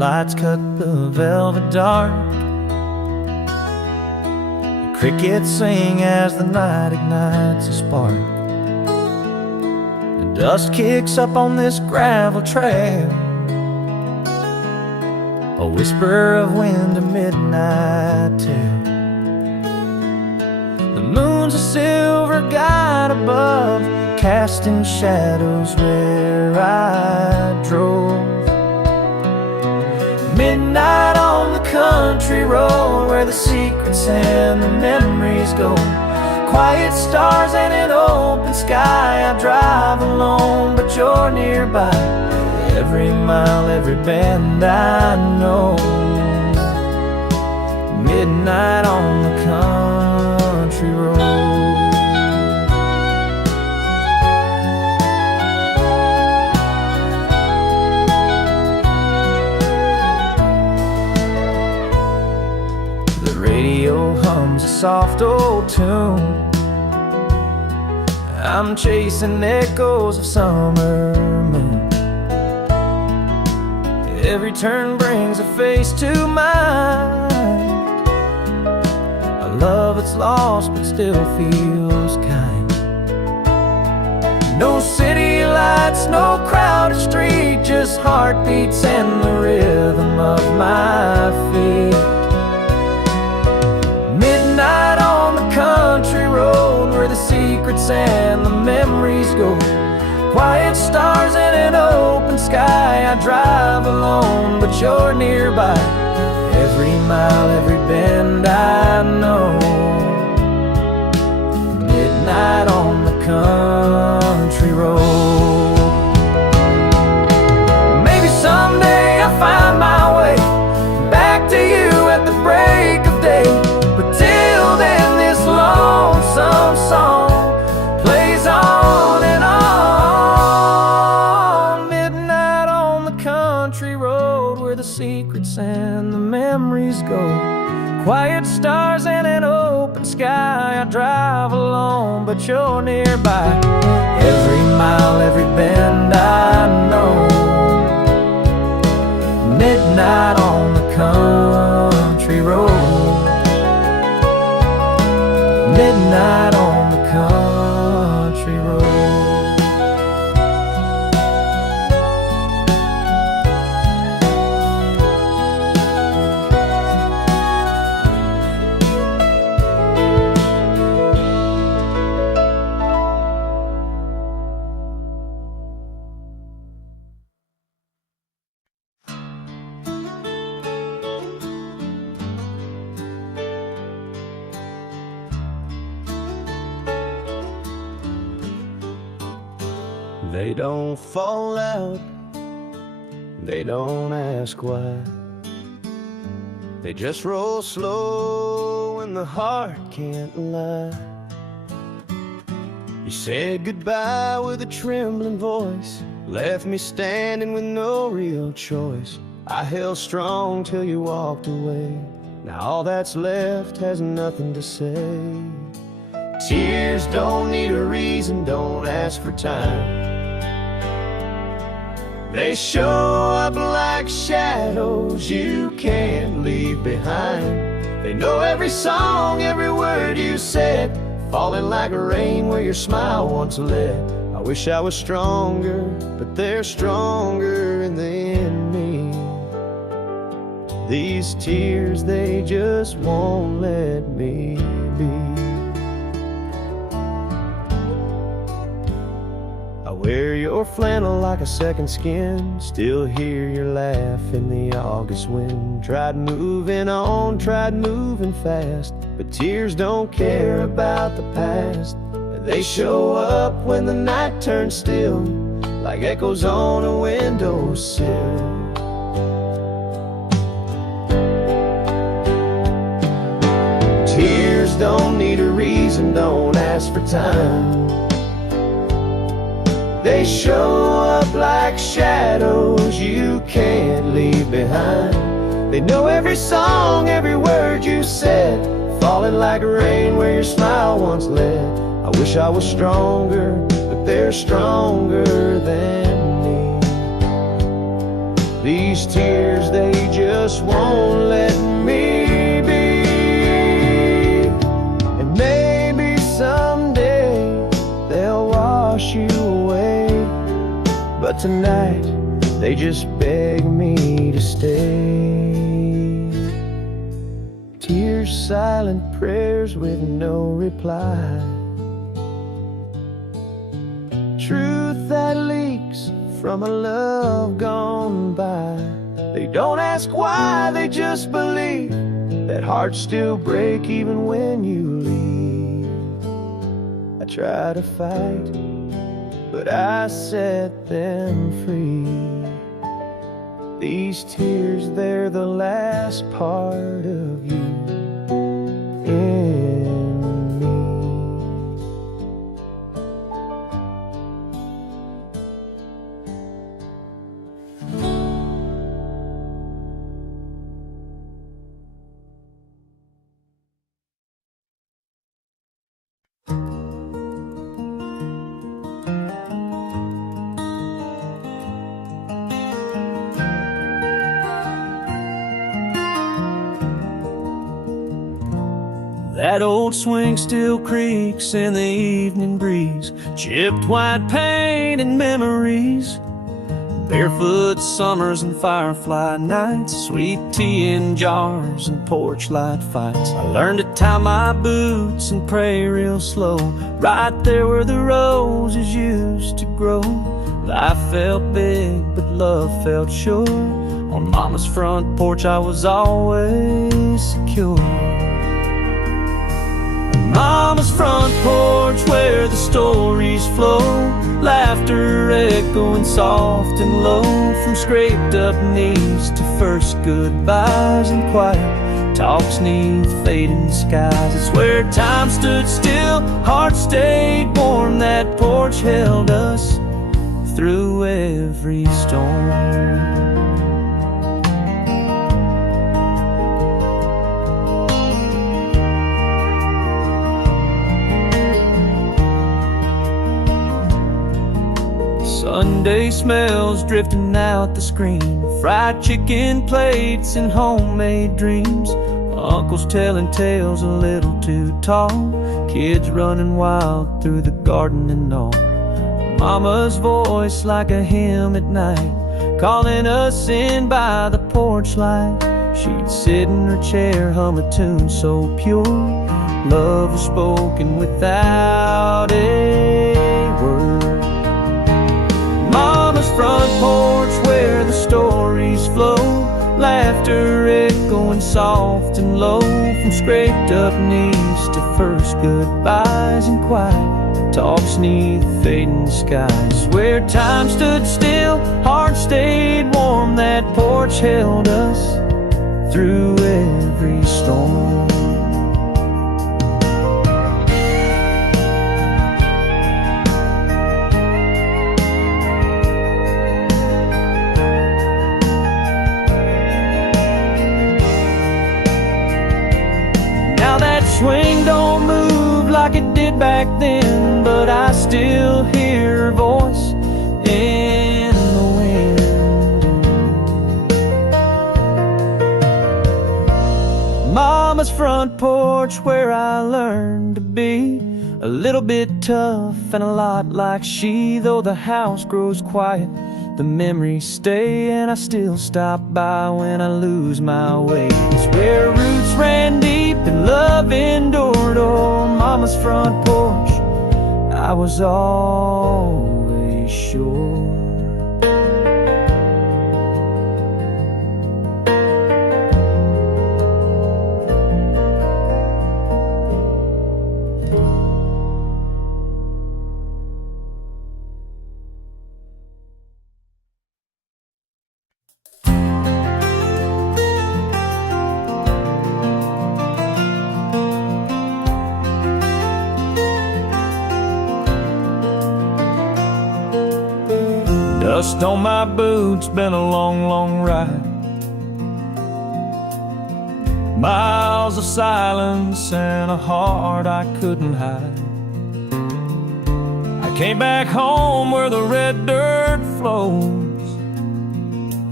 lights cut the velvet dark. The crickets sing as the night ignites a spark. The dust kicks up on this gravel trail, a whisper of wind, a midnight tale. The moon's a silver guide above, casting shadows where I drove. Midnight on the country road, where the secrets and the memories go. Quiet stars and an open sky. I drive alone, but you're nearby. Every mile, every bend I know. Midnight on the country road. The radio hums a soft old tune. I'm chasing echoes of summer moon. Every turn brings a face to mind, a love that's lost but still feels kind. No city lights, no crowded street, just heartbeats and the rhythm of my feet. Midnight on the country road, where the secrets and the memories go. Quiet stars and an open sky. I drive alone, but you're nearby. Every mile, every bend I know. Midnight on the country road. Maybe someday I'll find my way back to you at the break of day. But till then, this lonesome song plays on and on. Midnight on the country road, where the secrets and the memories go. Quiet stars and an open sky. I drive alone, but you're nearby. Every mile, every bend I know. Midnight on the country road. Midnight on the country road. They don't fall out, they don't ask why. They just roll slow when the heart can't lie. You said goodbye with a trembling voice, left me standing with no real choice. I held strong till you walked away. Now all that's left has nothing to say. Tears don't need a reason, don't ask for time. They show up like shadows you can't leave behind. They know every song, every word you said, falling like rain where your smile once led. I wish I was stronger, but they're stronger than me. These tears, they just won't let me be. Wear your flannel like a second skin, still hear your laugh in the August wind. Tried moving on, tried moving fast, but tears don't care about the past. They show up when the night turns still, like echoes on a windowsill. Tears don't need a reason, don't ask for time. They show up like shadows you can't leave behind. They know every song, every word you said, falling like rain where your smile once led. I wish I was stronger, but they're stronger than me. These tears, they just won't let me be. And maybe someday they'll wash you away, but tonight they just beg me to stay. Tears, silent prayers with no reply. Truth that leaks from a love gone by. They don't ask why, they just believe that hearts still break even when you leave. I try to fight, but I set them free. These tears, they're the last part of you in me. That old swing still creaks in the evening breeze, chipped white paint and memories, barefoot summers and firefly nights, sweet tea in jars and porch light fights. I learned to tie my boots and pray real slow, right there where the roses used to grow. Life felt big, but love felt sure. On Mama's front porch I was always secure. Mama's front porch where the stories flow, laughter echoing soft and low, from scraped up knees to first goodbyes and quiet talks neath fading skies. It's where time stood still, hearts stayed warm, that porch held us through every storm. Sunday smells drifting out the screen, fried chicken plates and homemade dreams, uncles telling tales a little too tall, kids running wild through the garden and all. Mama's voice like a hymn at night, calling us in by the porch light. She'd sit in her chair, hum a tune so pure, love was spoken without a word. Mama's front porch where the stories flow, laughter echoing soft and low, from scraped up knees to first goodbyes and quiet talks neath fading skies. Where time stood still, hearts stayed warm, that porch held us through every storm. Swing don't move like it did back then, but I still hear her voice in the wind. Mama's front porch where I learned to be a little bit tough and a lot like she. Though the house grows quiet, the memories stay, and I still stop by when I lose my way. It's where roots ran deep and love endured. On Mama's front porch I was always sure. Dust on my boots, been a long, long ride. Miles of silence and a heart I couldn't hide. I came back home where the red dirt flows, where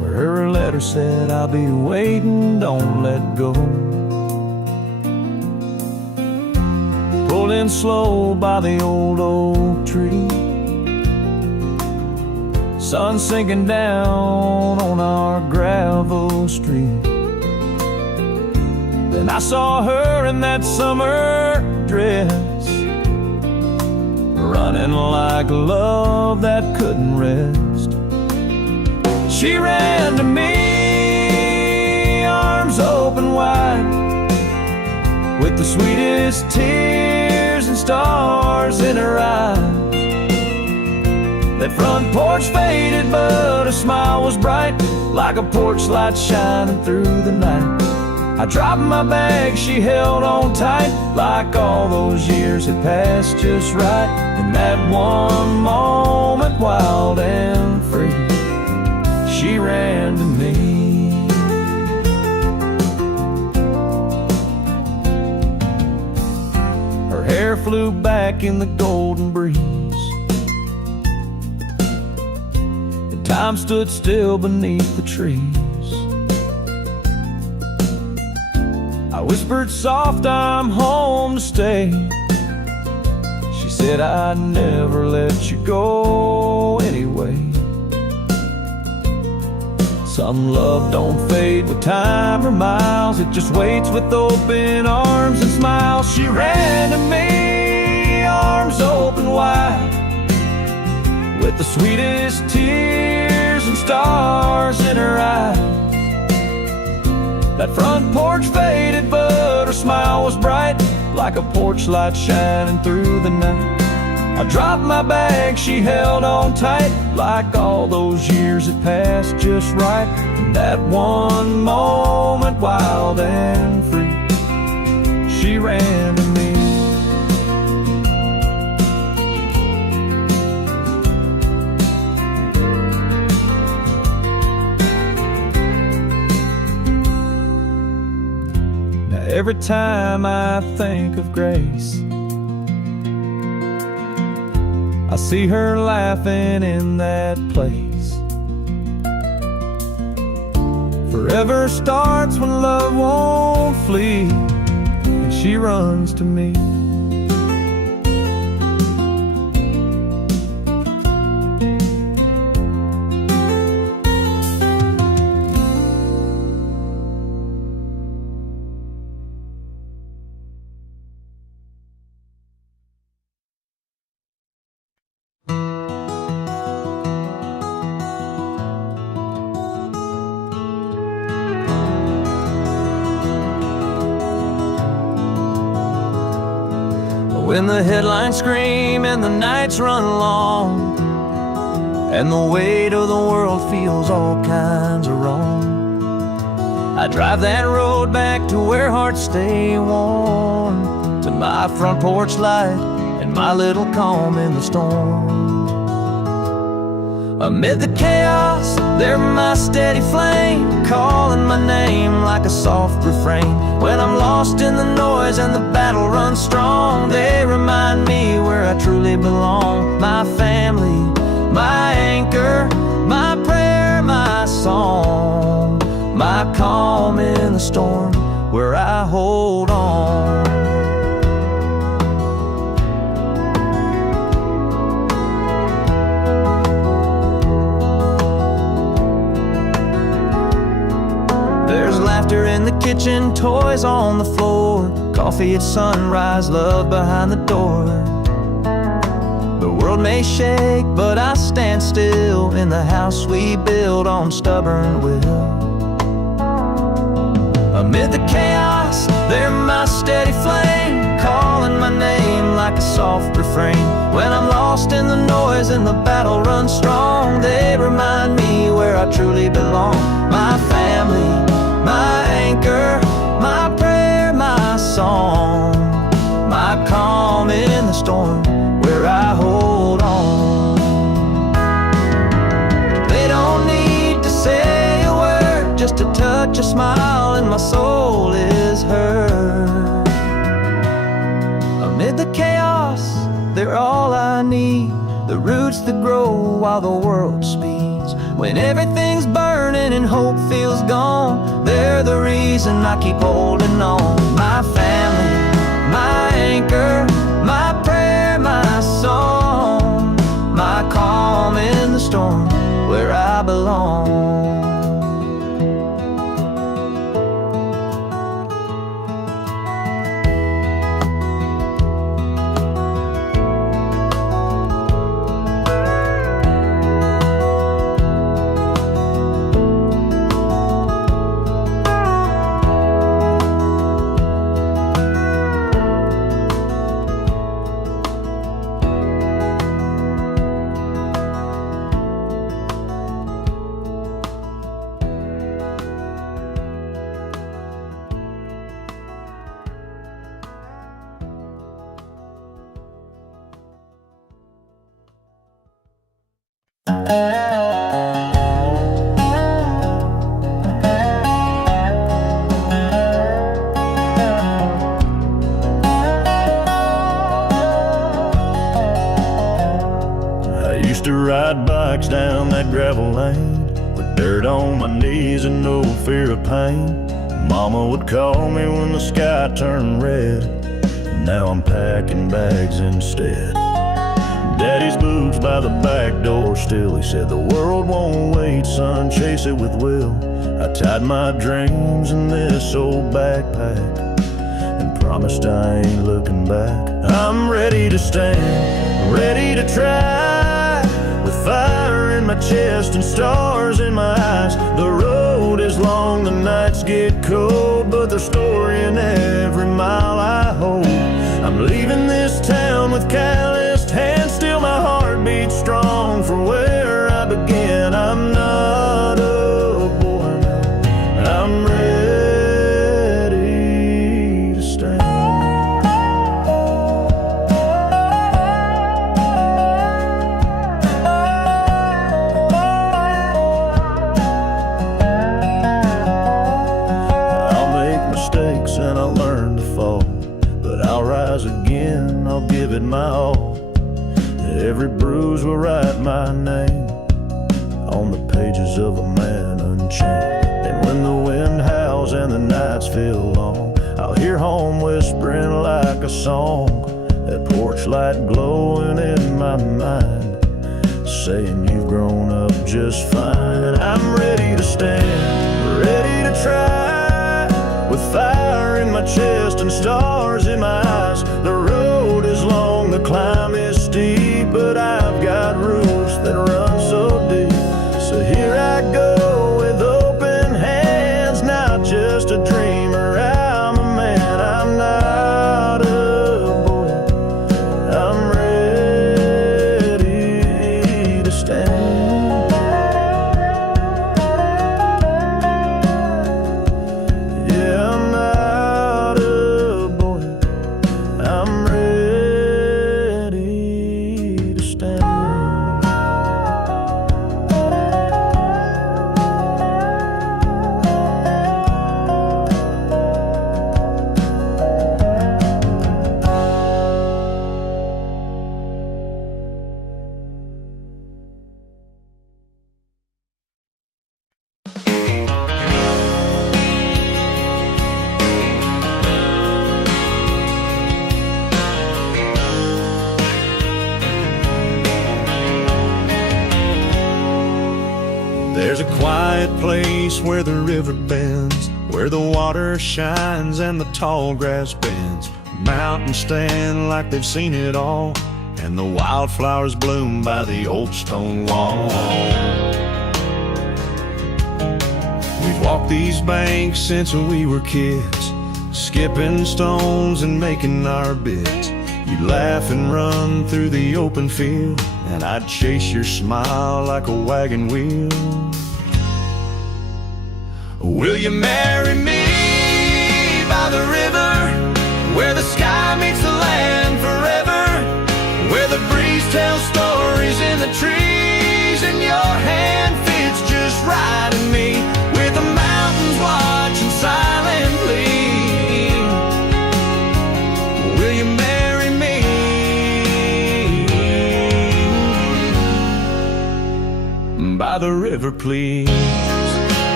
Her letter said, I'll be waiting, don't let go. Pulled in slow by the old oak tree, sun sinking down on our gravel street. Then I saw her in that summer dress, running like love that couldn't rest. She ran to me, arms open wide, with the sweetest tears and stars in her eyes. That front porch faded, but her smile was bright, like a porch light shining through the night. I dropped my bag, she held on tight, like all those years had passed just right. In that one moment, wild and free, she ran to me. Her hair flew back in the golden breeze, and time stood still beneath the trees. I whispered soft, I'm home to stay. She said, I'd never let you go anyway. Some love don't fade with time or miles, it just waits with open arms and smiles. She ran to me, arms open wide, with the sweetest tears and stars in her eyes. That front porch faded, but her smile was bright, like a porch light shining through the night. I dropped my bag, she held on tight, like all those years had passed just right. In that one moment, wild and free, she ran to me. Now every time I think of Grace, I see her laughing in that place. Forever starts when love won't flee, and she runs to me. When the headlines scream and the nights run long, and the weight of the world feels all kinds of wrong, I drive that road back to where hearts stay warm, to my front porch light and my little calm in the storm. Amid the chaos, they're my steady flame, calling my name like a soft refrain. When I'm lost in the noise and the battle runs strong, they remind me where I truly belong. My family, my anchor, my prayer, my song, my calm in the storm, where I hold on. Laughter in the kitchen, toys on the floor, coffee at sunrise, love behind the door. The world may shake, but I stand still in the house we build on stubborn will. Amid the chaos, they're my steady flame, calling my name like a soft refrain. When I'm lost in the noise and the battle runs strong, they remind me where I truly belong. My family, my anchor, my prayer, my song, my calm in the storm, where I hold on. They don't need to say a word, just a touch, a smile, and my soul is heard. Amid the chaos, they're all I need, the roots that grow while the world speeds. When everything's burning hoping and hope feels gone. They're the reason I keep holding on. My family, my anchor, my prayer, my song, my calm in the storm, where I belong. I used to ride bikes down that gravel lane with dirt on my knees and no fear of pain. Mama would call me when the sky turned red. Now I'm packing bags instead. Daddy's boots by the back door still. He said the world won't wait, son, chase it with will. I tied my dreams in this old backpack and promised I ain't looking back. I'm ready to stand, ready to try, with fire in my chest and stars in my eyes. The road is long, the nights get cold, but there's story in every mile I hold. I'm leaving this town with calloused hands, still my heart beats strong for where I began. I'm not a boy now, I'm ready to stand. I'll make mistakes and I'll learn to fall, but I'll rise again, I'll give it my all. Every bruise will write my name on the pages of a man unchained. And when the wind howls and the nights feel long, I'll hear home whispering like a song, that porch light glowing in my mind, saying you've grown up just fine. I'm ready to stand, ready to try, with fire in my chest and stars in my eyes. The road is long, the climb is steep, but I've got roots that run so deep. So here I go with open hands, not just a dreamer, I'm a man. I'm not a boy, I'm ready to stand. Yeah, I'm not a boy, I'm ready to stand. There's a quiet place where the river bends, where the water shines and the tall grass bends. Mountains stand like they've seen it all, and the wildflowers bloom by the old stone wall. We've walked these banks since we were kids, skipping stones and making our bids. You'd laugh and run through the open field, and I'd chase your smile like a wagon wheel. Will you marry me by the river, where the sky meets the land forever, where the breeze tells stories in the trees, and your hand fits just right in me, with the mountains watching silently? Will you marry me by the river, please?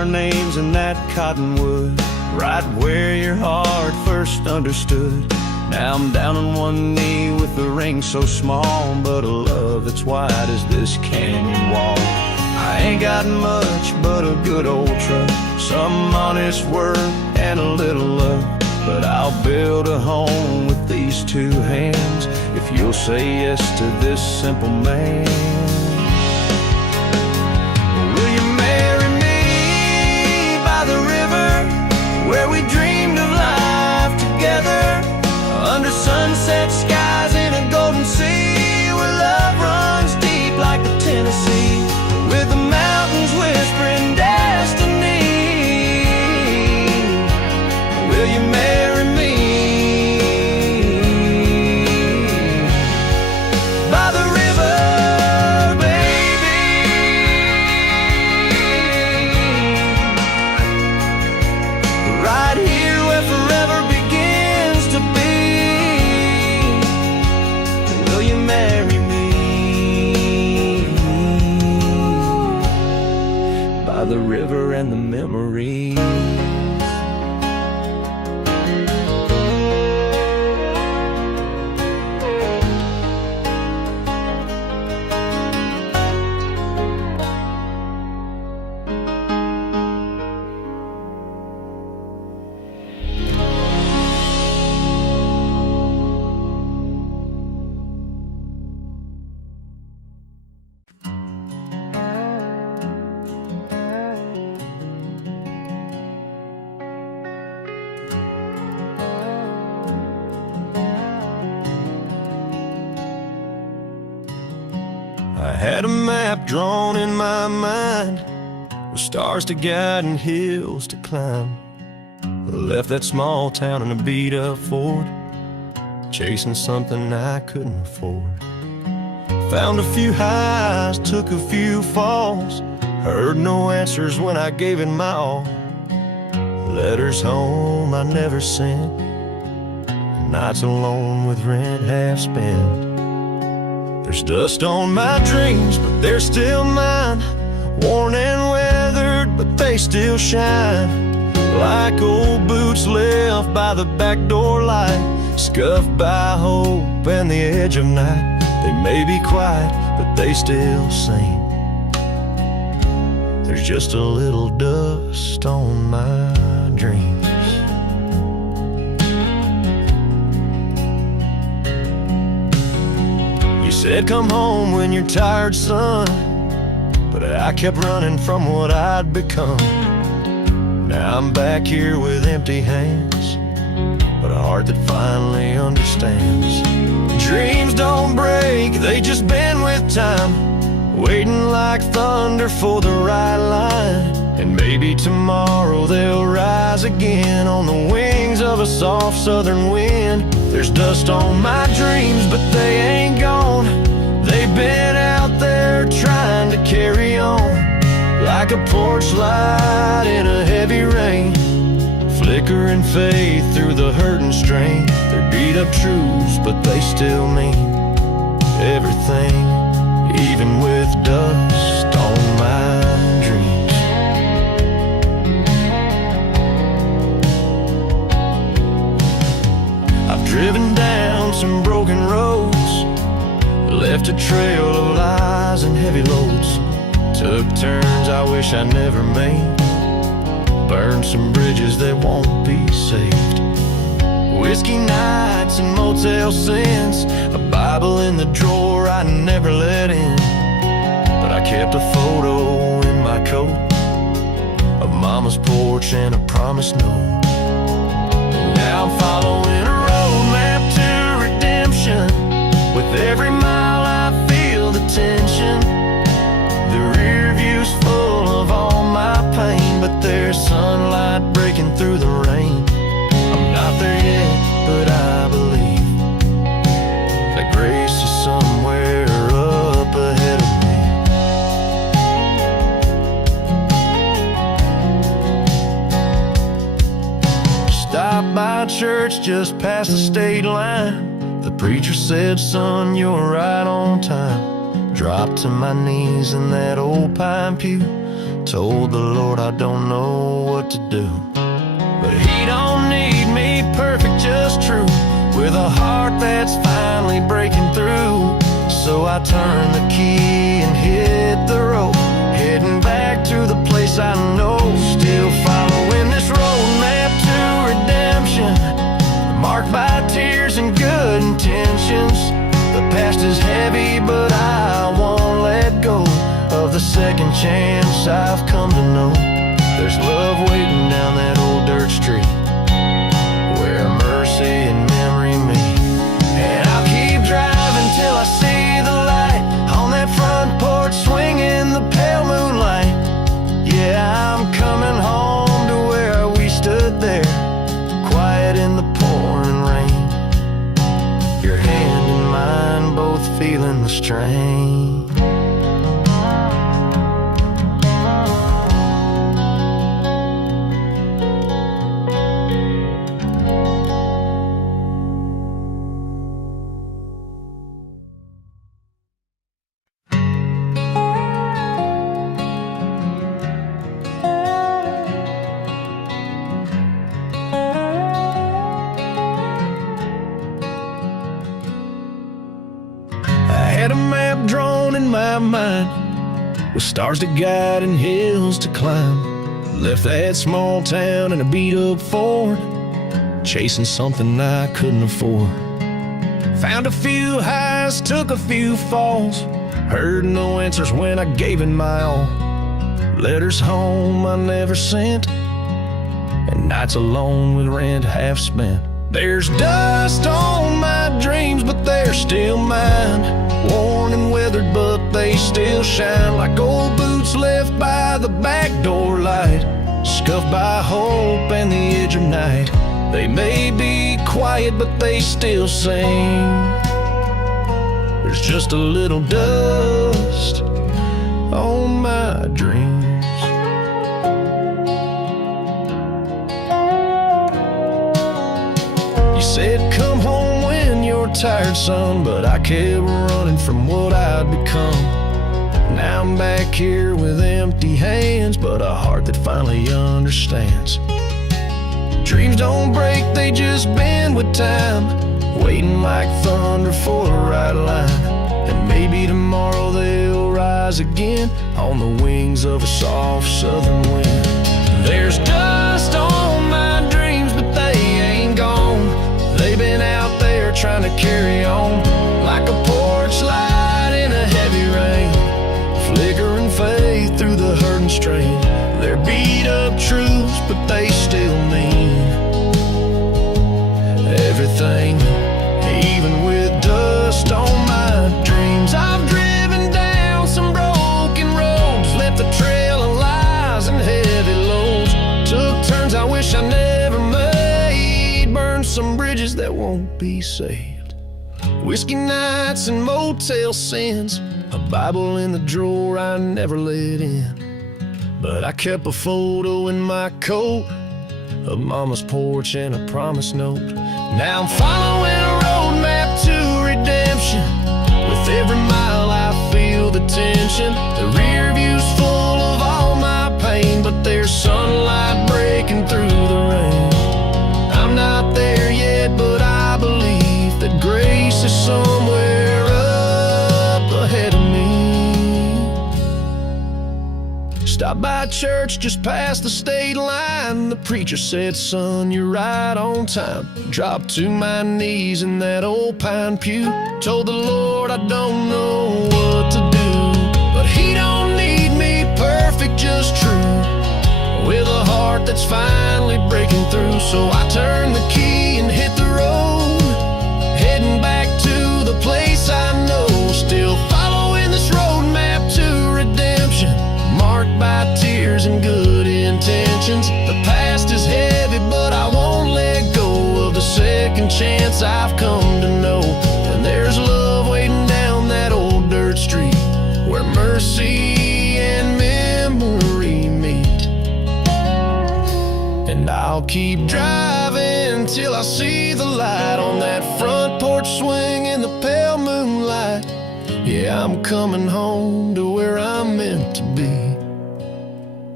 our names in that cottonwood, right where your heart first understood. Now I'm down on one knee with a ring so small, but a love that's wide as this canyon wall. I ain't got much but a good old truck, some honest work and a little luck, but I'll build a home with these two hands if you'll say yes to this simple man. Will you marry me by the river where we dreamed of life together, under sunset skies in a golden sea, where love runs deep like the Tennessee, with the mountains whispering destiny? Will you marry me by the river, baby? Right here where forever begins to be. Will you marry me by the river and the memories? I had a map drawn in my mind, with stars to guide and hills to climb. I left that small town in a beat-up Ford, chasing something I couldn't afford. Found a few highs, took a few falls, heard no answers when I gave it my all. Letters home I never sent, nights alone with rent half spent. There's dust on my dreams, but they're still mine, worn and weathered, but they still shine, like old boots left by the back door light, scuffed by hope and the edge of night. They may be quiet, but they still sing. There's just a little dust on my dreams. You said come home when you're tired, son, but I kept running from what I'd become. Now I'm back here with empty hands, but a heart that finally understands. Dreams don't break, they just bend with time, waiting like thunder for the right line. And maybe tomorrow they'll rise again on the wings of a soft southern wind. There's dust on my dreams, but they ain't gone. They've been out there trying to carry on, like a porch light in a heavy rain, flickering faith through the hurt and strain. They're beat up truths, but they still mean everything, even with dust on my dreams. I've driven down some broken roads, left a trail of lies and heavy loads, took turns I wish I never made, burned some bridges that won't be saved. Whiskey nights and motel sins, a Bible in the drawer I never let in, but I kept a photo in my coat of Mama's porch and a promised note. Now I'm following a roadmap to redemption, with every mile I feel the tension. The rear view's full of all my pain, but there's sunlight breaking through the rain. I'm not there yet, but I believe that grace is somewhere up ahead of me. Stopped by church just past the state line. The preacher said, son, you're right on time. Dropped to my knees in that old pine pew, Told the Lord I don't know what to do. But he don't need me perfect, just true, with a heart that's finally breaking through. So I turned the key and hit the road, heading back to the place I know. Still following this roadmap to redemption, marked by tears and good intentions. The past is heavy, but I won't let go of the second chance I've come to know. There's love waiting down that old dirt street, where mercy and memory meet. And I'll keep driving till I see the light on that front porch, swinging the pale moonlight. Yeah, I'm coming home to where we stood there, quiet in the pouring rain. Your hand in mine, both feeling the strain. Had a map drawn in my mind, with stars to guide and hills to climb. Left that small town in a beat-up Ford, chasing something I couldn't afford. Found a few highs, took a few falls, heard no answers when I gave it my all. Letters home I never sent, and nights alone with rent half spent. There's dust on my dreams, but they're still mine. Worn and weathered, but they still shine like old boots left by the back door light, scuffed by hope and the edge of night. They may be quiet, but they still sing. There's just a little dust on my dreams. You said come home when you're tired, son, but I kept running from what I'd become. Now I'm back here with empty hands, but a heart that finally understands. Dreams don't break, they just bend with time, waiting like thunder for the right line. And maybe tomorrow they'll rise again on the wings of a soft southern wind. There's dust on my dreams, but they ain't gone. They've been out there trying to carry on, like a porch light in a heavy rain, flickering faith through the hurt and strain. They're beat up truths, but they still mean everything, even with dust on my dreams. I've driven down some broken roads, left a trail of lies and heavy loads, took turns I wish I never made, burned some bridges that won't be saved. Whiskey nights and motel sins, a Bible in the drawer I never let in, but I kept a photo in my coat of Mama's porch and a promise note. Now I'm following a roadmap to redemption, with every mile I feel the tension. The rear view's full of all my pain, but there's sunlight breaking through the rain. I'm not there yet, but I believe that grace is somewhere up ahead of me. Stopped by church just past the state line. The preacher said, son, you're right on time. Dropped to my knees in that old pine pew, told the Lord I don't know what to do. But he don't need me perfect, just true, with a heart that's finally breaking through. So I turned the key and hit the road, heading back to the place I know. Still following this roadmap to redemption, marked by tears and good intentions. The past is heavy, but I won't let go of the second chance I've come to know. And there's love waiting down that old dirt street, where mercy and memory meet. And I'll keep driving till I see the light on that front porch swing in the pale moonlight. Yeah, I'm coming home to where I'm meant to be.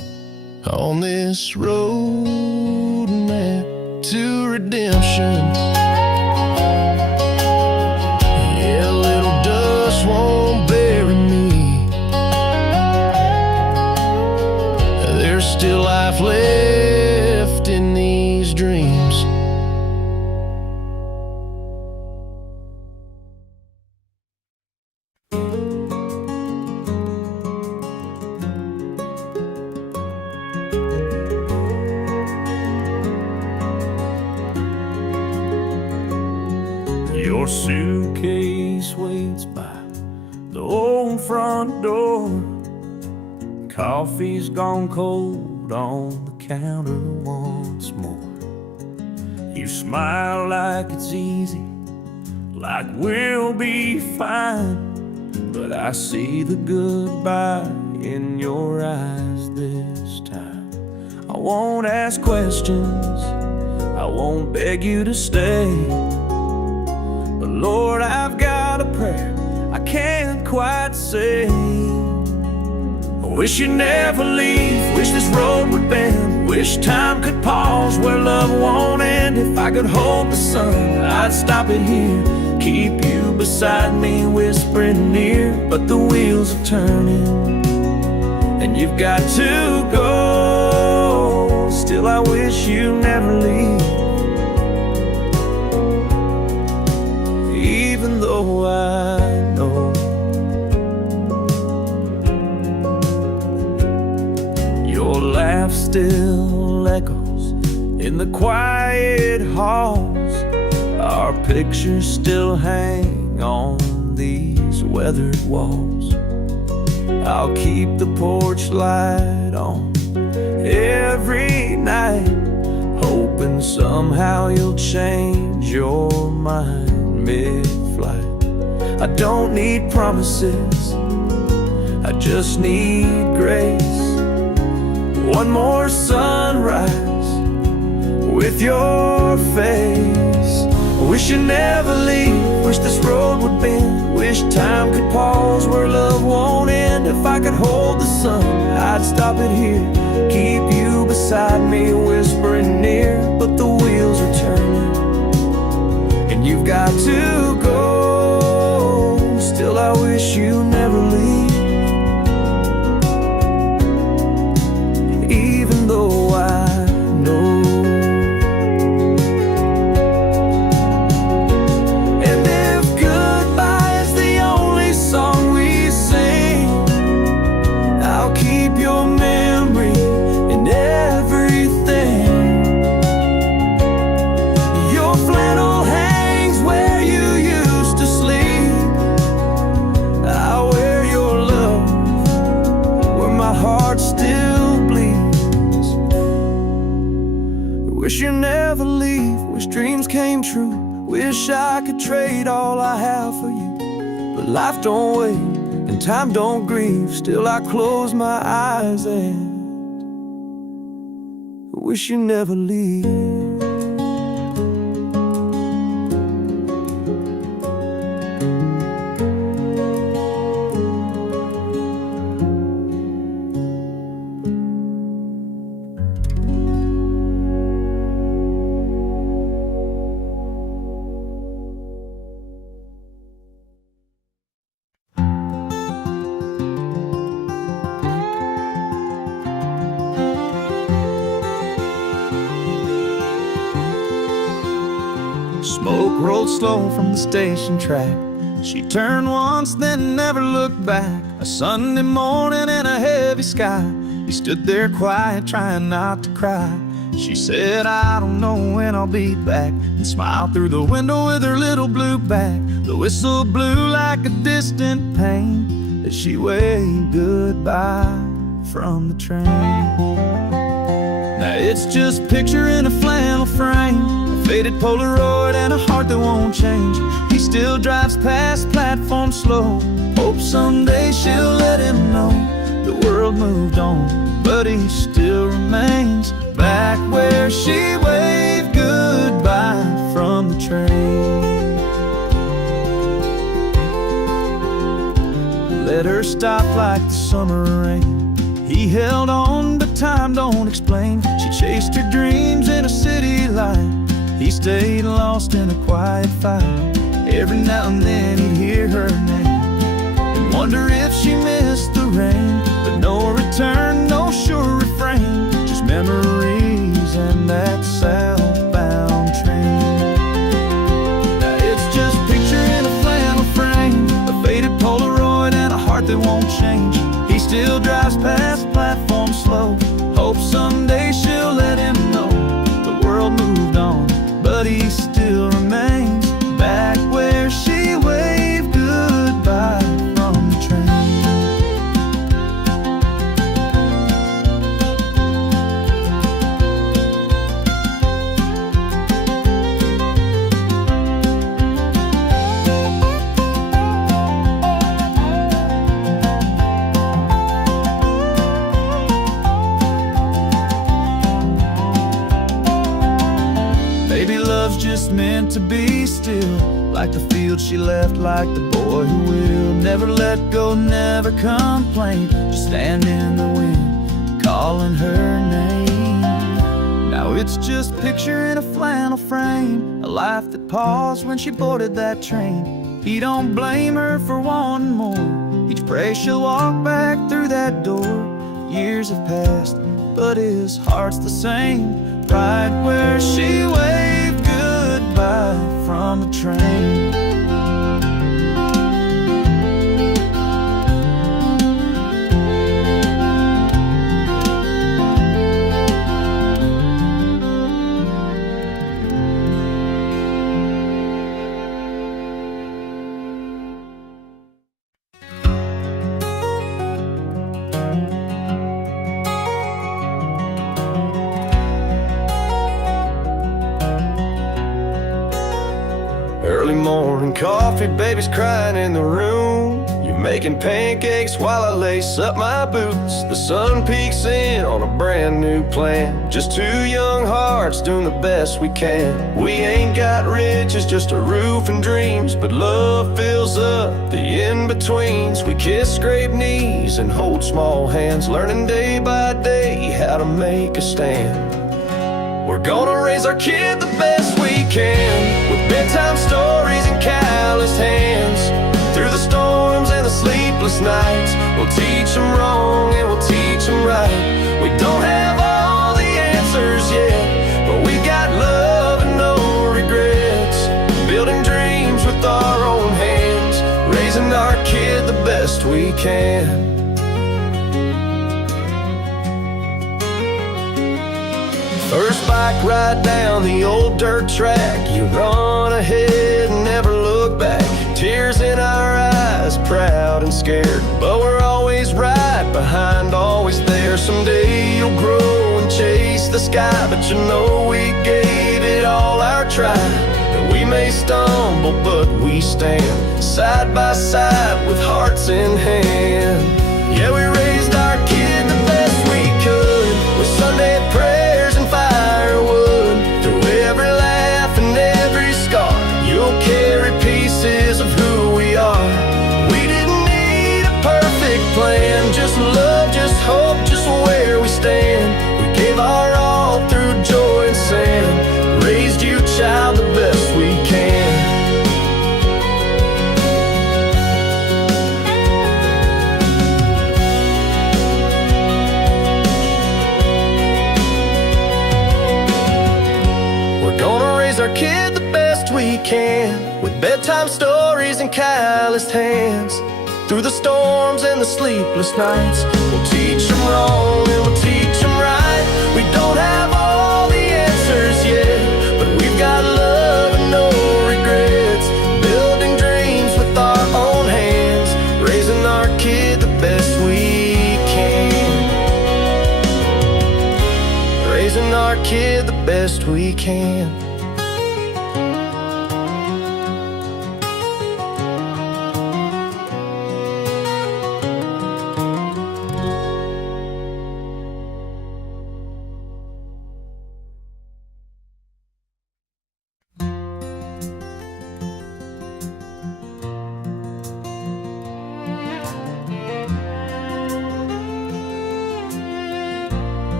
on this road map to redemption. Yeah, a little dust won't bury me. There's still life left in these dreams. Your suitcase waits by the old front door. Coffee's gone cold on the counter once more. You smile like it's easy, like we'll be fine, but I see the goodbye in your eyes this time. I won't ask questions, I won't beg you to stay, but Lord, I've got a prayer I can't quite say. I wish you'd never leave, wish this road would bend, wish time could pause where love won't end. If I could hold the sun, I'd stop it here, keep you beside me, whispering near. But the wheels are turning, and you've got to go. Still, I wish you never leave, even though I know your laugh still echoes in the quiet halls. Our pictures still hang on these weathered walls. I'll keep the porch light on every night, hoping somehow you'll change your mind mid-flight. I don't need promises, I just need grace. One more sunrise with your face. I wish you'd never leave, wish this road would bend, wish time could pause where love won't end. If I could hold the sun, I'd stop it here, keep you beside me, whispering near. But the wheels are turning, and you've got to go. Still, I wish you never leave, even though I know. And if goodbye is the only song we sing, I'll keep your memory in everything. Your flannel hangs where you used to sleep. I'll wear your love where my heart still bleeds. Wish you never leave, wish dreams came true, wish I could trade all I have for you. But life don't wait and time don't grieve, still I close my eyes and wish you never leave. Smoke rolled slow from the station track. She turned once, then never looked back. A Sunday morning in a heavy sky, he stood there quiet, trying not to cry. She said, I don't know when I'll be back, and smiled through the window with her little blue bag. The whistle blew like a distant pain as she waved goodbye from the train. Now it's just a picture in a flannel frame, a faded Polaroid and a heart that won't change. He still drives past platform slow, hopes someday she'll let him know the world moved on, but he still remains back where she waved goodbye from the train. Let her stop like the summer rain. He held on, but time don't explain. She chased her dreams in a city light. He stayed lost in a quiet fight. Every now and then he'd hear her name and wonder if she missed the rain. But no return, no sure refrain, just memories and that southbound train. Now it's just a picture in a flannel frame, a faded Polaroid and a heart that won't change. He still drives past platform slow, hopes someday she'll let him know the world moved on, but he still remains back where she waved goodbye from the train. Maybe love's just meant to be still, like the field she left, like the boy who will never let go, never complain, just stand in the wind, calling her name. Now it's just a picture in a flannel frame, a life that paused when she boarded that train. He don't blame her for wanting more, each pray she'll walk back through that door. Years have passed, but his heart's the same, right where she waved goodbye from the train. Early morning coffee, baby's crying in the room. You're making pancakes while I lace up my boots. The sun peeks in on a brand new plan. Just two young hearts doing the best we can. We ain't got riches, just a roof and dreams, but love fills up the in-betweens. We kiss, scrape knees, and hold small hands, learning day by day how to make a stand. We're gonna raise our kid the best we can, with bedtime stories and calloused hands. Through the storms and the sleepless nights, we'll teach them wrong and we'll teach them right. We don't have all the answers yet, but we got love and no regrets. Building dreams with our own hands, raising our kid the best we can. First bike ride down the old dirt track, you run ahead and never look back. Tears in our eyes, proud and scared, but we're always right behind, always there. Someday you'll grow and chase the sky, but you know we gave it all our try. And we may stumble, but we stand side by side with hearts in hand. Yeah, we raised our kid the best we could, with Sunday prayers and firewood. Through every laugh and every scar, you'll carry pieces of who we are. We didn't need a perfect plan, just love, just hope, just where we stand. We gave our all through joy and sand, raised you, child, the best we can. Our kid the best we can, with bedtime stories and calloused hands. Through the storms and the sleepless nights, we'll teach them wrong and we'll teach them right. We don't have all the answers yet, but we've got love and no regrets. Building dreams with our own hands, raising our kid the best we can. Raising our kid the best we can.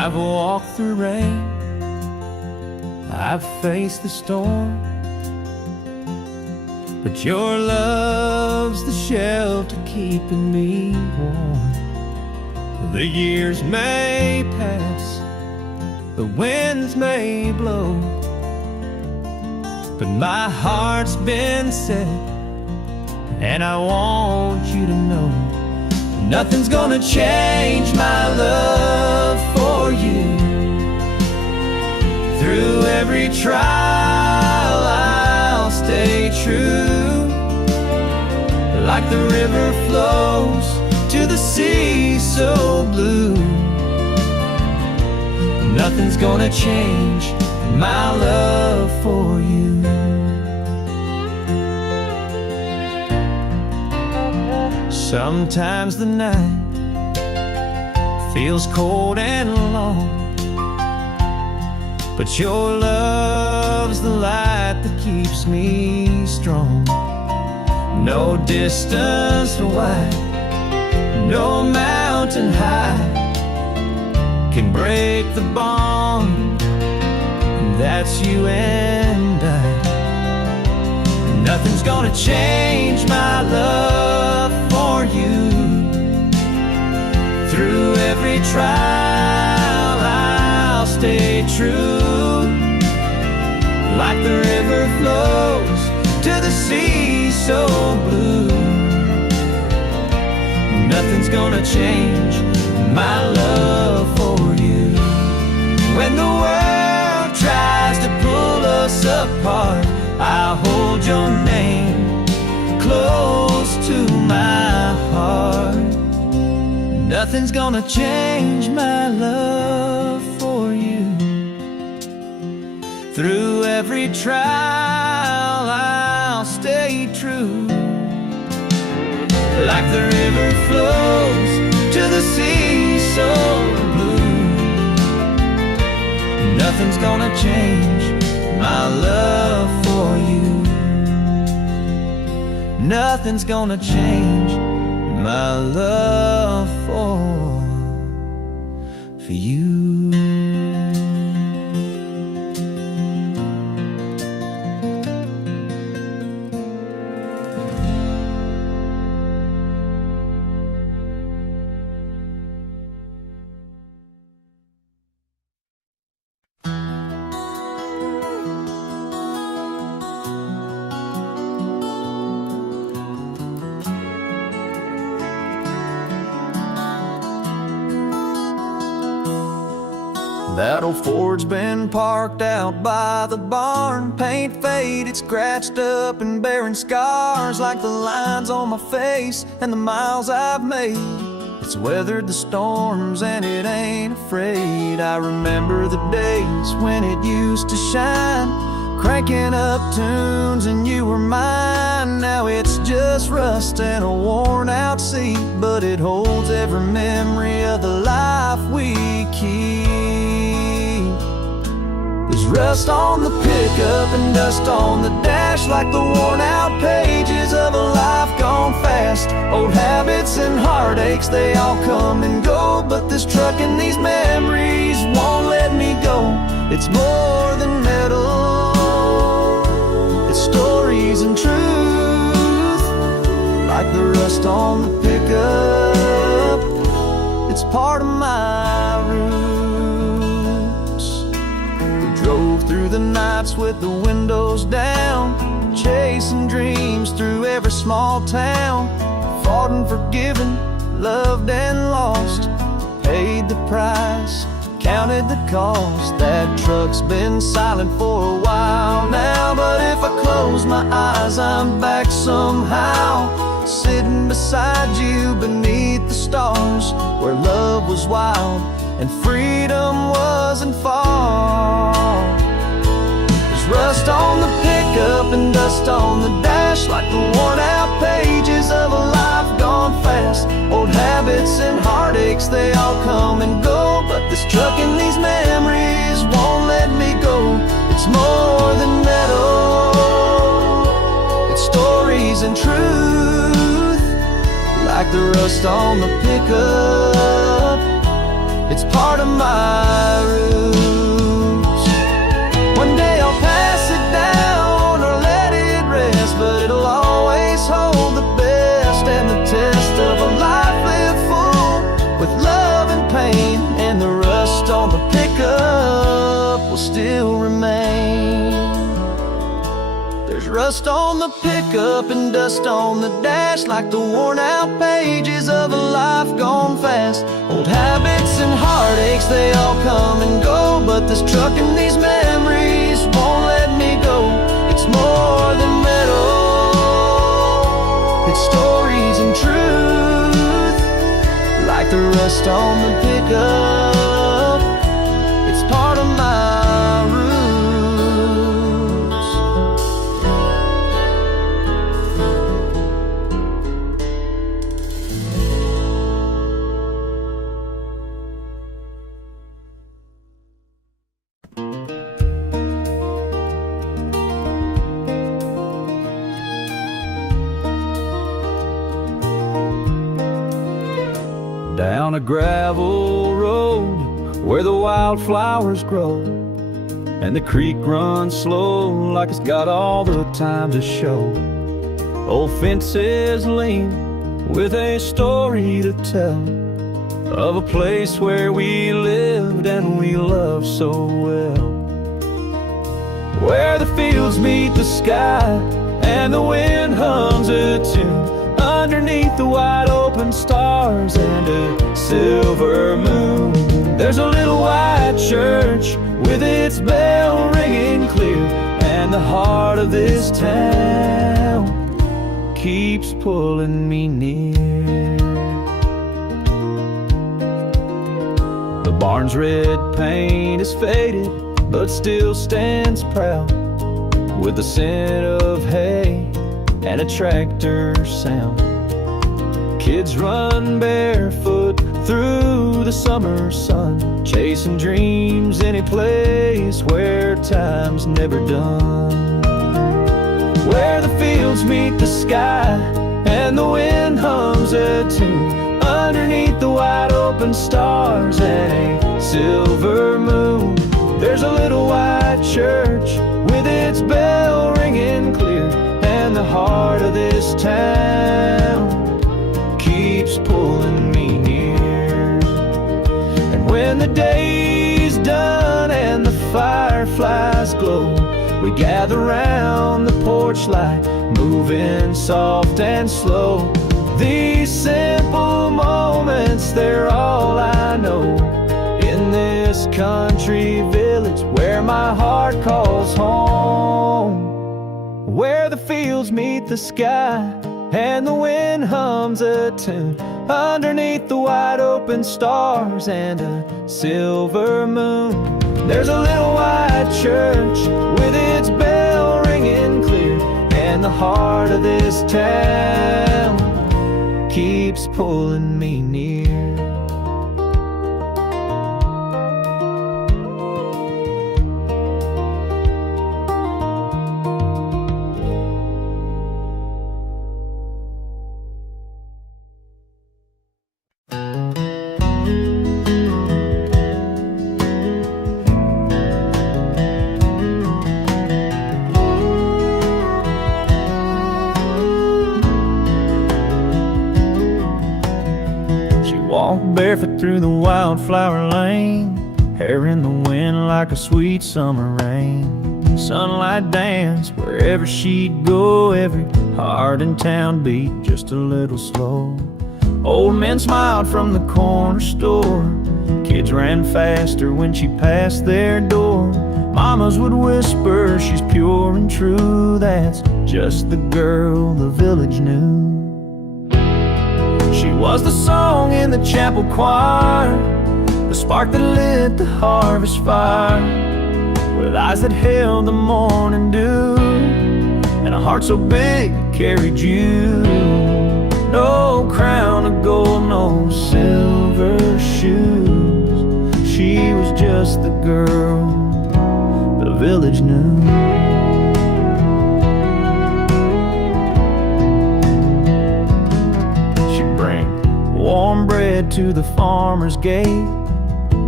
I've walked through rain, I've faced the storm, but your love's the shelter keeping me warm. The years may pass, the winds may blow, but my heart's been set, and I want you to know nothing's gonna change my love for you. Through every trial I'll stay true, like the river flows to the sea so blue. Nothing's gonna change my love for you. Sometimes the night feels cold and long, but your love's the light that keeps me strong. No distance wide, no mountain high can break the bond, and that's you and I. Nothing's gonna change my love for you. Through every trial I'll stay true, like the river flows to the sea so blue. Nothing's gonna change my love for you. When the world tries to pull us apart, I'll hold your name close to my heart. Nothing's gonna change my love for you. Through every trial I'll stay true, like the river flows to the sea so blue. Nothing's gonna change my love for you. Nothing's gonna change my love for you. That old Ford's been parked out by the barn, paint faded, scratched up and bearing scars like the lines on my face and the miles I've made. It's weathered the storms and it ain't afraid. I remember the days when it used to shine, cranking up tunes and you were mine. Now it's just rust and a worn out seat, but it holds every memory of the life we keep. There's rust on the pickup and dust on the dash, like the worn out pages of a life gone fast. Old habits and heartaches, they all come and go, but this truck and these memories won't let me go. It's more than metal, it's stories and truth, like the rust on the pickup. It's part of my roots. Drove through the nights with the windows down, chasing dreams through every small town. Fought and forgiven, loved and lost, paid the price, counted the cost. That truck's been silent for a while now, but if I close my eyes, I'm back somehow, sitting beside you beneath the stars, where love was wild and freedom wasn't far. There's rust on the pickup and dust on the dash, like the worn out pages of a life gone fast. Old habits and heartaches, they all come and go, but this truck and these memories won't let me go. It's more than metal, it's stories and truth, like the rust on the pickup. it's part of my roots. One day I'll pass it down or let it rest, but it'll always hold the best and the test of a life lived full with love and pain, and the rust on the pickup will still remain. There's rust on the pickup and dust on the dash, like the worn out pages of a life gone fast. Old habits and heartaches, they all come and go, but this truck and these memories won't let me go. It's more than metal, it's stories and truth, like the rust on the pickup, it's part of my roots. Down a gravel road where the wildflowers grow, and the creek runs slow like it's got all the time to show. Old fences lean with a story to tell of a place where we lived and we loved so well, where the fields meet the sky and the wind hums a tune underneath the wide open stars and a silver moon. There's a little white church with its bell ringing clear, and the heart of this town keeps pulling me near. The barn's red paint is faded but still stands proud, with the scent of hay and a tractor sound. Kids run barefoot through the summer sun, chasing dreams any place where time's never done, where the fields meet the sky and the wind hums a tune underneath the wide open stars and a silver moon. There's a little white church with its bell ringing clear, and the heart of this town keeps pulling me near. And when the day's done and the fireflies glow, we gather round the porch light, moving soft and slow. These simple moments, they're all I know in this country village where my heart calls home, where the fields meet the sky and the wind hums a tune underneath the wide open stars and a silver moon. There's a little white church with its bell ringing clear, and the heart of this town keeps pulling me near. Barefoot through the wildflower lane, hair in the wind like a sweet summer rain. Sunlight danced wherever she'd go, every heart in town beat just a little slow. Old men smiled from the corner store, kids ran faster when she passed their door. Mamas would whisper, she's pure and true, that's just the girl the village knew. She was the song in the chapel choir, the spark that lit the harvest fire, with eyes that held the morning dew, and a heart so big it carried you. No crown of gold, no silver shoes, she was just the girl the village knew. Warm bread to the farmer's gate,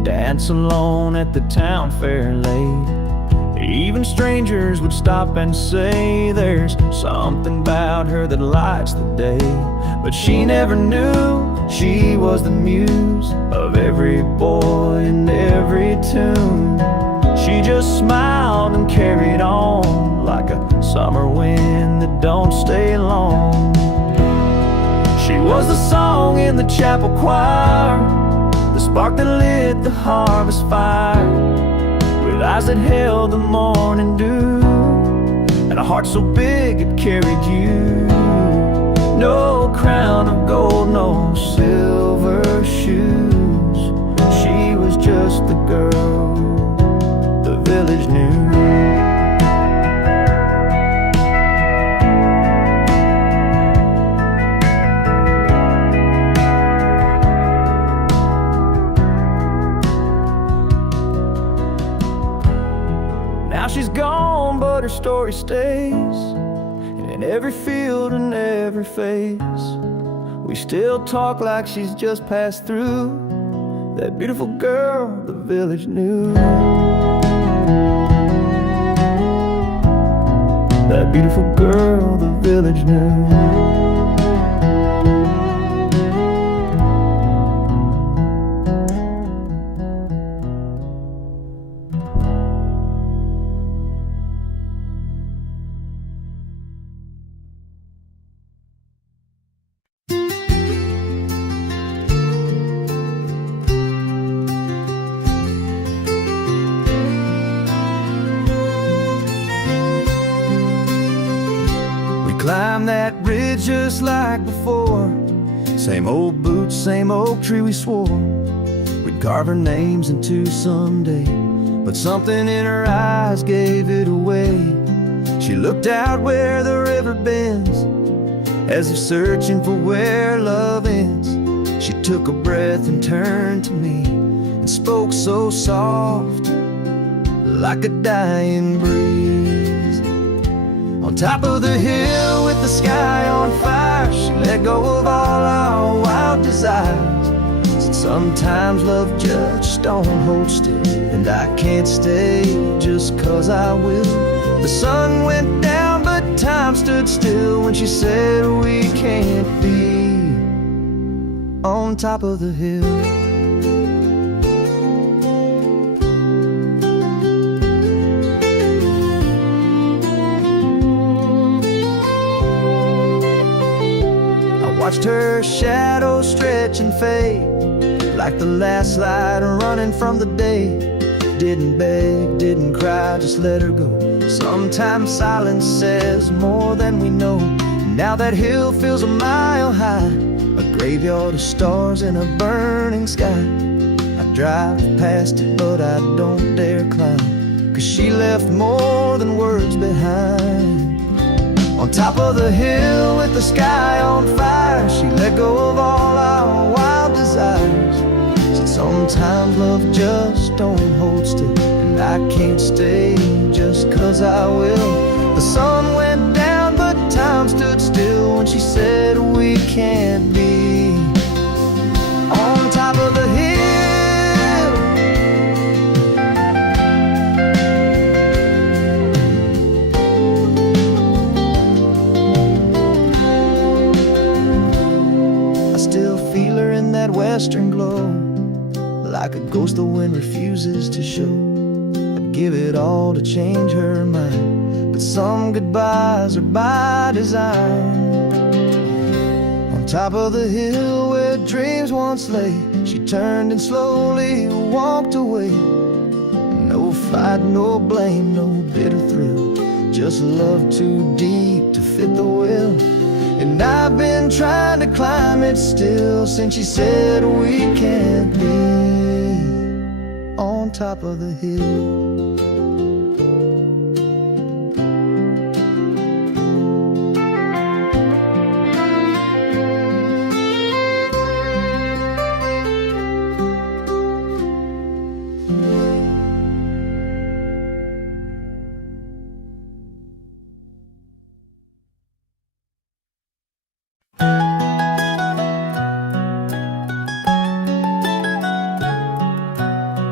dance alone at the town fair late. Even strangers would stop and say there's something about her that lights the day. But she never knew she was the muse of every boy and every tune. She just smiled and carried on like a summer wind that don't stay long. She was the song in the chapel choir, the spark that lit the harvest fire, with eyes that held the morning dew, and a heart so big it carried you. No crown of gold, no silver shoes. She was just the girl the village knew. Now she's gone, but her story stays, and in every field and every face, we still talk like she's just passed through. That beautiful girl the village knew. That beautiful girl the village knew. Climb that ridge just like before. Same old boots, same oak tree we swore we'd carve our names into someday. But something in her eyes gave it away. She looked out where the river bends, as if searching for where love ends. She took a breath and turned to me and spoke so soft, like a dying breeze. On top of the hill with the sky on fire, she let go of all our wild desires. Said sometimes love just don't hold still, and I can't stay just 'cause I will. The sun went down but time stood still when she said we can't be on top of the hill. Watched her shadow stretch and fade like the last light running from the day. Didn't beg, didn't cry, just let her go. Sometimes silence says more than we know. Now that hill feels a mile high, a graveyard of stars in a burning sky. I drive past it but I don't dare climb, 'cause she left more than words behind. On top of the hill with the sky on fire, she let go of all our wild desires. Said sometimes love just don't hold still, and I can't stay just 'cause I will. The sun went down but time stood still when she said we can't be on top of the hill. Western glow, like a ghost the wind refuses to show. I'd give it all to change her mind, but some goodbyes are by design. On top of the hill where dreams once lay, she turned and slowly walked away. No fight, no blame, no bitter thrill, just love too deep to fit the will. And I've been trying to climb it still since she said we can't be on top of the hill.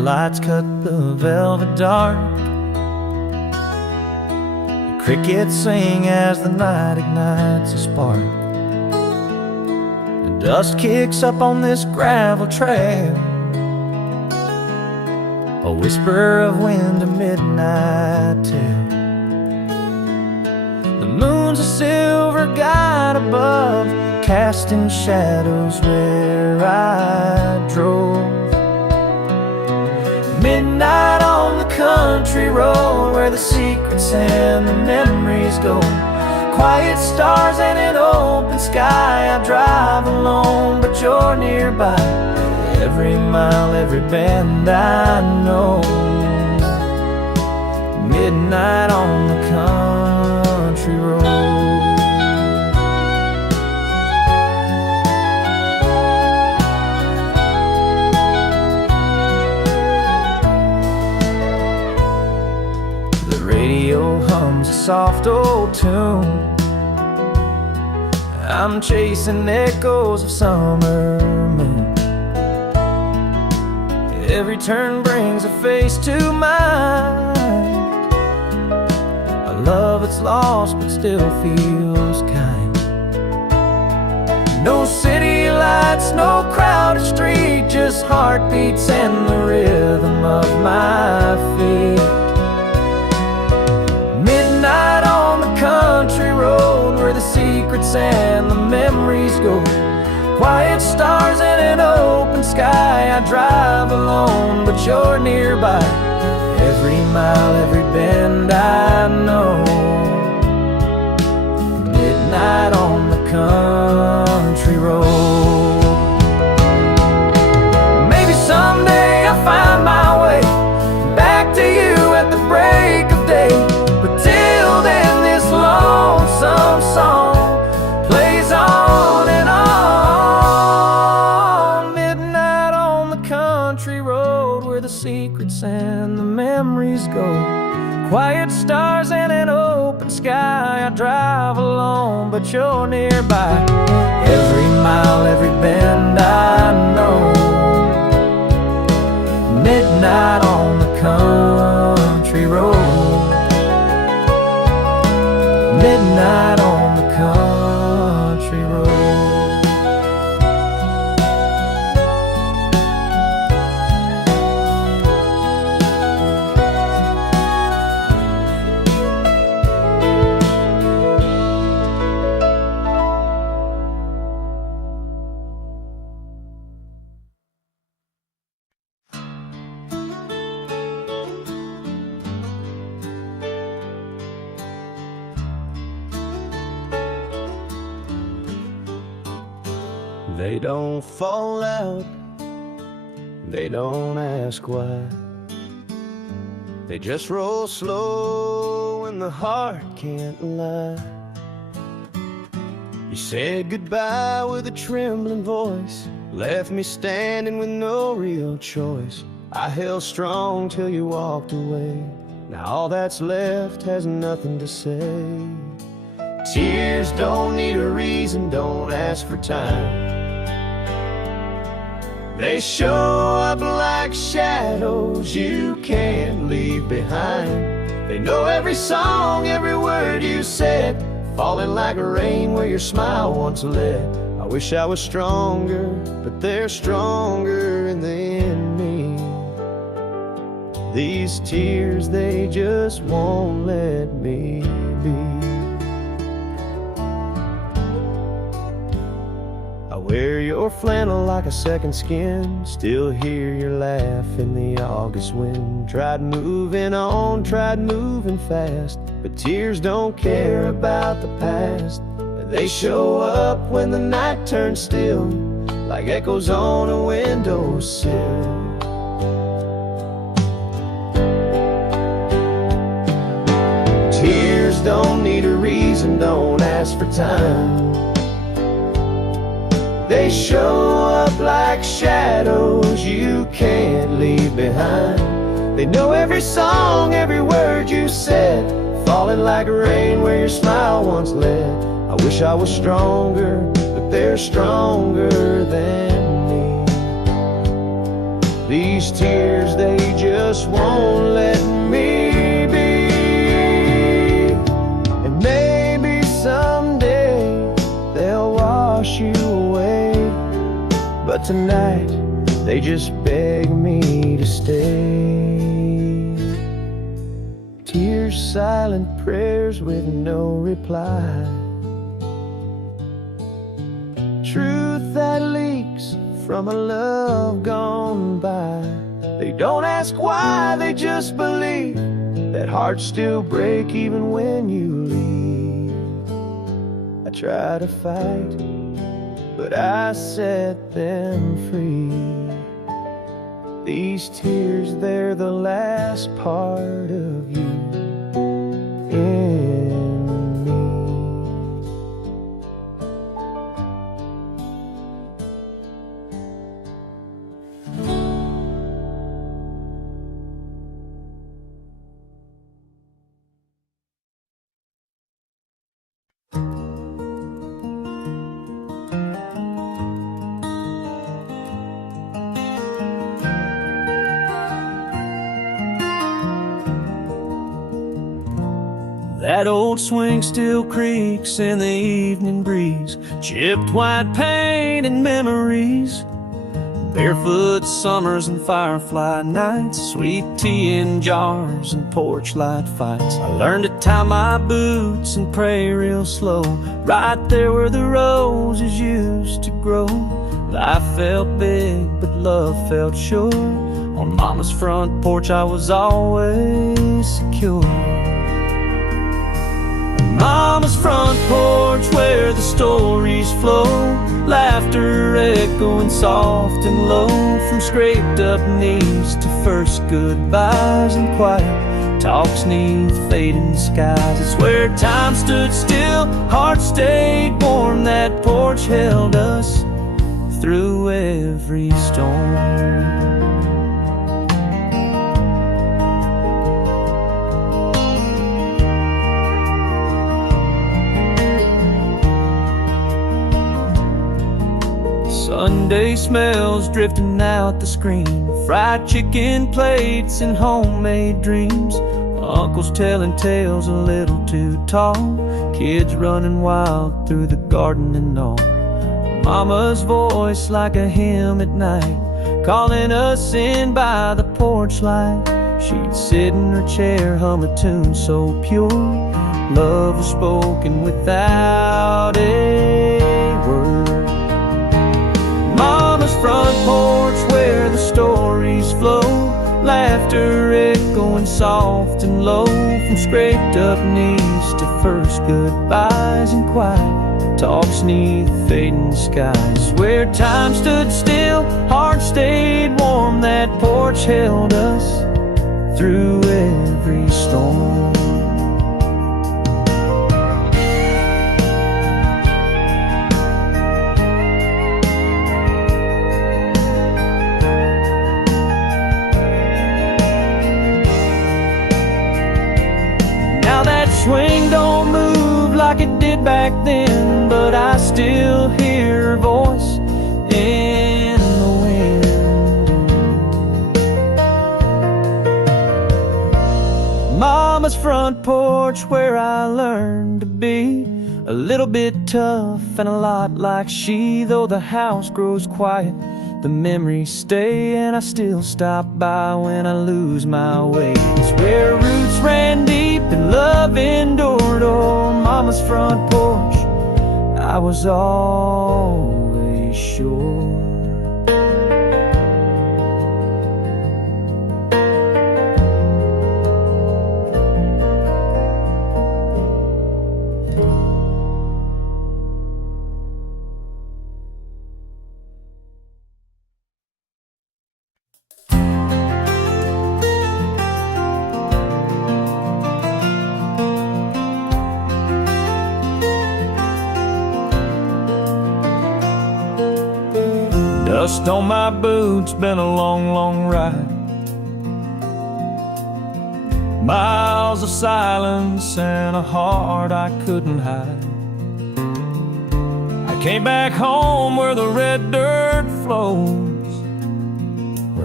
Streetlights cut the velvet dark. The crickets sing as the night ignites a spark. The dust kicks up on this gravel trail, a whisper of wind, a midnight tale. The moon's a silver guide above, casting shadows where I drove. Midnight on the country road, where the secrets and the memories go. Quiet stars and an open sky. I drive alone, but you're nearby. Every mile, every bend I know. Midnight on the country road. Radio hums a soft old tune. I'm chasing echoes of summer moon. Every turn brings a face to mind, a love that's lost but still feels kind. No city lights, no crowded street, just heartbeats and the rhythm of my feet. Midnight on the country road, where the secrets and the memories go. Quiet stars and an open sky. I drive alone, but you're nearby. Every mile, every bend I know. Midnight on the country road. Maybe someday I'll find my way back to you at the break of day. But till then, this lonesome song plays on and on. Midnight on the country road, where the secrets and the memories go. Quiet stars and an open sky. I drive alone, but you're nearby. Every mile, every bend I know. Midnight on the country road. Midnight on the country road. They don't fall out, they don't ask why. They just roll slow when the heart can't lie. You said goodbye with a trembling voice, left me standing with no real choice. I held strong till you walked away. Now all that's left has nothing to say. Tears don't need a reason, don't ask for time. They show up like shadows you can't leave behind. They know every song, every word you said, falling like rain where your smile once led. I wish I was stronger, but they're stronger than me. These tears, they just won't let me be. I wear your flannel like a second skin, still hear your laugh in the August wind. Tried moving on, tried moving fast, but tears don't care about the past. They show up when the night turns still, like echoes on a windowsill. Tears don't need a reason, don't ask for time. They show up like shadows you can't leave behind. They know every song, every word you said, falling like rain where your smile once led. I wish I was stronger, but they're stronger than me. These tears, they just won't let me be. And maybe someday they'll wash you away, but tonight they just beg me to stay. Tears, silent prayers with no reply. Truth that leaks from a love gone by. They don't ask why, they just believe that hearts still break even when you leave. I try to fight, but I set them free. These tears, they're the last part of you in me. That old swing still creaks in the evening breeze, chipped white paint and memories, barefoot summers and firefly nights, sweet tea in jars and porch light fights. I learned to tie my boots and pray real slow, right there where the roses used to grow. Life felt big, but love felt sure. On Mama's front porch I was always secure. Mama's front porch where the stories flow, laughter echoing soft and low, from scraped up knees to first goodbyes and quiet talks neath fading skies. It's where time stood still, hearts stayed warm, that porch held us through every storm. Sunday smells drifting out the screen, fried chicken plates and homemade dreams, uncles telling tales a little too tall, kids running wild through the garden and all. Mama's voice like a hymn at night, calling us in by the porch light. She'd sit in her chair, hum a tune so pure, love was spoken without a word. Mama's front porch where the stories flow, laughter echoing soft and low, from scraped up knees to first goodbyes and quiet talks neath fading skies. Where time stood still, hearts stayed warm, that porch held us through every storm. Swing don't move like it did back then, but I still hear her voice in the wind. Mama's front porch where I learned to be a little bit tough and a lot like she. Though the house grows quiet, the memories stay, and I still stop by when I lose my way. It's where roots ran deep and love endured. Oh, Mama's front porch, I was always sure. Dust on my boots, been a long, long ride. Miles of silence and a heart I couldn't hide. I came back home where the red dirt flows, where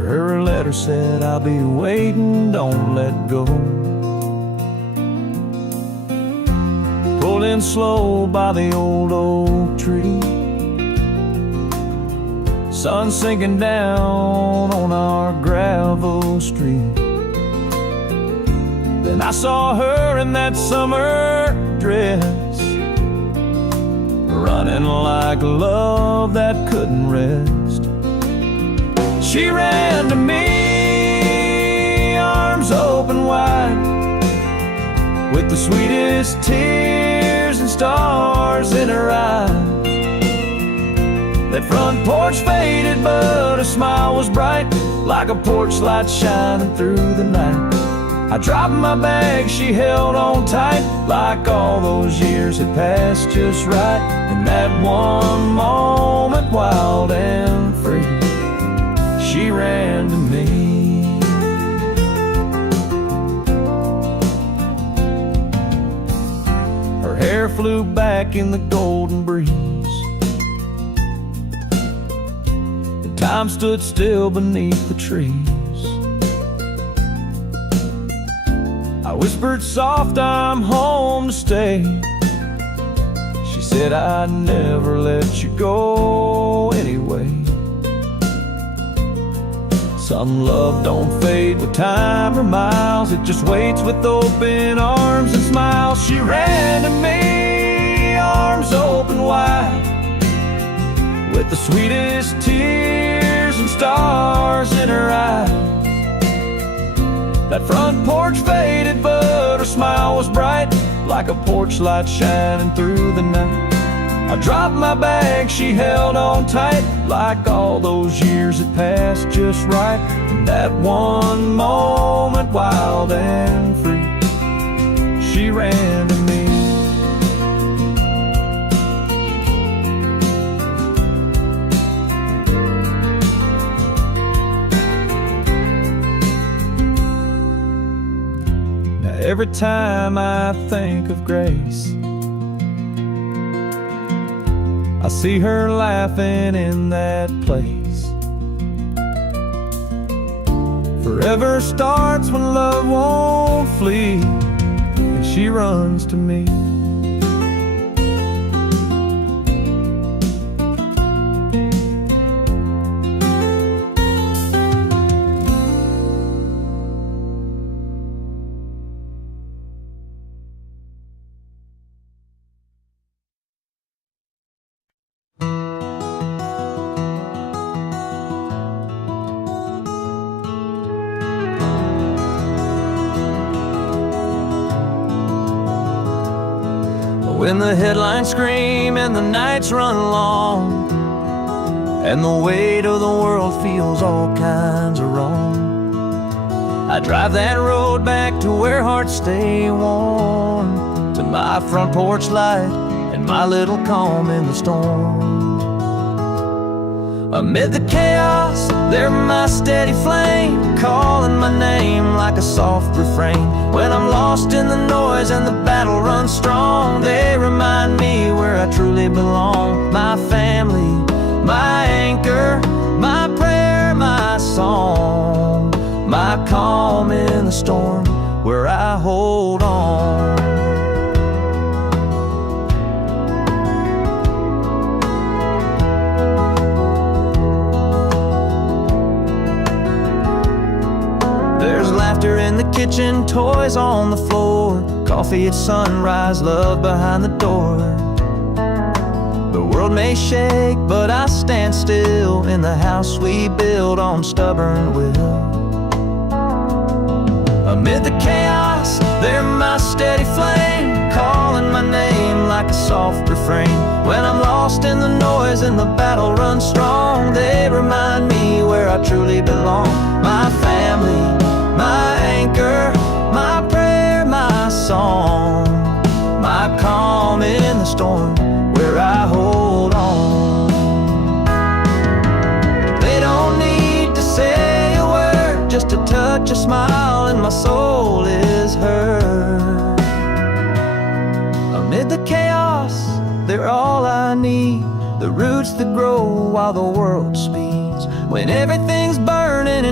her letter said, I'll be waiting, don't let go. Pulled in slow by the old oak tree, sun sinking down on our gravel street. Then I saw her in that summer dress, running like love that couldn't rest. She ran to me, arms open wide, with the sweetest tears and stars in her eyes. That front porch faded, but her smile was bright, like a porch light shining through the night. I dropped my bag, she held on tight, like all those years had passed just right. In that one moment, wild and free, she ran to me. Her hair flew back in the golden breeze, and time stood still beneath the trees. I whispered soft, I'm home to stay. She said, I'd never let you go anyway. Some love don't fade with time or miles, it just waits with open arms and smiles. She ran to me, arms open wide, with the sweetest tears and stars in her eyes. That front porch faded, but her smile was bright, like a porch light shining through the night. I dropped my bag, she held on tight, like all those years had passed just right. In that one moment, wild and free, she ran to me. Every time I think of Grace, I see her laughing in that place. Forever starts when love won't flee, and she runs to me. When the headlines scream and the nights run long, and the weight of the world feels all kinds of wrong, I drive that road back to where hearts stay warm, to my front porch light and my little calm in the storm. Amid the chaos, they're my steady flame, calling my name like a soft refrain. When I'm lost in the noise and the battle runs strong, they remind me where I truly belong. My family, my anchor, my prayer, my song, my calm in the storm, where I hold on. There's laughter in the kitchen, toys on the floor, coffee at sunrise, love behind the door. The world may shake, but I stand still in the house we build on stubborn will. Amid the chaos, they're my steady flame, calling my name like a soft refrain. When I'm lost in the noise and the battle runs strong, they remind me where I truly belong. My family, my anchor, my prayer, my song, my calm in the storm, where I hold on. They don't need to say a word, just a touch, a smile, and my soul is heard. Amid the chaos, they're all I need, the roots that grow while the world speeds. When everything's burning and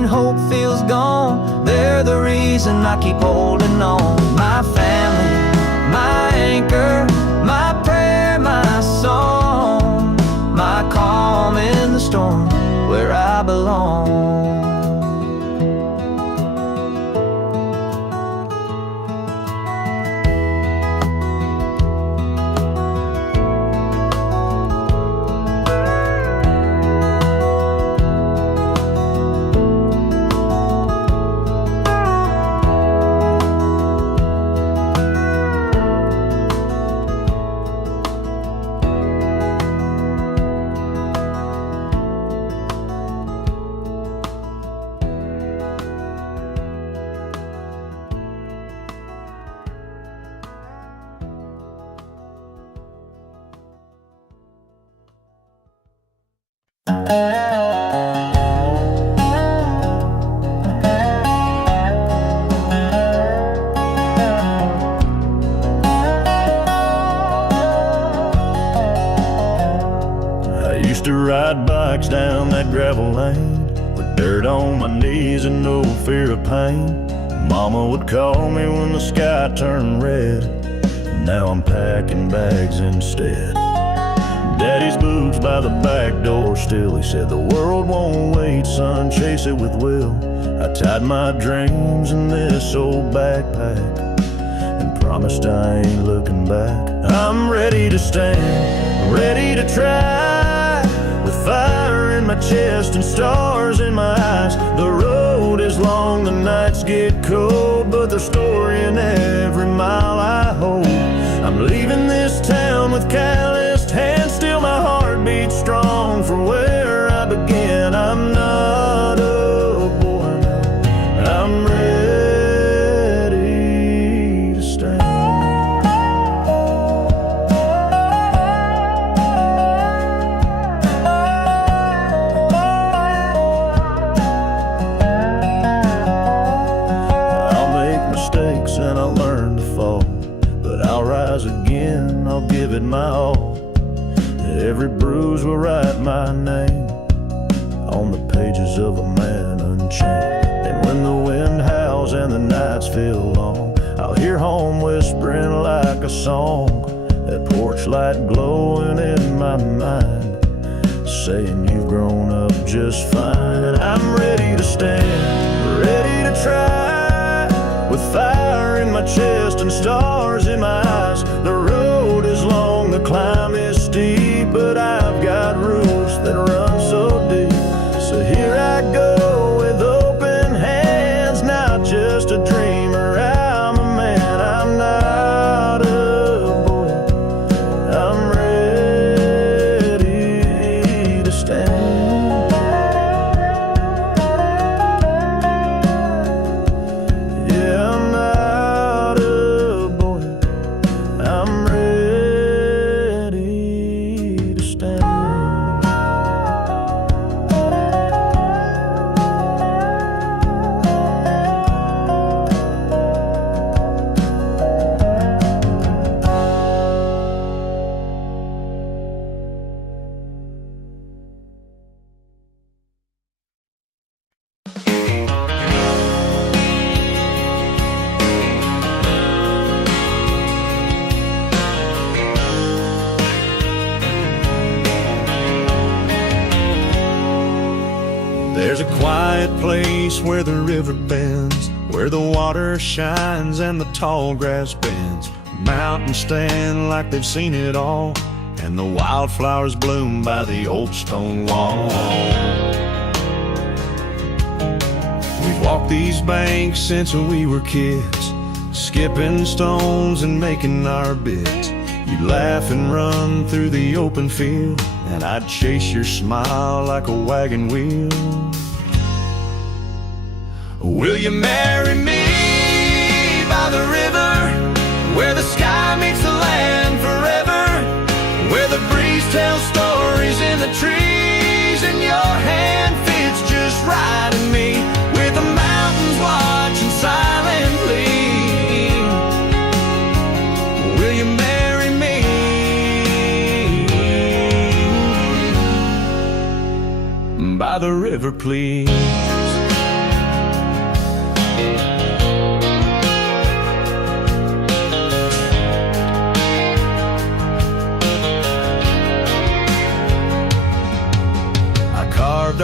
when hope feels gone, they're the reason I keep holding on. My family, my anchor, my prayer, my song, my calm in the storm, where I belong. I used to ride bikes down that gravel lane with dirt on my knees and no fear of pain. Mama would call me when the sky turned red. Now I'm packing bags instead. Daddy's boots by the back door still. He said the world won't wait, son, chase it with will. I tied my dreams in this old backpack and promised I ain't looking back. I'm ready to stand, ready to try, with fire in my chest and stars in my eyes. The road is long, the nights get cold, but there's story in every mile I hold. I'm leaving this town with calloused hands, still my heart beats strong for where I began. I'm not a boy now, I'm ready to stand. I'll make mistakes and I'll learn to fall, but I'll rise again, I'll give it my all. Every bruise will write my name on the pages of a man unchained. And when the wind howls and the nights feel long, I'll hear home whispering like a song, that porch light glowing in my mind, saying you've grown up just fine. And I'm ready to stand, ready to try, with fire in my chest and stars in my eyes. The road is long, the climb is steep, but I've got roots that run so deep. So here I go with open hands, not just a dreamer, I'm a man. I'm not a boy, I'm ready to stand. Yeah, I'm not a boy, I'm ready to stand. There's a quiet place where the river bends, where the water shines and the tall grass bends. Mountains stand like they've seen it all, and the wildflowers bloom by the old stone wall. We've walked these banks since we were kids, skipping stones and making our bits. You'd laugh and run through the open field, and I'd chase your smile like a wagon wheel. Will you marry me by the river, where the sky meets the land forever, where the breeze tells stories in the trees, and your hand fits just right in me, with the mountains watching silently? Will you marry me by the river, please?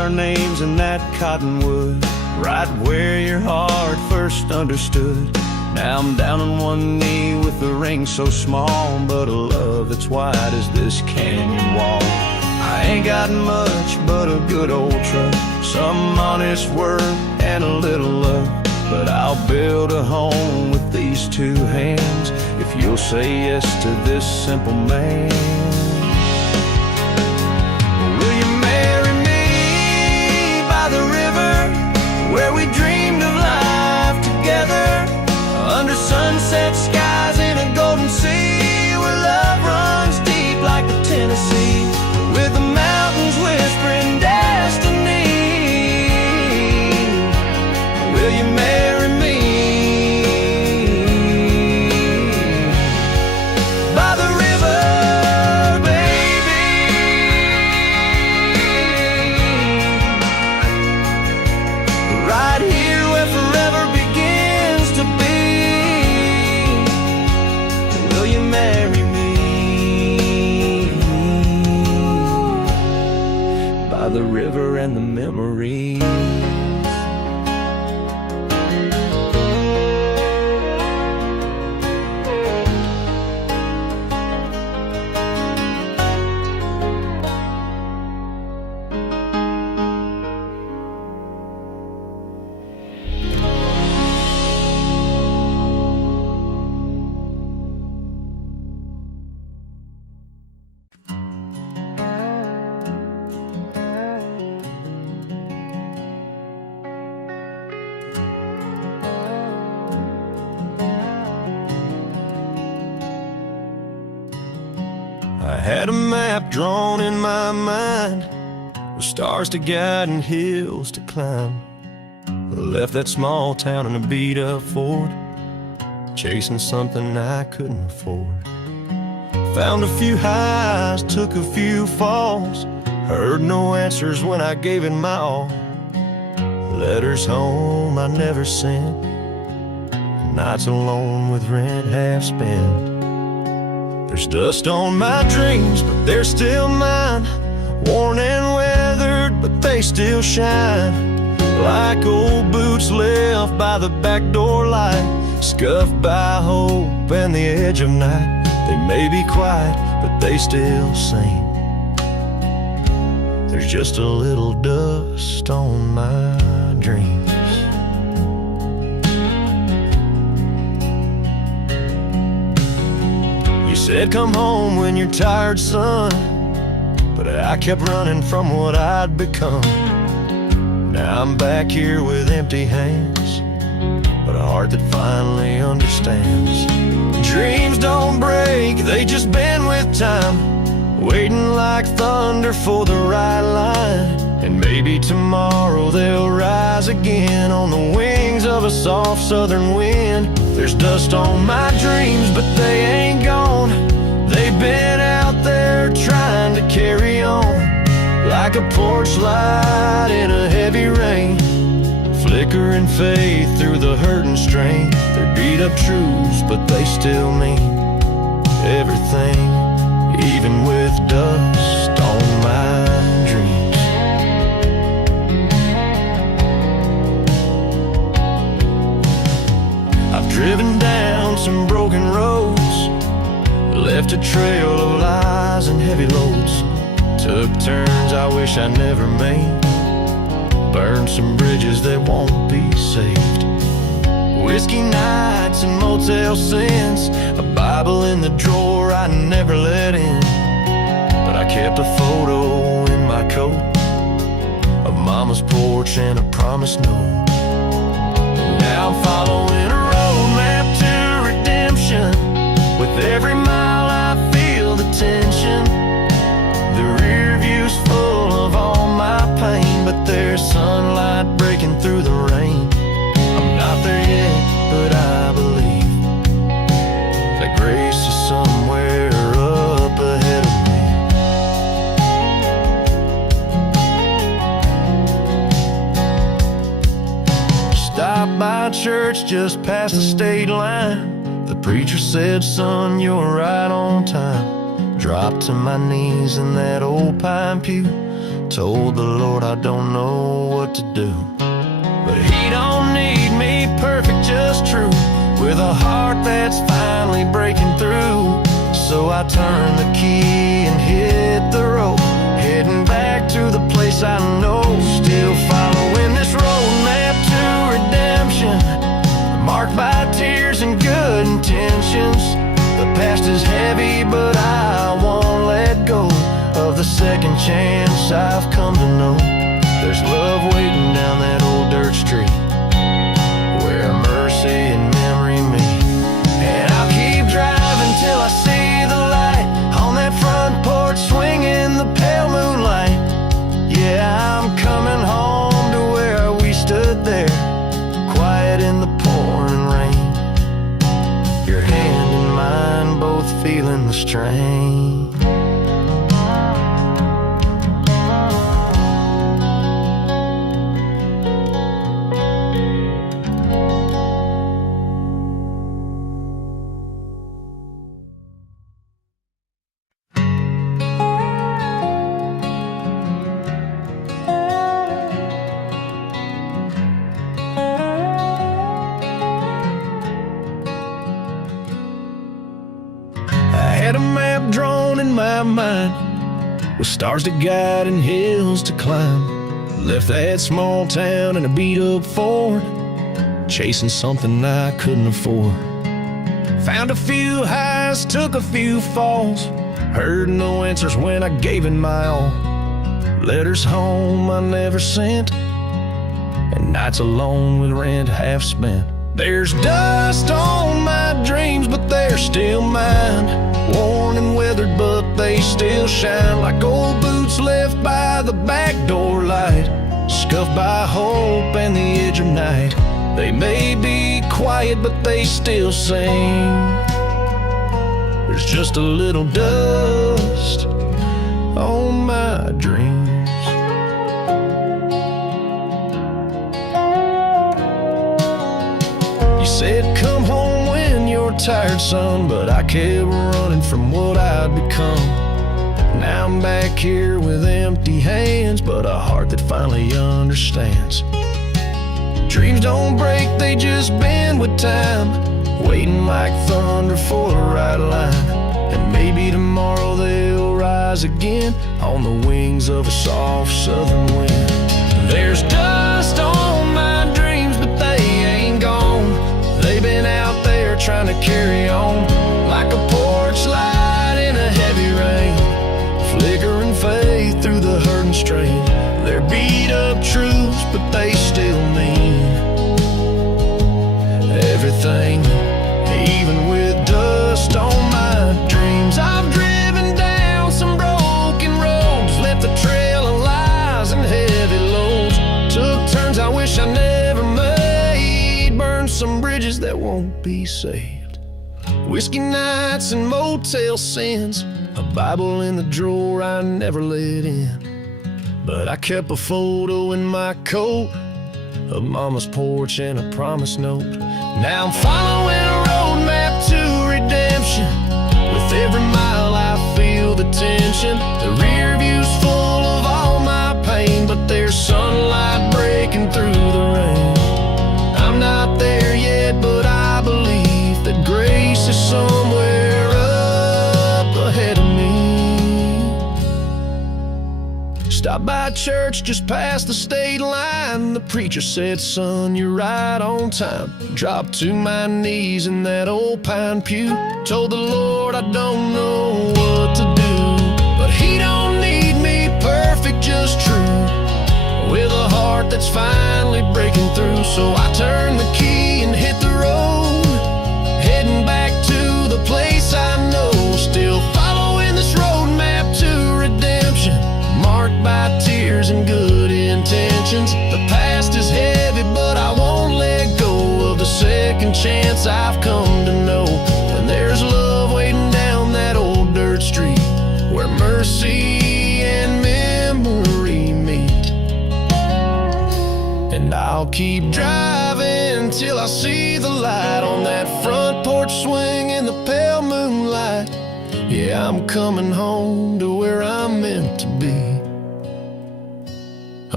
names in that cottonwood, right where your heart first understood. Now I'm down on one knee with a ring so small, but a love that's wide as this canyon wall. I ain't got much but a good old truck, some honest work and a little luck, but I'll build a home with these two hands if you'll say yes to this simple man. Will you marry me by the river where we dreamed of life together, under sunset skies in a golden sea, where love runs deep like the Tennessee, with the mountains whispering destiny? Will you marry me by the river, baby? Right here where forever begins to be. Will you marry me by the river and the memories? I had a map drawn in my mind, with stars to guide and hills to climb. I left that small town in a beat-up Ford, chasing something I couldn't afford. Found a few highs, took a few falls, heard no answers when I gave it my all. Letters home I never sent, nights alone with rent half spent. There's dust on my dreams, but they're still mine, worn and weathered, but they still shine, like old boots left by the back door light, scuffed by hope and the edge of night. They may be quiet, but they still sing. There's just a little dust on my dreams. You said come home when you're tired, son, but I kept running from what I'd become. Now I'm back here with empty hands, but a heart that finally understands. Dreams don't break, they just bend with time, waiting like thunder for the right line. And maybe tomorrow they'll rise again on the wings of a soft southern wind. There's dust on my dreams, but they ain't gone. They've been out there trying to carry on, like a porch light in a heavy rain, flickering faith through the hurt and strain. They're beat up truths, but they still mean everything, even with dust on my dreams. I've driven down some broken roads, left a trail of lies and heavy loads, took turns I wish I never made, burned some bridges that won't be saved. Whiskey nights and motel sins, a Bible in the drawer I never let in, but I kept a photo in my coat of Mama's porch and a promise note. Now I'm following a roadmap to redemption, with every mile I feel the tension. The rear view's full of all my pain, but there's sunlight breaking through the rain. I'm not there yet, but I believe that grace is somewhere up ahead of me. Stopped by church just past the state line. The preacher said, son, you're right on time. Dropped to my knees in that old pine pew, Told the Lord I don't know what to do. But he don't need me perfect, just true, with a heart that's finally breaking through. So I turned the key and hit the road, heading back to the place I know. Still following this roadmap to redemption, marked by tears and good intentions. The past is heavy, but I won't let go of the second chance I've come to know. There's love waiting down that old dirt street, where mercy and memory meet. And I'll keep driving till I see the light on that front porch, swinging the pale moonlight. Yeah, I'm coming home to where we stood there, quiet in the pouring rain. Your hand in mine, both feeling the strain. Had a map drawn in my mind, with stars to guide and hills to climb. Left that small town in a beat-up Ford, chasing something I couldn't afford. Found a few highs, took a few falls, heard no answers when I gave it my all. Letters home I never sent, and nights alone with rent half spent. There's dust on my dreams, but they're still mine. Worn and weathered, but they still shine like old boots left by the back door light, scuffed by hope and the edge of night. They may be quiet, but they still sing. There's just a little dust on my dreams. You said come home when you're tired, son, but I kept running from what I'd become. Now I'm back here with empty hands, but a heart that finally understands. Dreams don't break, they just bend with time, waiting like thunder for the right line. And maybe tomorrow they'll rise again on the wings of a soft southern wind. There's dust on my dreams, but they ain't gone. They've been out there trying to carry on, like a porch light in a heavy rain, flickering faith through the hurt and strain. They're beat up truths, but they still mean everything, even with dust on my dreams. I've driven down some broken roads, left a trail of lies and heavy loads. Took turns I wish I never made, burned some bridges that won't be saved. Whiskey nights and motel sins, a Bible in the drawer I never let in. But I kept a photo in my coat of Mama's porch and a promise note. Now I'm following a roadmap to redemption. With every mile I feel the tension. The rear view's full of all my pain, but there's sunlight breaking through the rain. I'm not there yet, but I believe that grace is somewhere up ahead of me. Stopped by church just past the state line. The preacher said, son, you're right on time. Dropped to my knees in that old pine pew. Told the Lord I don't know what to do, but he don't need me perfect, just true, with a heart that's finally breaking through. So I turned the key and hit the road, heading back to the place I know. Still following this roadmap to redemption, marked by tears and good intentions. The past is heavy, but I won't let go of the second chance I've come to know. And there's love waiting down that old dirt street, where mercy and memory meet. And I'll keep driving till I see the light on that front porch swing in the pale moonlight. Yeah, I'm coming home to where I'm meant to be.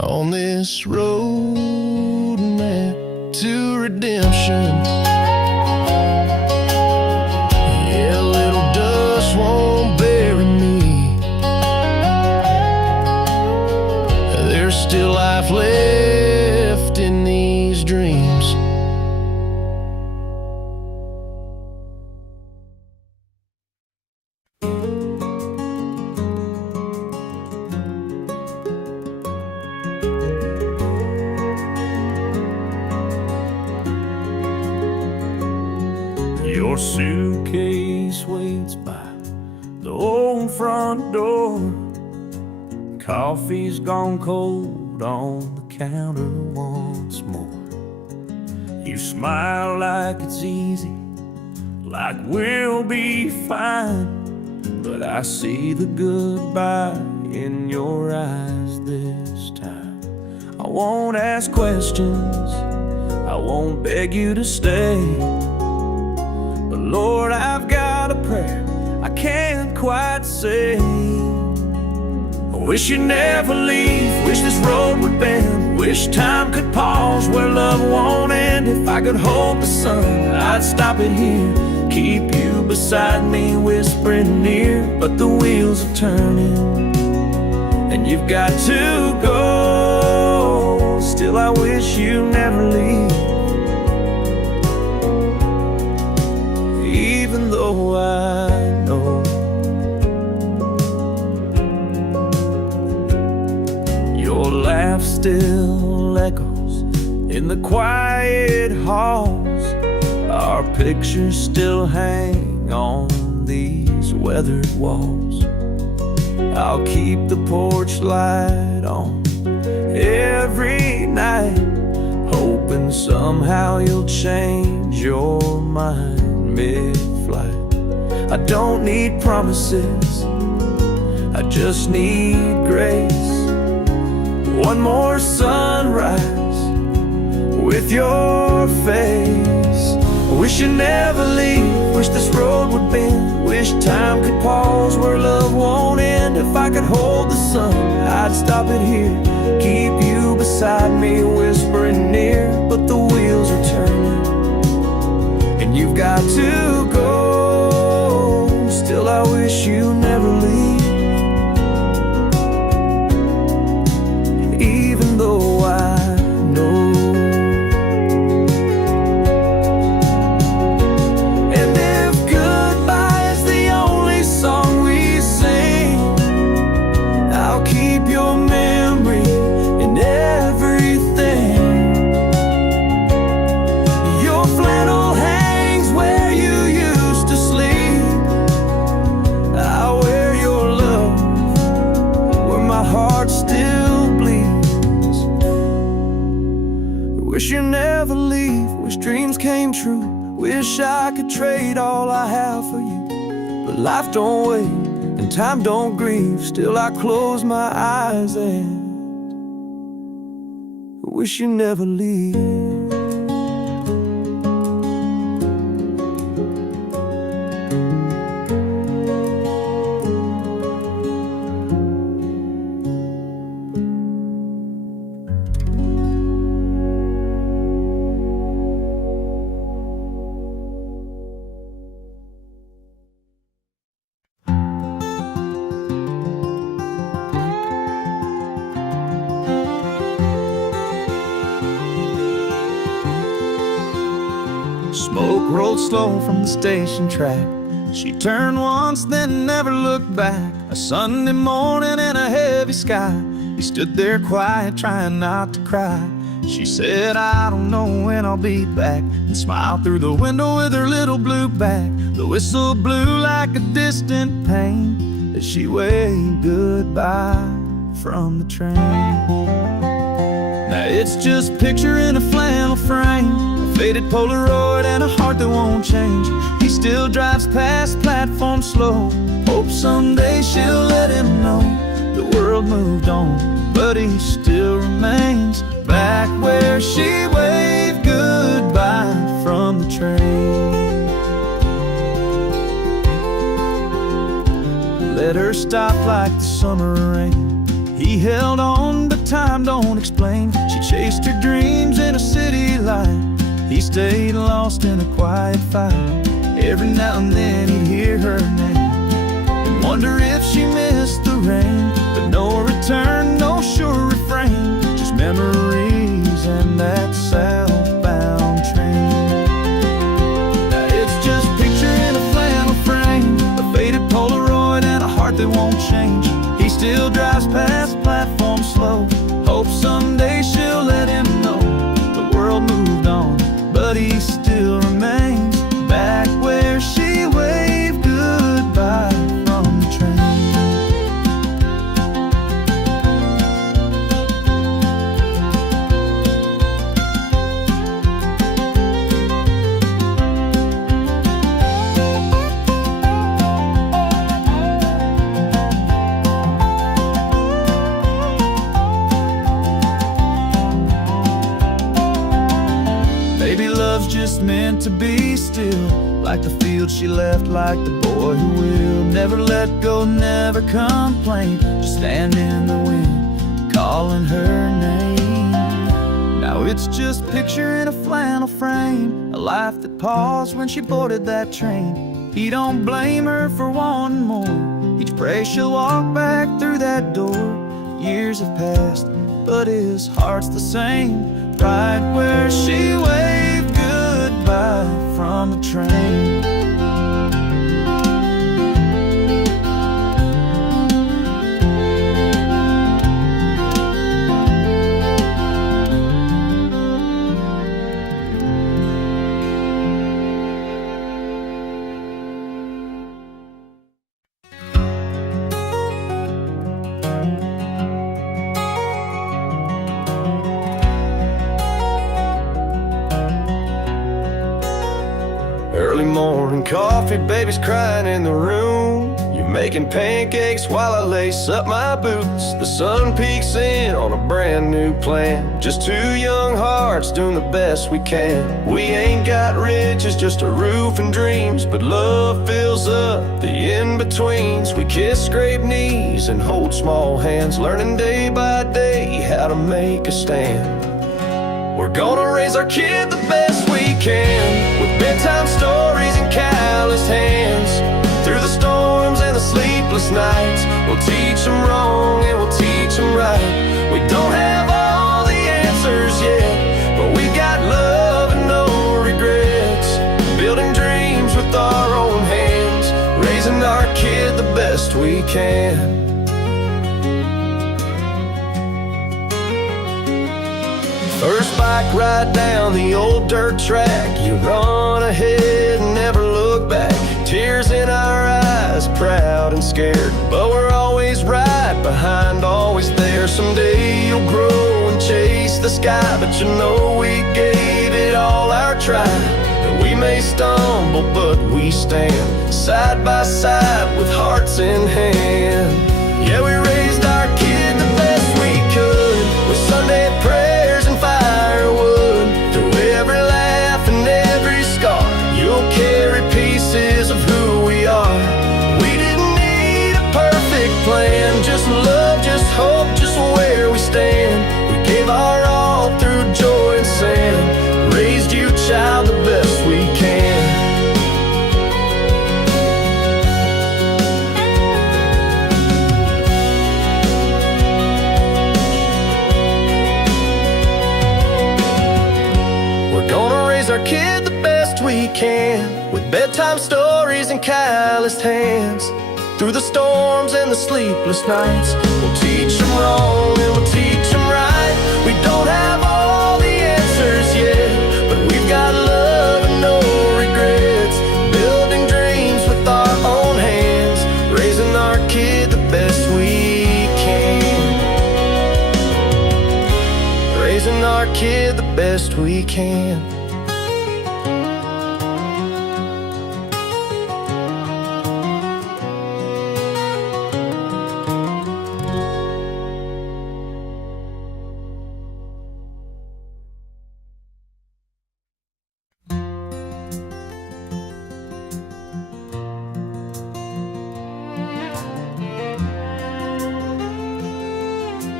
on this road map to redemption. Yeah, a little dust won't bury me. There's still life left in these dreams. Your suitcase waits by the old front door. Coffee's gone cold on the counter once more. You smile like it's easy, like we'll be fine, but I see the goodbye in your eyes this time. I won't ask questions, I won't beg you to stay, but Lord, I've got a prayer I can't quite say. I wish you'd never leave, wish this road would bend, wish time could pause where love won't end. If I could hold the sun, I'd stop it here, keep you beside me, whispering near. But the wheels are turning, and you've got to go. Still I wish you never leave, even though I know your laugh still echoes in the quiet halls. Our pictures still hang on these weathered walls. I'll keep the porch light on every night, hoping somehow you'll change your mind mid-flight. I don't need promises, I just need grace. One more sunrise with your face. I wish you'd never leave, wish this road would bend, wish time could pause where love won't end. If I could hold the sun, I'd stop it here, keep you beside me, whispering near. But the wheels are turning, and you've got to go. Still I wish you never leave, even though I know. And if goodbye is the only song we sing, I'll keep your memory in everything. Your flannel hangs where you used to sleep, I'll wear your love where my heart still bleeds. Wish you never leave, wish dreams came true, wish I could trade all I have for you. But life don't wait and time don't grieve, still I close my eyes and wish you never leave. Smoke rolled slow from the station track. She turned once, then never looked back. A Sunday morning in a heavy sky, he stood there quiet, trying not to cry. She said, I don't know when I'll be back, and smiled through the window with her little blue bag. The whistle blew like a distant pain as she waved goodbye from the train. Now it's just a picture in a flannel frame, a faded Polaroid and a heart that won't change. He still drives past platform slow, hopes someday she'll let him know the world moved on, but he still remains back where she waved goodbye from the train. Let her stop like the summer rain. He held on, but time don't explain. She chased her dreams in a city light. He stayed lost in a quiet fight. Every now and then he'd hear her name and wonder if she missed the rain. But no return, no sure refrain, just memories and that southbound train. Now it's just a picture in a flannel frame, a faded Polaroid and a heart that won't change. He still drives past platform slow, hopes someday she'll let him know the world moved on, but he still remains back where she waved goodbye from the train. Maybe love's just meant to be still, like the field she left, like the boy who will never let go, never complain, just stand in the wind, calling her name. Now it's just a picture in a flannel frame, a life that paused when she boarded that train. He don't blame her for wanting more, each prays she'll walk back through that door. Years have passed, but his heart's the same, right where she waved goodbye from the train. Early morning coffee, baby's crying in the room. You're making pancakes while I lace up my boots. The sun peeks in on a brand new plan. Just two young hearts doing the best we can. We ain't got riches, just a roof and dreams, but love fills up the in-betweens. We kiss, scrape knees, and hold small hands, learning day by day how to make a stand. We're gonna raise our kid the best we can, with bedtime stories and calloused hands. Through the storms and the sleepless nights, we'll teach them wrong and we'll teach them right. We don't have all the answers yet, but we got love and no regrets. Building dreams with our own hands, raising our kid the best we can. First bike ride down the old dirt track, you run ahead and never look back. Tears in our eyes, proud and scared, but we're always right behind, always there. Someday you'll grow and chase the sky, but you know we gave it all our try. And we may stumble, but we stand side by side with hearts in hand. Yeah, we raised our kid the best we could, with Sunday prayers and firewood. Through every laugh and every scar, you'll carry pieces of who we are. We didn't need a perfect plan, just love, just hope, just where we stand. We gave our all through joy and sand, raised you, child, the best we can. Our kid the best we can, with bedtime stories and calloused hands. Through the storms and the sleepless nights, we'll teach them wrong and we'll teach them right. We don't have all the answers yet, but we've got love and no regrets. Building dreams with our own hands, raising our kid the best we can. Raising our kid the best we can.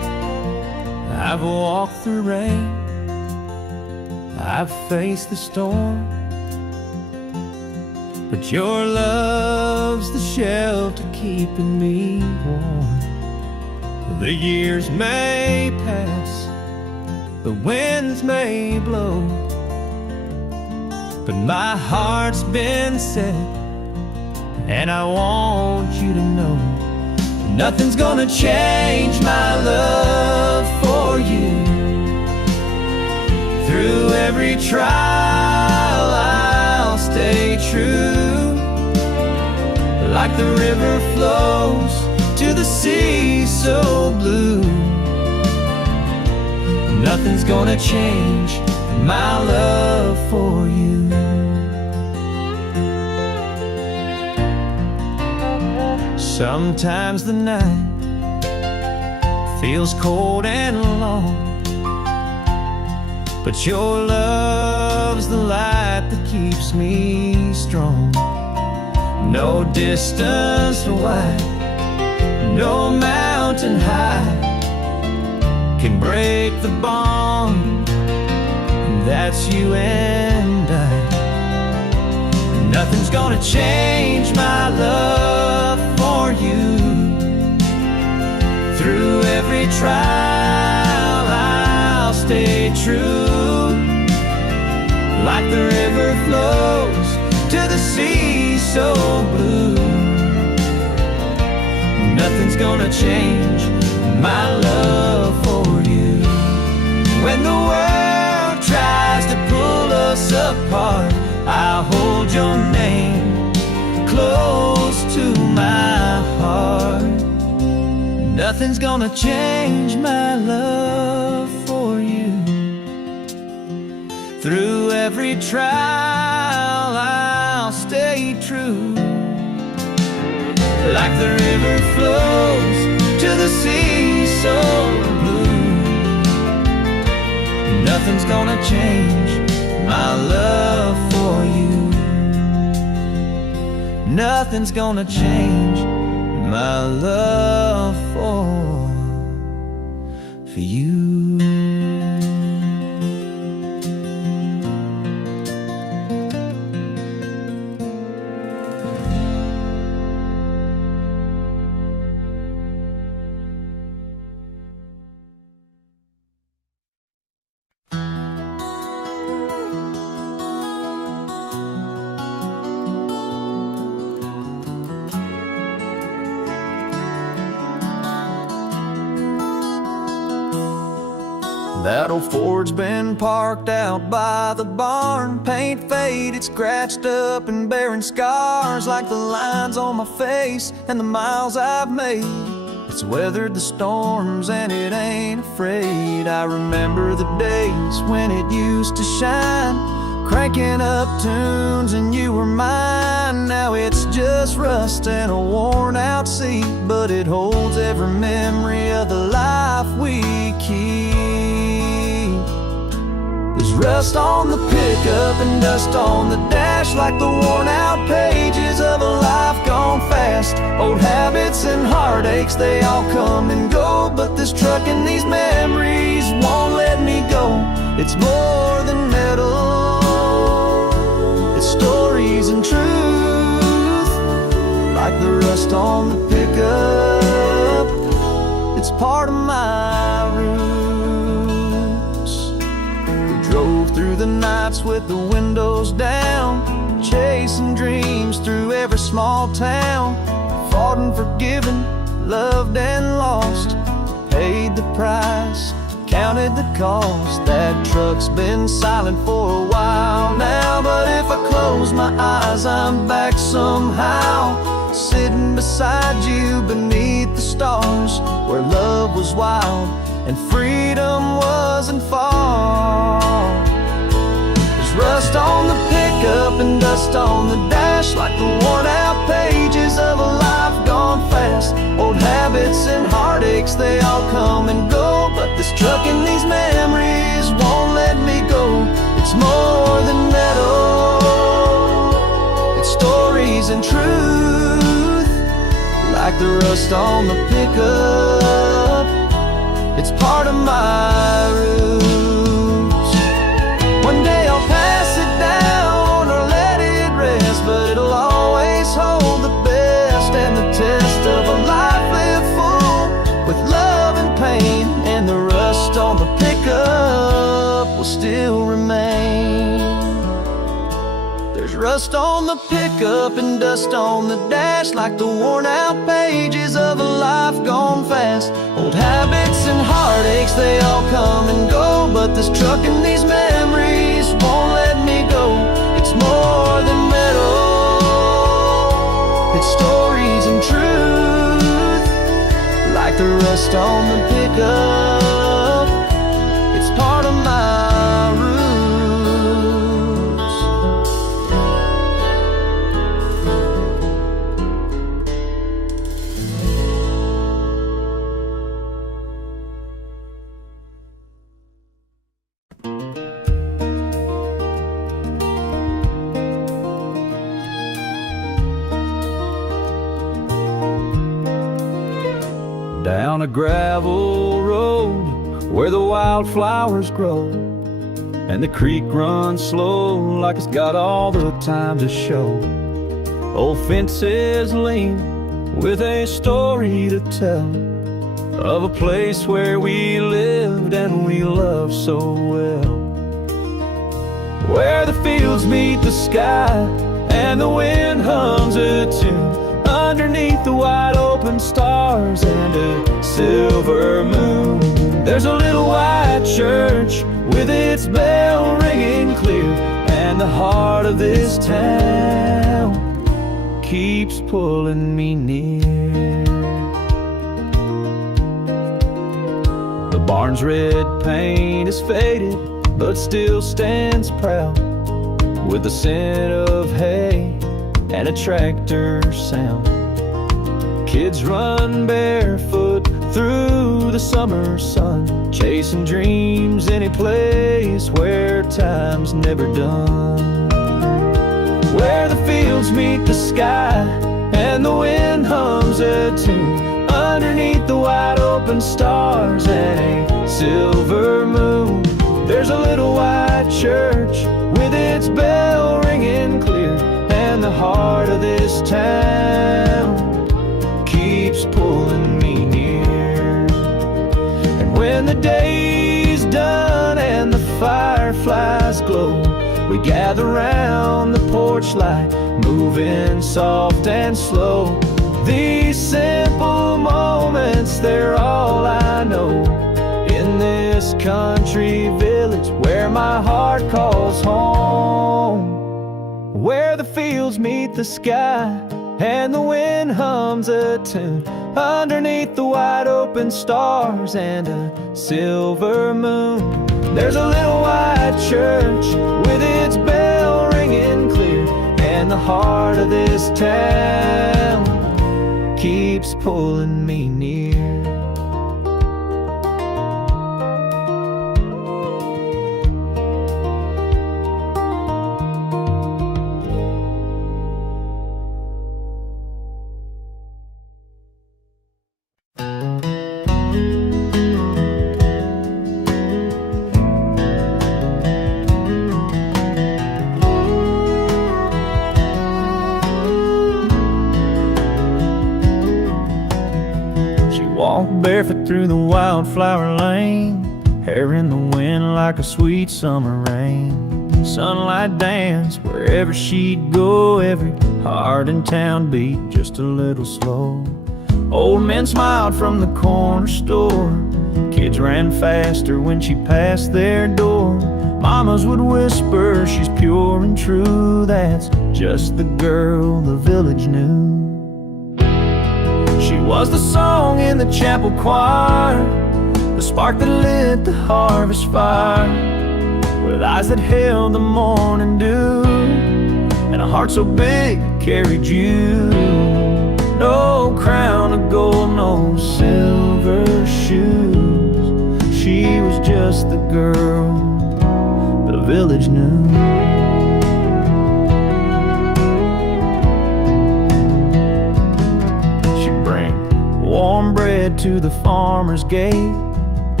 I've walked through rain, I've faced the storm, but your love's the shelter keeping me warm. The years may pass, the winds may blow, but my heart's been set, and I want you to know nothing's gonna change my love for you. Through every trial I'll stay true, like the river flows to the sea so blue. Nothing's gonna change my love for you. Sometimes the night feels cold and long, but your love's the light that keeps me strong. No distance wide, no mountain high can break the bond, and that's you and I. Nothing's gonna change my love for you. Through every trial I'll stay true, like the river flows to the sea so blue. Nothing's gonna change my love for you. When the world tries to pull us apart, I'll hold your name close to my heart. Nothing's gonna change my love for you. Through every trial I'll stay true, like the river flows to the sea so blue. Nothing's gonna change my love for you. Nothing's gonna change my love for you. That old Ford's been parked out by the barn, paint faded, scratched up and bearing scars like the lines on my face and the miles I've made. It's weathered the storms and it ain't afraid. I remember the days when it used to shine, cranking up tunes and you were mine. Now it's just rust and a worn out seat, but it holds every memory of the life we keep. There's rust on the pickup and dust on the dash, like the worn out pages of a life gone fast. Old habits and heartaches, they all come and go, but this truck and these memories won't let me go. It's more than metal, it's stories and truth, like the rust on the pickup. It's part of my roots. We drove through the nights with the windows down, chasing dreams through every small town. Fought and forgiven, loved and lost, paid the price, counted the cost. That truck's been silent for a while now, but if I close my eyes, I'm back somehow, sitting beside you beneath the stars, where love was wild and freedom wasn't far. There's rust on the pickup and dust on the dash, like the worn out pages of a life gone fast. Old habits and heartaches, they all come and go, but this truck and these memories won't let me go. It's more than metal, it's stories and truth, like the rust on the pickup. it's part of my roots. One day I'll pass it down or let it rest, but it'll always hold the best and the test of a life lived full with love and pain, and the rust on the pickup will still remain. There's rust on the pickup and dust on the dash, like the worn out pages of a life gone fast. Old habits and heartaches, they all come and go, but this truck and these memories won't let me go. It's more than metal, it's stories and truth, like the rust on the pickup, it's part of my roots. Down a gravel road where the wildflowers grow, and the creek runs slow like it's got all the time to show. Old fences lean with a story to tell of a place where we lived and we loved so well, where the fields meet the sky and the wind hums a tune underneath the wide open stars and a silver moon. There's a little white church with its bell ringing clear, and the heart of this town keeps pulling me near. The barn's red paint is faded but still stands proud, with the scent of hay and a tractor sound. Kids run barefoot through the summer sun, chasing dreams any place where time's never done, where the fields meet the sky and the wind hums a tune underneath the wide open stars and a silver moon. There's a little white church with its bell ringing clear, and the heart of this town keeps pulling me near. And when the day's done and the fireflies glow, we gather round the porch light, moving soft and slow. These simple moments, they're all I know in this country village where my heart calls home, where the fields meet the sky and the wind hums a tune underneath the wide open stars and a silver moon. There's a little white church with its bell ringing clear, and the heart of this town keeps pulling me near. Barefoot through the wildflower lane, hair in the wind like a sweet summer rain. Sunlight dance wherever she'd go, every heart in town beat just a little slow. Old men smiled from the corner store, kids ran faster when she passed their door. Mamas would whisper, she's pure and true, that's just the girl the village knew. She was the song in the chapel choir, the spark that lit the harvest fire, with eyes that held the morning dew, and a heart so big it carried you. No crown of gold, no silver shoes, she was just the girl the village knew. Warm bread to the farmer's gate,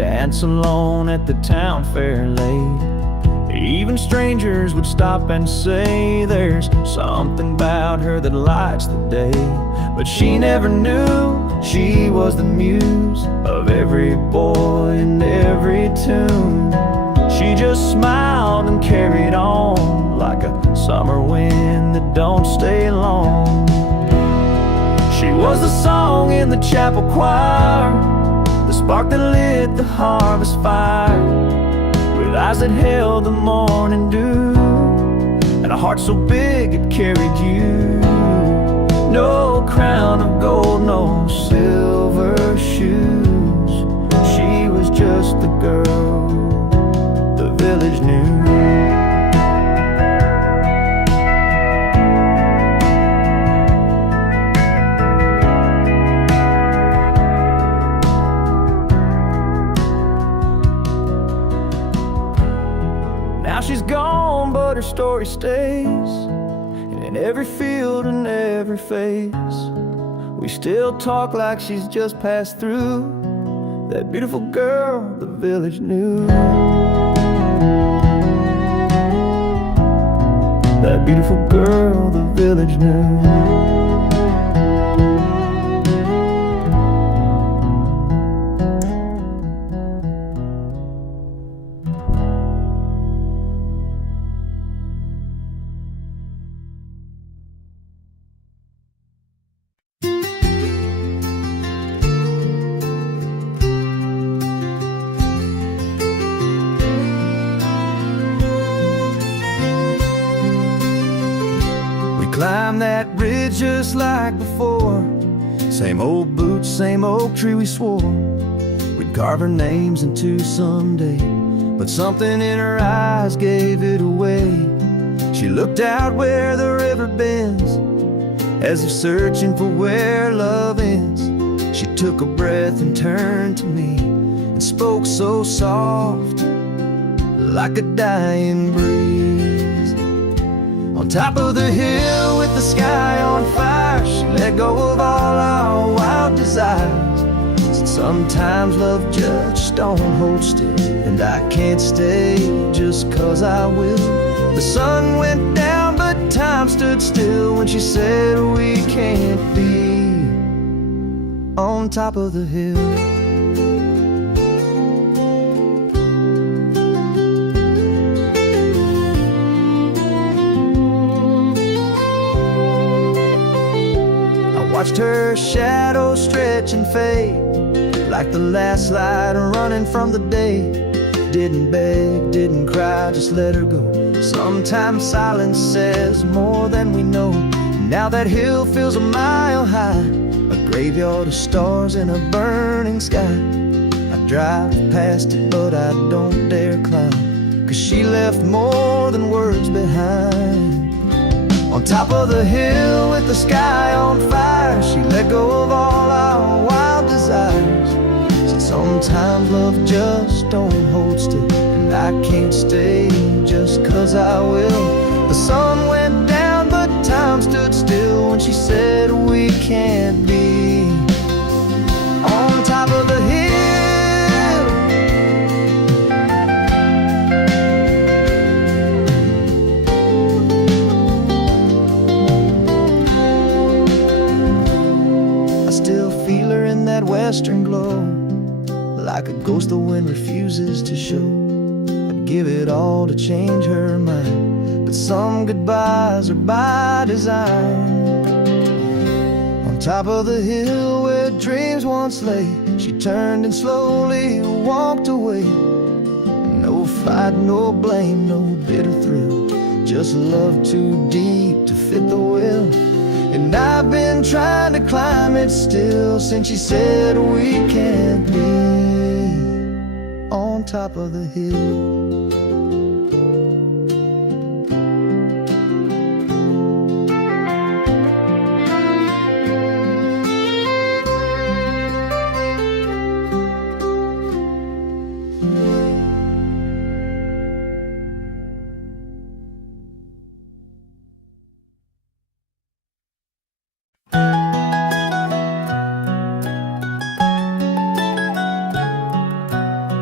dance alone at the town fair late. Even strangers would stop and say there's something about her that lights the day. But she never knew she was the muse of every boy and every tune. She just smiled and carried on like a summer wind that don't stay long. She was the song in the chapel choir, the spark that lit the harvest fire, with eyes that held the morning dew, and a heart so big it carried you. No crown of gold, no silver shoes. She was just the girl the village knew. She's gone, but her story stays, and in every field and every face, we still talk like she's just passed through. That beautiful girl the village knew. That beautiful girl the village knew. Climb that ridge just like before. Same old boots, same oak tree we swore we'd carve our names into someday. But something in her eyes gave it away. She looked out where the river bends, as if searching for where love ends. She took a breath and turned to me and spoke so soft, like a dying breeze. On top of the hill with the sky on fire, she let go of all our wild desires. Said sometimes love just don't hold still, and I can't stay just 'cause I will. The sun went down but time stood still when she said we can't be on top of the hill. Watched her shadow stretch and fade like the last light running from the day. Didn't beg, didn't cry, just let her go. Sometimes silence says more than we know. Now that hill feels a mile high, a graveyard of stars in a burning sky. I drive past it but I don't dare climb, 'cause she left more than words behind. On top of the hill with the sky on fire, she let go of all our wild desires. Said sometimes love just don't hold still, and I can't stay just 'cause I will. The sun went down but time stood still when she said we can't be on top of the hill. Western glow, like a ghost the wind refuses to show. I'd give it all to change her mind, but some goodbyes are by design. On top of the hill where dreams once lay, she turned and slowly walked away. No fight, no blame, no bitter thrill, just love too deep to fit the will. And I've been trying to climb it still since she said we can't be on top of the hill.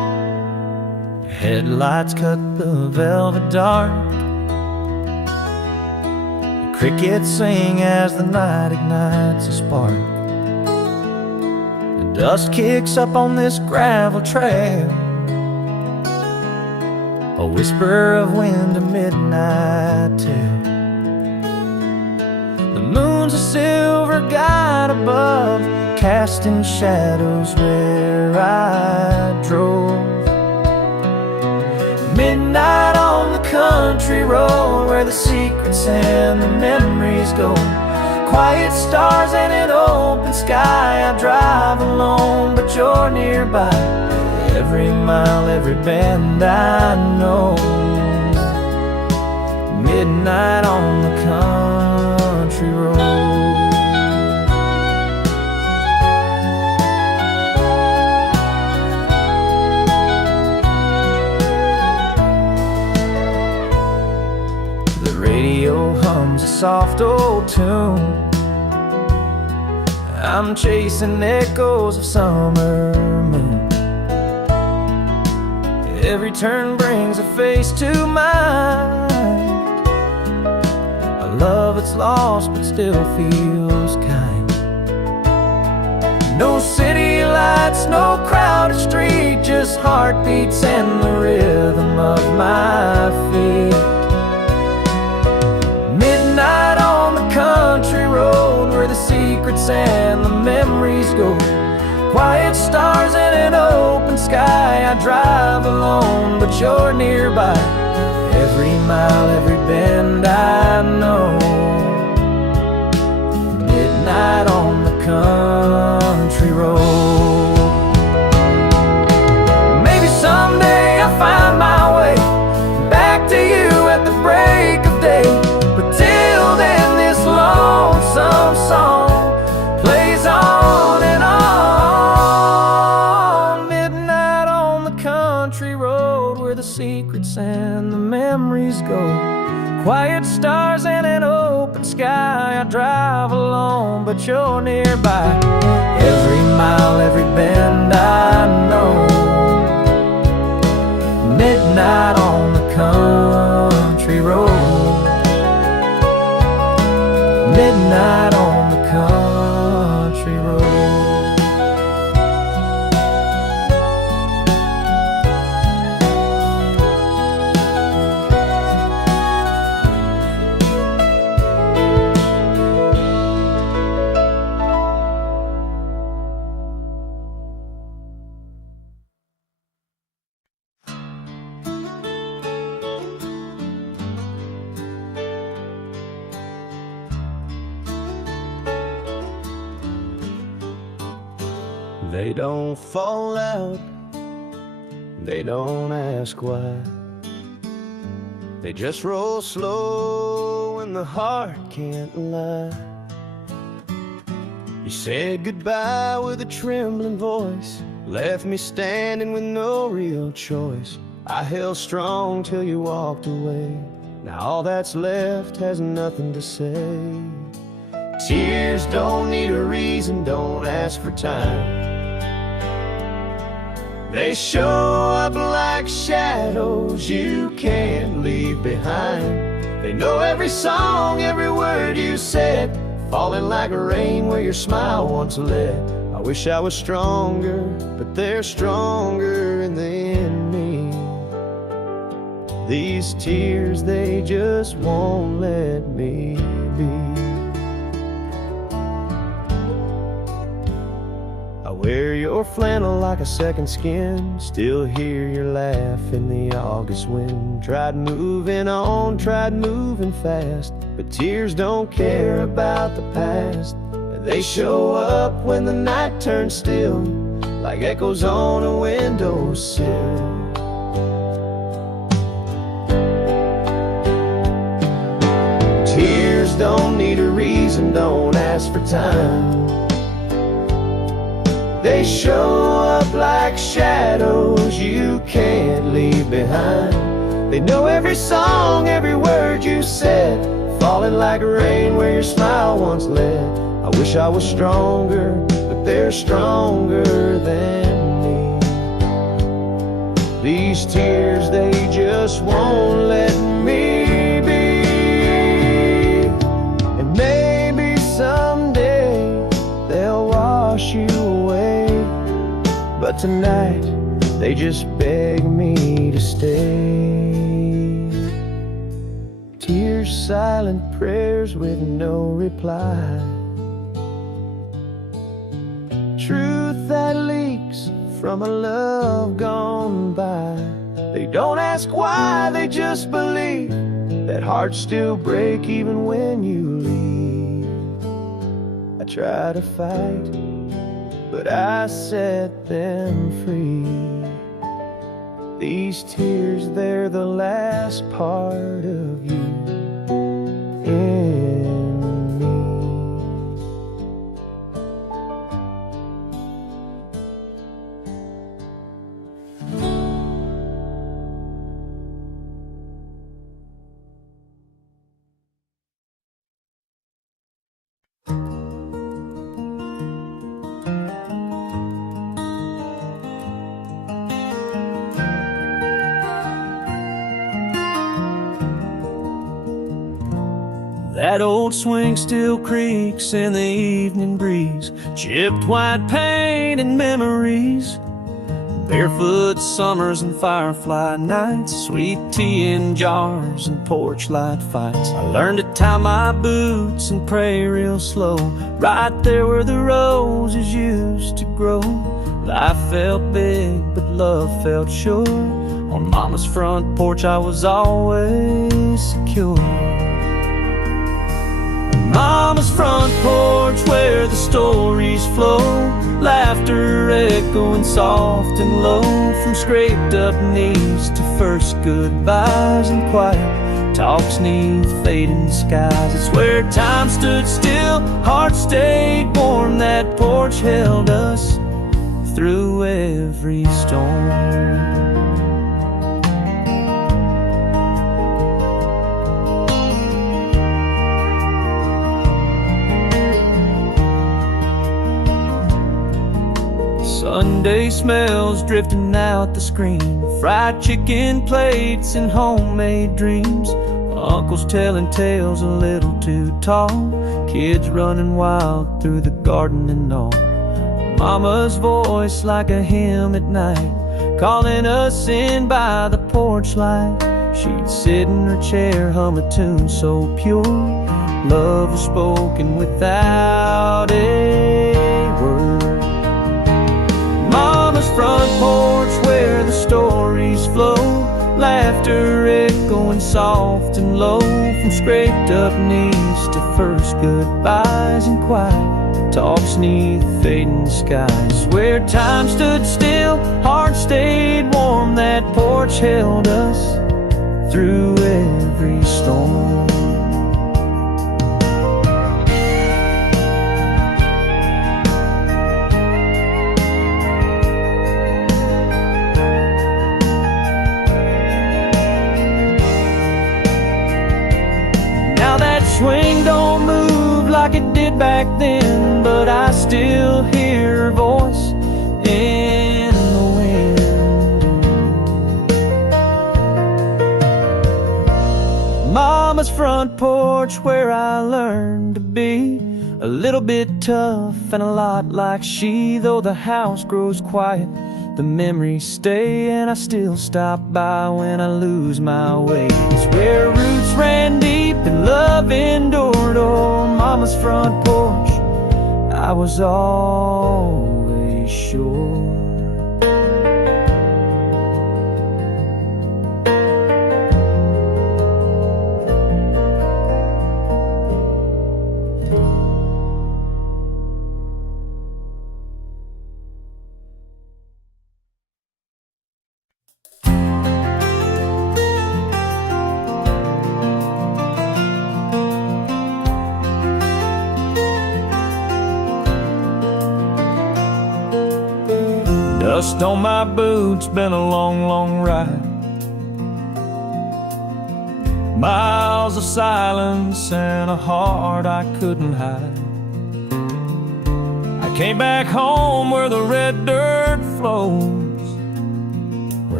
lights cut the velvet dark. The crickets sing as the night ignites a spark. The dust kicks up on this gravel trail, a whisper of wind, a midnight tale. The moon's a silver guide above, casting shadows where I drove. Midnight on the country road, where the secrets and the memories go. Quiet stars and an open sky. I drive alone, but you're nearby. Every mile, every bend I know. Midnight on the country road. The radio hums a soft old tune. I'm chasing echoes of summer moon. Every turn brings a face to mind, a love that's lost but still feels kind. No city lights, no crowded street, just heartbeats and the rhythm of my feet. Midnight on the country road, where the secrets and the memories go. Quiet stars and an open sky. I drive alone, but you're nearby. Every mile, every bend I know. Midnight on the country road. Maybe someday I'll find my way back to you at the break of day. But till then, this lonesome song plays on and on. Midnight on the country road, where the secrets and the memories go. Quiet stars and an open sky. I drive alone, but you're nearby. Every mile, every bend I know. Midnight on the country road. Midnight on the country road. They don't fall out, they don't ask why. They just roll slow when the heart can't lie. You said goodbye with a trembling voice, left me standing with no real choice. I held strong till you walked away. Now all that's left has nothing to say. Tears don't need a reason, don't ask for time. They show up like shadows you can't leave behind. They know every song, every word you said, falling like rain where your smile once led. I wish I was stronger, but they're stronger than me. These tears, they just won't let me be. I wear your flannel like a second skin, still hear your laugh in the August wind. Tried moving on, tried moving fast, but tears don't care about the past. They show up when the night turns still, like echoes on a windowsill. Tears don't need a reason, don't ask for time. They show up like shadows you can't leave behind. They know every song, every word you said, falling like rain where your smile once led. I wish I was stronger, but they're stronger than me. These tears, they just won't let me be. And maybe someday they'll wash you away, but tonight they just beg me to stay. Tears, silent prayers with no reply. Truth that leaks from a love gone by. They don't ask why, they just believe that hearts still break even when you leave. I try to fight, but I set them free. These tears, they're the last part of you in me. That old swing still creaks in the evening breeze, chipped white paint and memories, barefoot summers and firefly nights, sweet tea in jars and porch light fights. I learned to tie my boots and pray real slow, right there where the roses used to grow. Life felt big, but love felt sure. On Mama's front porch I was always secure. Mama's front porch where the stories flow, laughter echoing soft and low, from scraped up knees to first goodbyes and quiet talks neath fading skies. It's where time stood still, hearts stayed warm, that porch held us through every storm. Sunday smells drifting out the screen, fried chicken plates and homemade dreams, uncles telling tales a little too tall, kids running wild through the garden and all. Mama's voice like a hymn at night, calling us in by the porch light. She'd sit in her chair, hum a tune so pure, love was spoken without a word. Mama's front porch where the stories flow, laughter echoing soft and low, from scraped up knees to first goodbyes and quiet talks neath fading skies. Where time stood still, hearts stayed warm, that porch held us through every storm. Swing don't move like it did back then, but I still hear her voice in the wind. Mama's front porch where I learned to be a little bit tough and a lot like she. Though the house grows quiet, the memories stay, and I still stop by when I lose my way. It's where roots ran deep and love endured. On Mama's front porch I was always sure. Dust on my boots, been a long, long ride. Miles of silence and a heart I couldn't hide. I came back home where the red dirt flows, where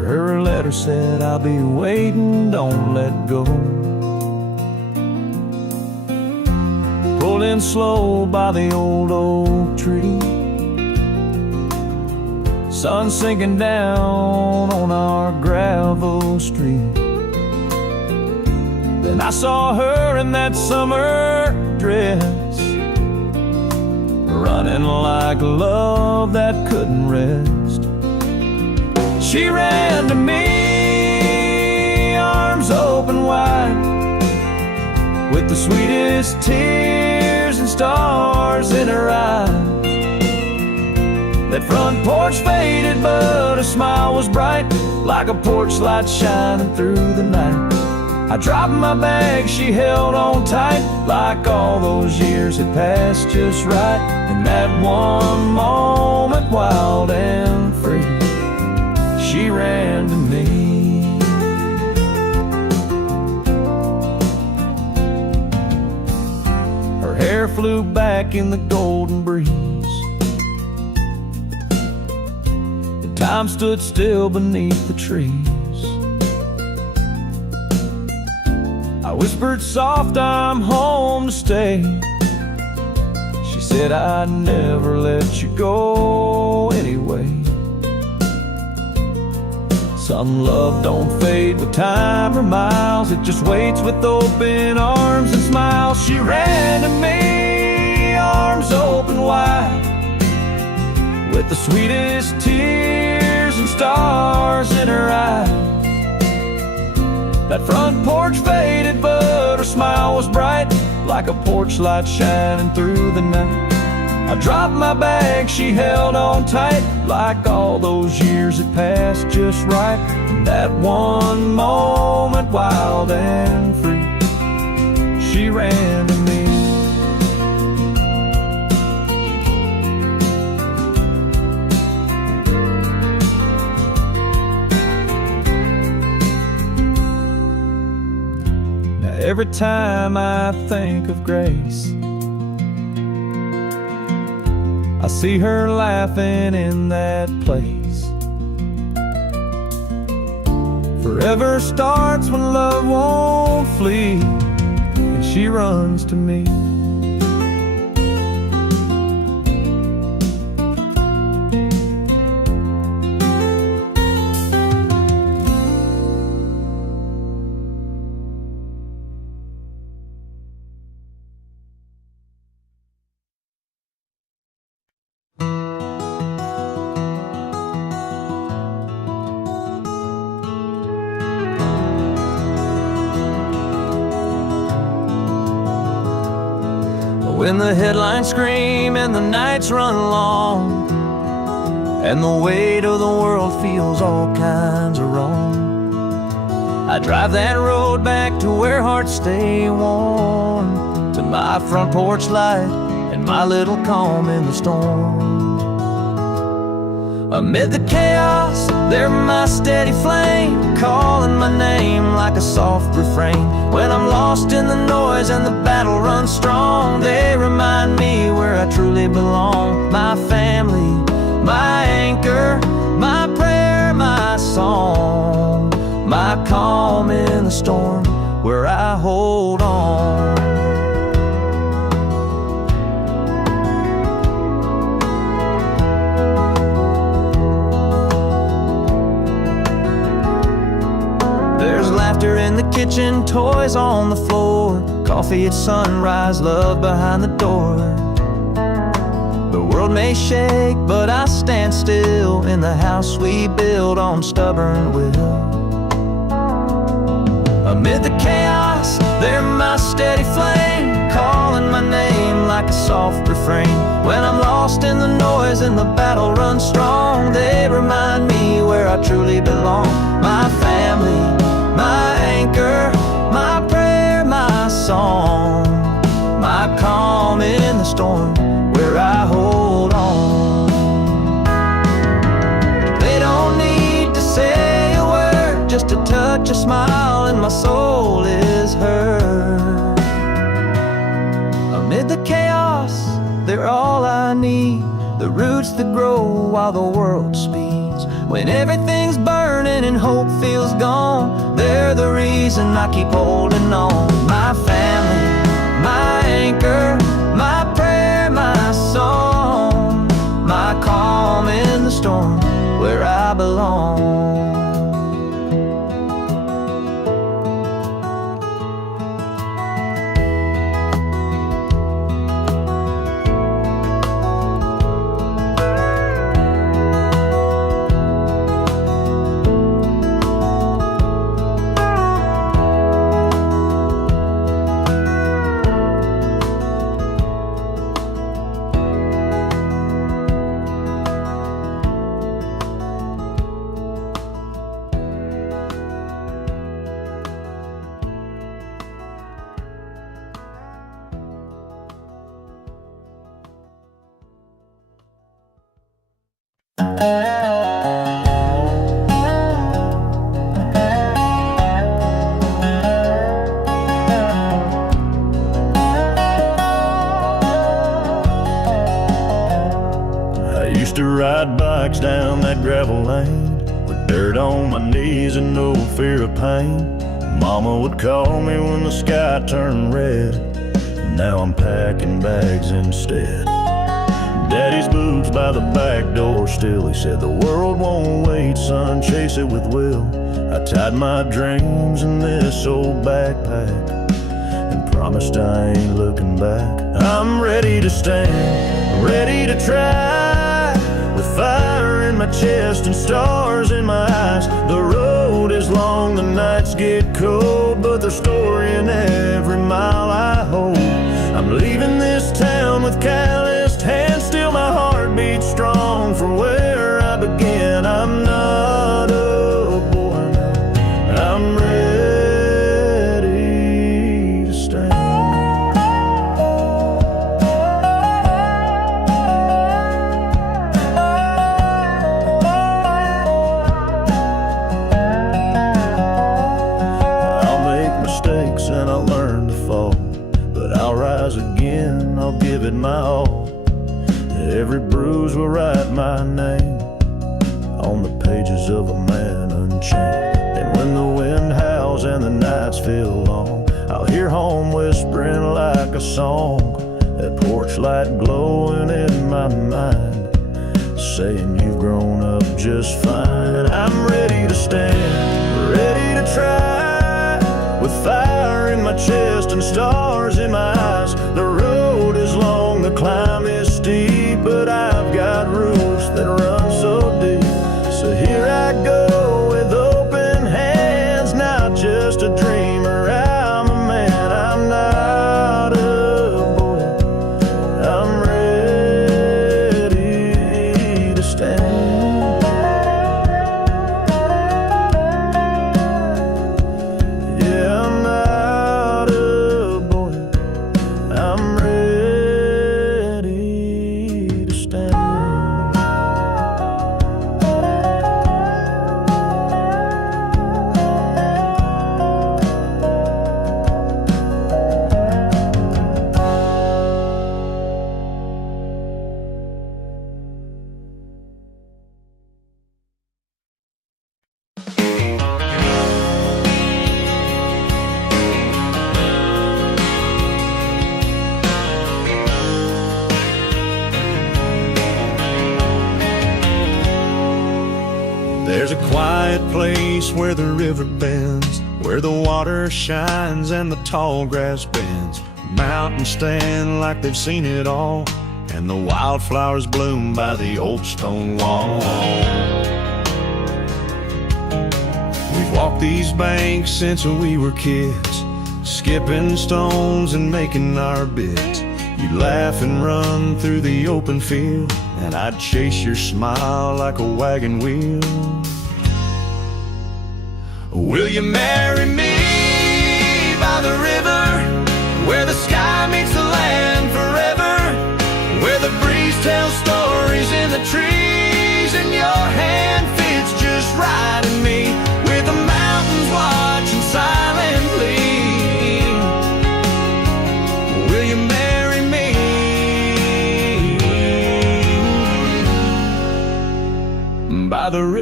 Her letter said, I'll be waiting, don't let go. Pulled in slow by the old oak tree, sun sinking down on our gravel street. Then I saw her in that summer dress, running like love that couldn't rest. She ran to me, arms open wide, with the sweetest tears and stars in her eyes. That front porch faded, but her smile was bright, like a porch light shining through the night. I dropped my bag, she held on tight, like all those years had passed just right. In that one moment, wild and free, she ran to me. Her hair flew back in the golden breeze. The time stood still beneath the trees. I whispered soft, I'm home to stay. She said, I'd never let you go anyway. Some love don't fade with time or miles, it just waits with open arms and smiles. She ran to me, arms open wide, with the sweetest tears and stars in her eyes. That front porch faded, but her smile was bright, like a porch light shining through the night. I dropped my bag, she held on tight, like all those years had passed just right. In that one moment, wild and free, she ran to me. Now every time I think of Grace, I see her laughing in that place. Forever starts when love won't flee, and she runs to me. When the headlines scream and the nights run long, and the weight of the world feels all kinds of wrong, I drive that road back to where hearts stay warm, to my front porch light and my little calm in the storm. Amid the chaos, they're my steady flame, calling my name like a soft refrain. When I'm lost in the noise and the battle runs strong, they remind me where I truly belong. My family, my anchor, my prayer, my song, my calm in the storm, where I hold on. Laughter in the kitchen, toys on the floor, coffee at sunrise, love behind the door. The world may shake, but I stand still in the house we build on stubborn will. Amid the chaos, they're my steady flame, calling my name like a soft refrain. When I'm lost in the noise and the battle runs strong, they remind me where I truly belong. My family, my anchor, my prayer, my song, my calm in the storm, where I hold on. They don't need to say a word, just a touch, a smile, and my soul is heard. Amid the chaos, they're all I need, the roots that grow while the world speeds, When everything's burning and hope feels gone, they're the reason I keep holding on. My family, my anchor, my prayer, my song, my calm in the storm, where I belong. I used to ride bikes down that gravel lane with dirt on my knees and no fear of pain. Mama would call me when the sky turned red. Now I'm packing bags instead. Daddy's boots by the back door still. He said the world won't wait, son, chase it with will. I tied my dreams in this old backpack and promised I ain't looking back. I'm ready to stand, ready to try, with fire in my chest and stars in my eyes. The road is long, the nights get cold, but there's story in every mile I hold. I'm leaving this town with calloused hands, still my heart beats strong for where I began. I'm not a boy now, I'm ready to stand. I'll make mistakes and I'll learn to fall, but I'll rise again, I'll give it my all. Every bruise will write my name on the pages of a man unchained. And when the wind howls and the nights feel long, I'll hear home whispering like a song, that porch light glowing in my mind, saying you've grown up just fine. I'm ready to stand, ready to try, with fire in my chest and stars in my eyes. The road is long, the climb is steep, but I've got roots that run so deep. So here I go with open hands, not just a dreamer, I'm a man. I'm not a boy, I'm ready to stand. Yeah, I'm not a boy, I'm ready to stand. There's a quiet place where the river bends, where the water shines and the tall grass bends. Mountains stand like they've seen it all, and the wildflowers bloom by the old stone wall. We've walked these banks since we were kids, skipping stones and making our bits. You'd laugh and run through the open field, and I'd chase your smile like a wagon wheel. Will you marry me by the river, where the sky meets the land forever, where the breeze tells stories in the trees, and your hand fits just right in me, with the mountains watching silently? Will you marry me by the river?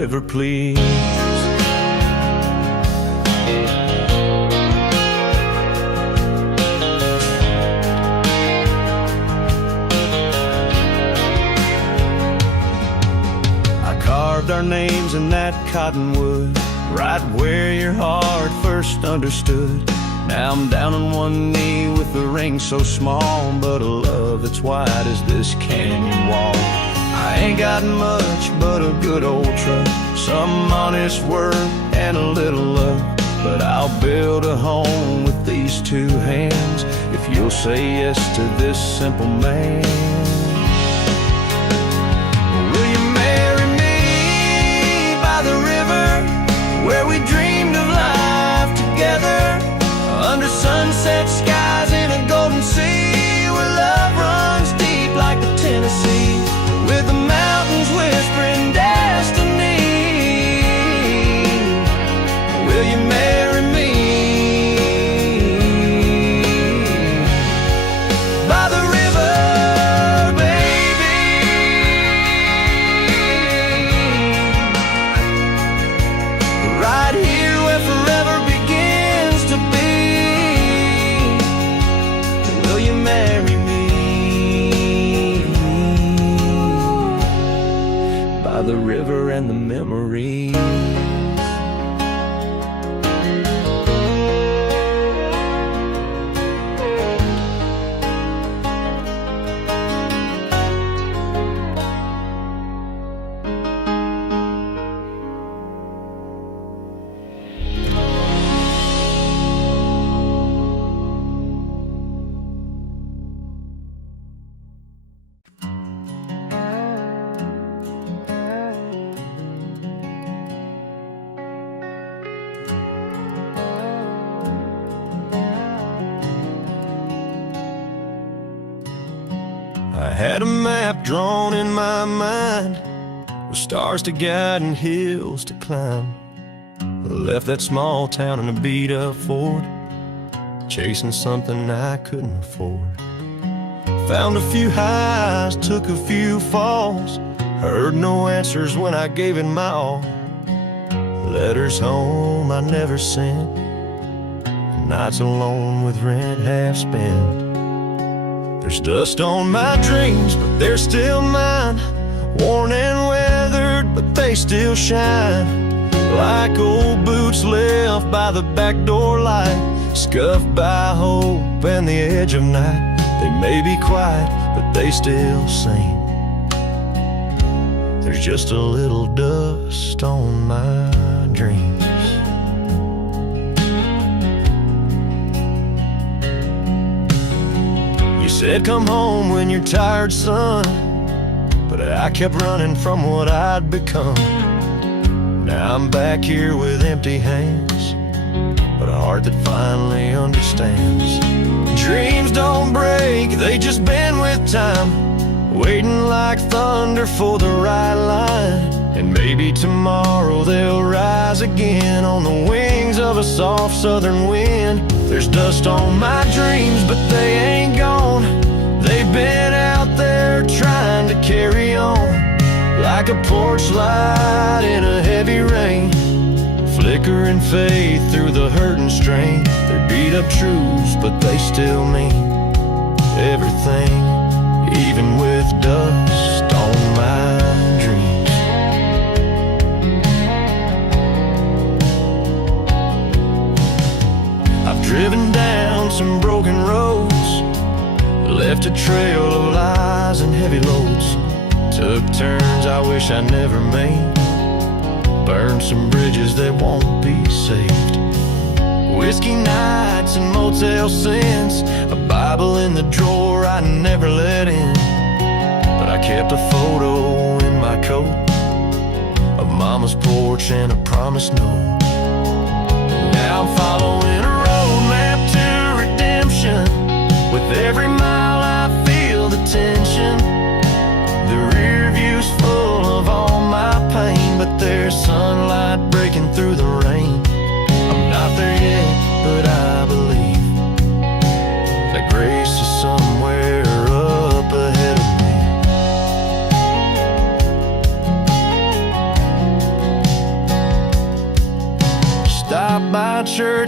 river, please. I carved our names in that cottonwood, right where your heart first understood. Now I'm down on one knee with a ring so small, but a love that's wide as this canyon wall. I ain't got much but a good old truck, some honest work and a little luck, but I'll build a home with these two hands if you'll say yes to this simple man. Will you marry me by the river where we dreamed of life together, under sunset skies in a golden sea, where love runs deep like the Tennessee, with the mountains whispering destiny? Will you marry me by the river, baby? Right here where forever begins to be. Will you marry me by the river and the memories? I had a map drawn in my mind, with stars to guide and hills to climb. I left that small town in a beat-up Ford, chasing something I couldn't afford. Found a few highs, took a few falls, heard no answers when I gave it my all. Letters home I never sent, nights alone with rent half spent. There's dust on my dreams, but they're still mine, worn and weathered, but they still shine, like old boots left by the back door light, scuffed by hope and the edge of night. They may be quiet, but they still sing. There's just a little dust on my dreams. You said come home when you're tired, son, but I kept running from what I'd become. Now I'm back here with empty hands, but a heart that finally understands. Dreams don't break, they just bend with time, waiting like thunder for the right line. And maybe tomorrow they'll rise again on the wings of a soft southern wind. There's dust on my dreams, but they ain't gone. They've been out there trying to carry on, like a porch light in a heavy rain, flickering faith through the hurt and strain. They're beat up truths, but they still mean everything, even with dust on my dreams. I've driven down some broken roads, left a trail of lies and heavy loads, took turns I wish I never made, burned some bridges that won't be saved. Whiskey nights and motel sins, a Bible in the drawer I never let in, but I kept a photo in my coat of Mama's porch and a promised note. Now I'm following a roadmap to redemption, with every mile I feel the tension. The rear view's full of all my pain, but there's sunlight breaking through the rain. I'm not there yet, but I believe that grace is somewhere up ahead of me.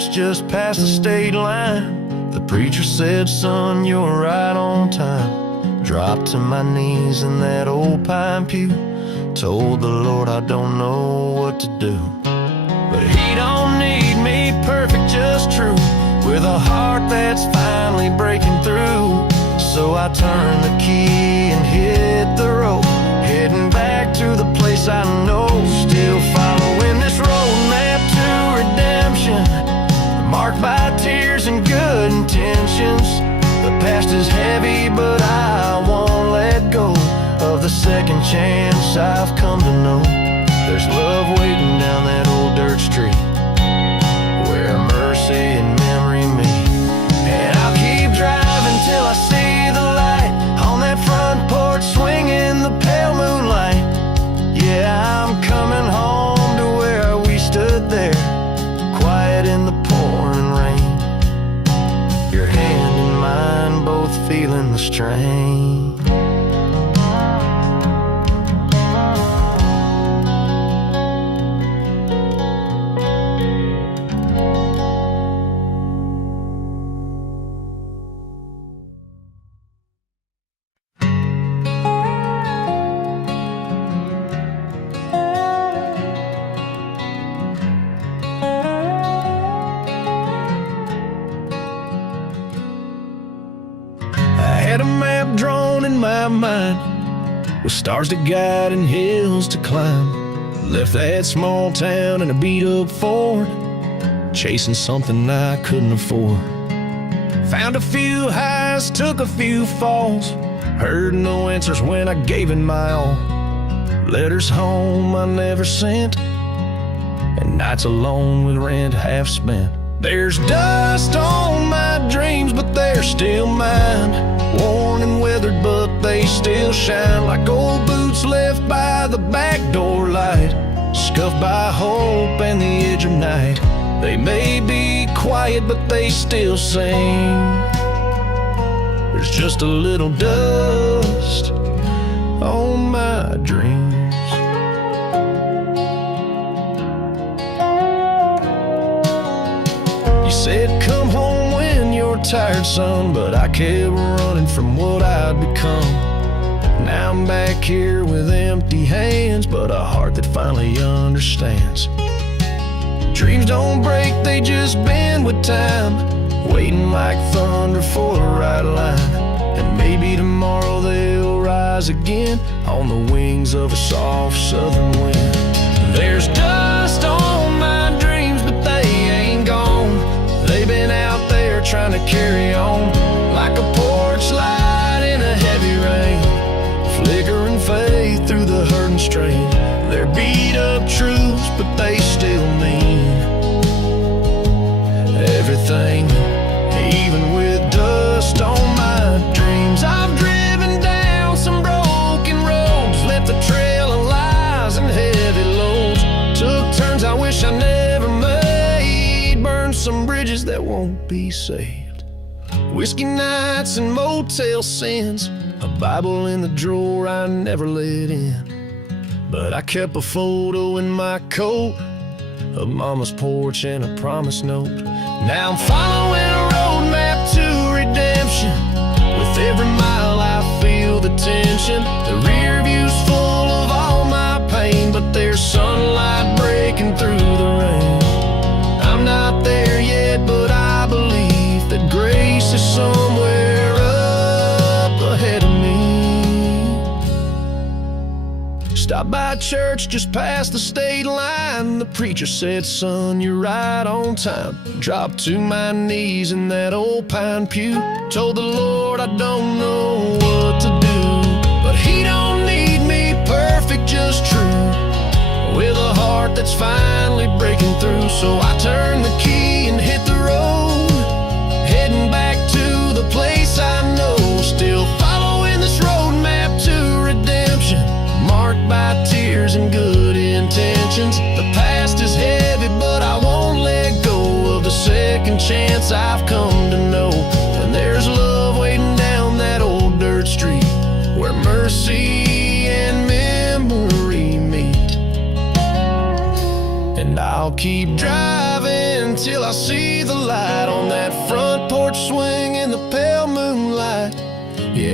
just past the state line. The preacher said, son, you're right on time. Dropped to my knees in that old pine pew. Told the Lord I don't know what to do. But he don't need me perfect, just true, with a heart that's finally breaking through. So I turned the key and hit the road, heading back to the place I know. Still following this roadmap to redemption, marked by tears and good intentions. The past is heavy, but I won't let go of the second chance I've come to know. There's love waiting down that old dirt street, where mercy and memory meet. And I'll keep driving till I see the light on that front porch, swinging the pale moonlight. Yeah, I'm coming home to where we stood there, quiet in the pouring rain. Your hand in mine, both feeling the strain. Had a map drawn in my mind, with stars to guide and hills to climb. Left that small town in a beat-up Ford, chasing something I couldn't afford. Found a few highs, took a few falls, heard no answers when I gave it my all. Letters home I never sent, and nights alone with rent half spent. There's dust on my dreams, but they're still mine. Worn and weathered, but they still shine like old boots left by the back door light, scuffed by hope and the edge of night. They may be quiet, but they still sing. There's just a little dust on my dreams. You said come home when you're tired, son, but I kept running from what I'd become. Now I'm back here with empty hands, but a heart that finally understands. Dreams don't break, they just bend with time, waiting like thunder for the right line. And maybe tomorrow they'll rise again on the wings of a soft southern wind. There's dust on my dreams, but they ain't gone. They've been out there trying to carry on, like a porch light in a heavy rain, flickering faith through the hurt and strain. They're beat up truths, but they still mean everything, even with dust on my dreams. I've driven down some broken roads, left a trail of lies and heavy loads. Took turns I wish I never made, burned some bridges that won't be saved. Whiskey nights and motel sins, a Bible in the drawer I never let in. But I kept a photo in my coat of Mama's porch and a promise note. Now I'm following a roadmap to redemption. With every mile I feel the tension. The rear view's full of all my pain, but there's sunlight breaking through the rain. I'm not there yet, but I believe that grace is somewhere up ahead of me. Stopped by church just past the state line. The preacher said, son, you're right on time. Dropped to my knees in that old pine pew. Told the Lord I don't know what to do, but he don't need me perfect, just true, with a heart that's finally breaking through. So I turned the key and hit the road, heading back to the place I know. Still following this roadmap to redemption, marked by tears and good intentions. The past is heavy, but I won't let go of the second chance I've come to know. And there's love waiting down that old dirt street, where mercy and memory meet. And I'll keep driving till I see the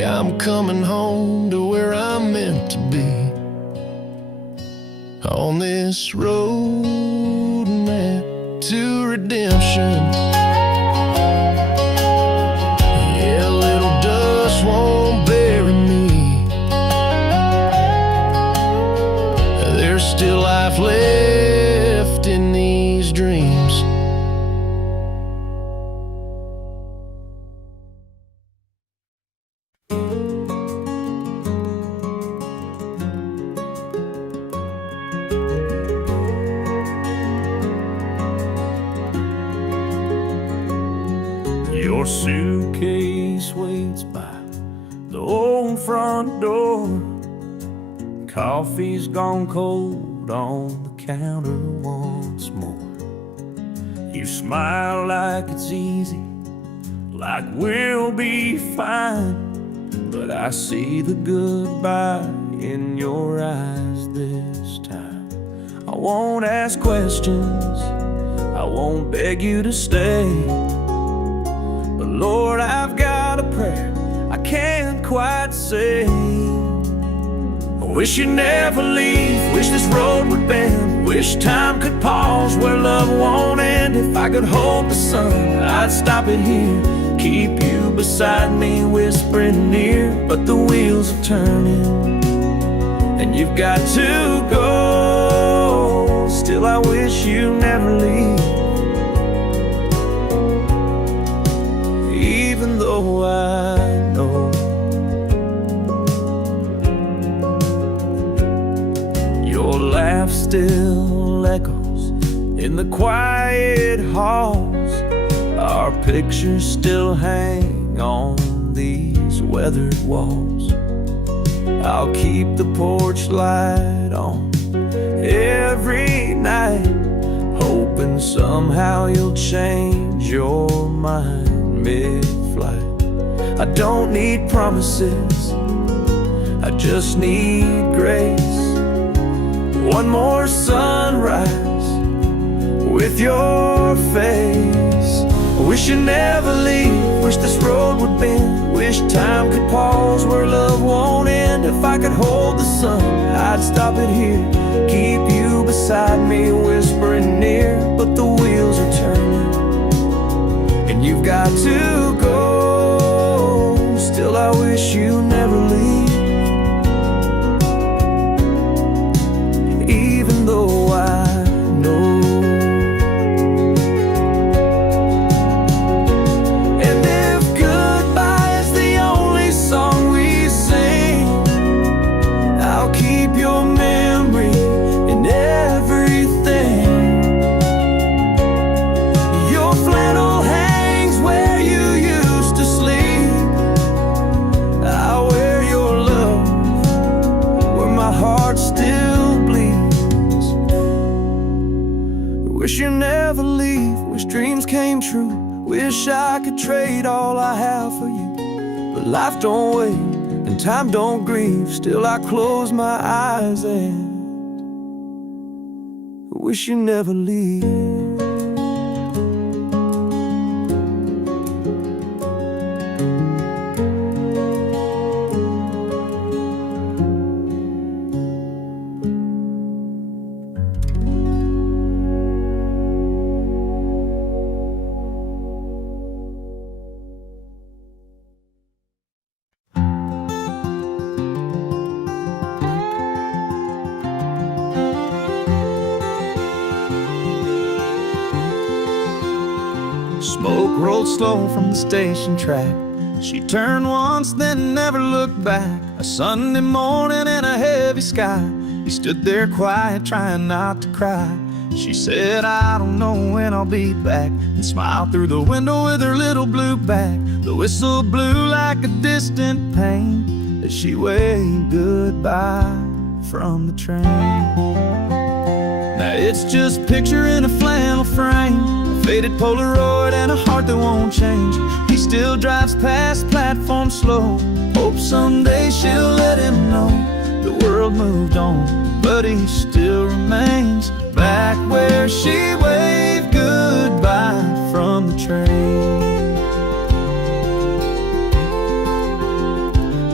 I'm coming home to where I'm meant to be, on this road map to redemption. Yeah, a little dust won't bury me. There's still life left in these dreams. Your suitcase waits by the old front door. Coffee's gone cold on the counter once more. You smile like it's easy, like we'll be fine, but I see the goodbye in your eyes this time. I won't ask questions, I won't beg you to stay, but Lord, I've got a prayer I can't quite say. I wish you'd never leave, wish this road would bend, wish time could pause where love won't end. If I could hold the sun, I'd stop it here, keep you beside me, whispering near. But the wheels are turning, and you've got to go. Still, I wish you never leave, even though I know your laugh still echoes in the quiet halls. Our pictures still hang on these weathered walls. I'll keep the porch light on every night, hoping somehow you'll change your mind mid-flight. I don't need promises, I just need grace. One more sunrise with your face. I wish you never leave, wish this road would bend, wish time could pause where love won't end. If I could hold the sun, I'd stop it here, keep you beside me, whispering near. But the wheels are turning, and you've got to go. Still, I wish you never leave, even though I know. Wish you never leave, wish dreams came true, wish I could trade all I have for you. But life don't wait, and time don't grieve. Still I close my eyes and wish you never leave. Smoke rolled slow from the station track. She turned once, then never looked back. A Sunday morning in a heavy sky, he stood there quiet, trying not to cry. She said, I don't know when I'll be back, and smiled through the window with her little blue bag. The whistle blew like a distant pain as she waved goodbye from the train. Now it's just a picture in a flannel frame, a faded Polaroid and a heart that won't change. He still drives past platform slow, hopes someday she'll let him know the world moved on, but he still remains back where she waved goodbye from the train.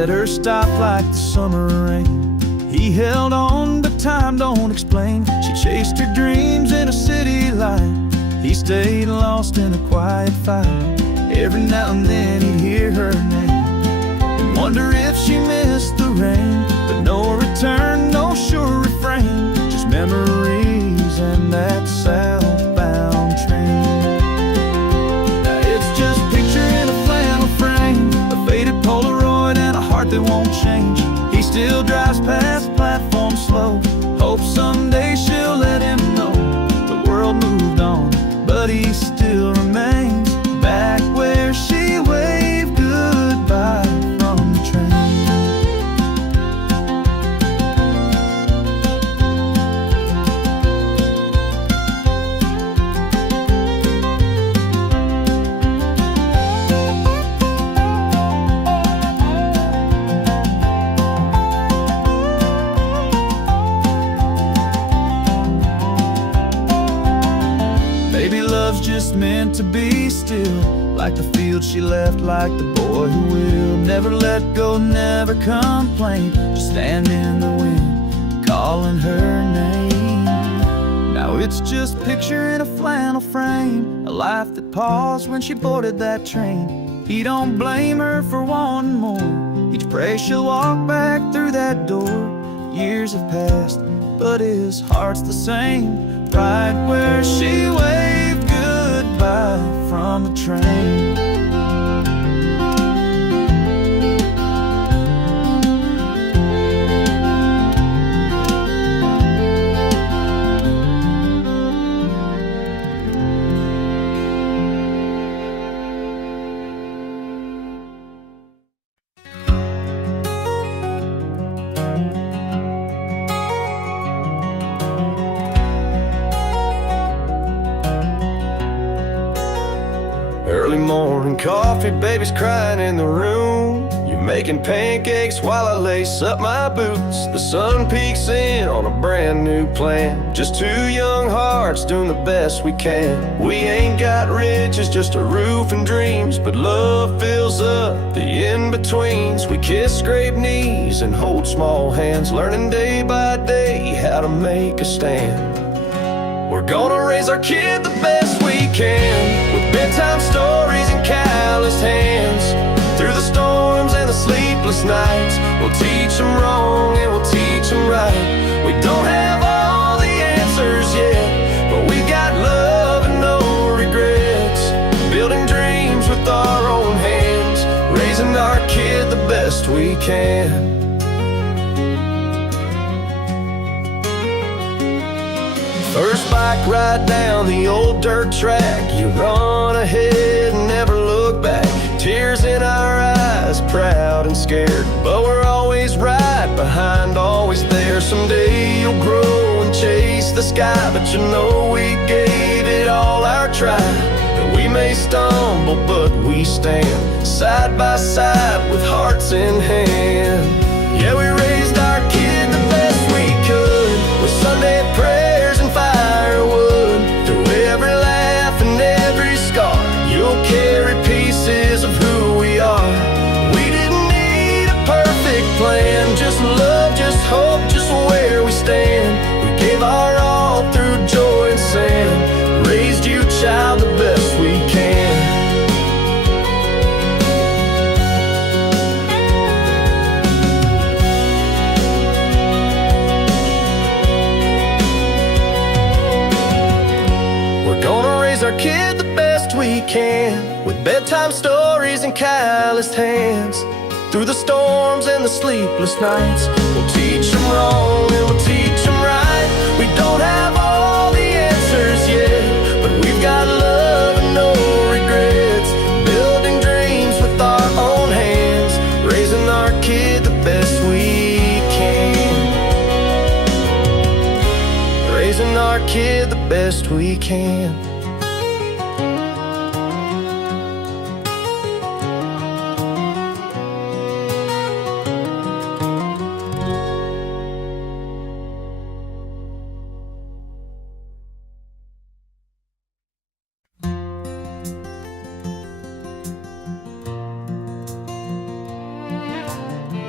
let her stop like the summer rain. He held on, but time don't explain. She chased her dreams in a city light. He stayed lost in a quiet fight. Every now and then he'd hear her name and wonder if she missed the rain. But no return, no sure refrain, just memories and that southbound train. Now it's just a picture in a flannel frame, a faded Polaroid and a heart that won't change. He still drives past platform slow, hopes someday she'll let him know the world moved on, but he still remains back where she waved goodbye from the train. Maybe love's just meant to be still, like the field she left, like the boy who will never let go, never complain, just stand in the wind, calling her name. Now it's just a picture in a flannel frame, a life that paused when she boarded that train. He don't blame her for wanting more, each pray she'll walk back through that door. Years have passed, but his heart's the same, right where she waved goodbye from the train. Early morning coffee, baby's crying in the room. You're making pancakes while I lace up my boots. The sun peeks in on a brand new plan. Just two young hearts doing the best we can. We ain't got riches, just a roof and dreams, but love fills up the in-betweens. We kiss, scrape knees, and hold small hands, learning day by day how to make a stand. We're gonna raise our kid the best we can, with bedtime stories and calloused hands. Through the storms and the sleepless nights, we'll teach them wrong and we'll teach them right. We don't have all the answers yet, but we got love and no regrets. Building dreams with our own hands, raising our kid the best we can. First bike ride down the old dirt track, you run ahead and never look back. Tears in our eyes, proud and scared, but we're always right behind, always there. Someday you'll grow and chase the sky, but you know we gave it all our try. And we may stumble, but we stand side by side with hearts in hand. Yeah, we raised our kid the best we could, with Sunday prayers and firewood. Through every laugh and every scar, you'll carry pieces of who we are. We didn't need a perfect plan, just love, just hope, just where we stand. We gave our all through joy and sand, raised you, child, the best we can. Our kid the best we can, with bedtime stories and calloused hands. Through the storms and the sleepless nights, we'll teach them wrong and we'll teach them right. We don't have all the answers yet, but we've got love and no regrets. Building dreams with our own hands, raising our kid the best we can. Raising our kid the best we can.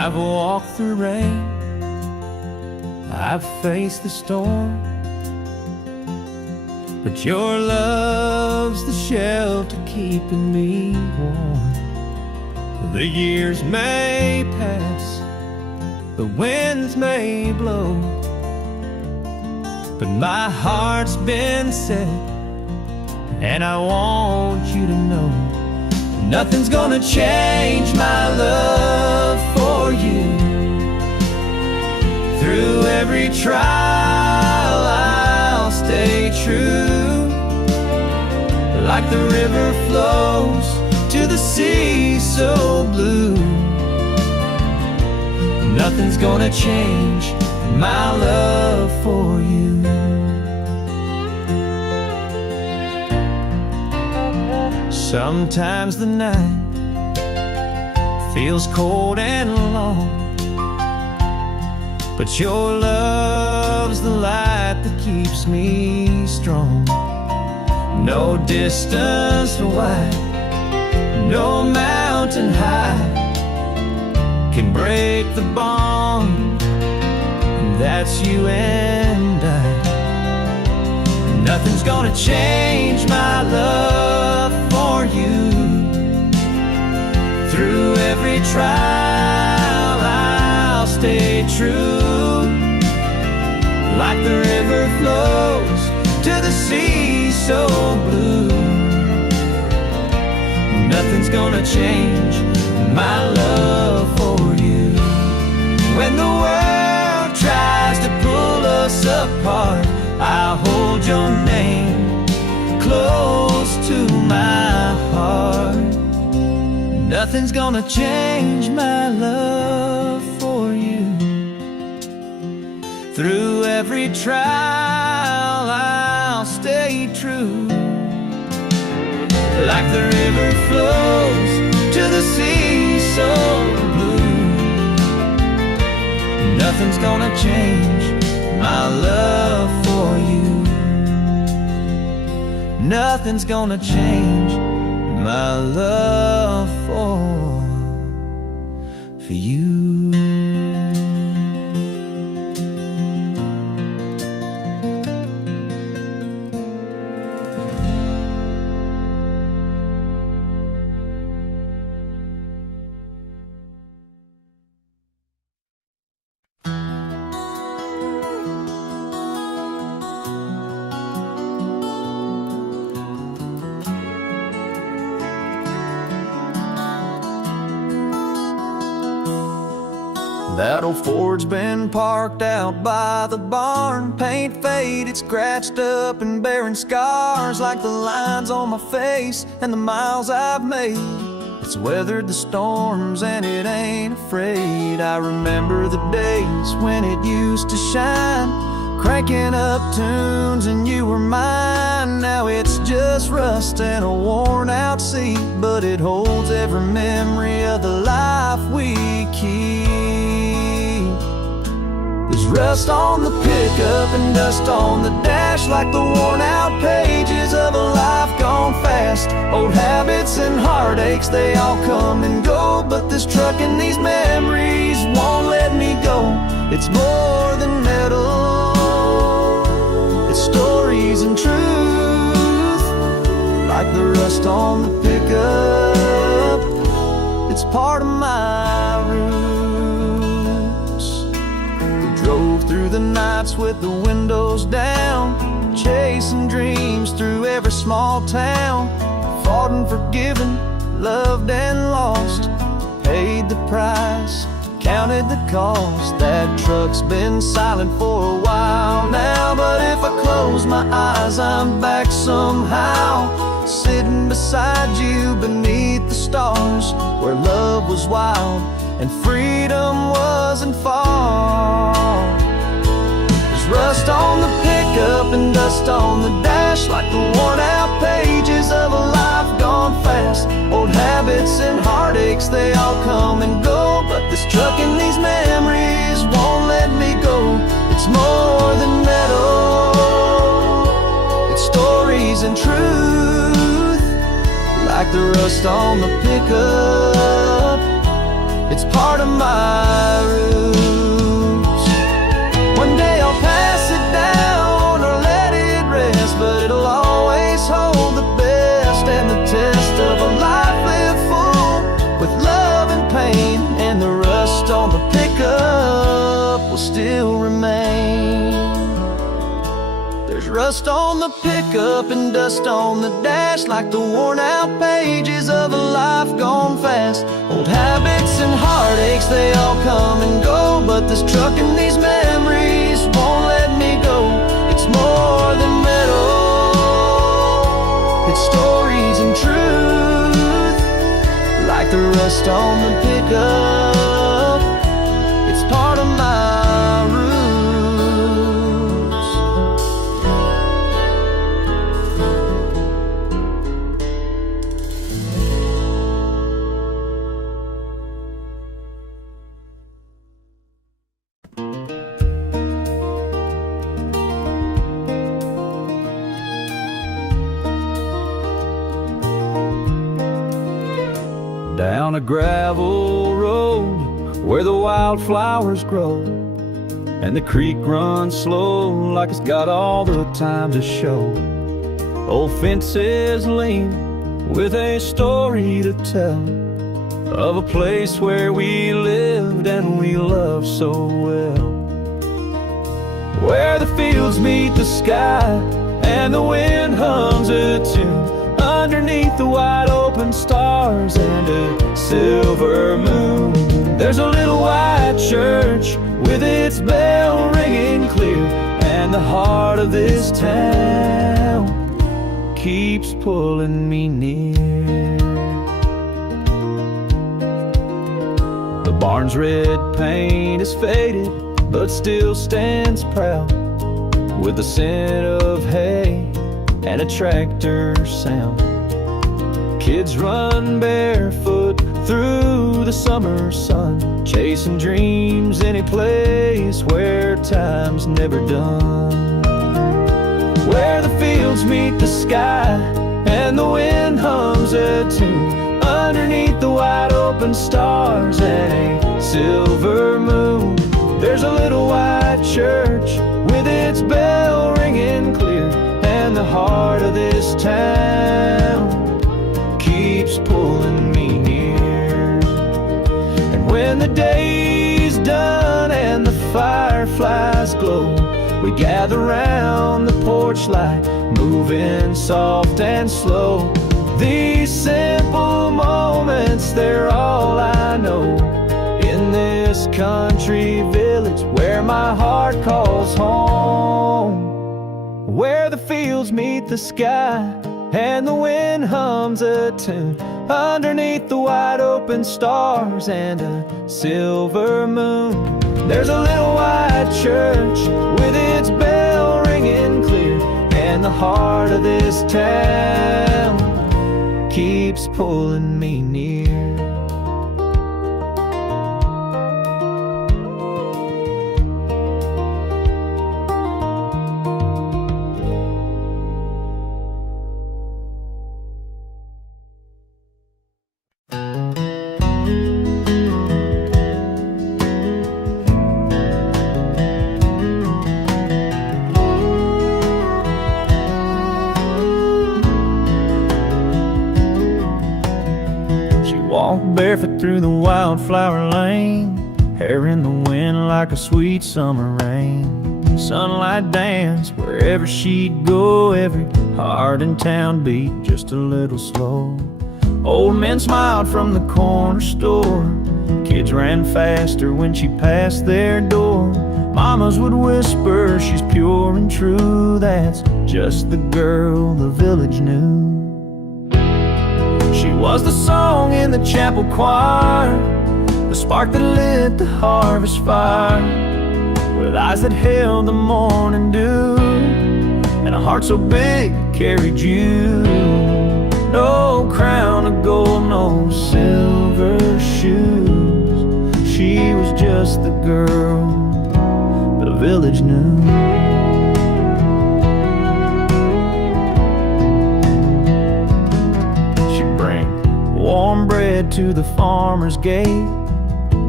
I've walked through rain, I've faced the storm, but your love's the shelter keeping me warm. The years may pass, the winds may blow, but my heart's been set, and I want you to know nothing's gonna change my love for you. Through every trial I'll stay true, like the river flows to the sea so blue. Nothing's gonna change my love for you. Sometimes the night feels cold and long, but your love's the light that keeps me strong. No distance wide, no mountain high can break the bond, and that's you and I. Nothing's gonna change my love for you. Through every trial I'll stay true, like the river flows to the sea so blue. Nothing's gonna change my love for you. When the world tries to pull us apart, I'll hold your name close to my heart. Nothing's gonna change my love for you. Through every trial I'll stay true, like the river flows to the sea so blue. Nothing's gonna change my love for you. Nothing's gonna change my love for you. That old Ford's been parked out by the barn, paint faded, scratched up and bearing scars, like the lines on my face and the miles I've made. It's weathered the storms and it ain't afraid. I remember the days when it used to shine, cranking up tunes and you were mine. Now it's just rust and a worn out seat, but it holds every memory of the life we keep. There's rust on the pickup and dust on the dash, like the worn out pages of a life gone fast. Old habits and heartaches, they all come and go, but this truck and these memories won't let me go. It's more than metal, it's stories and truth, like the rust on the pickup. It's part of my roots. Drove through the nights with the windows down, chasing dreams through every small town. Fought and forgiven, loved and lost, paid the price, counted the cost. That truck's been silent for a while now, but if I close my eyes, I'm back somehow, sitting beside you beneath the stars, where love was wild and freedom wasn't far. There's rust on the pickup and dust on the dash, like the worn out pages of a life gone fast. Old habits and heartaches, they all come and go, but this truck and these memories won't let me go. It's more than metal, it's stories and truth, like the rust on the pickup. It's it's part of my roots. One day I'll pass it down or let it rest, but it'll always hold the best and the test of a life lived full with love and pain, and the rust on the pickup will still remain. There's rust on the pickup and dust on the dash, like the worn out pages of a life gone fast. Old habits and heartaches, they all come and go, but this truck and these memories won't let me go. It's more than metal, it's stories and truth, like the rust on the pickup, it's part of my roots. Down a gravel road where the wildflowers grow, and the creek runs slow like it's got all the time to show. Old fences lean with a story to tell of a place where we lived and we loved so well, where the fields meet the sky and the wind hums a tune underneath the wide open stars and a silver moon. There's a little white church with its bell ringing clear, and the heart of this town keeps pulling me near. The barn's red paint is faded but still stands proud, with the scent of hay and a tractor sound. Kids run barefoot through the summer sun, chasing dreams any place where time's never done, where the fields meet the sky and the wind hums a tune underneath the wide open stars and a silver moon. There's a little white church with its bell ringing clear, and the heart of this town keeps pulling me near. And when the day's done and the fireflies glow, we gather round the porch light, moving soft and slow. These simple moments, they're all I know in this country village where my heart calls home, where the fields meet the sky and the wind hums a tune underneath the wide open stars and a silver moon. There's a little white church with its bell ringing clear, and the heart of this town keeps pulling me near. Barefoot through the wildflower lane, hair in the wind like a sweet summer rain. Sunlight dance wherever she'd go, every heart in town beat just a little slow. Old men smiled from the corner store, kids ran faster when she passed their door. Mamas would whisper, she's pure and true, that's just the girl the village knew. She was the song in the chapel choir, the spark that lit the harvest fire, with eyes that held the morning dew, and a heart so big it carried you. No crown of gold, no silver shoes, she was just the girl the village knew. Warm bread to the farmer's gate,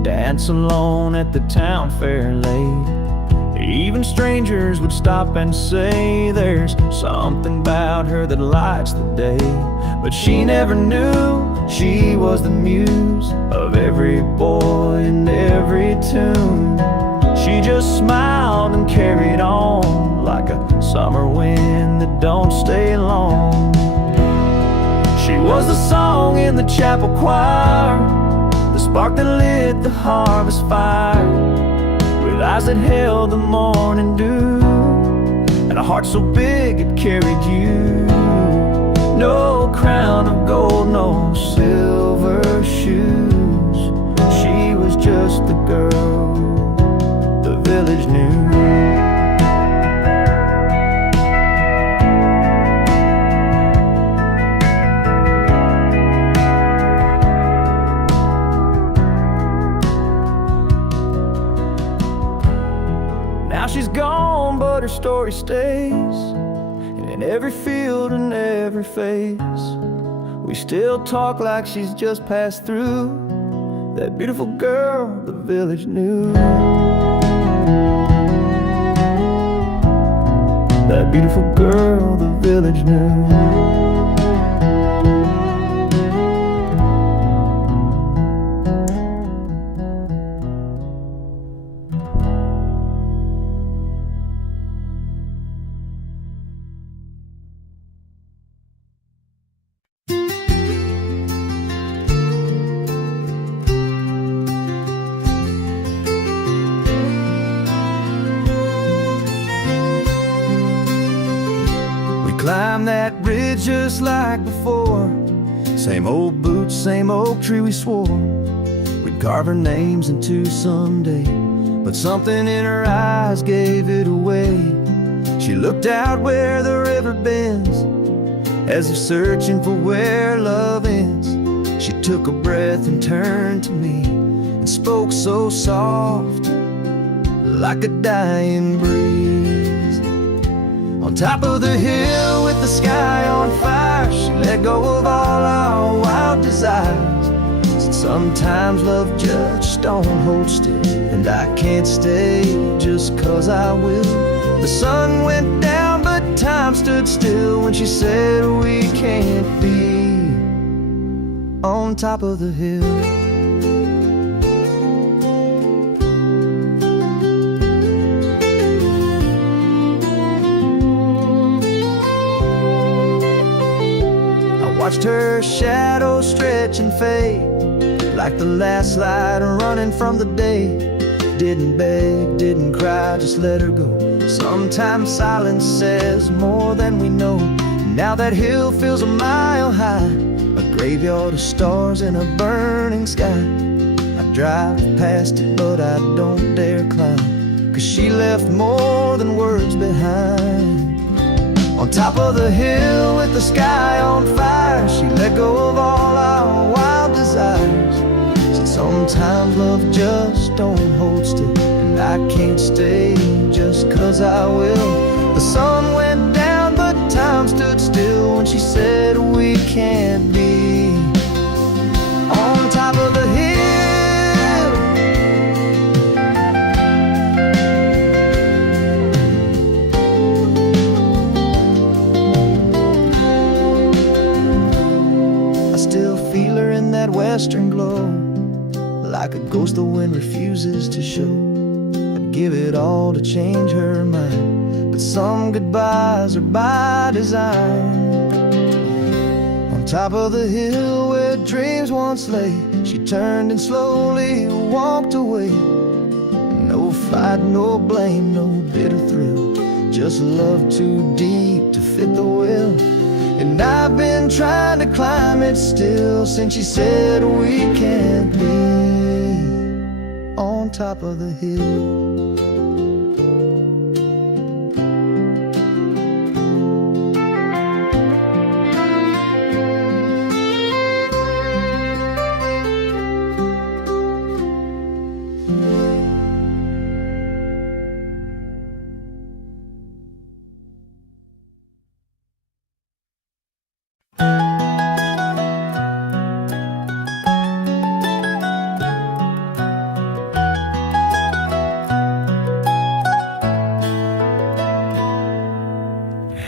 dance alone at the town fair late. Even strangers would stop and say there's something about her that lights the day. But she never knew she was the muse of every boy and every tune. She just smiled and carried on like a summer wind that don't stay long. She was the song in the chapel choir, the spark that lit the harvest fire, with eyes that held the morning dew, and a heart so big it carried you. No crown of gold, no silver shoes. She was just the girl the village knew. Now she's gone, but her story stays, and in every field and every face, we still talk like she's just passed through. That beautiful girl the village knew. That beautiful girl the village knew. Climb that bridge just like before. Same old boots, same oak tree we swore we'd carve our names into someday. But something in her eyes gave it away. She looked out where the river bends, as if searching for where love ends. She took a breath and turned to me and spoke so soft, like a dying breeze. On top of the hill with the sky on fire, she let go of all our wild desires. Said sometimes love just don't hold still, and I can't stay just 'cause I will. The sun went down but time stood still when she said we can't be on top of the hill. Watched her shadow stretch and fade like the last light running from the day. Didn't beg, didn't cry, just let her go. Sometimes silence says more than we know. Now that hill feels a mile high, a graveyard of stars in a burning sky. I drive past it but I don't dare climb, 'cause she left more than words behind. On top of the hill with the sky on fire, she let go of all our wild desires. Said sometimes love just don't hold still, and I can't stay just 'cause I will. The sun went down but time stood still when she said we can't be on top of the hill. That western glow, like a ghost the wind refuses to show. I'd give it all to change her mind, but some goodbyes are by design. On top of the hill where dreams once lay, she turned and slowly walked away. No fight, no blame, no bitter thrill, just love too deep to fit the will. And I've been trying to climb it still since she said we can't be on top of the hill.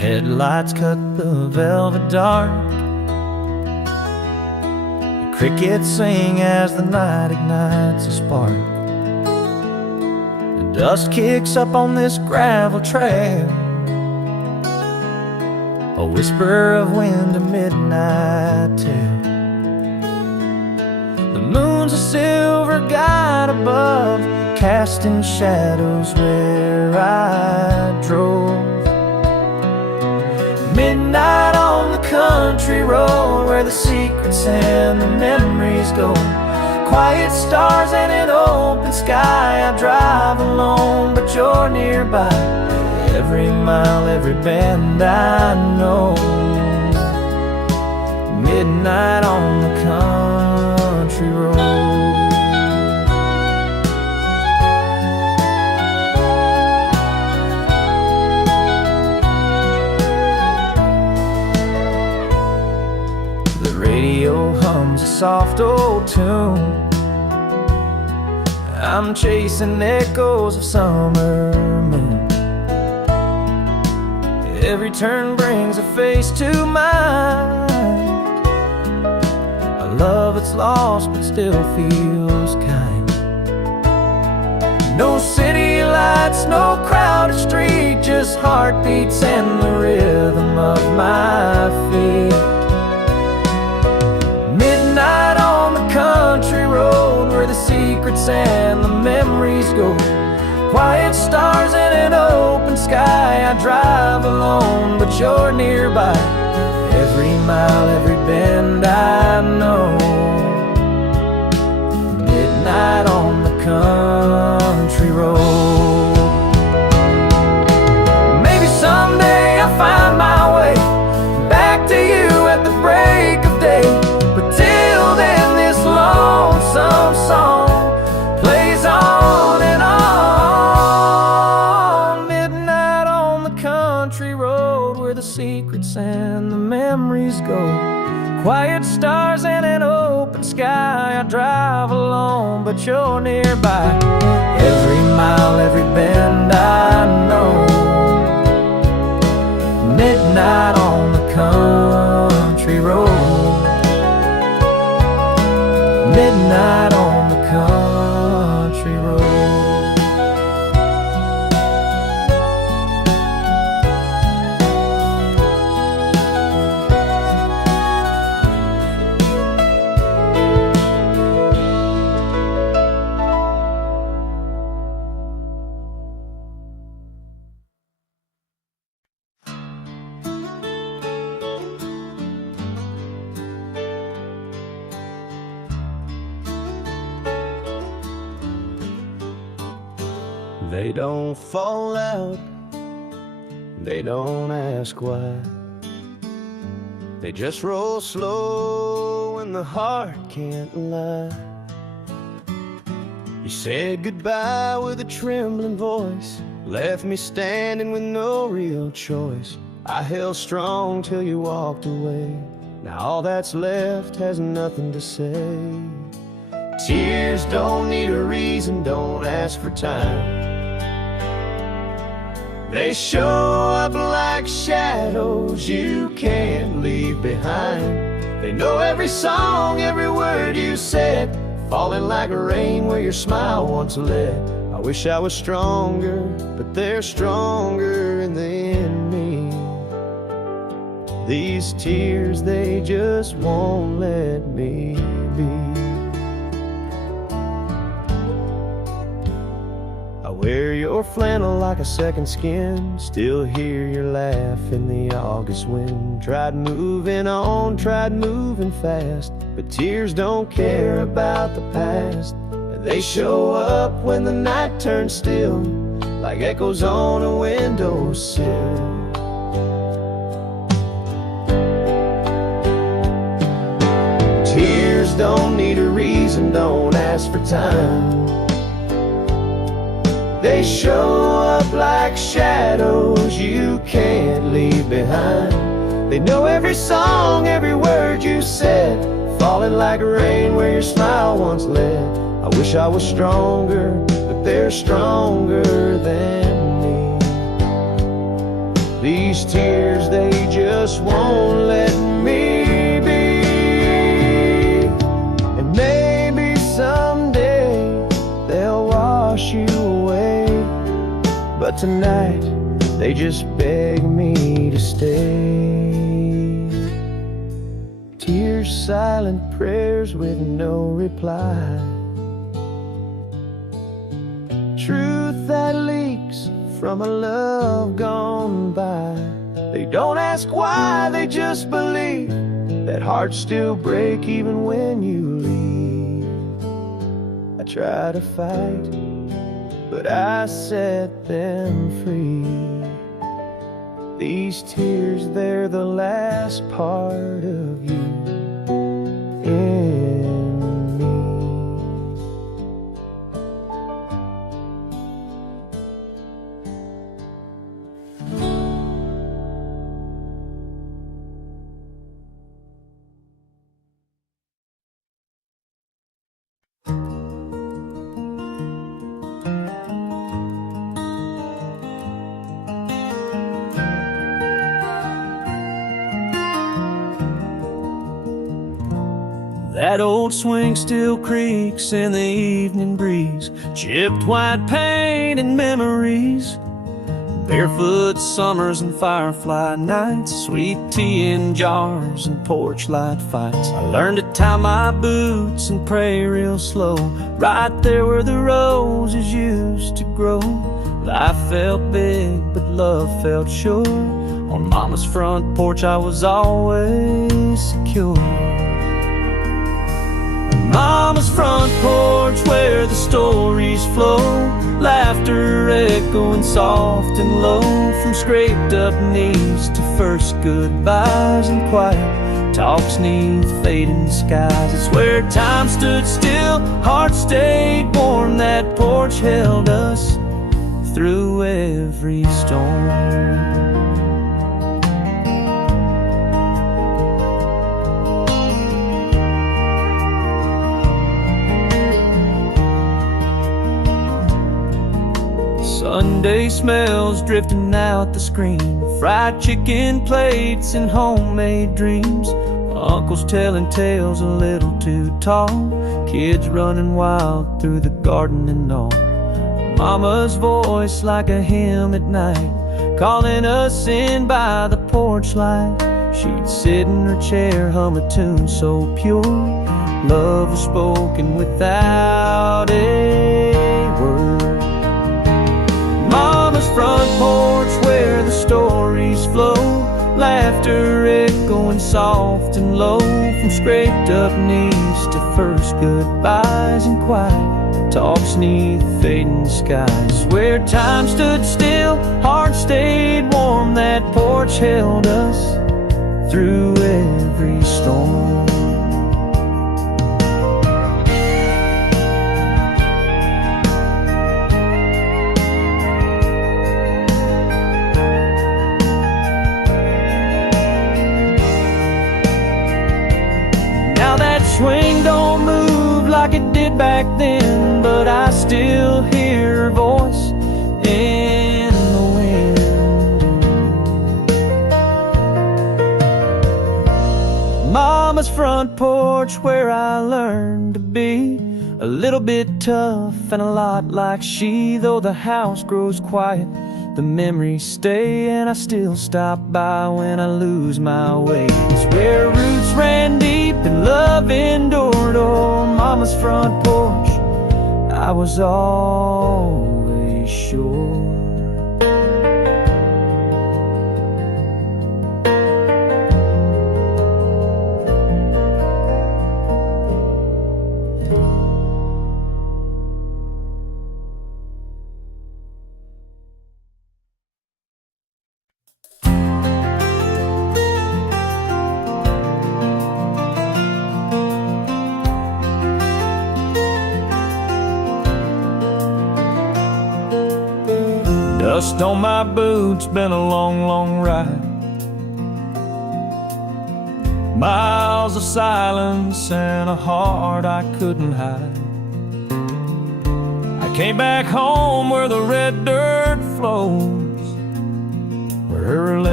Headlights cut the velvet dark. The crickets sing as the night ignites a spark. The dust kicks up on this gravel trail, a whisper of wind, a midnight tale. The moon's a silver guide above, casting shadows where I drove. Midnight on the country road, where the secrets and the memories go. Quiet stars and an open sky. I drive alone, but you're nearby. Every mile, every bend I know. Midnight on the country road. Radio hums a soft old tune. I'm chasing echoes of summer moon. Every turn brings a face to mind, a love that's lost but still feels kind. No city lights, no crowded street, just heartbeats and the rhythm of my feet. Midnight on the country road, where the secrets and the memories go. Quiet stars and an open sky. I drive alone, but you're nearby. Every mile, every bend I know. Midnight on the country road. Maybe someday I'll find my way back to you at the break of day. But till then, this lonesome song plays on and on. Midnight on the country road, where the secrets and the memories go. Quiet stars and an open sky. I drive alone, but you're nearby. Every mile, every bend I know. Midnight on the country road. Midnight on the country road. They don't fall out, they don't ask why. They just roll slow when the heart can't lie. You said goodbye with a trembling voice, left me standing with no real choice. I held strong till you walked away. Now all that's left has nothing to say. Tears don't need a reason, don't ask for time. They show up like shadows you can't leave behind. They know every song, every word you said, falling like rain where your smile once led. I wish I was stronger, but they're stronger than me. These tears, they just won't let me be. I wear your flannel like a second skin, still hear your laugh in the August wind. Tried moving on, tried moving fast, but tears don't care about the past. They show up when the night turns still, like echoes on a windowsill. Tears don't need a reason, don't ask for time. They show up like shadows you can't leave behind. They know every song, every word you said, falling like rain where your smile once led. I wish I was stronger, but they're stronger than me. These tears, they just won't let me be. And maybe someday they'll wash you away, but tonight they just beg me to stay. Tears, silent prayers with no reply. Truth that leaks from a love gone by. They don't ask why, they just believe that hearts still break even when you leave. I try to fight, but I set them free. These tears, they're the last part of you in me. That old swing still creaks in the evening breeze, chipped white paint and memories, barefoot summers and firefly nights, sweet tea in jars and porch light fights. I learned to tie my boots and pray real slow, right there where the roses used to grow. Life felt big, but love felt sure. On Mama's front porch I was always secure. Mama's front porch where the stories flow, laughter echoing soft and low, from scraped up knees to first goodbyes and quiet talks neath fading skies. It's where time stood still, hearts stayed warm, that porch held us through every storm. Sunday smells drifting out the screen, fried chicken plates and homemade dreams, uncles telling tales a little too tall, kids running wild through the garden and all. Mama's voice like a hymn at night, calling us in by the porch light. She'd sit in her chair, hum a tune so pure, love was spoken without a word. Mama's front porch where the stories flow, laughter echoing soft and low, from scraped up knees to first goodbyes and quiet talks neath fading skies. Where time stood still, hearts stayed warm, that porch held us through every storm. Swing don't move like it did back then, but I still hear her voice in the wind. Mama's front porch where I learned to be a little bit tough and a lot like she. Though the house grows quiet, the memories stay, and I still stop by when I lose my way. It's where roots ran deep and love endured. Oh, Mama's front porch, I was always sure. Dust on my boots, been a long, long ride. Miles of silence and a heart I couldn't hide. I came back home where the red dirt flows, where her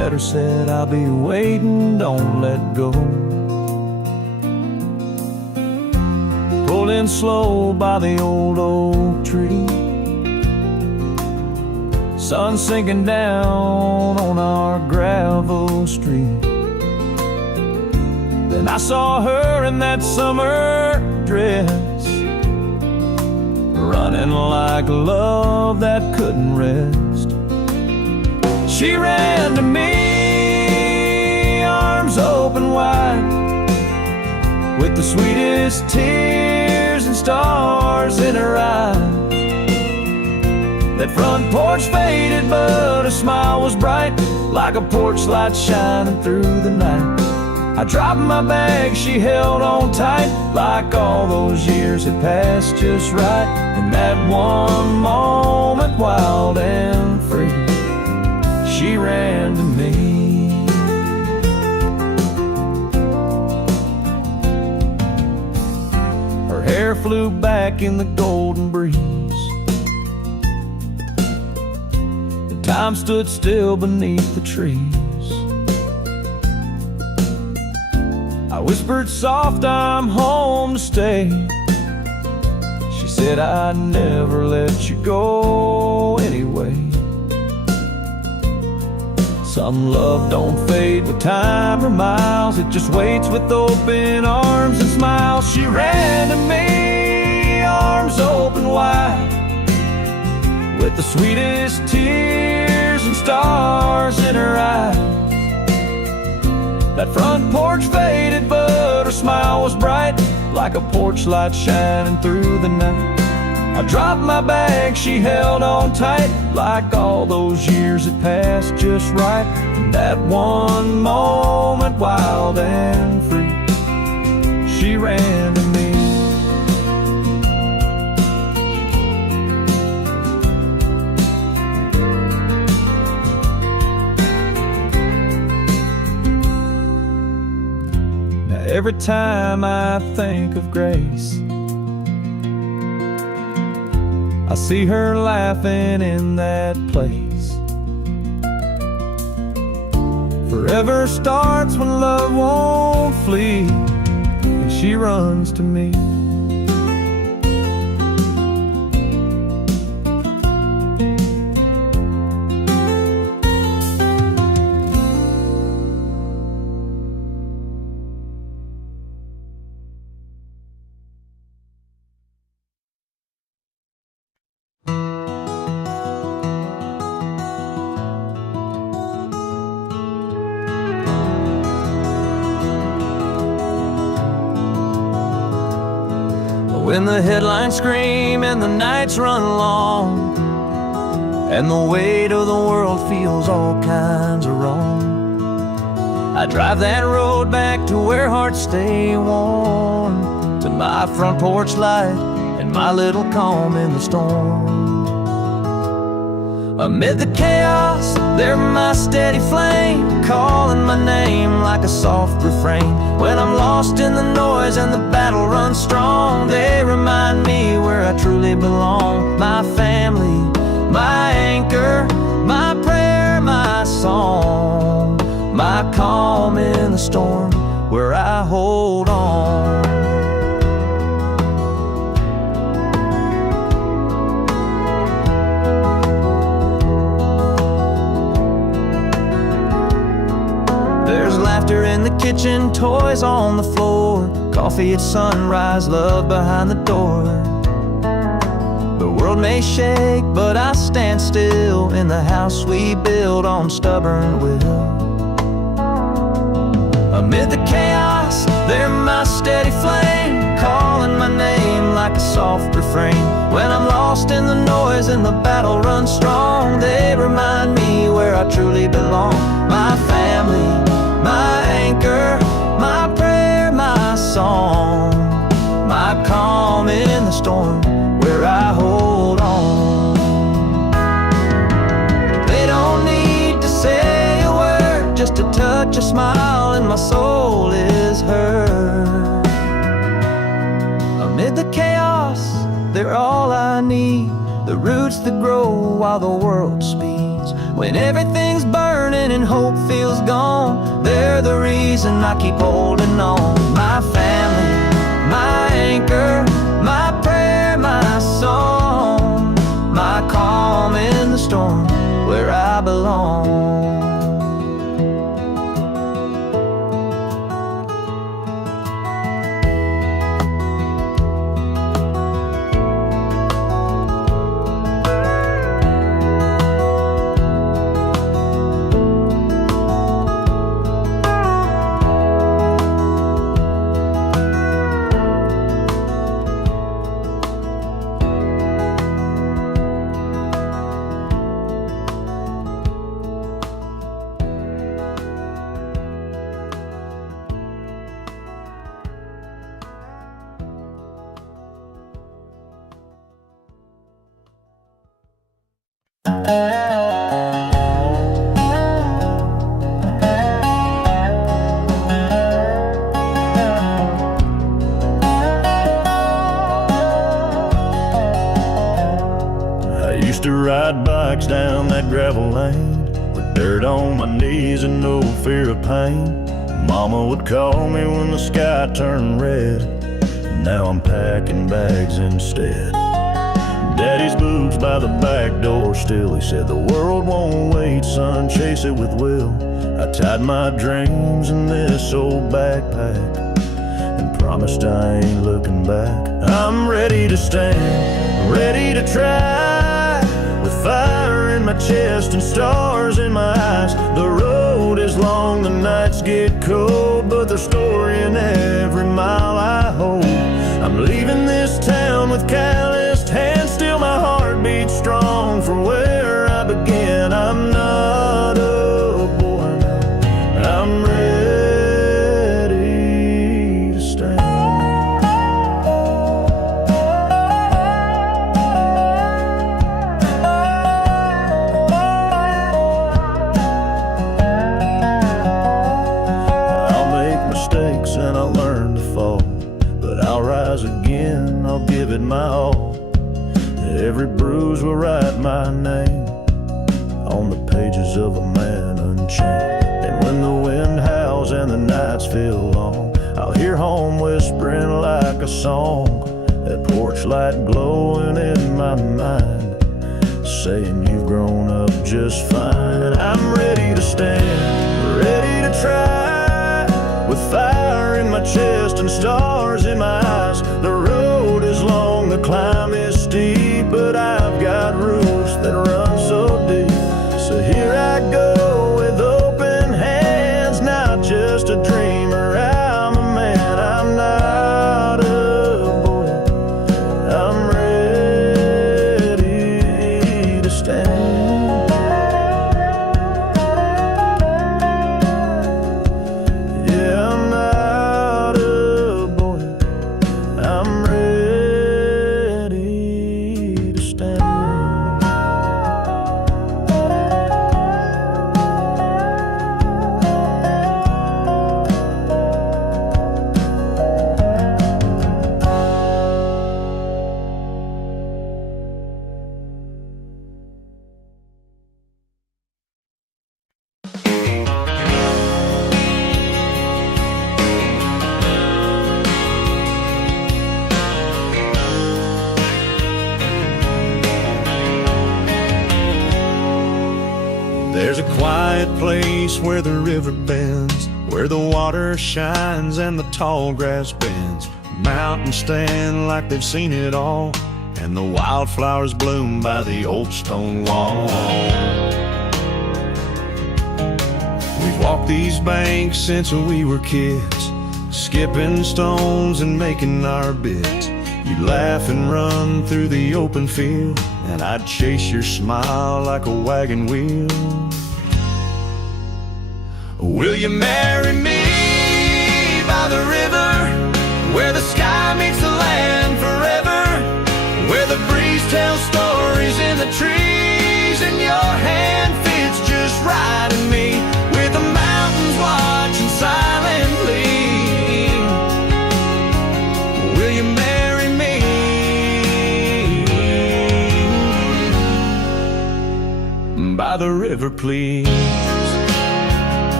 letter said, I'll be waiting, don't let go. Pulled in slow by the old oak tree, sun sinking down on our gravel street. Then I saw her in that summer dress, running like love that couldn't rest. She ran to me, arms open wide, with the sweetest tears and stars in her eyes. That front porch faded, but her smile was bright, like a porch light shining through the night. I dropped my bag, she held on tight, like all those years had passed just right. In that one moment, wild and free, she ran to me. Her hair flew back in the golden breeze. Time stood still beneath the trees. I whispered soft, I'm home to stay. She said, I'd never let you go anyway. Some love don't fade with time or miles, it just waits with open arms and smiles. She ran to me, arms open wide, with the sweetest tears and stars in her eyes. That front porch faded, but her smile was bright, like a porch light shining through the night. I dropped my bag, she held on tight, like all those years had passed just right. In that one moment, wild and free, she ran to me. Every time I think of Grace, I see her laughing in that place. Forever starts when love won't flee, and she runs to me. When the headlines scream and the nights run long, and the weight of the world feels all kinds of wrong, I drive that road back to where hearts stay warm, to my front porch light and my little calm in the storm. Amid the chaos, they're my steady flame, calling my name like a soft refrain. When I'm lost in the noise and the battle runs strong, they remind me where I truly belong. My family, my anchor, my prayer, my song, my calm in the storm, where I hold on. Laughter in the kitchen, toys on the floor, coffee at sunrise, love behind the door. The world may shake, but I stand still in the house we build on stubborn will. Amid the chaos, they're my steady flame, calling my name like a soft refrain. When I'm lost in the noise and the battle runs strong, they remind me where I truly belong. My family, my anchor, my prayer, my song, my calm in the storm, where I hold on. They don't need to say a word, just a touch, a smile, and my soul is heard. Amid the chaos, they're all I need, the roots that grow while the world speeds. When everything's burning and when hope feels gone, they're the reason I keep holding on. My family, my anchor, my prayer, my song, my calm in the storm, where I belong. I used to ride bikes down that gravel lane with dirt on my knees and no fear of pain. Mama would call me when the sky turned red. Now I'm packing bags instead. Daddy's boots by the back door still. He said the world won't wait, son, chase it with will. I tied my dreams in this old backpack and promised I ain't looking back. I'm ready to stand, ready to try, with fire in my chest and stars in my eyes. The road is long, the nights get cold, but there's story in every mile I hold. I'm leaving this town with calloused hands, still my heart beats strong from where I began. I'm not a boy now, I'm ready to stand. I'll make mistakes and I'll learn to fall, but I'll rise again, I'll give it my all. Every bruise will write my name on the pages of a man unchained. And when the wind howls and the nights feel long, I'll hear home whispering like a song, that porch light glowing in my mind, saying you've grown up just fine. I'm ready to stand, ready to try, with fire in my chest and stars in my eyes. The road is long, the climb is steep, but I've got roots that run so deep. So here I go with open hands, not just a dreamer, I'm a man. I'm not a boy, I'm ready to stand. Yeah, I'm not a boy, I'm ready to stand. There's a quiet place where the river bends, where the water shines and the tall grass bends. Mountains stand like they've seen it all, and the wildflowers bloom by the old stone wall. We've walked these banks since we were kids, skipping stones and making our bits. You'd laugh and run through the open field, and I'd chase your smile like a wagon wheel. Will you marry me by the river, where the sky meets the land forever, where the breeze tells stories in the trees, and your hand fits just right in me, with the mountains watching silently? Will you marry me by the river, please?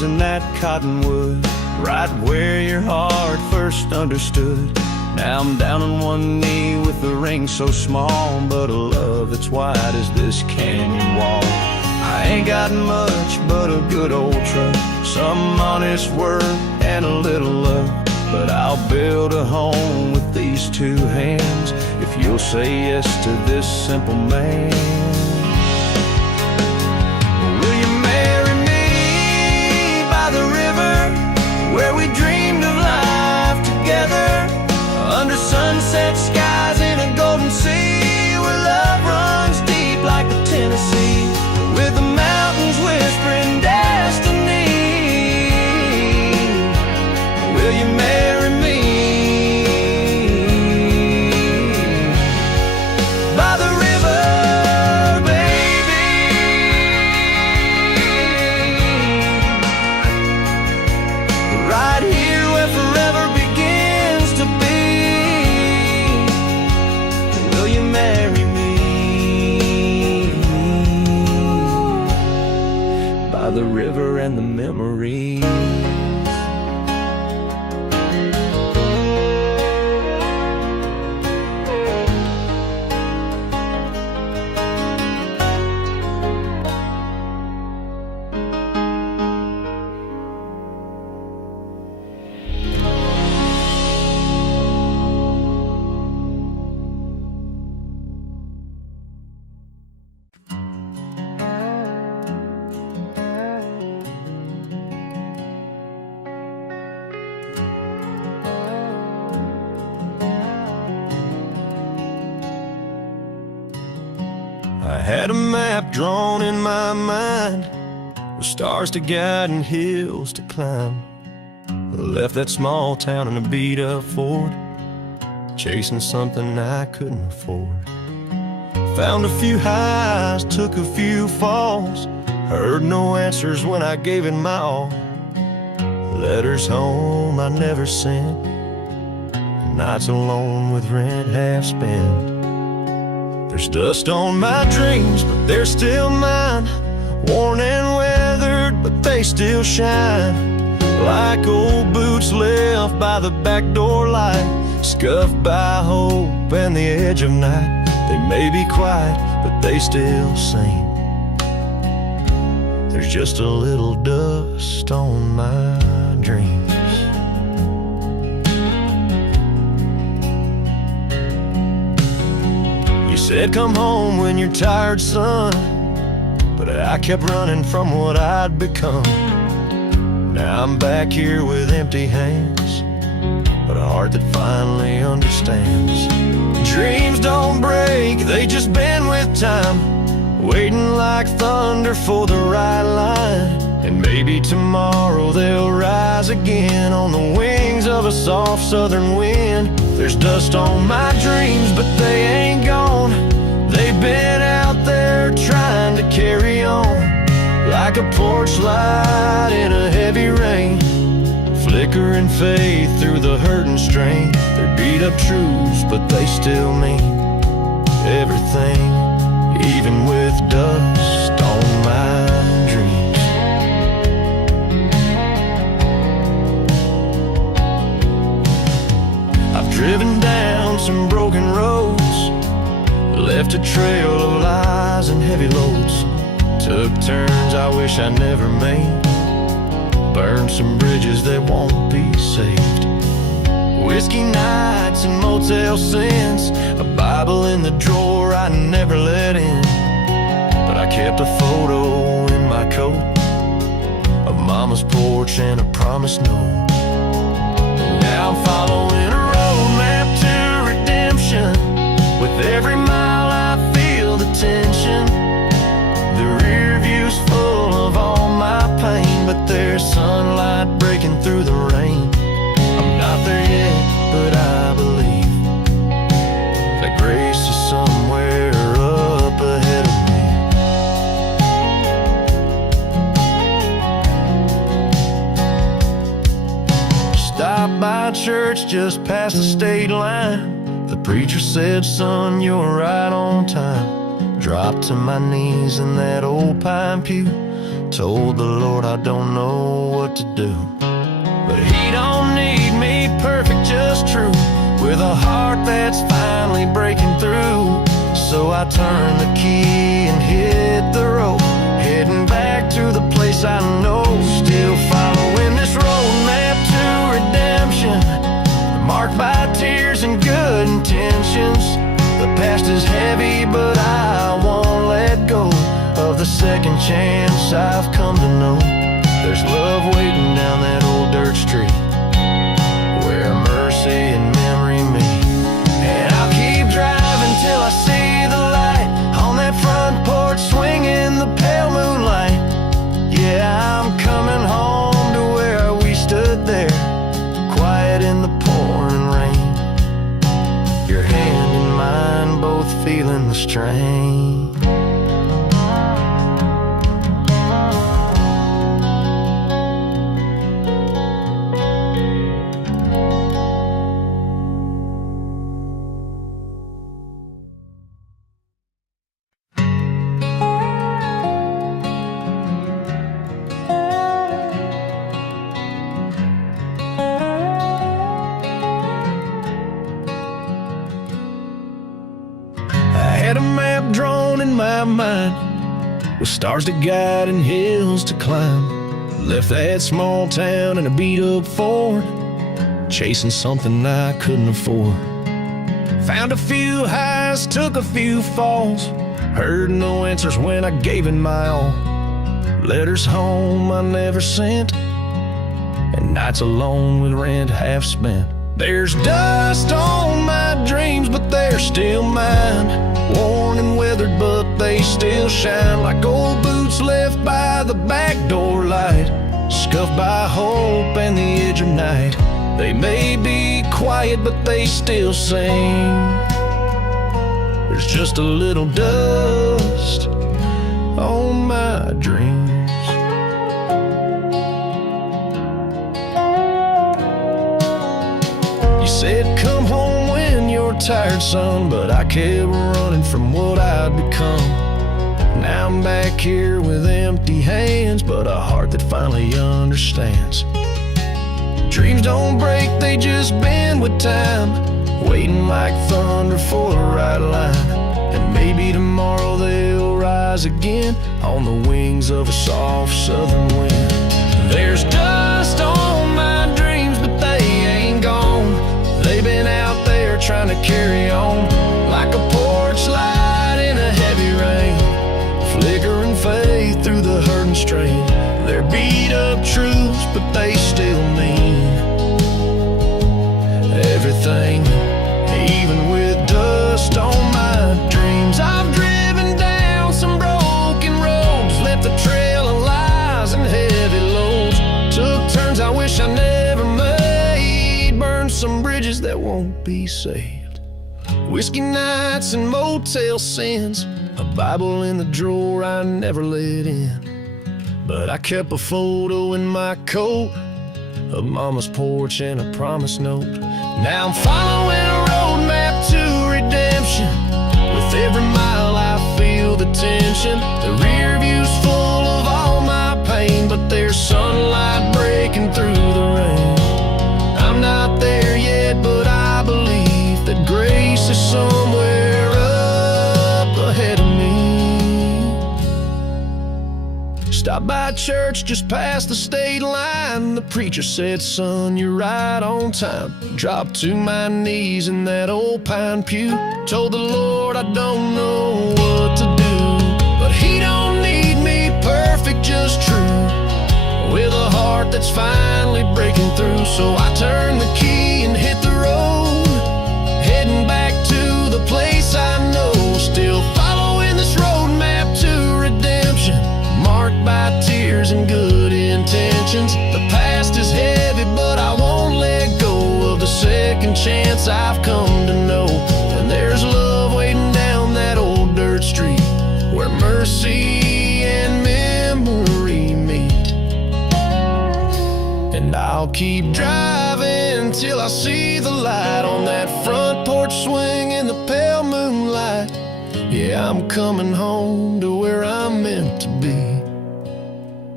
hands in that cottonwood, right where your heart first understood. Now I'm down on one knee with a ring so small, but a love that's wide as this canyon wall. I ain't got much but a good old truck, some honest work and a little luck, but I'll build a home with these two hands if you'll say yes to this simple man. Will you marry me by the river where we dreamed of life together, under sunset skies in a golden sea, where love runs deep like the Tennessee, with the mountains whispering destiny? Will you marry me by the river, baby? Right here where forever begins to be. Will you marry me by the river and the memories? I had a map drawn in my mind, with stars to guide and hills to climb. I left that small town in a beat-up Ford, chasing something I couldn't afford. Found a few highs, took a few falls, heard no answers when I gave it my all. Letters home I never sent, nights alone with rent half spent. There's dust on my dreams, but they're still mine, worn and weathered, but they still shine, like old boots left by the back door light, scuffed by hope and the edge of night. They may be quiet, but they still sing. There's just a little dust on my dreams. You said come home when you're tired, son, but I kept running from what I'd become. Now I'm back here with empty hands, but a heart that finally understands. Dreams don't break, they just bend with time, waiting like thunder for the right line. And maybe tomorrow they'll rise again on the wings of a soft southern wind. There's dust on my dreams, but they ain't gone. They've been out there trying to carry on, like a porch light in a heavy rain, flickering faith through the hurt and strain. They're beat up truths, but they still mean everything, even with dust on my dreams. I've driven down some broken roads, left a trail of lies and heavy loads, took turns I wish I never made, burned some bridges that won't be saved. Whiskey nights and motel scents, a Bible in the drawer I never let in, but I kept a photo in my coat of Mama's porch and a promise note. Now I'm following a roadmap to redemption, with every mile I feel the tension. The rear view's full of all my pain, but there's sunlight breaking through the rain. I'm not there yet, but I believe that grace is somewhere up ahead of me. Stopped by church just past the state line. The preacher said, son, you're right on time. Dropped to my knees in that old pine pew, Told the Lord I don't know what to do. But he don't need me perfect, just true, with a heart that's finally breaking through. So I turned the key and hit the road, heading back to the place I know. Still following this roadmap to redemption, marked by tears and good intentions. The past is heavy, but I won't let go of the second chance I've come to know. There's love waiting down that old dirt street, where mercy and memory meet. And I'll keep driving till I see the light on that front porch, swinging the pale moonlight. Yeah, I'm coming home to where we stood there, quiet in the pouring rain. Your hand in mine, both feeling the strain. Had a map drawn in my mind, with stars to guide and hills to climb. Left that small town in a beat-up Ford, chasing something I couldn't afford. Found a few highs, took a few falls, heard no answers when I gave it my all. Letters home I never sent, and nights alone with rent half spent. There's dust on my dreams, but they're still mine. Worn and weathered, but they still shine like old boots left by the back door light, scuffed by hope and the edge of night. They may be quiet, but they still sing. There's just a little dust on my dreams. You said come home when you're tired, son, but I kept running from what I'd become. Now I'm back here with empty hands, but a heart that finally understands. Dreams don't break, they just bend with time, waiting like thunder for the right line. And maybe tomorrow they'll rise again on the wings of a soft southern wind. There's dust on my dreams, but they ain't gone. They've been out there trying to carry on, like a porch light in a heavy rain, flickering faith through the hurt and strain. They're beat up truths, but they still mean everything, even with dust on my dreams. I've driven down some broken roads, left a trail of lies and heavy loads. Took turns I wish I never made, burned some bridges that won't be saved. Whiskey nights and motel sins, a Bible in the drawer I never let in. But I kept a photo in my coat of Mama's porch and a promise note. Now I'm following a roadmap to redemption. With every mile I feel the tension. The rear view's full of all my pain, but there's sunlight breaking through the rain. I'm not there yet, but I believe that grace is somewhere up ahead of me. Stopped by church just past the state line. The preacher said, son, you're right on time. Dropped to my knees in that old pine pew. Told the Lord I don't know what to do, but he don't need me perfect, just true, with a heart that's finally breaking through. So I turned the key and hit the road, heading back to the place I know. Still following this roadmap to redemption, marked by tears and good intentions. The past is heavy, but I won't let go of the second chance I've come to know. And there's love waiting down that old dirt street, where mercy and memory meet. And I'll keep driving till I see the light on that front porch swing in the pale moonlight. Yeah, I'm coming home to where I'm meant to be.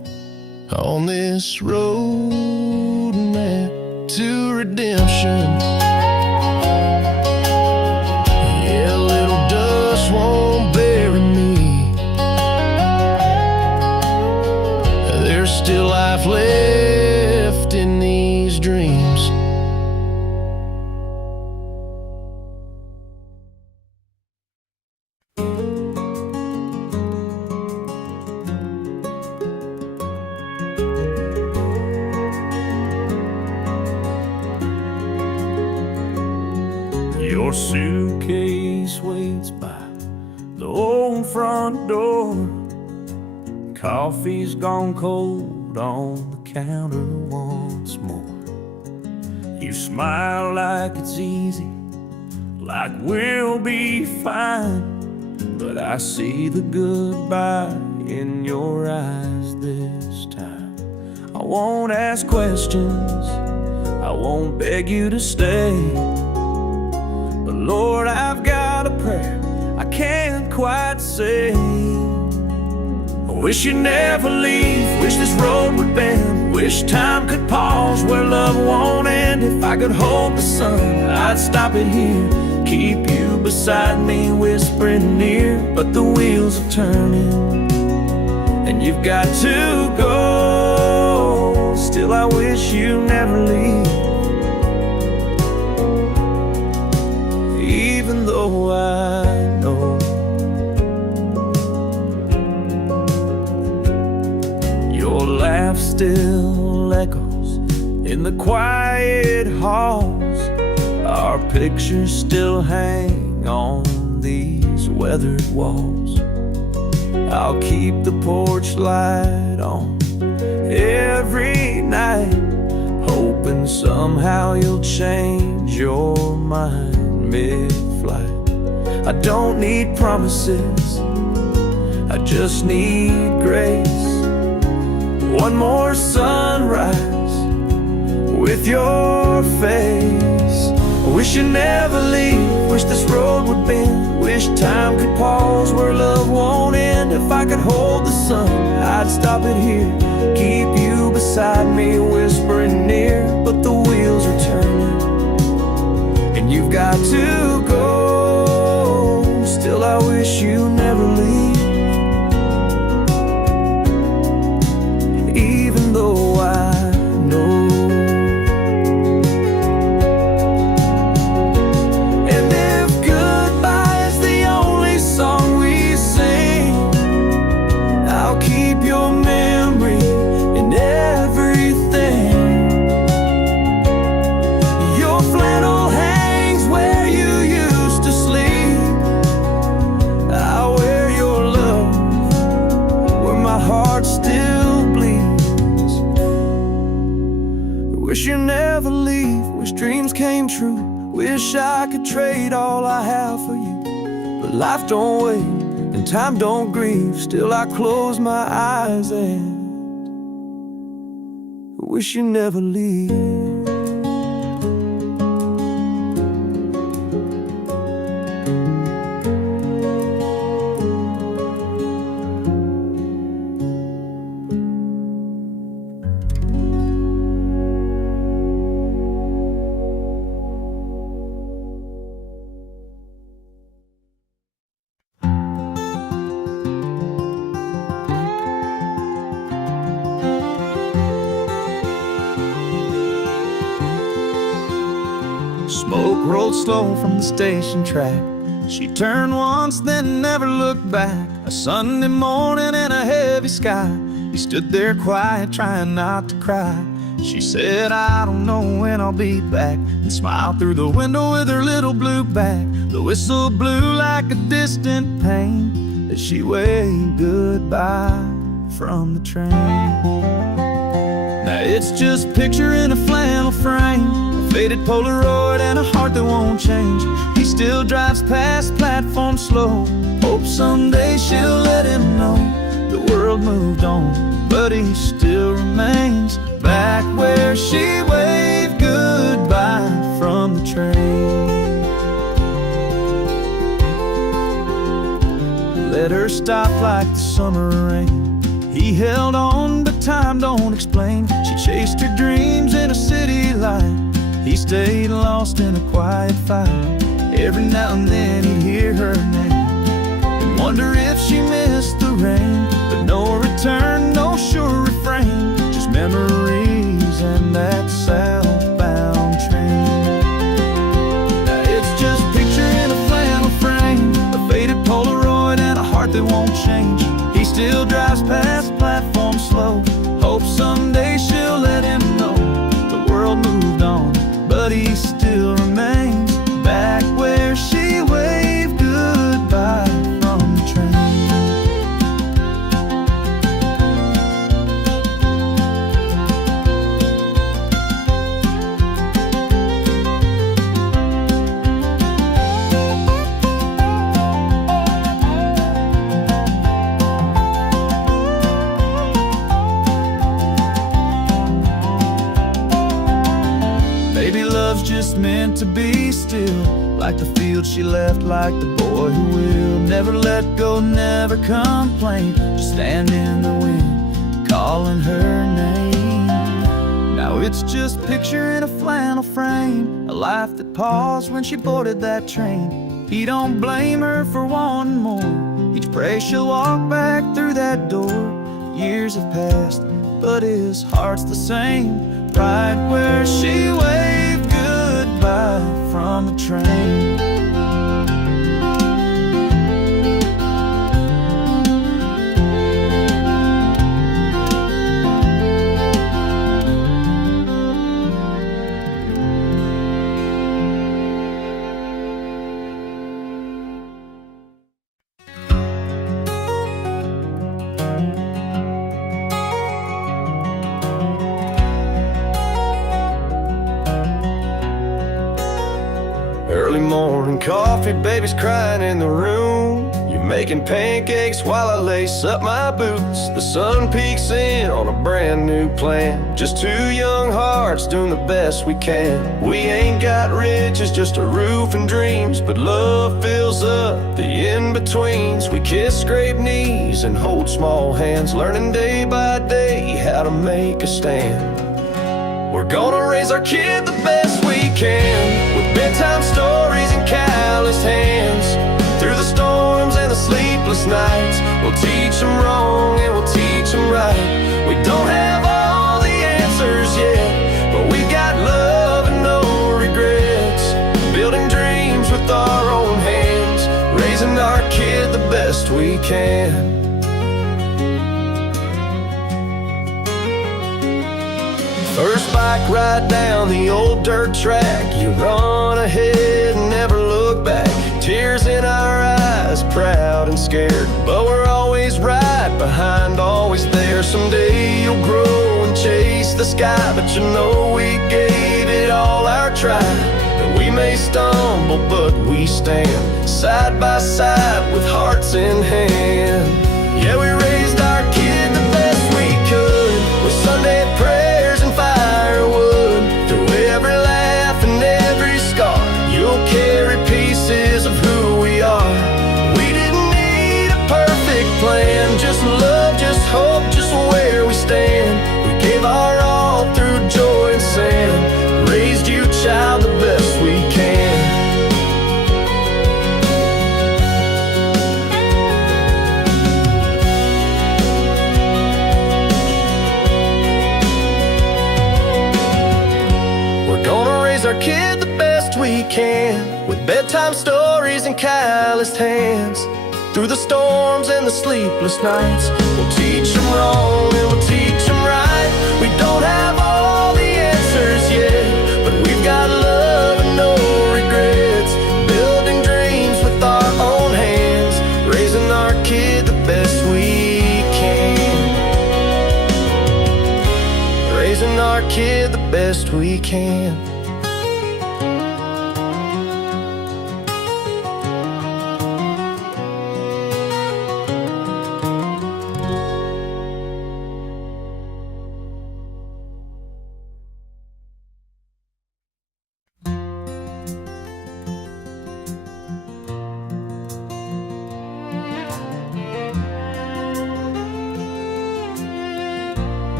on this road map to redemption. Yeah, a little dust won't bury me. There's still life left in these dreams. Your suitcase waits by the old front door. Coffee's gone cold on the counter once more. You smile like it's easy, like we'll be fine, but I see the goodbye in your eyes this time. I won't ask questions, I won't beg you to stay, but Lord, I've got a prayer I can't quite say. I wish you'd never leave, wish this road would bend, wish time could pause where love won't end. If I could hold the sun, I'd stop it here, keep you beside me, whispering near. But the wheels are turning, and you've got to go. Still I wish you never leave, even though I know your laugh still echoes in the quiet halls. Our pictures still hang on these weathered walls. I'll keep the porch light on every night, hoping somehow you'll change your mind mid-flight. I don't need promises, I just need grace. One more sunrise with your face. I wish you'd never leave, wish this road would bend, wish time could pause where love won't end. If I could hold the sun, I'd stop it here, keep you beside me, whispering near. But the wheels are turning, and you've got to go. Still I wish you never leave, even though I know. And if goodbye is the only song we sing, I'll keep your memory in everything. Your flannel hangs where you used to sleep, I'll wear your love where my heart still bleeds. Wish you never leave, wish dreams came true, wish I could trade all I have for you. But life don't wait and time don't grieve, still I close my eyes and wish you never leave. Smoke rolled slow from the station track. She turned once, then never looked back. A Sunday morning in a heavy sky, he stood there quiet, trying not to cry. She said, I don't know when I'll be back, and smiled through the window with her little blue bag. The whistle blew like a distant pain as she waved goodbye from the train. Now it's just a picture in a flannel frame, faded Polaroid and a heart that won't change. He still drives past platform slow, hopes someday she'll let him know the world moved on, but he still remains back where she waved goodbye from the train. Let her stop like the summer rain. He held on, but time don't explain. She chased her dreams in a city light. He stayed lost in a quiet fight. Every now and then he'd hear her name and wonder if she missed the rain. But no return, no sure refrain, just memories and that southbound train. Now it's just a picture in a flannel frame, a faded Polaroid and a heart that won't change. He still drives past platform slow, hopes someday she'll let him know the world moved on, but he still remains back where she waved goodbye from the train. Maybe love's just meant to be still, like the field she left, like the boy who will never let go, never complain, just stand in the wind, calling her name. Now it's just a picture in a flannel frame, a life that paused when she boarded that train. He don't blame her for wanting more, he'd pray she'll walk back through that door. Years have passed, but his heart's the same, right where she waved goodbye from the train. Early morning coffee, baby's crying in the room. You're making pancakes while I lace up my boots. The sun peeks in on a brand new plan. Just two young hearts doing the best we can. We ain't got riches, just a roof and dreams, but love fills up the in-betweens. We kiss, scrape knees, and hold small hands, learning day by day how to make a stand. We're gonna raise our kid the best we can, with bedtime stories and calloused hands. Through the storms and the sleepless nights, we'll teach them wrong and we'll teach them right. We don't have all the answers yet, but we got love and no regrets. Building dreams with our own hands, raising our kid the best we can. First bike ride down the old dirt track, you run ahead and never look back. Tears in our eyes, proud and scared, but we're always right behind, always there. Someday you'll grow and chase the sky, but you know we gave it all our try. And we may stumble, but we stand side by side with hearts in hand. Yeah, we raised our kid the best we could, with Sunday prayers and firewood. Through every laugh and every scar, you'll carry pieces of who we are. We didn't need a perfect plan, just love, just hope, just where we stand. We gave our all through joy and sand, raised you, child, the best we can. Our kid the best we can, with bedtime stories and calloused hands. Through the storms and the sleepless nights, we'll teach them wrong and we'll teach them right. We don't have all the answers yet, but we've got love and no regrets. Building dreams with our own hands, raising our kid the best we can. Raising our kid the best we can.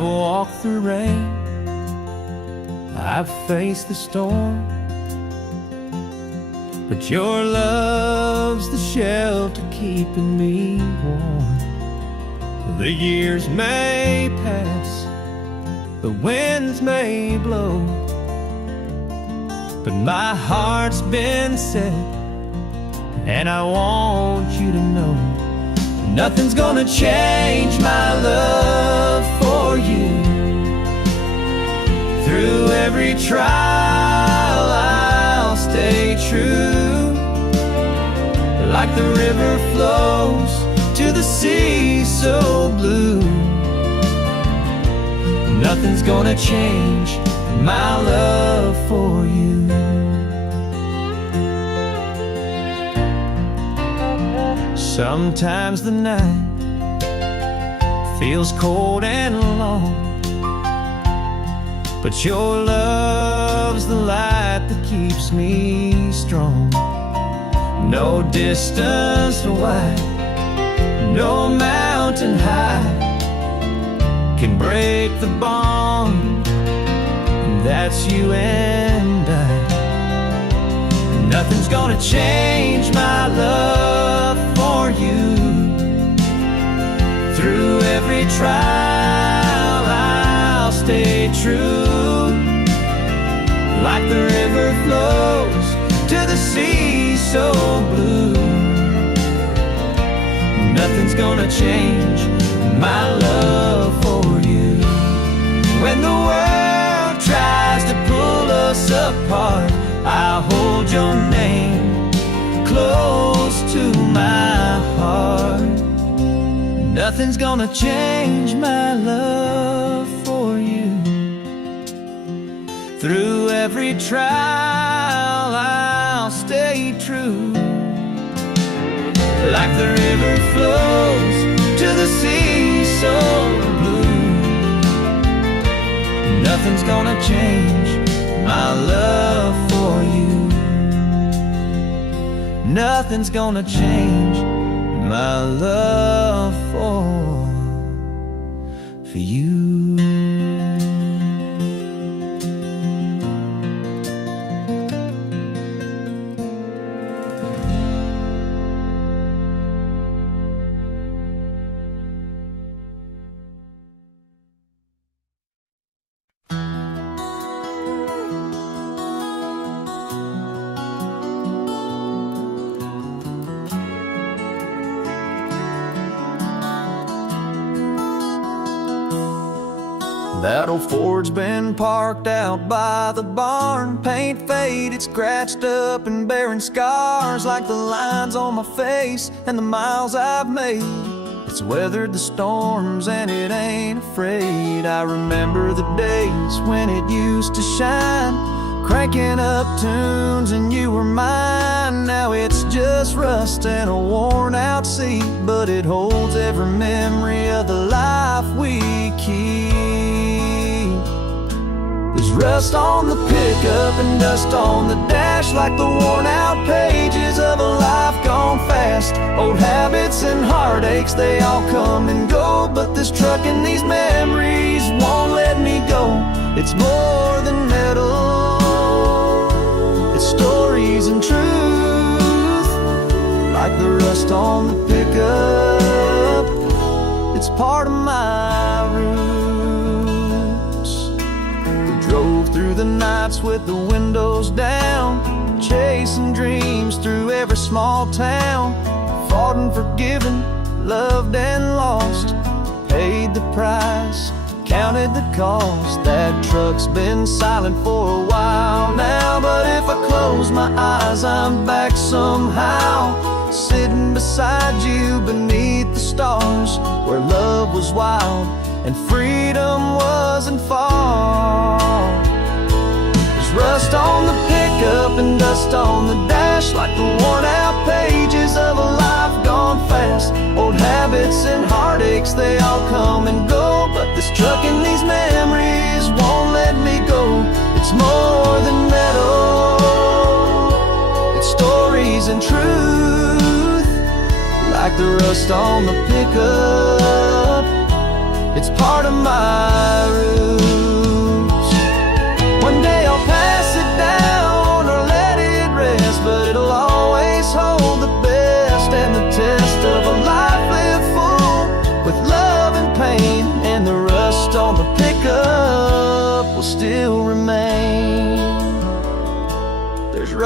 I've walked through rain, I've faced the storm, but your love's the shelter keeping me warm. The years may pass, the winds may blow, but my heart's been set, and I want you to know nothing's gonna change my love for you. Through every trial I'll stay true, like the river flows to the sea so blue. Nothing's gonna change my love for you. Sometimes the night feels cold and long, but your love's the light that keeps me strong. No distance wide, no mountain high can break the bond, and that's you and I. Nothing's gonna change my love for you. Through every trial I'll stay true, like the river flows to the sea so blue. Nothing's gonna change my love for you. When the world tries to pull us apart, I'll hold your name close to my heart. Nothing's gonna change my love for you. Through every trial I'll stay true, like the river flows to the sea so blue. Nothing's gonna change my love for you. Nothing's gonna change my love for you. That old Ford's been parked out by the barn, paint faded, scratched up and bearing scars like the lines on my face and the miles I've made. It's weathered the storms and it ain't afraid. I remember the days when it used to shine, cranking up tunes and you were mine. Now it's just rust and a worn out seat, but it holds every memory of the life we keep. There's rust on the pickup and dust on the dash, like the worn out pages of a life gone fast. Old habits and heartaches, they all come and go, but this truck and these memories won't let me go. It's more than metal, it's stories and truth, like the rust on the pickup. It's part of my roots. We drove through the nights with the windows down, chasing dreams through every small town. Fought and forgiven, loved and lost, paid the price, counted the cost. That truck's been silent for a while now, but if I close my eyes, I'm back somehow, sitting beside you beneath the stars, where love was wild and freedom wasn't far. There's rust on the pickup and dust on the dash, like the worn out pages of a life gone fast. Old habits and heartaches, they all come and go, but this truck and these memories won't let me go. It's more than metal, it's stories and truth, like the rust on the pickup. It's part of my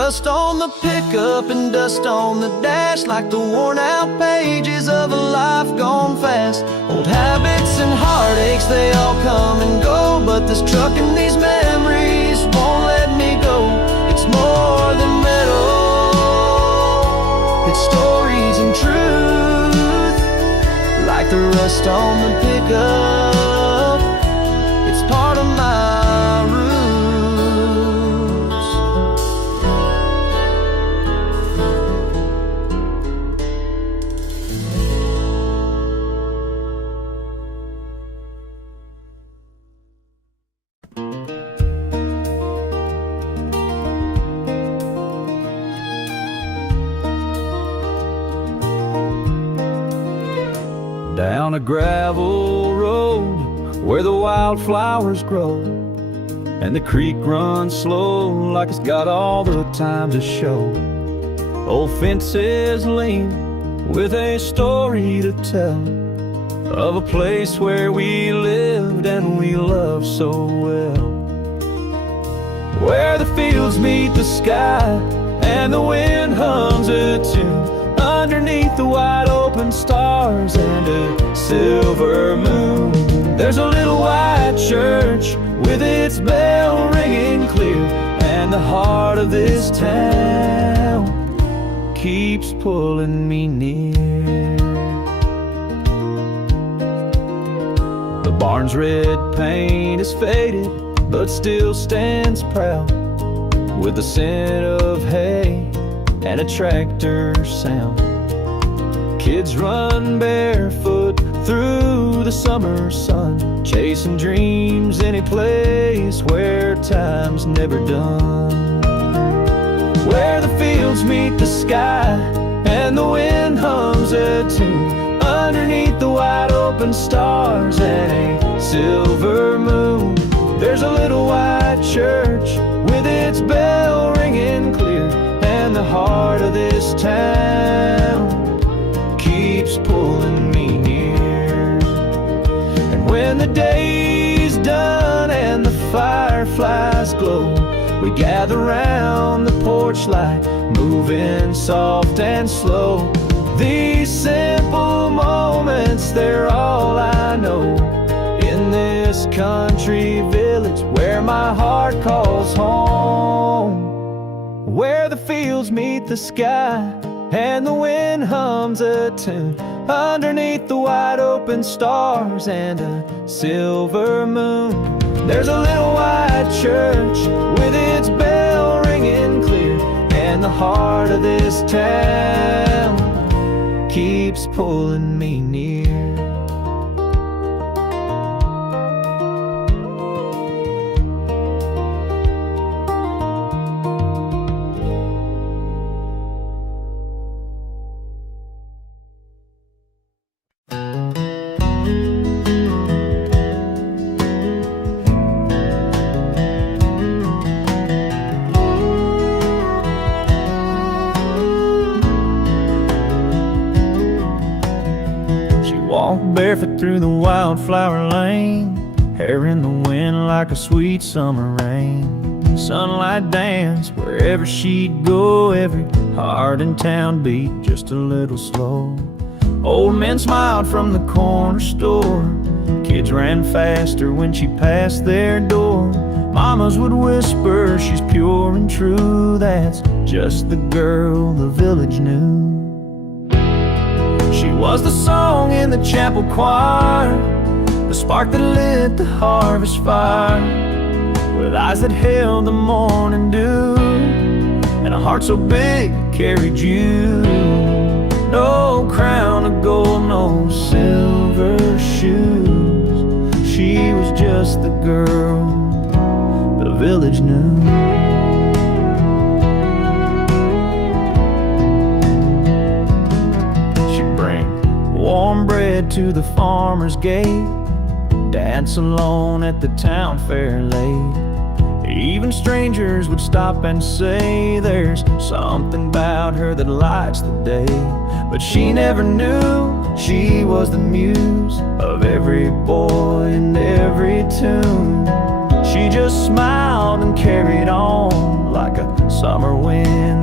Rust on the pickup and dust on the dash, like the worn out pages of a life gone fast. Old habits and heartaches, they all come and go, but this truck and these memories won't let me go. It's more than metal, it's stories and truth. Like the rust on the pickup, it's part of my roots. Down a gravel road where the wildflowers grow, and the creek runs slow like it's got all the time to show. Old fences lean with a story to tell of a place where we lived and we loved so well. Where the fields meet the sky and the wind hums a tune underneath the wide open stars and a silver moon. There's a little white church with its bell ringing clear, and the heart of this town keeps pulling me near. The barn's red paint is faded but still stands proud, with the scent of hay and a tractor sound. Kids run barefoot through the summer sun, chasing dreams any place where time's never done. Where the fields meet the sky and the wind hums a tune underneath the wide open stars and a silver moon. There's a little white church with its bell ringing clear, and the heart of this town keeps pulling me near. And when the day's done and the fireflies glow, we gather round the porch light, moving soft and slow. These simple moments, they're all I know in this country village where my heart calls home. Where the fields meet the sky and the wind hums a tune underneath the wide open stars and a silver moon. There's a little white church with its bell ringing clear, and the heart of this town keeps pulling me near. Barefoot through the wildflower lane, hair in the wind like a sweet summer rain. Sunlight dance wherever she'd go, every heart in town beat just a little slow. Old men smiled from the corner store, kids ran faster when she passed their door. Mamas would whisper, she's pure and true, that's just the girl the village knew. She was the song in the chapel choir, the spark that lit the harvest fire, with eyes that held the morning dew, and a heart so big it carried you. No crown of gold, no silver shoes, she was just the girl the village knew. Warm bread to the farmer's gate, dance alone at the town fair late. Even strangers would stop and say, there's something about her that lights the day. But she never knew she was the muse of every boy and every tune. She just smiled and carried on like a summer wind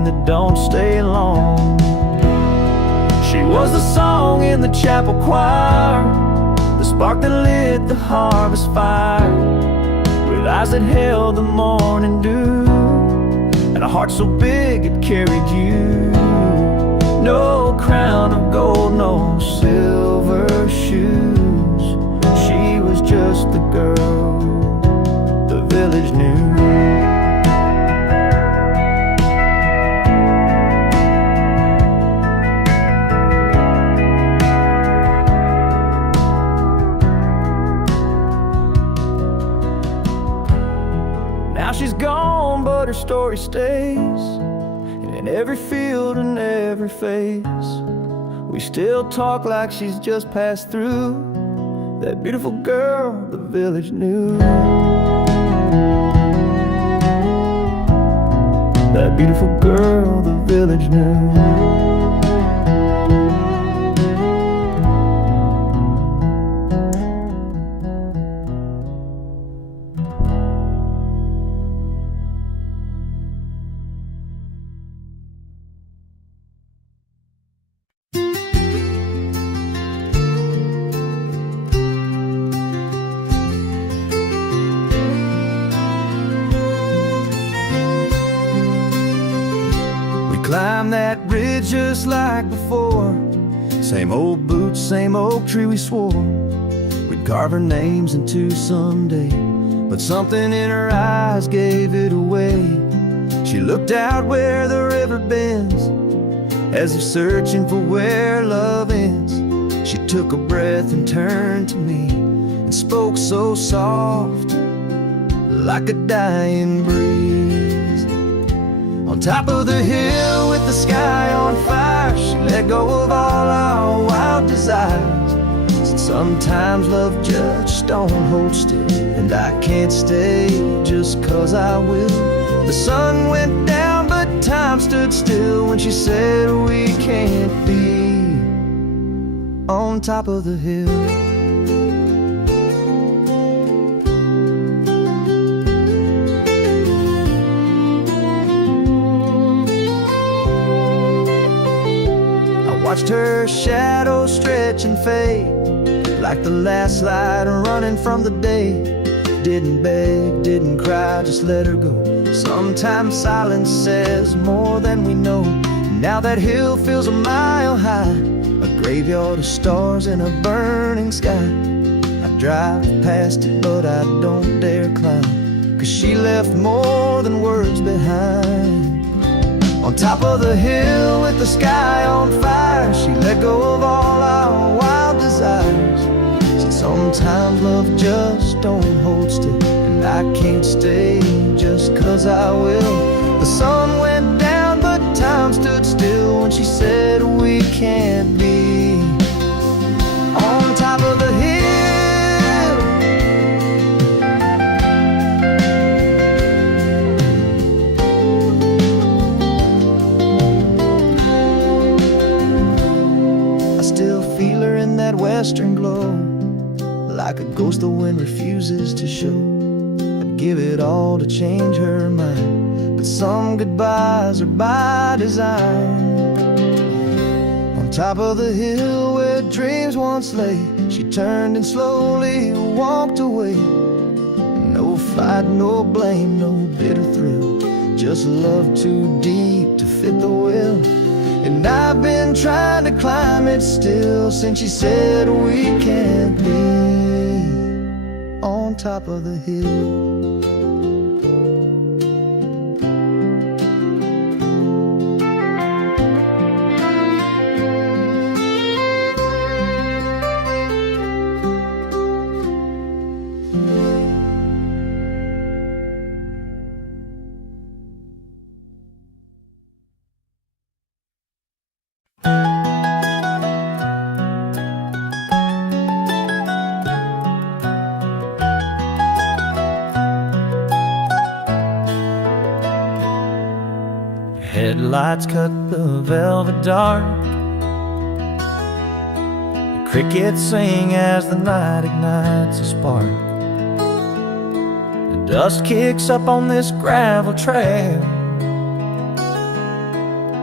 kind that don't stay long. She was the song in the chapel choir, the spark that lit the harvest fire, with eyes that held the morning dew, and a heart so big it carried you. No crown of gold, no silver shoes, she was just the girl the village knew. Now she's gone, but her story stays, and in every field and every face, we still talk like she's just passed through, that beautiful girl the village knew. That beautiful girl the village knew. Climb that ridge just like before, same old boots, same oak tree we swore we'd carve our names into someday, but something in her eyes gave it away. She looked out where the river bends, as if searching for where love ends. She took a breath and turned to me and spoke so soft, like a dying breeze. On top of the hill with the sky on fire, she let go of all our wild desires. Said sometimes love just don't hold still, and I can't stay just cause I will. The sun went down but time stood still when she said we can't be on top of the hill. Watched her shadow stretch and fade, like the last light running from the day. Didn't beg, didn't cry, just let her go. Sometimes silence says more than we know. Now that hill feels a mile high, a graveyard of stars in a burning sky. I drive past it but I don't dare climb, cause she left more than words behind. On top of the hill with the sky on fire, she let go of all our wild desires. Said sometimes love just don't hold still, and I can't stay just cause I will. The sun went down but time stood still when she said we can't be on top of the hill. Western glow, like a ghost the wind refuses to show. I'd give it all to change her mind, but some goodbyes are by design. On top of the hill where dreams once lay, she turned and slowly walked away. No fight, no blame, no bitter thrill, just love too deep to fit the will. And I've been trying to climb it still since she said we can't be on top of the hill. Headlights cut the velvet dark, the crickets sing as the night ignites a spark. The dust kicks up on this gravel trail,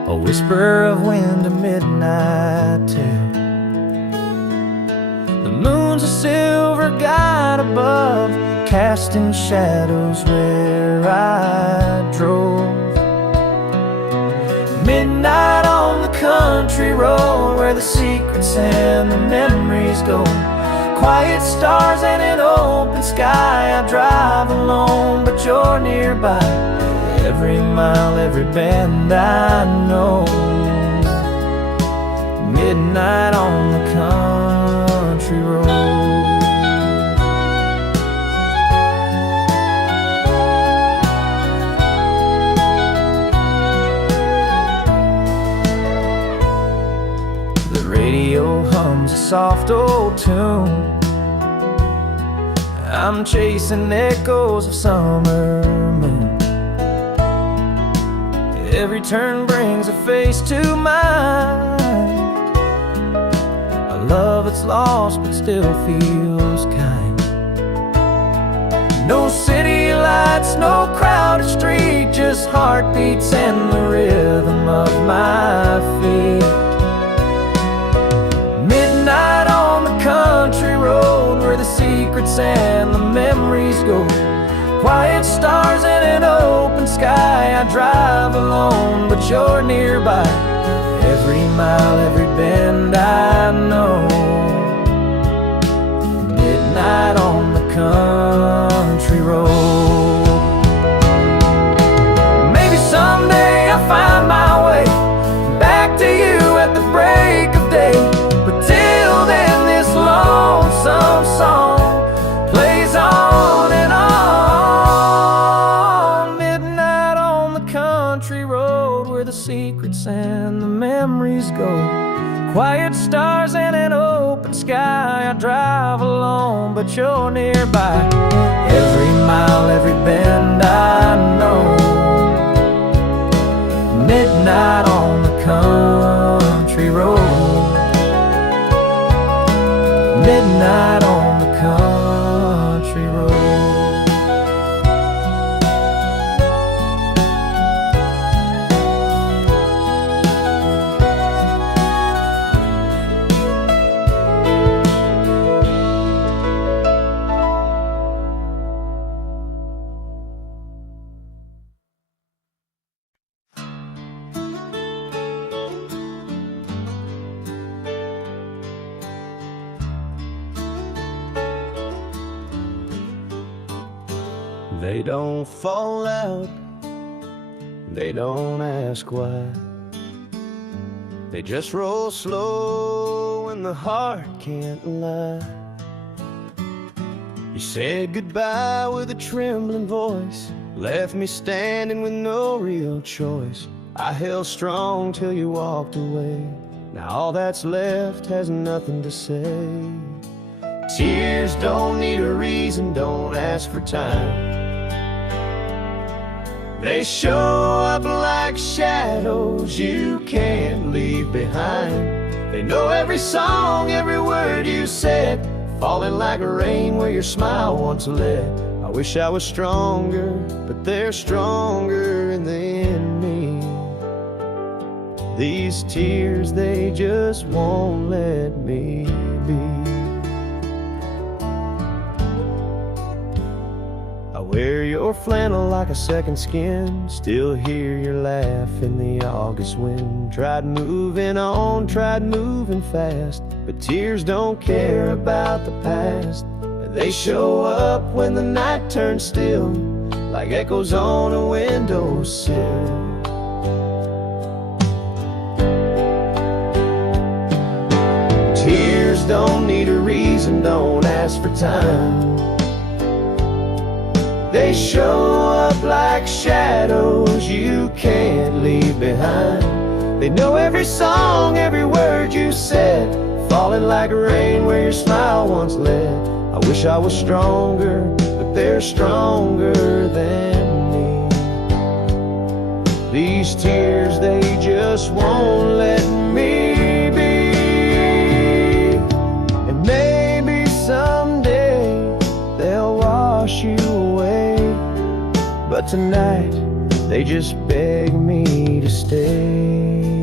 a whisper of wind, a midnight tale. The moon's a silver guide above, casting shadows where I drove. Midnight on the country road, where the secrets and the memories go. Quiet stars and an open sky, I drive alone, but you're nearby. Every mile, every bend I know. Midnight on the country road. The radio hums a soft old tune. I'm chasing echoes of summer moon. Every turn brings a face to mind, a love that's lost but still feels kind. No city lights, no crowded street, just heartbeats and the rhythm of my feet. Midnight on the country road, where the secrets and the memories go. Quiet stars and an open sky, I drive alone, but you're nearby. Every mile, every bend I know. Midnight on the country road. Maybe someday I'll find my way back to you at the break of day, but till then this lonesome song plays on and on. Midnight on the country road, where the secrets and the memories go. Quiet stars and an open sky, I drive alone, but you're nearby. Every mile, every bend I know. Midnight on the country road. Midnight on the country road. They don't fall out, they don't ask why. They just roll slow when the heart can't lie. You said goodbye with a trembling voice, left me standing with no real choice. I held strong till you walked away. Now all that's left has nothing to say. Tears don't need a reason, don't ask for time. They show up like shadows you can't leave behind. They know every song, every word you said, falling like rain where your smile once led. I wish I was stronger, but they're stronger than me. These tears, they just won't let me be. I wear your flannel like a second skin, still hear your laugh in the August wind. Tried moving on, tried moving fast, but tears don't care about the past. They show up when the night turns still, like echoes on a windowsill. Tears don't need a reason, don't ask for time. They show up like shadows you can't leave behind. They know every song, every word you said, falling like rain where your smile once led. I wish I was stronger, but they're stronger than me. These tears, they just won't let me be. And maybe someday they'll wash you away, but tonight they just beg me to stay.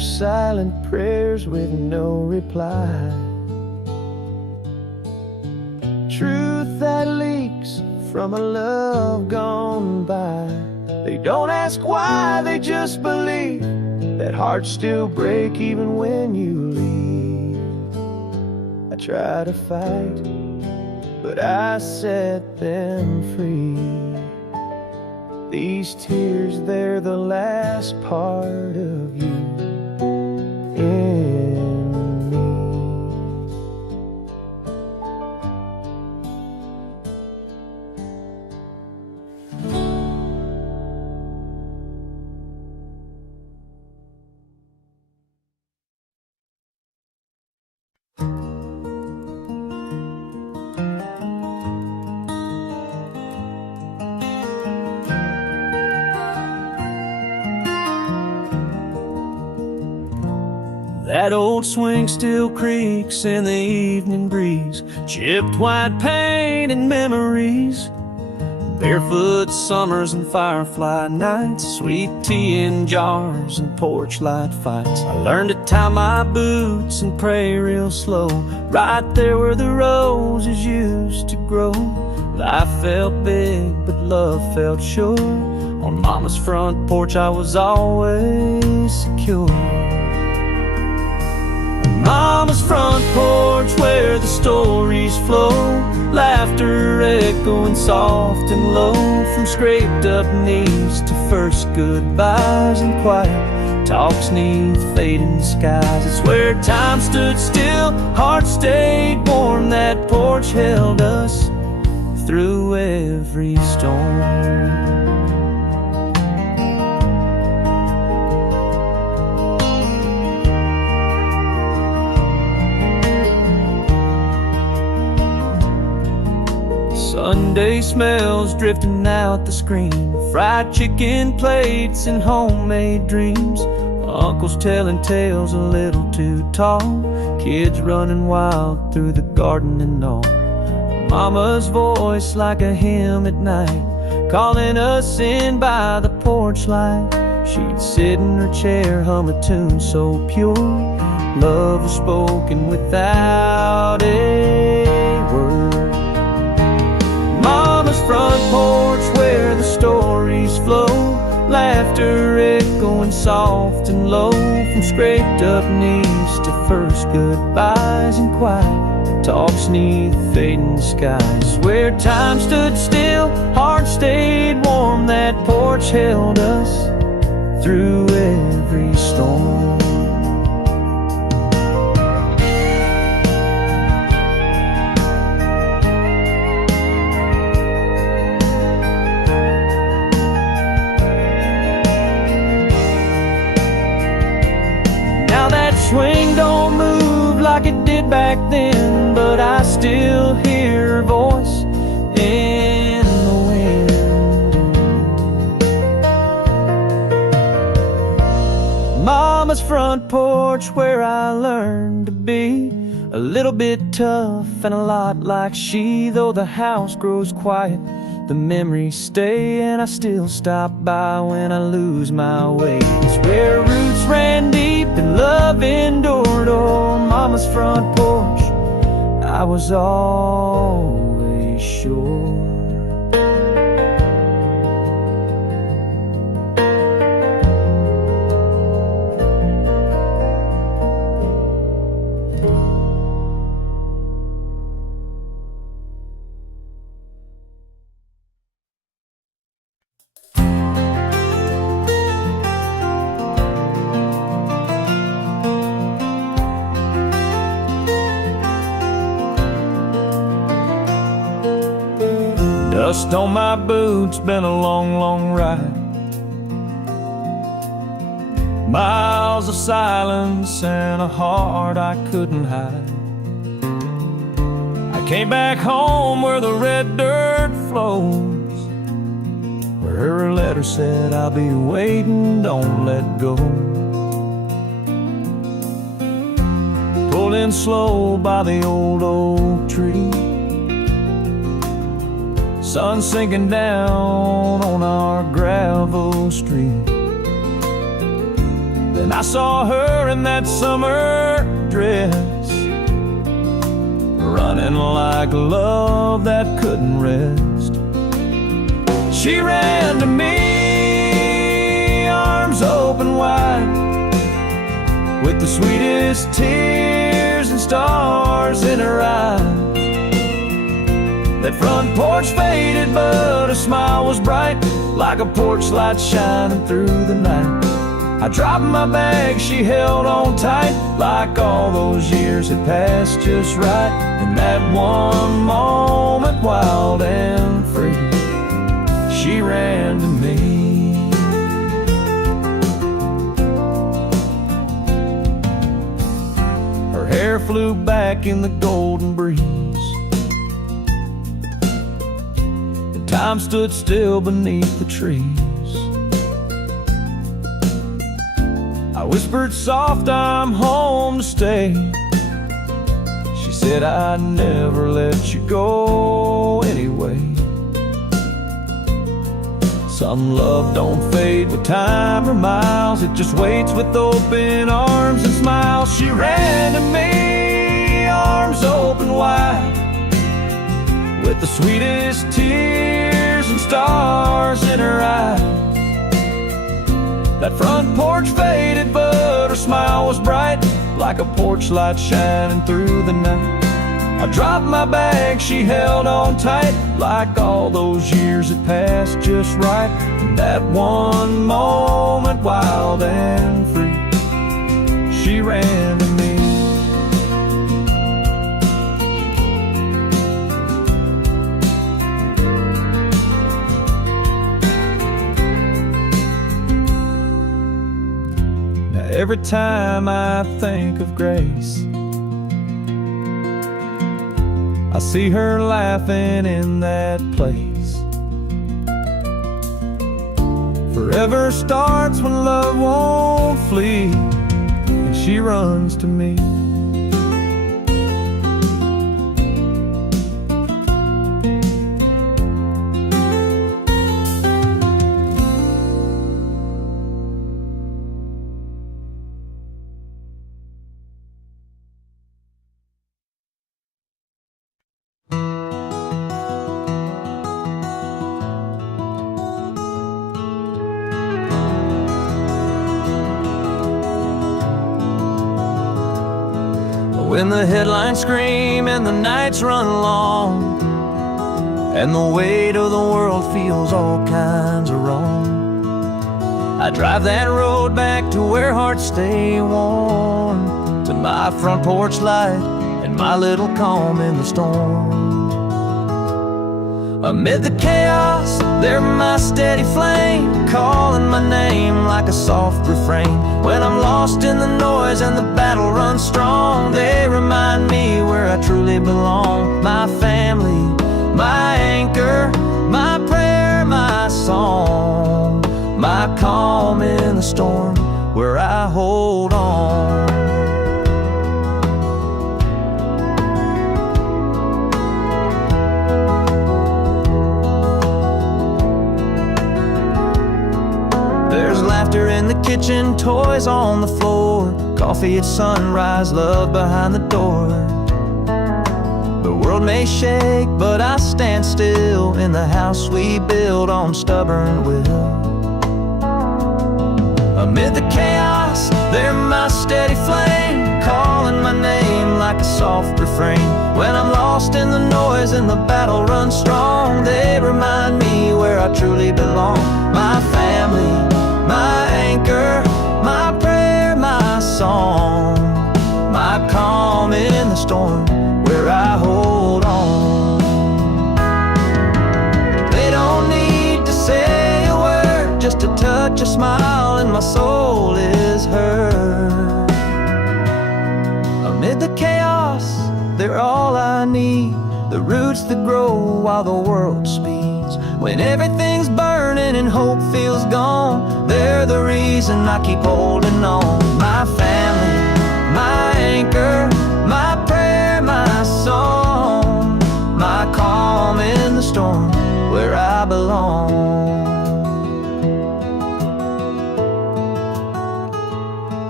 silent prayers with no reply. Truth that leaks from a love gone by. They don't ask why, they just believe that hearts still break even when you leave. I try to fight, but I set them free. These tears, they're the last part of you in me. That old swing still creaks in the evening breeze, chipped white paint and memories, barefoot summers and firefly nights, sweet tea in jars and porch light fights. I learned to tie my boots and pray real slow, right there where the roses used to grow. Life felt big, but love felt sure. On Mama's front porch I was always secure. Mama's front porch where the stories flow, laughter echoing soft and low, from scraped up knees to first goodbyes and quiet talks neath fading skies. It's where time stood still, hearts stayed warm, that porch held us through every storm. Sunday smells drifting out the screen, fried chicken plates and homemade dreams, uncles telling tales a little too tall, kids running wild through the garden and all. Mama's voice like a hymn at night, calling us in by the porch light. She'd sit in her chair, hum a tune so pure, love was spoken without a word. Mama's front porch where the stories flow, laughter echoing soft and low, from scraped up knees to first goodbyes and quiet talks neath fading skies. Where time stood still, hearts stayed warm, that porch held us through every storm. Swing don't move like it did back then, but I still hear her voice in the wind. Mama's front porch where I learned to be a little bit tough and a lot like she. Though the house grows quiet, the memories stay, and I still stop by when I lose my way. It's where roots ran deep and love endured. On Mama's front porch I was always sure. Dust on my boots, been a long, long ride. Miles of silence and a heart I couldn't hide. I came back home where the red dirt flows, where her letter said, I'll be waiting, don't let go. Pulled in slow by the old oak tree, sun sinking down on our gravel street. Then I saw her in that summer dress, running like love that couldn't rest. She ran to me, arms open wide, with the sweetest tears and stars in her eyes. That front porch faded, but her smile was bright, like a porch light shining through the night. I dropped my bag, she held on tight, like all those years had passed just right. In that one moment, wild and free, she ran to me. Her hair flew back in the golden breeze, and time stood still beneath the trees. I whispered soft, I'm home to stay. She said, I'd never let you go anyway. Some love don't fade with time or miles, it just waits with open arms and smiles. She ran to me, arms open wide, with the sweetest tears and stars in her eyes. That front porch faded, but her smile was bright, like a porch light shining through the night. I dropped my bag, she held on tight, like all those years had passed just right. In that one moment, wild and free, she ran to me. Now every time I think of Grace, I see her laughing in that place. Forever starts when love won't flee, and she runs to me. When the headlines scream and the nights run long, and the weight of the world feels all kinds of wrong, I drive that road back to where hearts stay warm, to my front porch light and my little calm in the storm. Amid the chaos, they're my steady flame, calling my name like a soft refrain. When I'm lost in the noise and the battle runs strong, they remind me where I truly belong. My family, my anchor, my prayer, my song, my calm in the storm, where I hold on. Laughter in the kitchen, toys on the floor, coffee at sunrise, love behind the door. The world may shake, but I stand still in the house we build on stubborn will. Amid the chaos, they're my steady flame, calling my name like a soft refrain. When I'm lost in the noise and the battle runs strong, they remind me where I truly belong. My family, my anchor, my prayer, my song, my calm in the storm, where I hold on. They don't need to say a word, just a touch, a smile, and my soul is heard. Amid the chaos, they're all I need, the roots that grow while the world speeds. When everything's burning and hope feels gone, they're the reason I keep holding on. My family, my anchor, my prayer, my song, my calm in the storm, where I belong.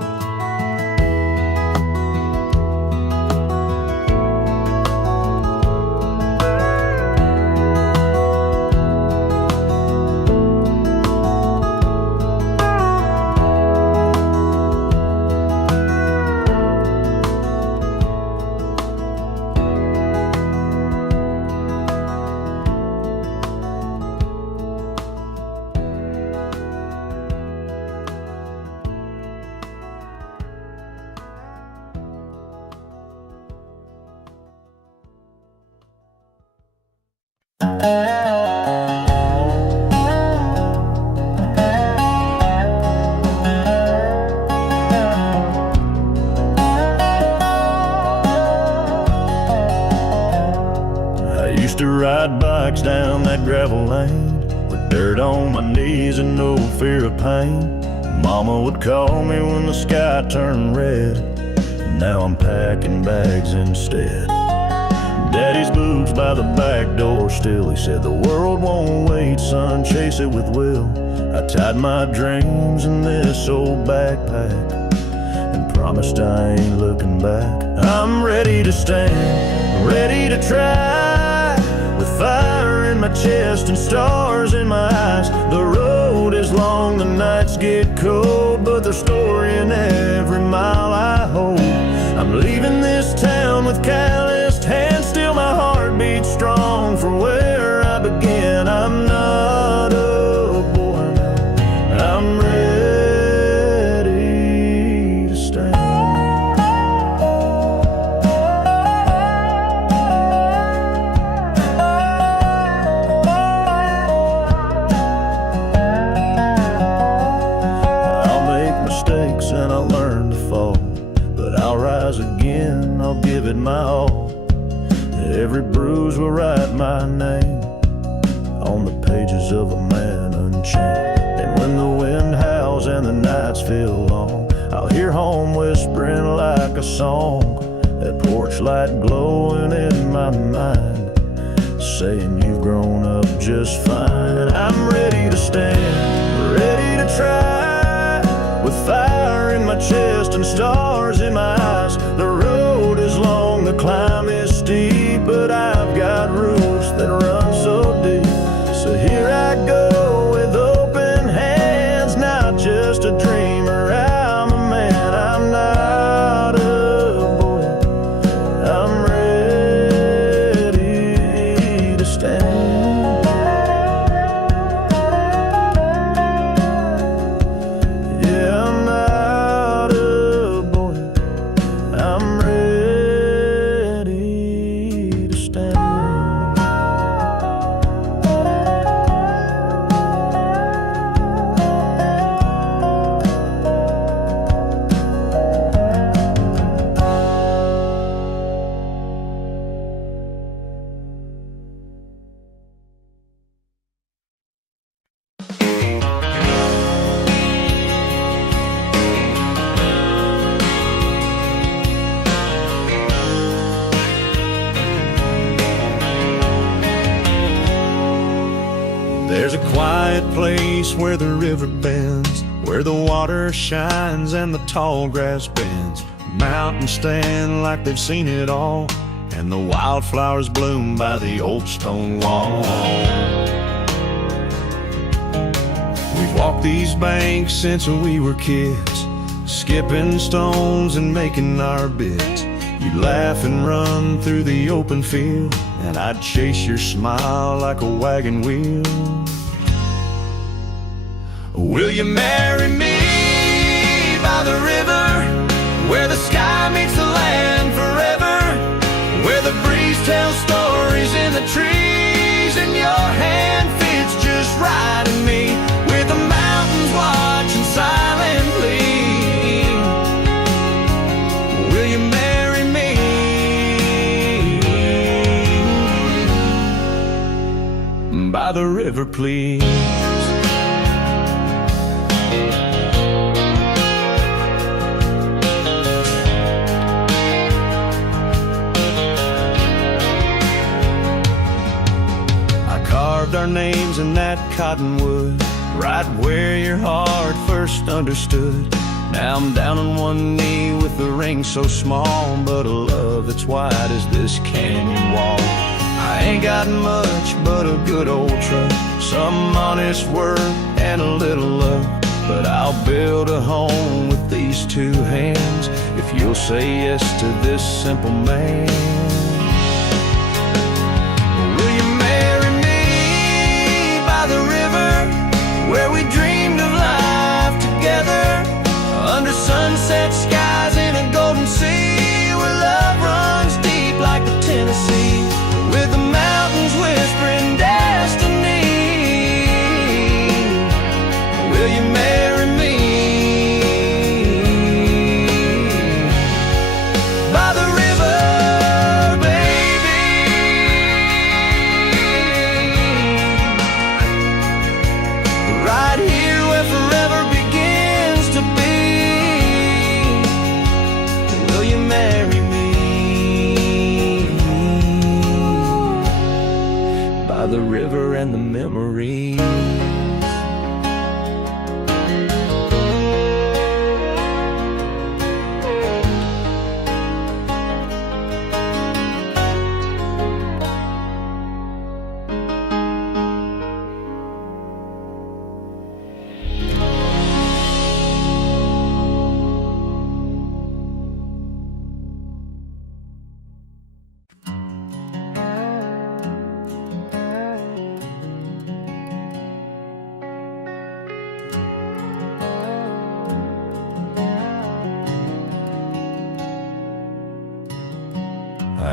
Dirt on my knees and no fear of pain. Mama would call me when the sky turned red. Now I'm packing bags instead. Daddy's boots by the back door still. He said the world won't wait, son, chase it with will. I tied my dreams in this old backpack and promised I ain't looking back. I'm ready to stand, ready to try, with fire in my chest and stars in my eyes. The road is long, the nights get cold, but there's story in every mile I hold. I'm leaving this town with calloused hands, still my heart beats strong for where I began. I'm not a boy now, I'm ready to stand. I'll make mistakes and I'll learn to fall, but I'll rise again, I'll give it my all. Every bruise will write my name on the pages of a man unchained. And when the wind howls and the nights feel long, I'll hear home whispering like a song, that porch light glowing in my mind, saying you've grown up just fine. I'm ready to stand, ready to try, with fire in my chest and stars in my eyes. The road is long, the climb is steep, but I've got roots that run so deep. So here I go with open hands, not just a dreamer, I'm a man. I'm not a boy, I'm ready to stand. Yeah, I'm not a boy, I'm ready to stand. There's a quiet place where the river bends, where the water shines and the tall grass bends. Mountains stand like they've seen it all, and the wildflowers bloom by the old stone wall. We've walked these banks since we were kids, skipping stones and making our bits. You'd laugh and run through the open field, and I'd chase your smile like a wagon wheel. Will you marry me by the river, where the sky meets the land forever, where the breeze tells stories in the trees, and your hand fits just right in me, with the mountains watching silently? Will you marry me by the river, please? Our names in that cottonwood, right where your heart first understood. Now I'm down on one knee with a ring so small, but a love that's wide as this canyon wall. I ain't got much but a good old truck, some honest work and a little luck, but I'll build a home with these two hands if you'll say yes to this simple man. Where we dreamed of life together, under sunset skies in a golden sea, where love runs deep like the Tennessee, with the mountains whispering destiny. Will you marry me by the river,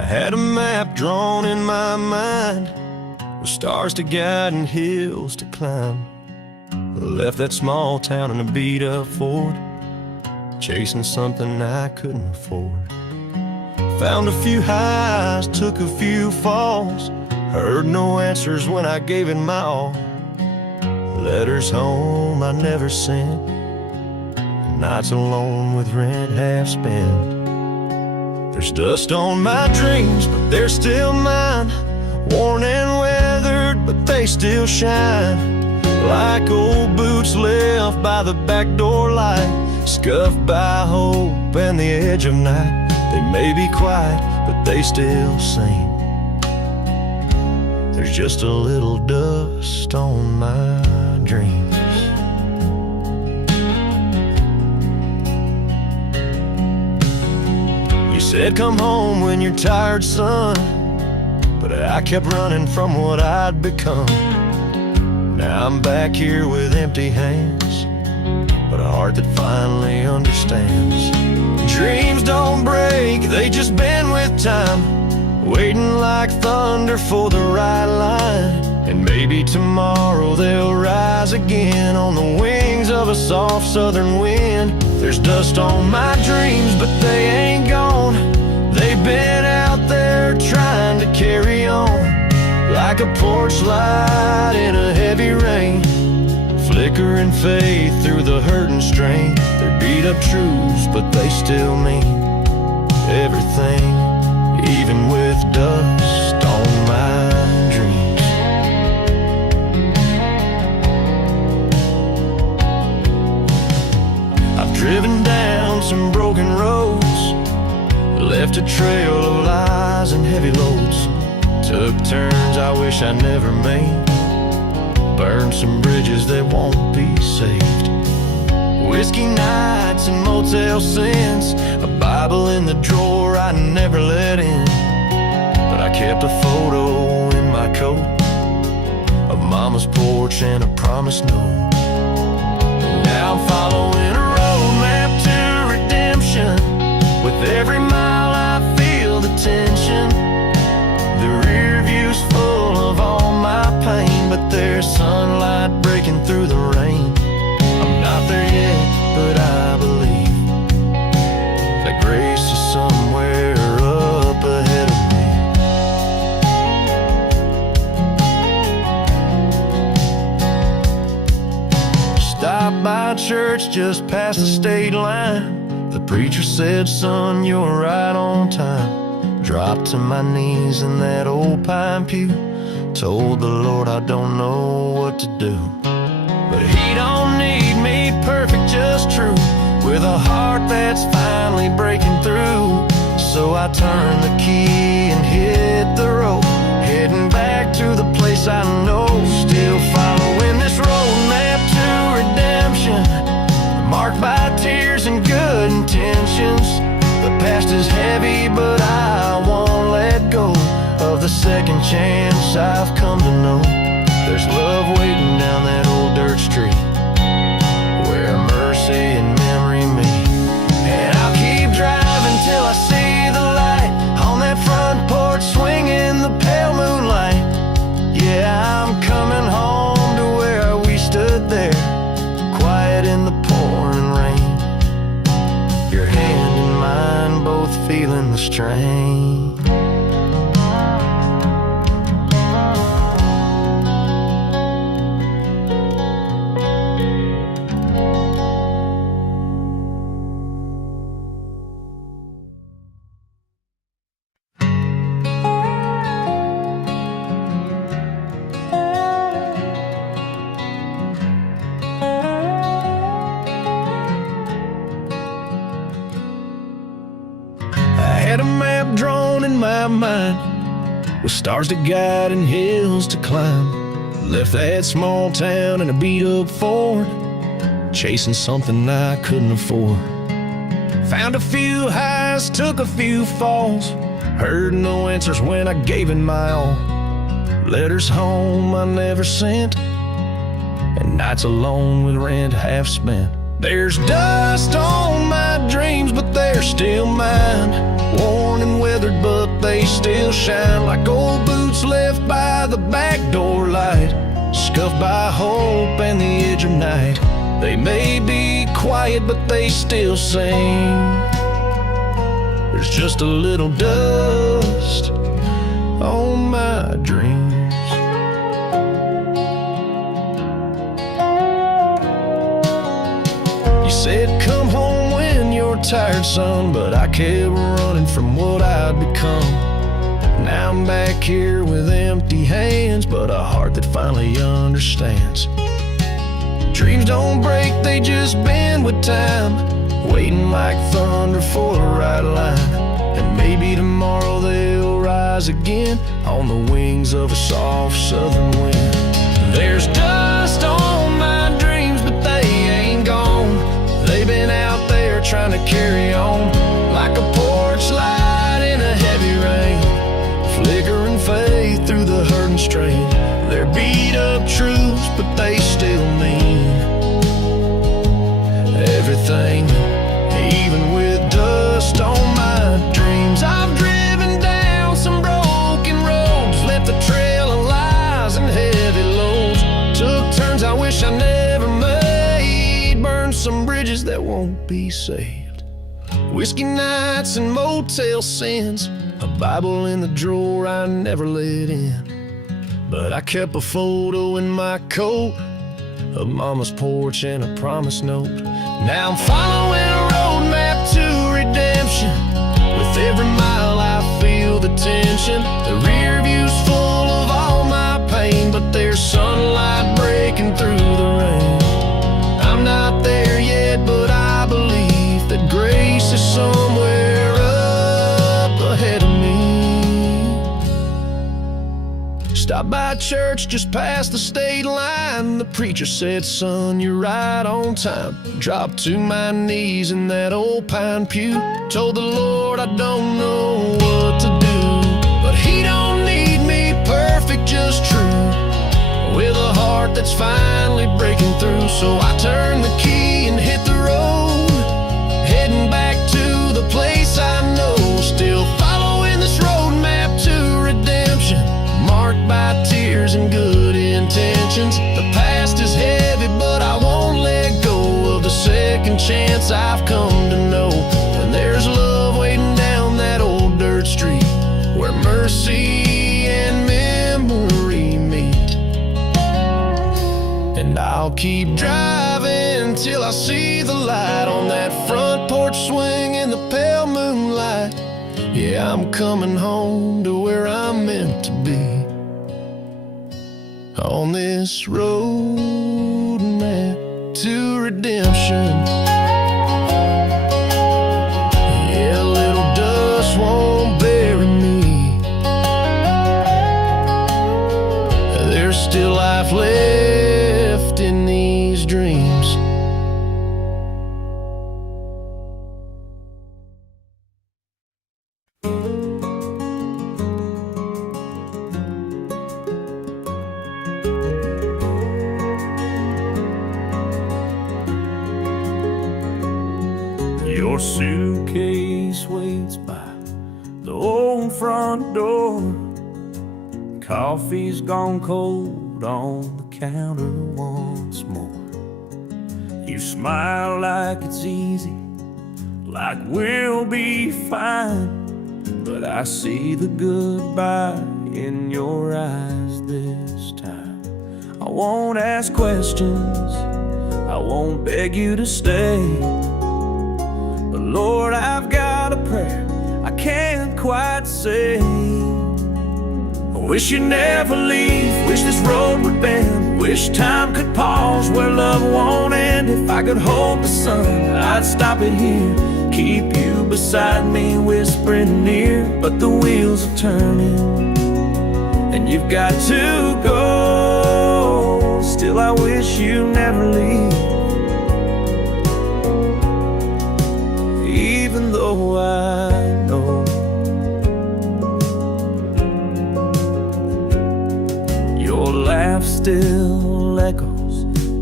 had a map drawn in my mind with stars to guide and hills to climb. Left that small town in a beat-up Ford, chasing something I couldn't afford. Found a few highs, took a few falls, heard no answers when I gave it my all. Letters home I never sent, nights alone with rent half spent. There's dust on my dreams, but they're still mine. Worn and weathered, but they still shine. Like old boots left by the back door light, scuffed by hope and the edge of night. They may be quiet, but they still sing. There's just a little dust on my dreams. You said come home when you're tired, son, but I kept running from what I'd become. Now I'm back here with empty hands, but a heart that finally understands. Dreams don't break, they just bend with time, waiting like thunder for the right line. And maybe tomorrow they'll rise again on the wings of a soft southern wind. There's dust on my dreams, but they ain't gone. They've been out there trying to carry on, like a porch light in a heavy rain, flickering faith through the hurt and strain. They're beat up truths, but they still mean everything, even with dust on my dreams. I've driven down some broken roads, left a trail of lies and heavy loads, took turns I wish I never made, burned some bridges that won't be saved. Whiskey nights and motel sins, a Bible in the drawer I never let in, but I kept a photo in my coat of Mama's porch and a promised note. Now I'm following a roadmap to redemption. With every mile I feel the tension. The rear view's full of all my pain, but there's sunlight breaking through the rain. I'm not there yet, but I believe that grace is somewhere up ahead of me. Stopped by church just past the state line. The preacher said, son, you're right on time. Dropped to my knees in that old pine pew, told the Lord I don't know what to do, but he don't need me perfect, just true, with a heart that's finally breaking through. So I turned the key and hit the road, heading back to the place I know. Still following this roadmap to redemption, marked by tears and good intentions. The past is heavy, but I won't let go of the second chance I've come to know. There's love waiting down that old dirt street, where mercy and memory meet. And I'll keep driving till I see the light on that front porch, swinging the pale moonlight. Yeah, I'm coming home to where we stood there, quiet in the pouring rain. Your hand in mine, both feeling the strain. Had a map drawn in my mind with stars to guide and hills to climb. Left that small town in a beat-up Ford, chasing something I couldn't afford. Found a few highs, took a few falls, heard no answers when I gave it my all. Letters home I never sent, and nights alone with rent half spent. There's dust on my dreams, but they're still mine. Worn and weathered, but they still shine like old boots left by the back door light, scuffed by hope and the edge of night. They may be quiet, but they still sing. There's just a little dust on my dreams. You said come home when you're tired, son, but I kept running from what I'd become. Now I'm back here with empty hands, but a heart that finally understands. Dreams don't break, they just bend with time, waiting like thunder for the right line. And maybe tomorrow they'll rise again on the wings of a soft southern wind. There's dust on my dreams, but they ain't gone. They've been out there trying to carry on, like a porch light in a heavy rain, flickering faith through the hurt and strain. They're beat up truths, but they still mean everything, even with dust on my dreams. I've driven down some broken roads, left a trail of lies and heavy loads, took turns I wish I never made, burned some bridges that won't be saved. Whiskey nights and motel sins, a Bible in the drawer I never let in, but I kept a photo in my coat of Mama's porch and a promise note. Now I'm following a roadmap to redemption. With every mile I feel the tension. The rear view's full of all my pain, but there's sunlight breaking through the rain. I'm not there yet, but I believe that grace is somewhere up ahead of me. Stopped by church just past the state line. The preacher said, son, you're right on time. Dropped to my knees in that old pine pew. Told the Lord I don't know what to do, but he don't need me perfect, just true, with a heart that's finally breaking through. So I turned the key and hit the road, heading back to the place I know. Still following this roadmap to redemption, marked by tears and good intentions. The past is heavy, but I won't let go of the second chance I've come to know. And there's love waiting down that old dirt street, where mercy and memory meet. And I'll keep driving till I see the light on that front porch swing in the pale moonlight. Yeah, I'm coming home to where I'm meant to be, on this road map to redemption. Yeah, a little dust won't bury me. There's still life left in these dreams. Your suitcase waits by the old front door. Coffee's gone cold on the counter once more. You smile like it's easy, like we'll be fine, but I see the goodbye in your eyes this time. I won't ask questions, I won't beg you to stay, but Lord, I've got a prayer I can't quite say. I wish you'd never leave, wish this road would bend, wish time could pause where love won't end. If I could hold the sun, I'd stop it here, keep you beside me, whispering near. But the wheels are turning, and you've got to go. Still, I wish you never leave, even though I know your laugh still echoes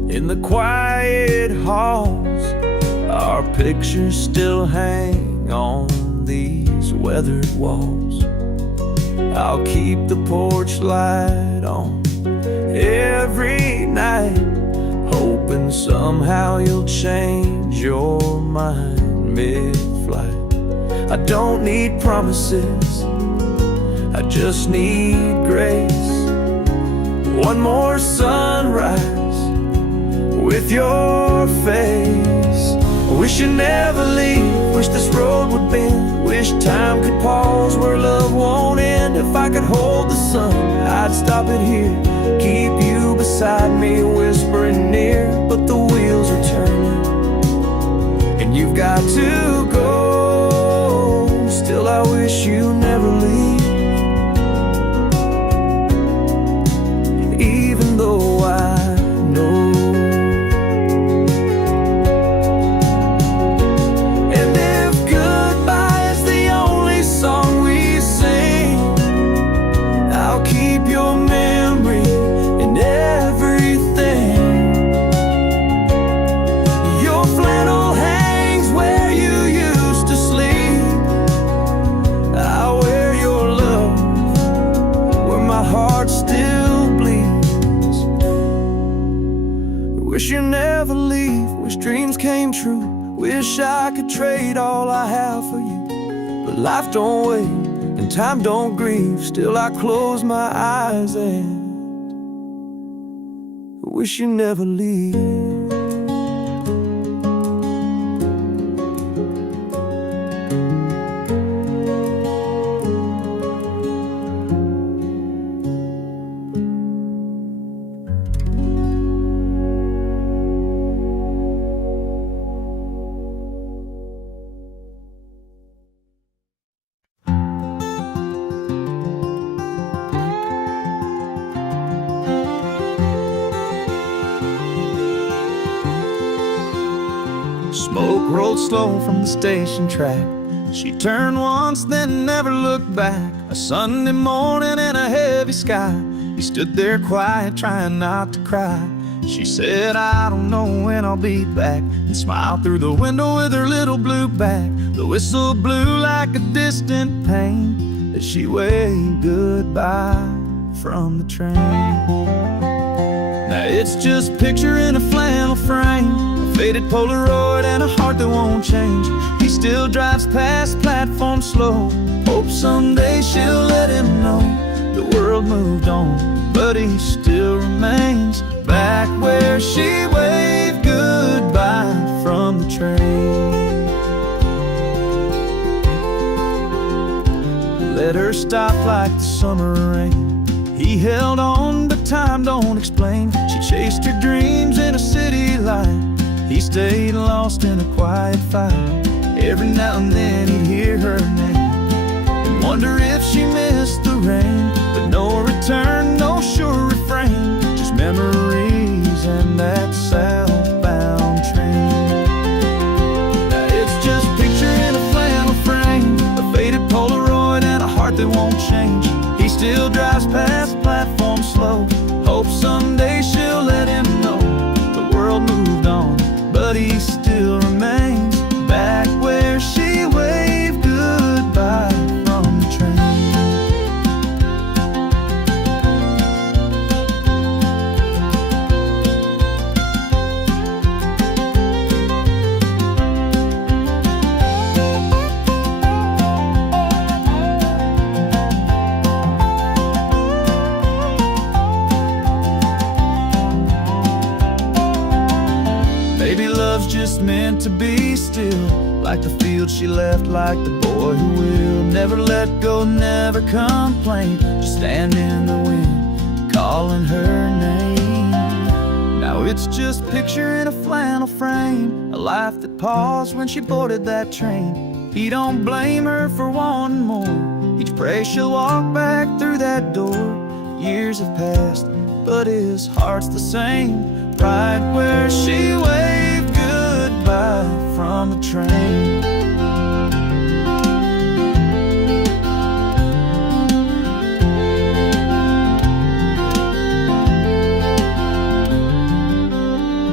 In the quiet halls, our pictures still hang on these weathered walls. I'll keep the porch light on every night, hoping somehow you'll change your mind mid-flight. I don't need promises, I just need grace. One more sunrise with your face. I wish you never leave, wish this road would bend, wish time could pause where love won't end. If I could hold the sun, I'd stop it here, keep you beside me, whispering near. But the wheels are turning, and you've got to go. Still I wish you never leave, even though I know. Wish you never leave, wish dreams came true, wish I could trade all I have for you. But life don't wait, and time don't grieve, still I close my eyes and wish you never leave. Smoke rolled slow from the station track. She turned once, then never looked back. A Sunday morning in a heavy sky, he stood there quiet, trying not to cry. She said, I don't know when I'll be back, and smiled through the window with her little blue bag. The whistle blew like a distant pain as she waved goodbye from the train. Now it's just a picture in a flannel frame, faded Polaroid and a heart that won't change. He still drives past platform slow, hopes someday she'll let him know the world moved on, but he still remains back where she waved goodbye from the train. Let her stop like the summer rain. He held on, but time don't explain. She chased her dreams in a city light, he stayed lost in a quiet fight. Every now and then he'd hear her name and wonder if she missed the rain. But no return, no sure refrain, just memories and that southbound train. Now it's just a picture in a flannel frame, a faded Polaroid and a heart that won't change. He still drives past platform slow, hopes someday she'll let him know the world moved on, but he still remains back where she waved goodbye from the train. Maybe love's just meant to be still, like the field she left, like the boy who will never let go, never complain, just stand in the wind, calling her name. Now it's just a picture in a flannel frame, a life that paused when she boarded that train. He don't blame her for wanting more, each pray she'll walk back through that door. Years have passed, but his heart's the same, right where she waved goodbye from the train.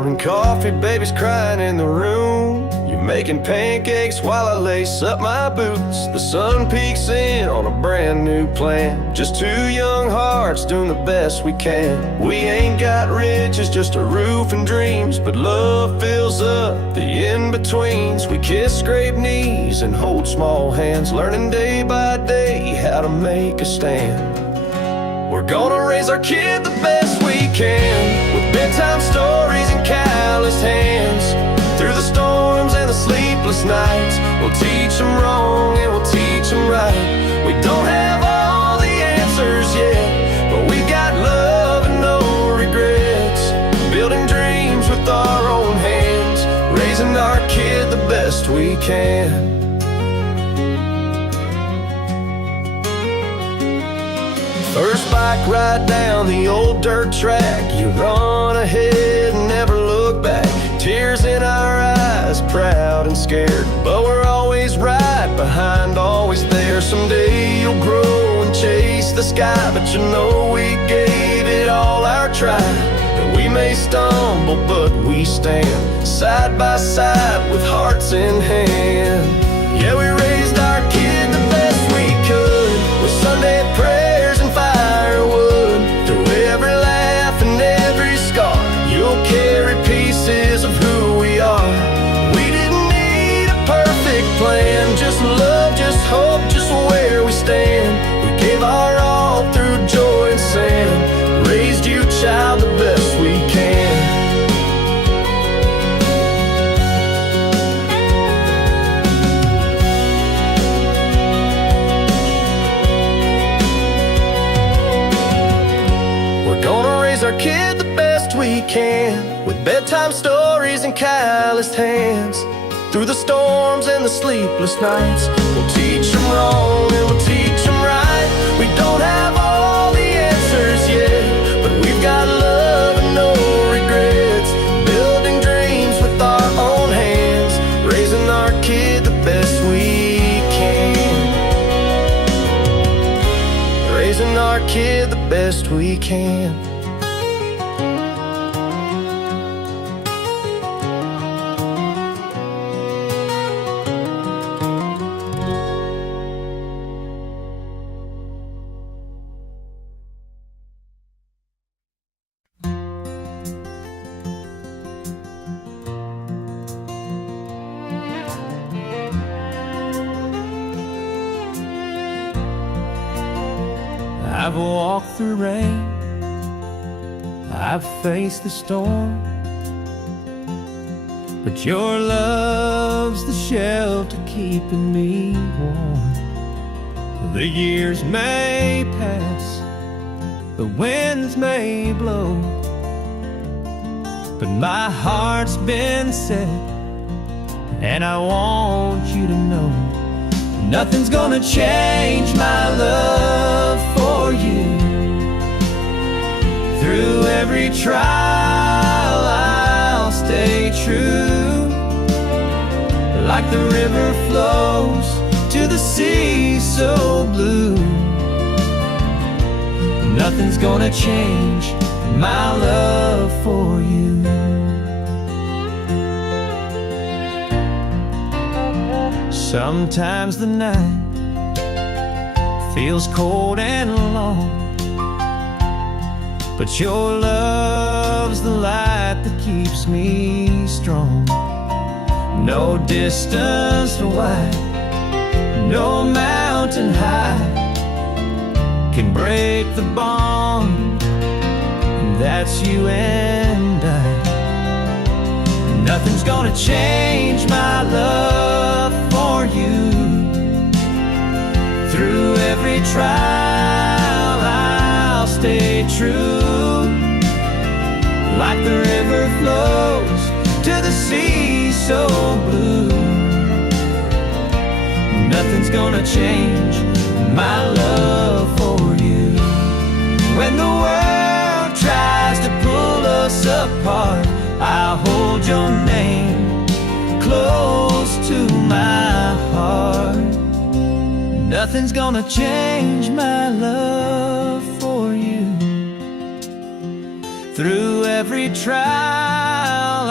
Morning coffee, baby's crying in the room. You're making pancakes while I lace up my boots. The sun peeks in on a brand new plan. Just two young hearts doing the best we can. We ain't got riches, just a roof and dreams, but love fills up the in-betweens. We kiss, scrape knees, and hold small hands, learning day by day how to make a stand. We're gonna raise our kid the best we can, with bedtime stories and calloused hands. Through the storms and the sleepless nights, we'll teach them wrong and we'll teach them right. We don't have all the answers yet, but we got love and no regrets. Building dreams with our own hands, raising our kid the best we can. First bike ride down the old dirt track, you run ahead and never look back. Tears in our eyes, proud and scared, but we're always right behind, always there. Someday you'll grow and chase the sky, but you know we gave it all our try. And we may stumble, but we stand side by side with hearts in hand. Yeah, we raised our kid the best we could, with Sunday prayers and firewood. Through every laugh and every scar, you'll carry pieces of who we are. We didn't need a perfect plan, just love, just hope, just where we stand. We gave our all through joy and sand, raised you, child, the best we can. Our kid the best we can, with bedtime stories and calloused hands. Through the storms and the sleepless nights, we'll teach them wrong and we'll teach them right. We don't have all the answers yet, but we've got love and no regrets. Building dreams with our own hands, raising our kid the best we can. Raising our kid the best we can. I've walked through rain, I've faced the storm, but your love's the shelter keeping me warm. The years may pass, the winds may blow, but my heart's been set, and I want you to know nothing's gonna change my love for you. Through every trial I'll stay true. Like the river flows to the sea so blue, nothing's gonna change my love for you. Sometimes the night feels cold and long, but your love's the light that keeps me strong. No distance wide, no mountain high can break the bond, and that's you and I. Nothing's gonna change my love for you. Through every trial I'll stay true. Like the river flows to the sea so blue, nothing's gonna change my love for you. When the world tries to pull us apart, I'll hold your name close to my heart. Nothing's gonna change my love for you. Through every trial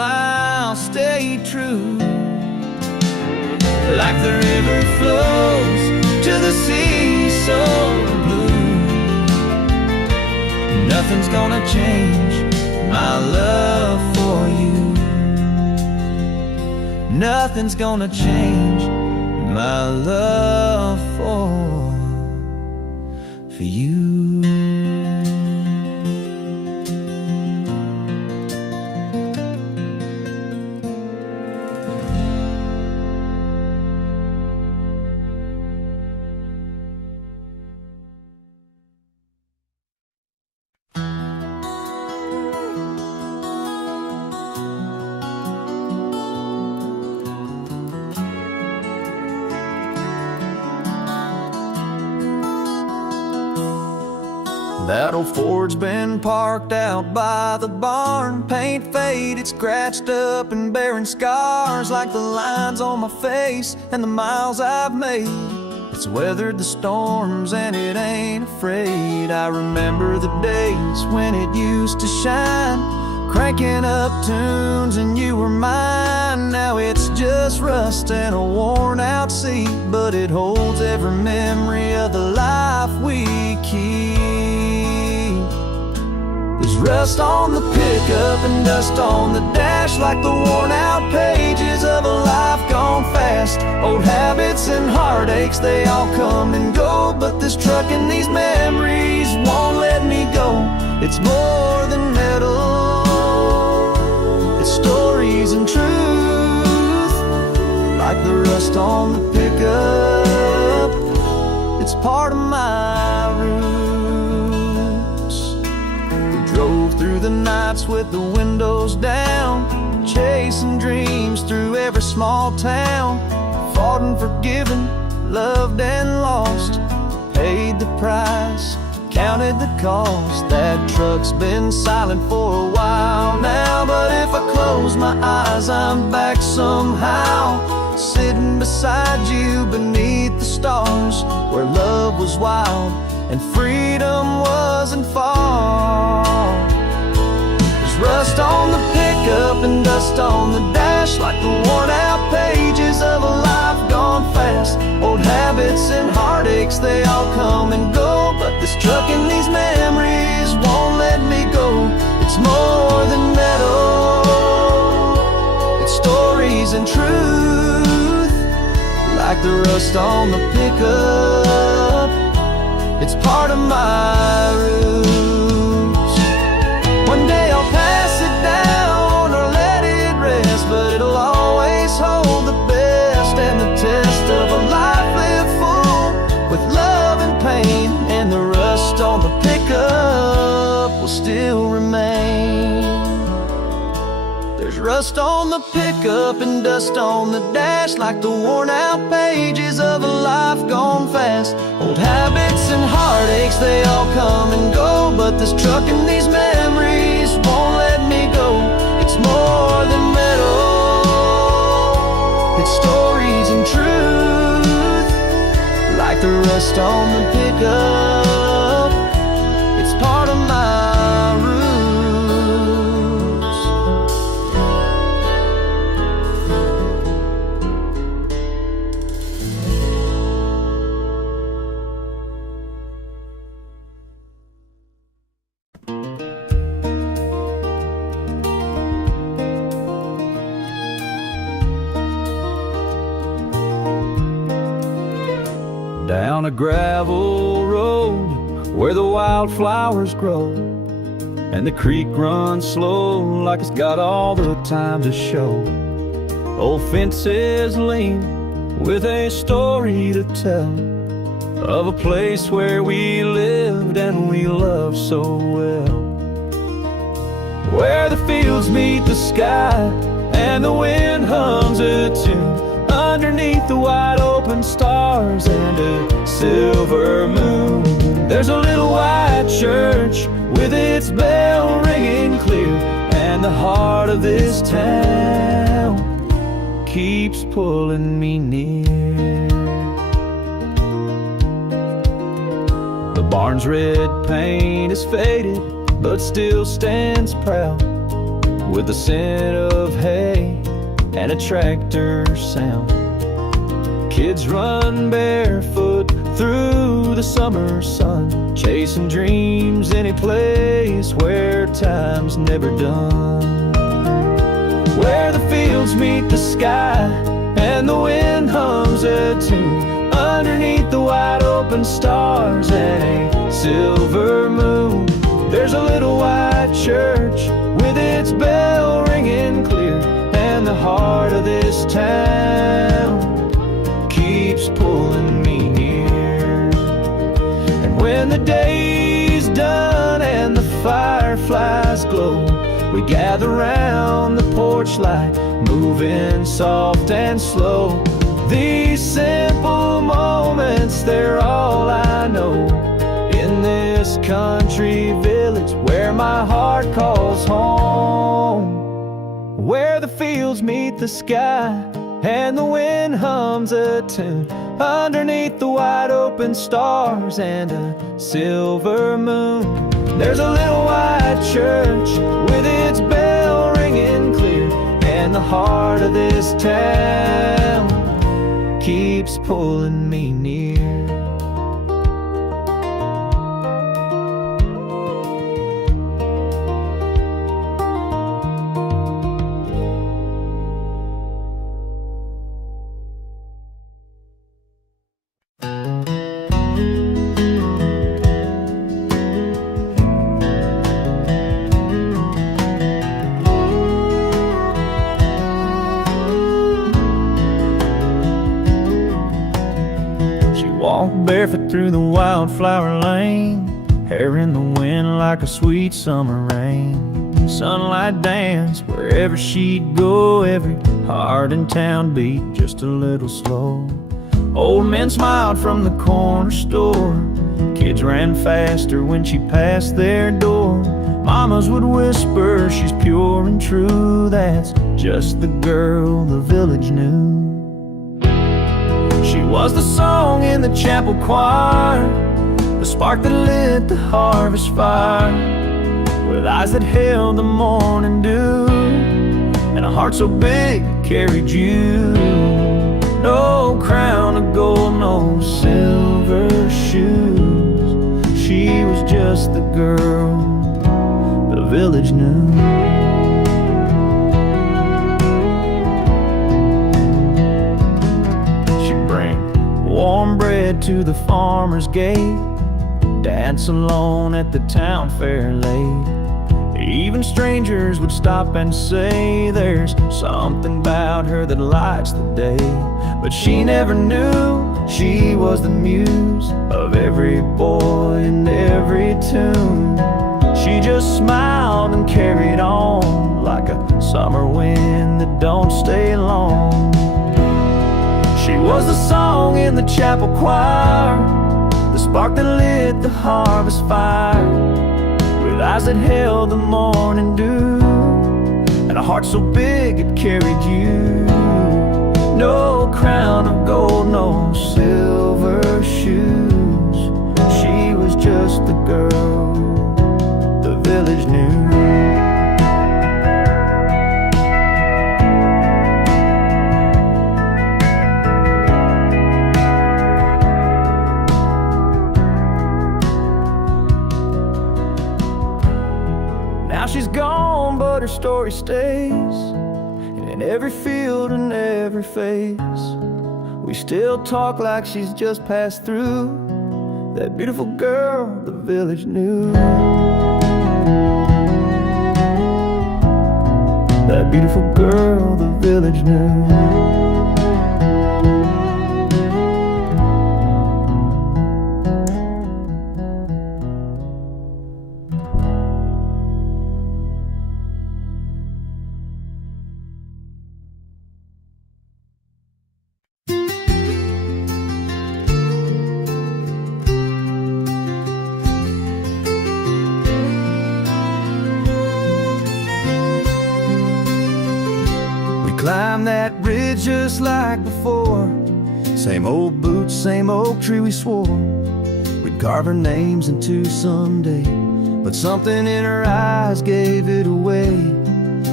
stay true. Like the river flows to the sea so blue, nothing's gonna change my love for you. Nothing's gonna change my love for you. That old Ford's been parked out by the barn, paint faded, scratched up and bearing scars like the lines on my face and the miles I've made. It's weathered the storms and it ain't afraid. I remember the days when it used to shine, cranking up tunes and you were mine. Now it's just rust and a worn out seat, but it holds every memory of the life we keep. There's rust on the pickup and dust on the dash, like the worn out pages of a life gone fast. Old habits and heartaches, they all come and go, but this truck and these memories won't let me go. It's more than metal, it's stories and truth. Like the rust on the pickup, it's part of my roots. Drove through the nights with the windows down, chasing dreams through every small town. Fought and forgiven, loved and lost, paid the price, counted the cost. That truck's been silent for a while now, but if I close my eyes, I'm back somehow, sitting beside you beneath the stars, where love was wild and freedom wasn't far. There's rust on the pickup and dust on the dash, like the worn out pages of a life gone fast. Old habits and heartaches, they all come and go, but this truck and these memories won't let me go. It's more than metal, it's stories and truth. Like the rust on the pickup, it's part of my roots. One day I'll pass it down or let it rest, but it'll always hold the best and the test of a life lived full with love and pain. And the rust on the pickup will still remain. There's rust on the pickup and dust on the dash, like the worn out pages of a life gone fast. Old habits and heartaches, they all come and go, but this truck and these memories won't let me go. It's more than metal, it's stories and truth. Like the rust on the pickup, it's part of my roots. Down a gravel road where the wildflowers grow, and the creek runs slow like it's got all the time to show. Old fences lean with a story to tell of a place where we lived and we loved so well, where the fields meet the sky and the wind hums a tune underneath the wide open stars and a silver moon. There's a little white church with its bell ringing clear, and the heart of this town keeps pulling me near. The barn's red paint is faded, but still stands proud, with the scent of hay and a tractor sound. Kids run barefoot through the summer sun, chasing dreams any place where time's never done. Where the fields meet the sky and the wind hums a tune, underneath the wide open stars and a silver moon, there's a little white church with its bell ringing clear, and the heart of this town keeps pulling me near. And when the day's done and the fireflies glow, we gather round the porch light, moving soft and slow. These simple moments, they're all I know, in this country village where my heart calls home. Where the fields meet the sky and the wind hums a tune, underneath the wide open stars and a silver moon, there's a little white church with its bell ringing clear, and the heart of this town keeps pulling me near. Walked barefoot through the wildflower lane, hair in the wind like a sweet summer rain. Sunlight danced wherever she'd go, every heart in town beat just a little slow. Old men smiled from the corner store, kids ran faster when she passed their door. Mamas would whisper, she's pure and true, that's just the girl the village knew. She was the song in the chapel choir, the spark that lit the harvest fire, with eyes that held the morning dew, and a heart so big it carried you. No crown of gold, no silver shoes, she was just the girl the village knew. Warm bread to the farmer's gate, dance alone at the town fair late. Even strangers would stop and say, there's something about her that lights the day. But she never knew she was the muse of every boy and every tune. She just smiled and carried on like a summer wind that don't stay long. She was the song in the chapel choir, the spark that lit the harvest fire, with eyes that held the morning dew, and a heart so big it carried you. No crown of gold, no silver shoes, she was just the girl the village knew. Now she's gone, but her story stays, and in every field and every face, we still talk like she's just passed through, that beautiful girl the village knew. That beautiful girl the village knew. Climb that ridge just like before, same old boots, same oak tree we swore we'd carve our names into someday, but something in her eyes gave it away.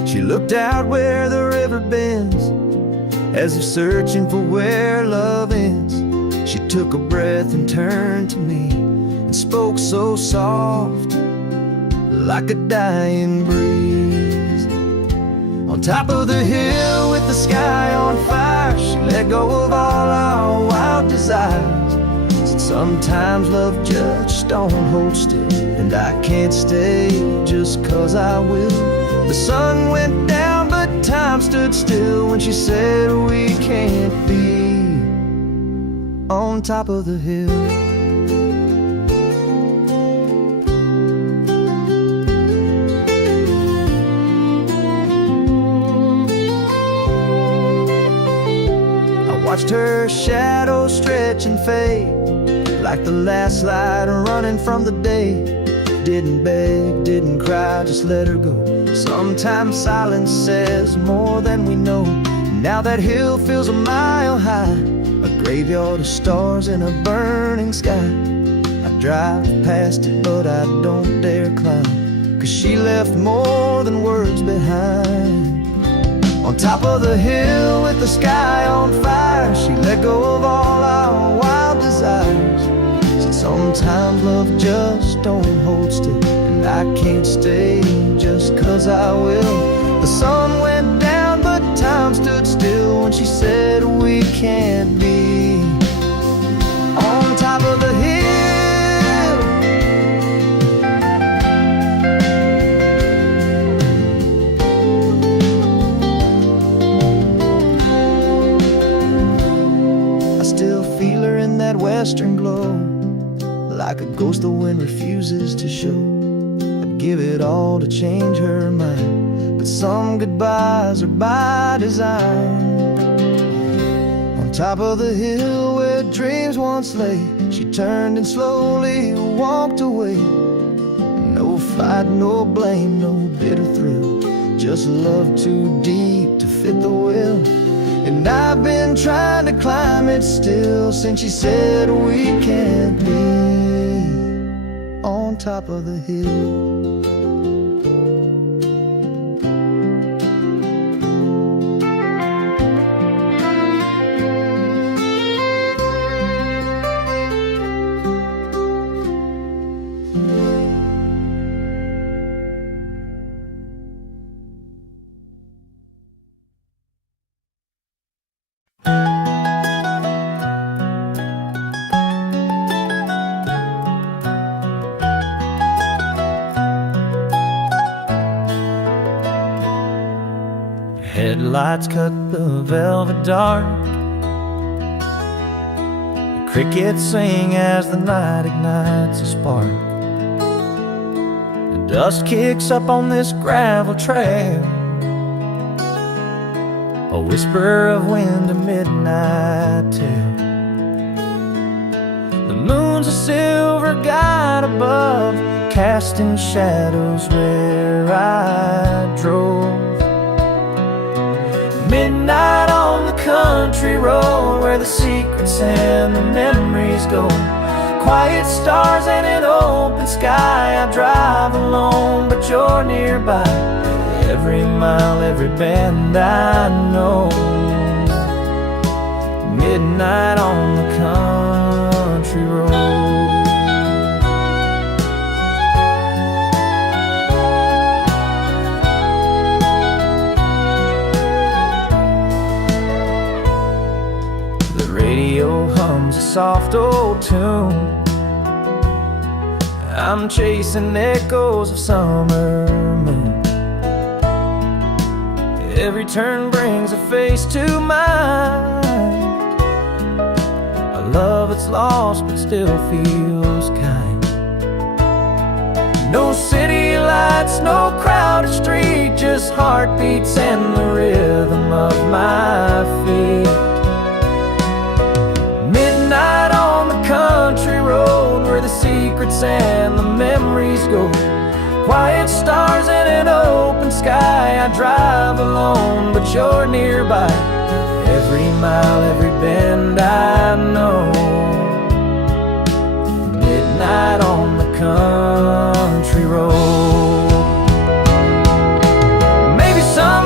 She looked out where the river bends, as if searching for where love ends. She took a breath and turned to me and spoke so soft, like a dying breeze. On top of the hill with the sky on fire, she let go of all our wild desires. Said sometimes love just don't hold still, and I can't stay just 'cause I will. The sun went down but time stood still when she said we can't be on top of the hill. Watched her shadow stretch and fade, like the last light running from the day. Didn't beg, didn't cry, just let her go. Sometimes silence says more than we know. Now that hill feels a mile high, a graveyard of stars in a burning sky. I drive past it but I don't dare climb, 'cause she left more than words behind. On top of the hill with the sky on fire, she let go of all our wild desires. Said sometimes love just don't hold still, and I can't stay just 'cause I will. The sun went down but time stood still when she said we can't be on top of the hill. Western glow, like a ghost the wind refuses to show. I'd give it all to change her mind, but some goodbyes are by design. On top of the hill where dreams once lay, she turned and slowly walked away. No fight, no blame, no bitter thrill, just love too deep to fit the will. And I've been trying to climb it still since she said we can't be on top of the hill. Headlights cut the velvet dark, the crickets sing as the night ignites a spark. The dust kicks up on this gravel trail, a whisper of wind, a midnight tale. The moon's a silver guide above, casting shadows where I drove. Midnight on the country road where the secrets and the memories go. Quiet stars and an open sky. I drive alone, but you're nearby. Every mile, every bend I know. Midnight on the country road. Radio hums a soft old tune. I'm chasing echoes of summer moon. Every turn brings a face to mind, a love that's lost but still feels kind. No city lights, no crowded street, just heartbeats and the rhythm of my feet. Midnight on the country road where the secrets and the memories go. Quiet stars and an open sky. I drive alone, but you're nearby. Every mile, every bend I know. Midnight on the country road. Maybe some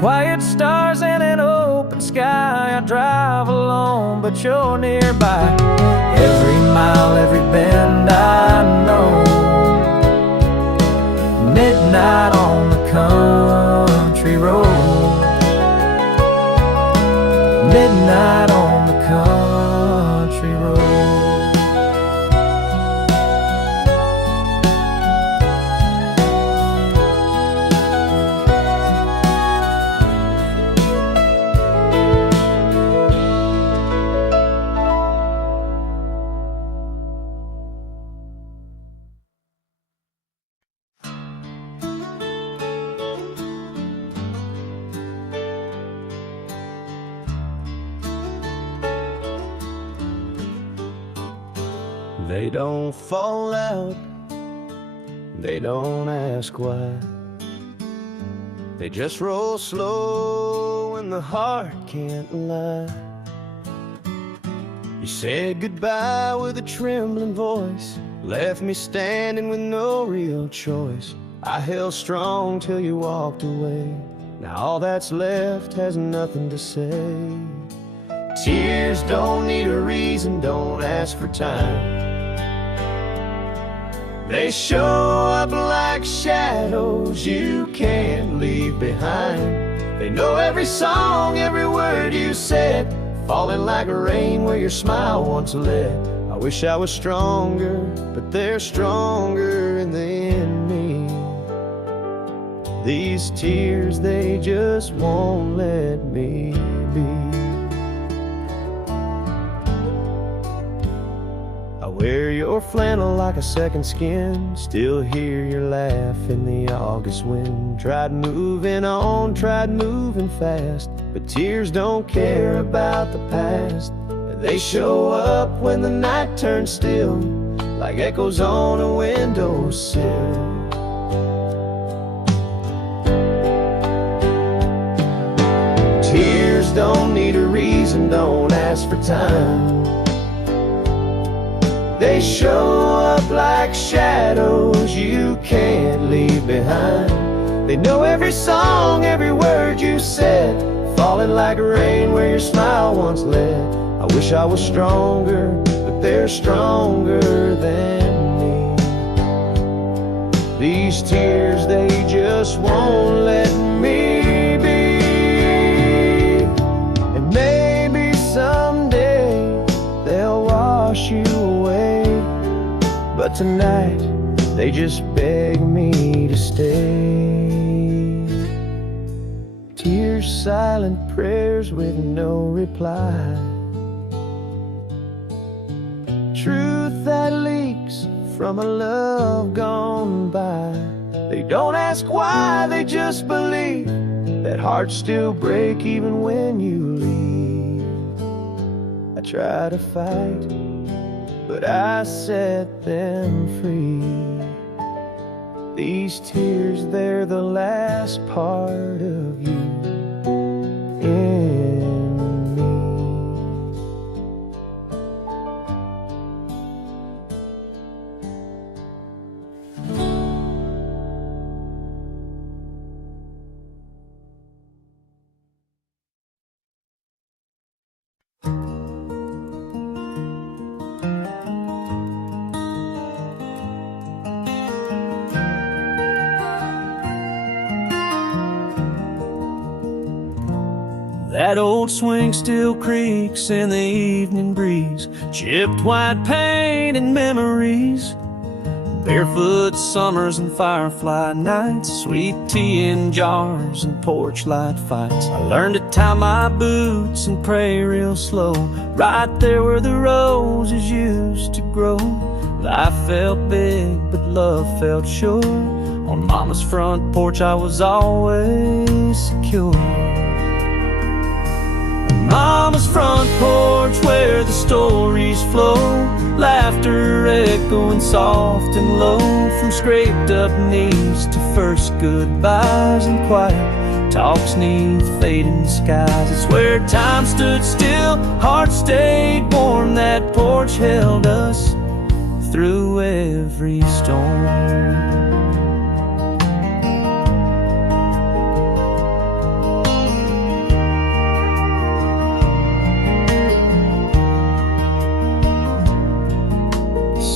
quiet stars and an open sky. I drive alone, but you're nearby. Every mile, every bend I know. Midnight on the country road. Midnight on the country road. They don't fall out, they don't ask why. They just roll slow when the heart can't lie. You said goodbye with a trembling voice, left me standing with no real choice. I held strong till you walked away. Now all that's left has nothing to say. Tears don't need a reason, don't ask for time. They show up like shadows you can't leave behind. They know every song, every word you said, falling like rain where your smile once led. I wish I was stronger, but they're stronger than me. These tears, they just won't let me be. I wear your flannel like a second skin, still hear your laugh in the August wind. Tried moving on, tried moving fast, but tears don't care about the past. They show up when the night turns still, like echoes on a windowsill. Tears don't need a reason, don't ask for time. They show up like shadows you can't leave behind. They know every song, every word you said, falling like rain where your smile once led. I wish I was stronger, but they're stronger than me. These tears, they just won't let me be. And maybe someday they'll wash you away, but tonight they just beg me to stay. Tears, silent prayers with no reply. Truth that leaks from a love gone by. They don't ask why, they just believe that hearts still break even when you leave. I try to fight, but I set them free. These tears, they're the last part of you in me. That old swing still creaks in the evening breeze, chipped white paint and memories, barefoot summers and firefly nights, sweet tea in jars and porch light fights. I learned to tie my boots and pray real slow, right there where the roses used to grow. Life felt big, but love felt sure. On Mama's front porch I was always secure. Mama's front porch where the stories flow, laughter echoing soft and low, from scraped up knees to first goodbyes and quiet talks neath fading skies. It's where time stood still, hearts stayed warm, that porch held us through every storm.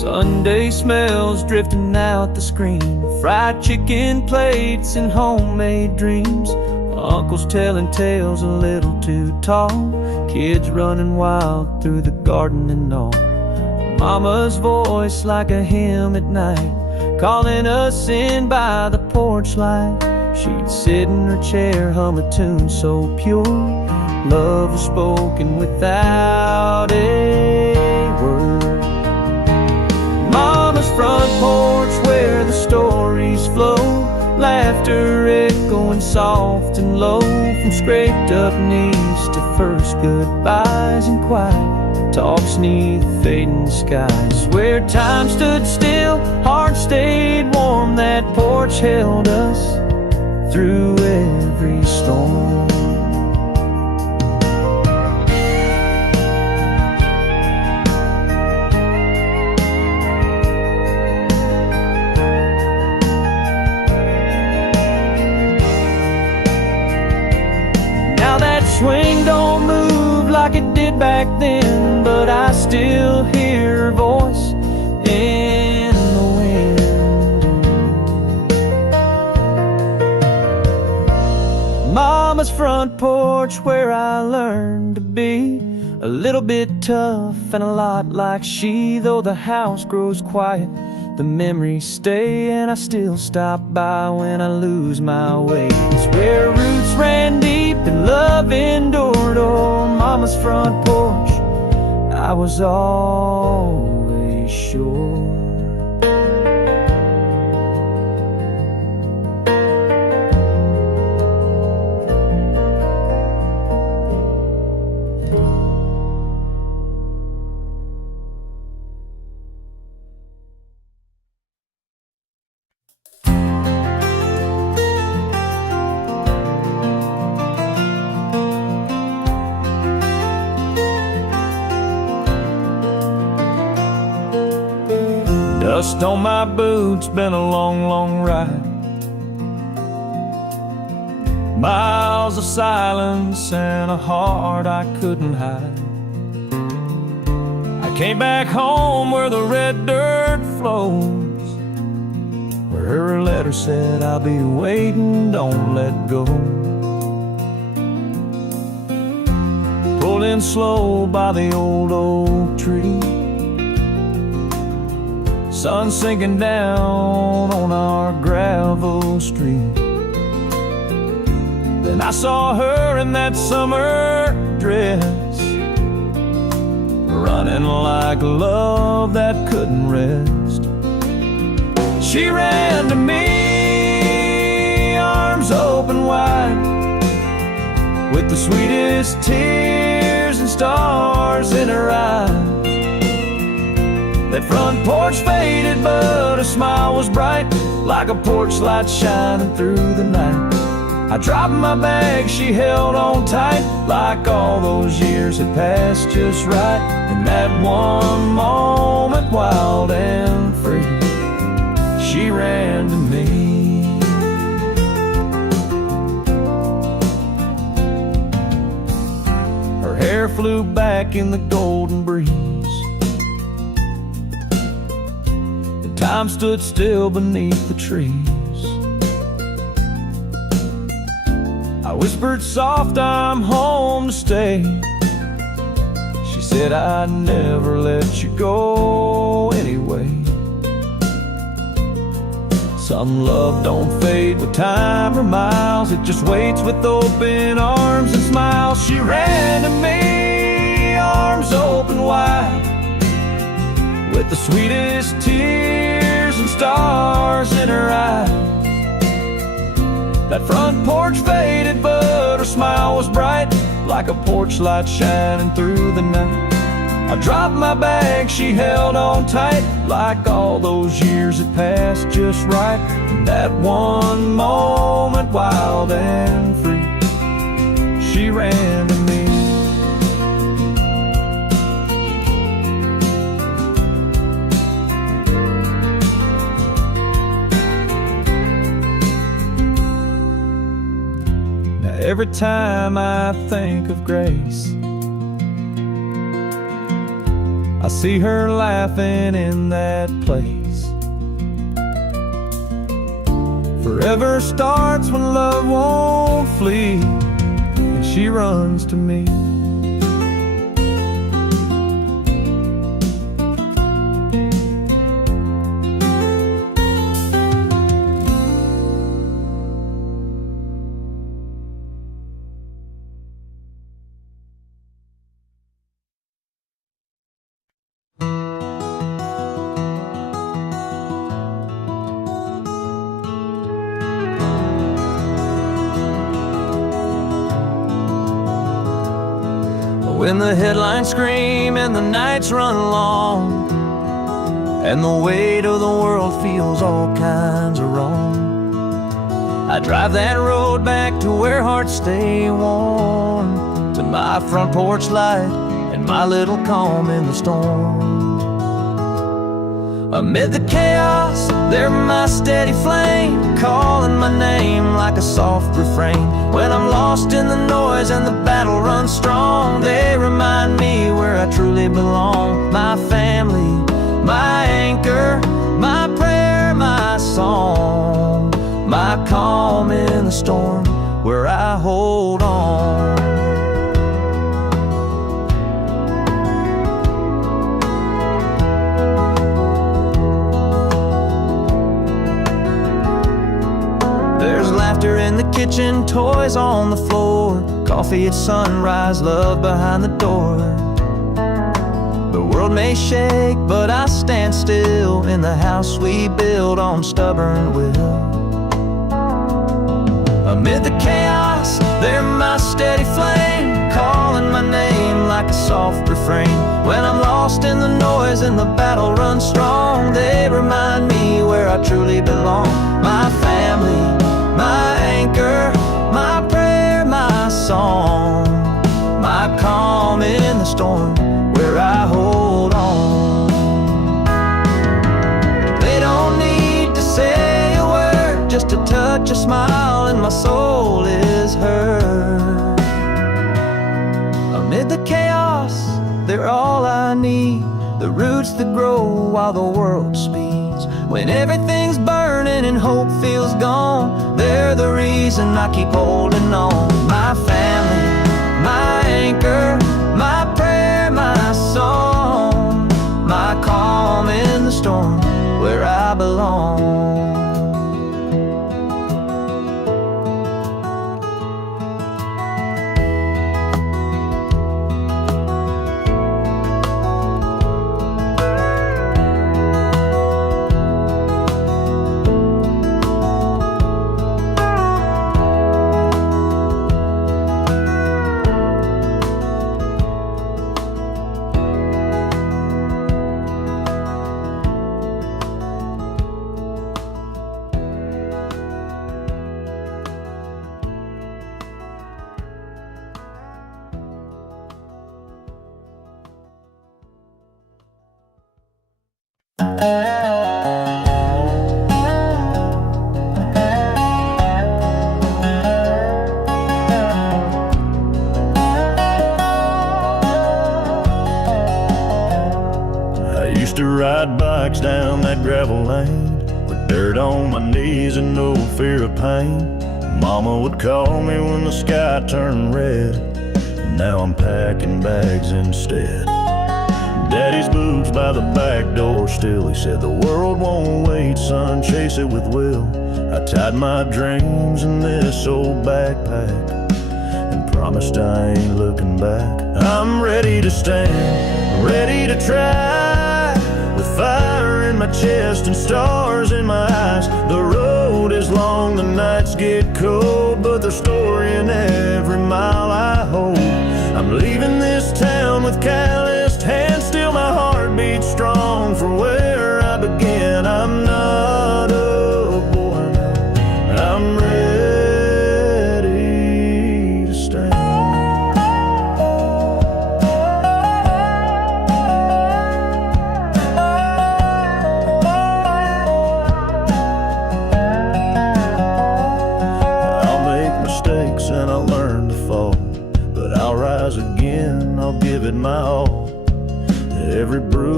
Sunday smells drifting out the screen, fried chicken plates and homemade dreams. Uncles telling tales a little too tall, kids running wild through the garden and all. Mama's voice like a hymn at night, calling us in by the porch light. She'd sit in her chair, hum a tune so pure, love was spoken without a word. Mama's front porch where the stories flow, laughter echoing soft and low, from scraped up knees to first goodbyes and quiet talks neath fading skies. Where time stood still, hearts stayed warm, that porch held us through every storm. Now that swing don't move like it did back then, but I still hear her voice in the wind. Mama's front porch where I learned to be a little bit tough and a lot like she. Though the house grows quiet, the memories stay, and I still stop by when I lose my way. It's where roots ran deep and love endured. Oh, Mama's front porch, I was always sure. Dust on my boots, been a long, long ride. Miles of silence and a heart I couldn't hide. I came back home where the red dirt flows, where her letter said, I'll be waiting, don't let go. Pulled in slow by the old oak tree, sun sinking down on our gravel street. Then I saw her in that summer dress, running like love that couldn't rest. She ran to me, arms open wide, with the sweetest tears and stars in her eyes. That front porch faded, but her smile was bright, like a porch light shining through the night. I dropped my bag, she held on tight, like all those years had passed just right. In that one moment, wild and free, she ran to me. Her hair flew back in the golden breeze, time stood still beneath the trees. I whispered soft, I'm home to stay. She said, I'd never let you go anyway. Some love don't fade with time or miles, it just waits with open arms and smiles. She ran to me, arms open wide, with the sweetest tears and stars in her eyes. That front porch faded, but her smile was bright, like a porch light shining through the night. I dropped my bag, she held on tight, like all those years had passed just right. In that one moment, wild and free, she ran to me. Every time I think of Grace, I see her laughing in that place. Forever starts when love won't flee, and she runs to me. When the headlines scream and the nights run long, and the weight of the world feels all kinds of wrong, I drive that road back to where hearts stay warm, to my front porch light and my little calm in the storm. Amid the chaos, they're my steady flame, calling my name like a soft refrain. When I'm lost in the noise and the battle runs strong, they remind me where I truly belong. My family, my anchor, my prayer, my song, my calm in the storm, where I hold on. There's laughter in the kitchen, toys on the floor, coffee at sunrise, love behind the door. The world may shake, but I stand still in the house we build on stubborn will. Amid the chaos, they're my steady flame, calling my name like a soft refrain. When I'm lost in the noise and the battle runs strong, they remind me where I truly belong. My family, my anchor, my prayer, my song, my calm in the storm, where I hold on. They don't need to say a word, just a touch, a smile, and my soul is heard. Amid the chaos, they're all I need, the roots that grow while the world speeds. When everything's burning and hope feels gone, they're the reason I keep holding on. My family, my anchor, my prayer, my song, my calm in the storm, where I belong. I used to ride bikes down that gravel lane with dirt on my knees and no fear of pain. Mama would call me when the sky turned red. Now I'm packing bags instead. Daddy's boots by the back door still. He said the world won't wait, son, chase it with will. I tied my dreams in this old backpack and promised I ain't looking back. I'm ready to stand, ready to try, with fire in my chest and stars in my eyes. The road is long, the nights get cold, but there's story in every mile I hold. I'm leaving this town with calloused hands, still my heart beats strong for where I began. I'm not a boy now, I'm ready to stand. I'll make mistakes and I'll learn to fall, but I'll rise again, I'll give it my all. Every bruise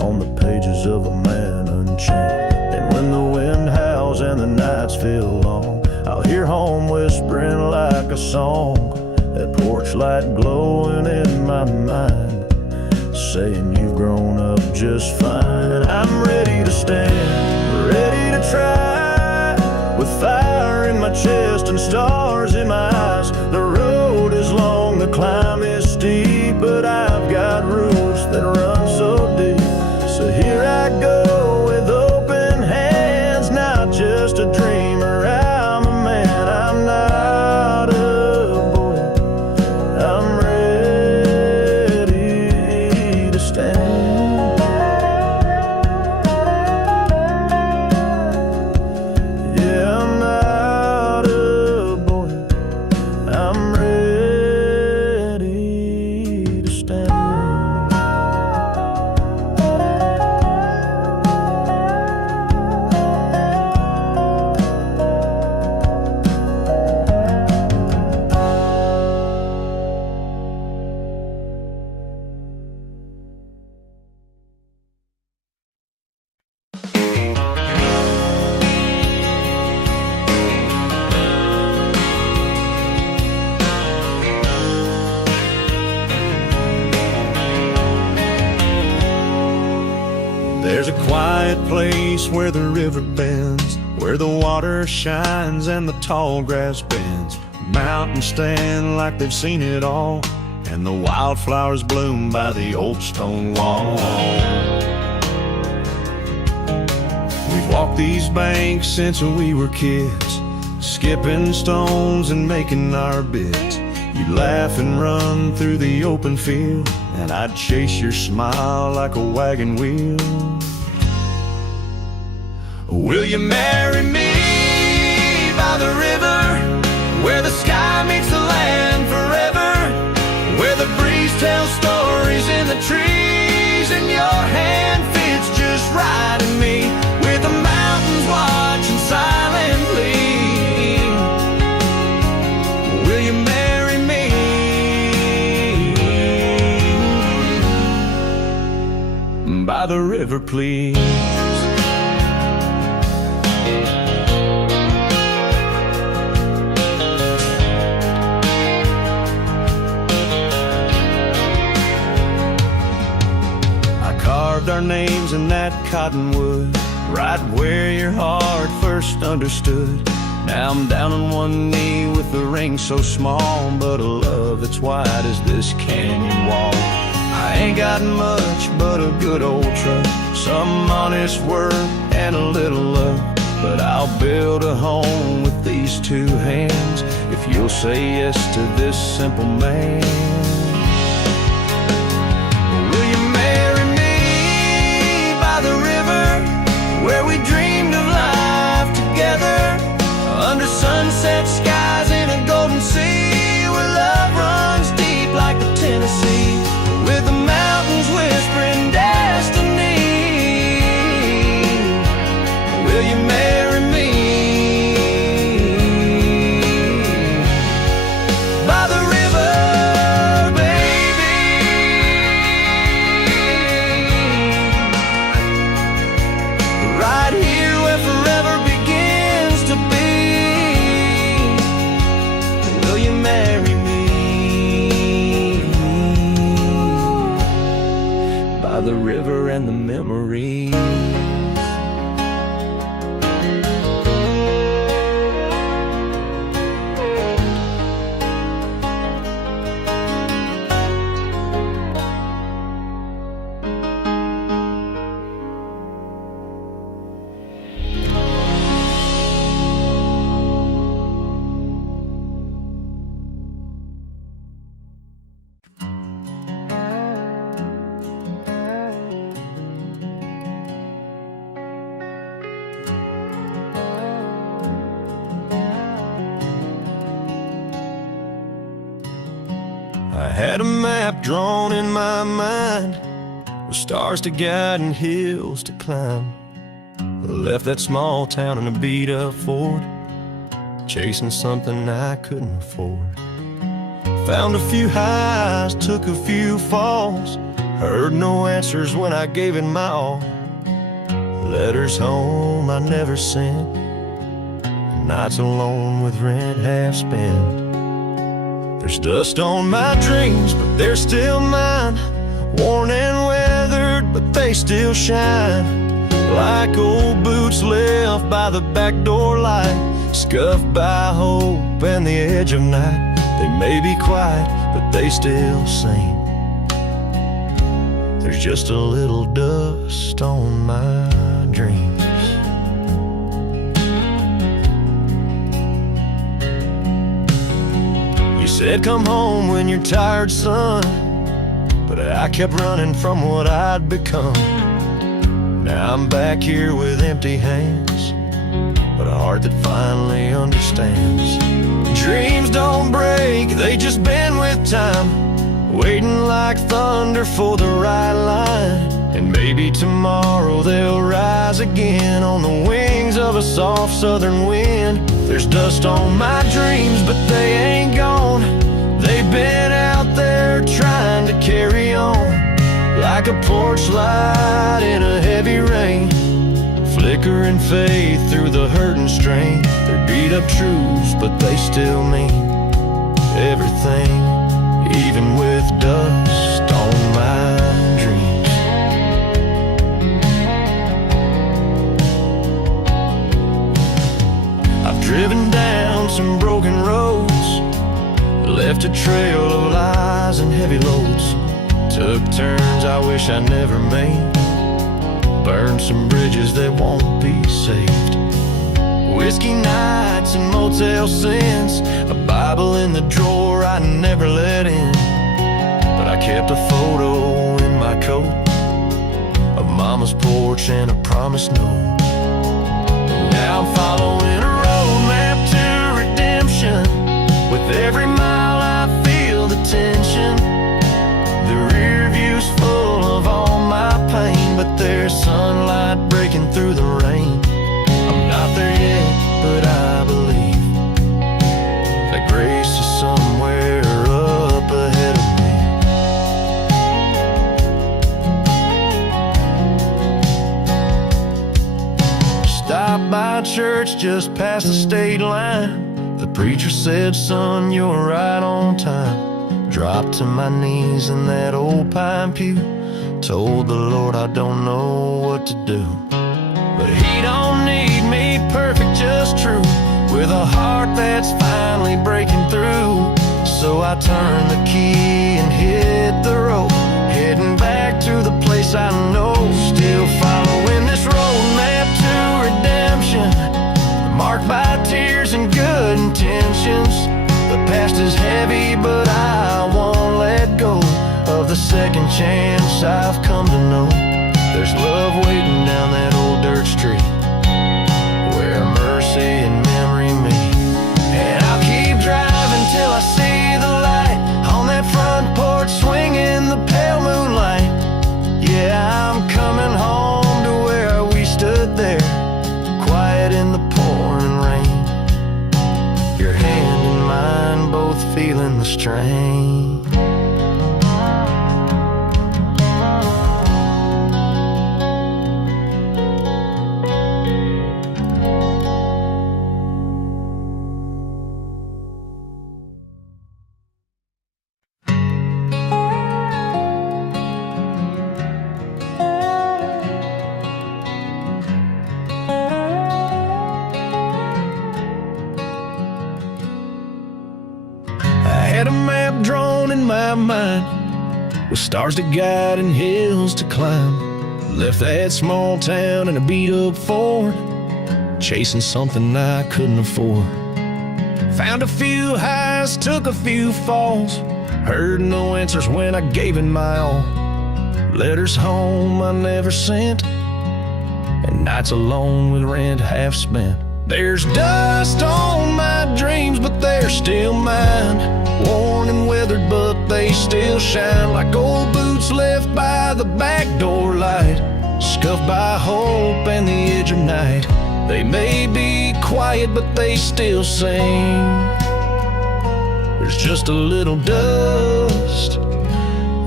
on the pages of a man unchained. And when the wind howls and the nights feel long, I'll hear home whispering like a song, that porch light glowing in my mind, saying you've grown up just fine. I'm ready to stand, ready to try, with fire in my chest and stars in my eyes. The road is long, the climb is steep, but I've got roots that run so deep. So here I go with open hands, not just a dreamer, I'm a man. I'm not a boy, I'm ready to stand. Yeah, I'm not a boy, I'm ready to stand. There's a quiet place where the river bends, where the water shines and the tall grass bends. Mountains stand like they've seen it all, and the wildflowers bloom by the old stone wall. We've walked these banks since we were kids, skipping stones and making our bits. You'd laugh and run through the open field, and I'd chase your smile like a wagon wheel. Will you marry me by the river, where the sky meets the land forever, where the breeze tells stories in the trees, and your hand fits just right in me, with the mountains watching silently? Will you marry me by the river, please? Our names in that cottonwood, right where your heart first understood. Now I'm down on one knee with a ring so small, but a love that's wide as this canyon wall. I ain't got much but a good old truck, some honest work and a little luck, but I'll build a home with these two hands if you'll say yes to this simple man. Where we dreamed of life together, under sunset skies in a golden sea, where love runs deep like the Tennessee, with the mountains whispering destiny. Will you marry me by the river, right here where forever begins to be? Will you marry me by the river and the memories? I had a map drawn in my mind, with stars to guide and hills to climb. I left that small town in a beat-up Ford, chasing something I couldn't afford. Found a few highs, took a few falls, Heard no answers when I gave it my all. Letters home I never sent, nights alone with rent half spent. There's dust on my dreams, but they're still mine. Worn and weathered, but they still shine. Like old boots left by the back door light, scuffed by hope and the edge of night. They may be quiet, but they still sing. There's just a little dust on my dreams. You said come home when you're tired, son, but I kept running from what I'd become. Now I'm back here with empty hands, but a heart that finally understands. Dreams don't break, they just bend with time, waiting like thunder for the right line. And maybe tomorrow they'll rise again on the wings of a soft southern wind. There's dust on my dreams, but they ain't gone. They've been out there trying to carry on. Like a porch light in a heavy rain, flickering faith through the hurt and strain. They're beat up truths, but they still mean everything, even with dust on my dreams. I've driven down some broken roads, left a trail of lies and heavy loads. Took turns I wish I never made, burned some bridges that won't be saved. Whiskey nights and motel sins, a Bible in the drawer I never let in. But I kept a photo in my coat of Mama's porch and a promised note. Now I'm following a roadmap to redemption. With every mile I feel the tension. The rear view's full of all my pain, but there's sunlight breaking through the rain. I'm not there yet, but I believe that grace is somewhere up ahead of me. Stopped by church just past the state line. The preacher said, son, you're right on time. Dropped to my knees in that old pine pew, told the Lord I don't know what to do. But he don't need me perfect, just true, with a heart that's finally breaking through. So I turned the key and hit the road, heading back to the place I know. Still following this roadmap to redemption, marked by tears and good intentions. The past is heavy, but I won't let go of the second chance I've come to know. There's love waiting down that old dirt street, where mercy and memory meet. And I'll keep driving till I see the light on that front porch, swinging the pale moonlight. Yeah, I'm coming home to where we stood there, quiet in the pouring rain. Your hand in mine, both feeling the strain. Had a map drawn in my mind, with stars to guide and hills to climb. Left that small town in a beat-up Ford, chasing something I couldn't afford. Found a few highs, took a few falls, heard no answers when I gave it my all. Letters home I never sent, and nights alone with rent half spent. There's dust on my dreams, but they're still mine. Worn and weathered, but they still shine. Like old boots left by the back door light, scuffed by hope and the edge of night. They may be quiet, but they still sing. There's just a little dust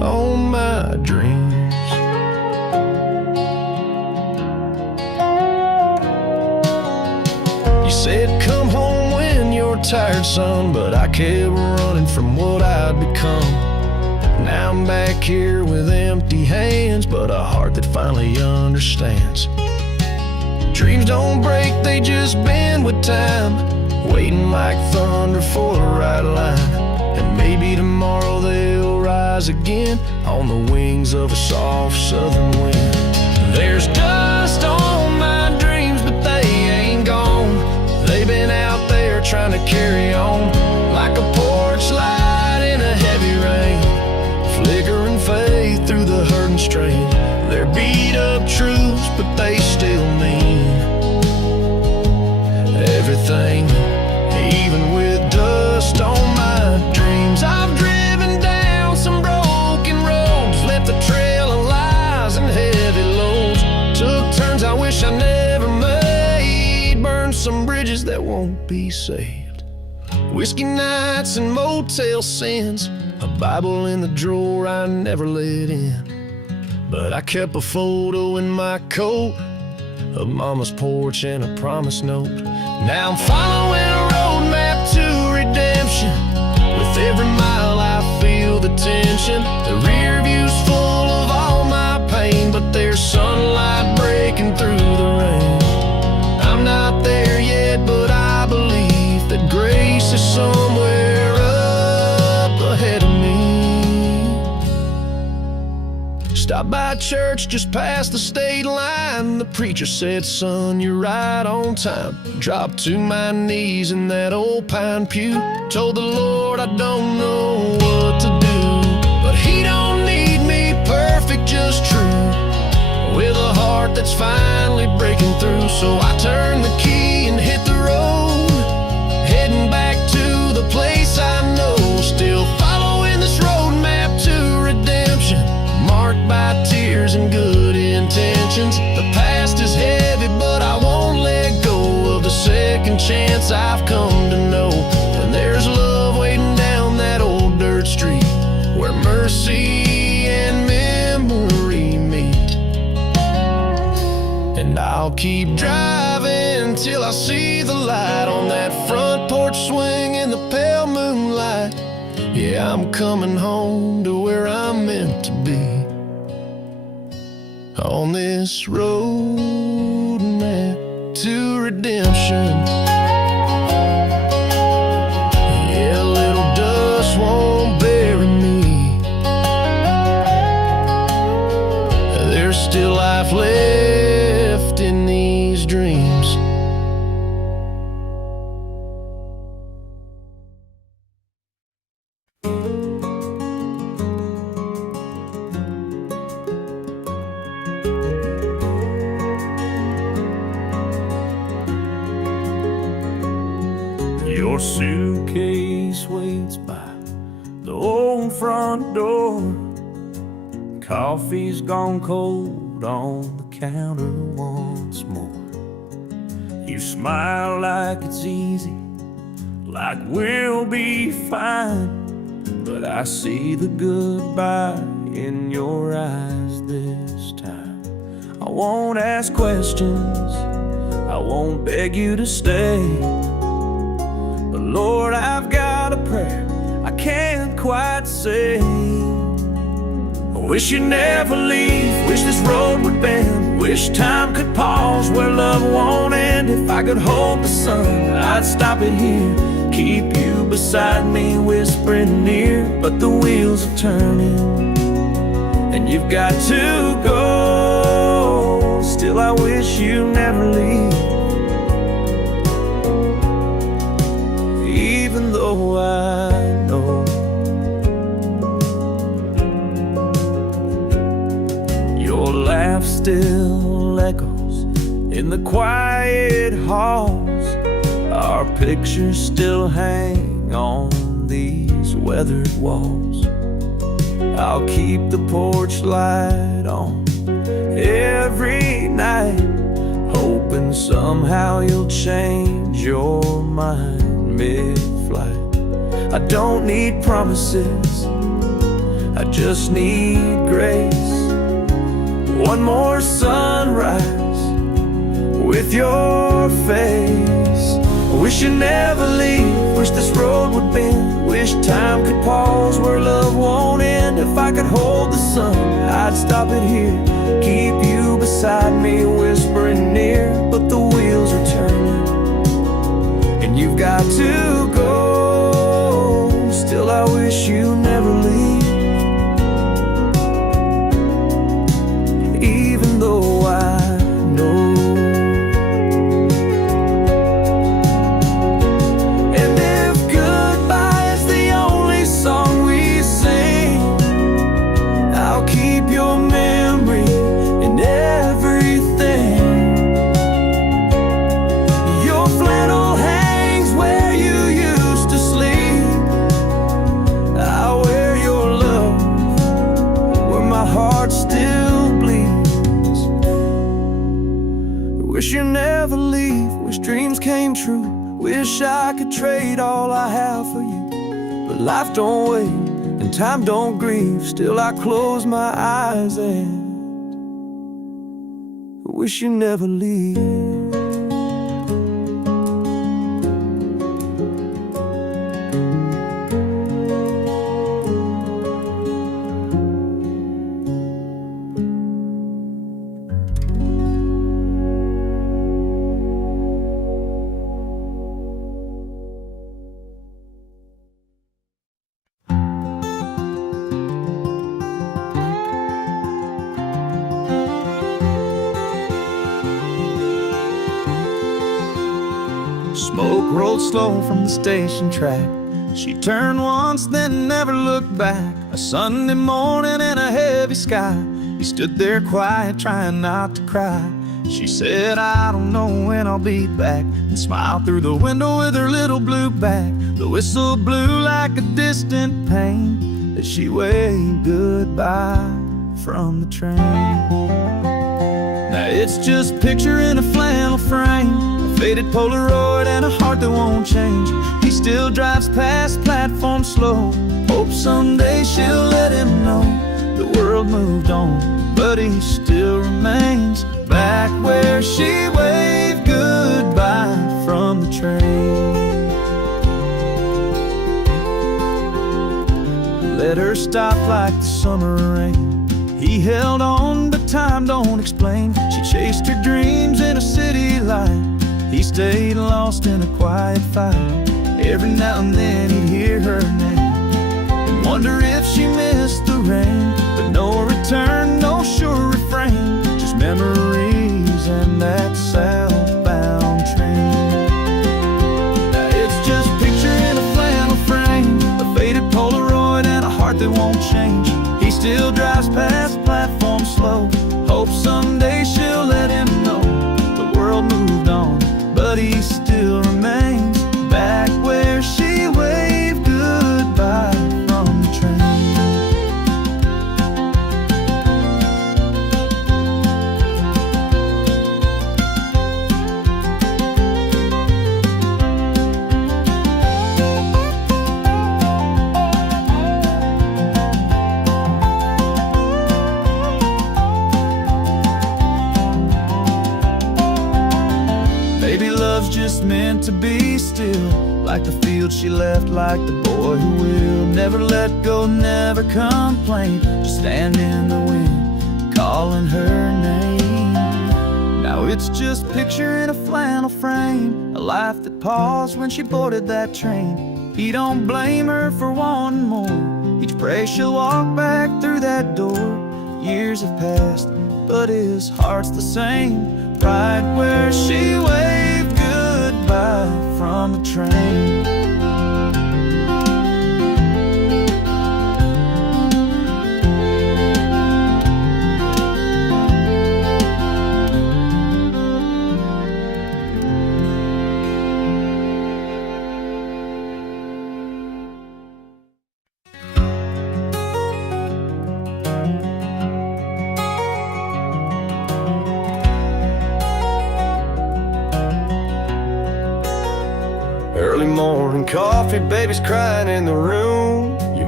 on my dreams. You said come home when you're tired, son, but I kept running from what I'd become. Now I'm back here with empty hands, but a heart that finally understands. Dreams don't break, they just bend with time, waiting like thunder for the right line. And maybe tomorrow they'll rise again on the wings of a soft southern wind. There's dust on my dreams, but they ain't gone. They've been out there trying to carry on, like a porch light in a heavy rain, flickering faith through the hurt and strain. They're beat up truths, but they still mean everything. Even with dust on my dreams, I've driven down some broken roads, left a trail of lies and heavy loads. Took turns I wish I never made, burned some bridges that won't be saved. Whiskey nights and motel sins, a Bible in the drawer I never let in. But I kept a photo in my coat of Mama's porch and a promise note. Now I'm following a roadmap to redemption. With every mile I feel the tension. The rear view's full of all my pain, but there's sunlight breaking through the rain. I'm not there yet, but I believe that grace is somewhere up ahead of me. Stopped by church just past the state line. The preacher said, son, you're right on time. Dropped to my knees in that old pine pew. Told the Lord I don't know what to do, but he don't need me perfect, just true, with a heart that's finally breaking through. So I turned the key and hit the road, heading back to the place I know. Still following this roadmap to redemption, marked by tears and good intentions. The past is heavy, but I won't let go of the second chance I've come to know. And there's love waiting down that old dirt street, where mercy and memory meet. And I'll keep driving till I see the light on that front porch swing in the pale moonlight. Yeah, I'm coming home to where I'm meant to be, on this roadmap to redemption. Yeah, a little dust won't bury me. There's still life left in these dreams. Your suitcase waits by the old front door. Coffee's gone cold on the counter once more. You smile like it's easy, like we'll be fine, but I see the goodbye in your eyes this time. I won't ask questions, I won't beg you to stay, but Lord, I've got a prayer I can't quite say. I wish you'd never leave, wish this road would bend, wish time could pause where love won't end. If I could hold the sun, I'd stop it here, keep you beside me, whispering near. But the wheels are turning, and you've got to go. Still, I wish you never leave, even though I know your laugh still echoes in the quiet halls. Our pictures still hang on these weathered walls. I'll keep the porch light on every night, hoping somehow you'll change your mind mid-flight. I don't need promises, I just need grace. One more sunrise with your face. Wish you never leave, wish this road would bend, wish time could pause where love won't end. If I could hold the sun, I'd stop it here, keep you beside me, whispering near. But the wheels are turning, and you've got to go. Still I wish you never leave, even though I know. Wish you never leave, wish dreams came true, wish I could trade all I have for you. But life don't wait and time don't grieve, still I close my eyes and wish you never leave. Smoke rolled slow from the station track. She turned once, then never looked back. A Sunday morning in a heavy sky. He stood there quiet, trying not to cry. She said, I don't know when I'll be back, and smiled through the window with her little blue bag. The whistle blew like a distant pain as she waved goodbye from the train. Now it's just a picture in a flannel frame, faded Polaroid and a heart that won't change. He still drives past platform slow, hopes someday she'll let him know the world moved on, but he still remains back where she waved goodbye from the train. Let her stop like the summer rain. He held on, but time don't explain. She chased her dreams in a city light. He stayed lost in a quiet fight. Every now and then he'd hear her name and wonder if she missed the rain. But no return, no sure refrain, just memories and that southbound train. Now it's just a picture in a flannel frame, a faded Polaroid and a heart that won't change. He still drives past platform slow, hopes someday she'll let him know the world moved on, but he still remains back where she waved goodbye from the train. Maybe love's just meant to be still, like the field she left, like the boy who will never let go, never complain, just stand in the wind, calling her name. Now it's just a picture in a flannel frame, a life that paused when she boarded that train. He don't blame her for wanting more, each prays she'll walk back through that door. Years have passed, but his heart's the same, right where she waved goodbye from the train. Early morning coffee, baby's crying in the room. You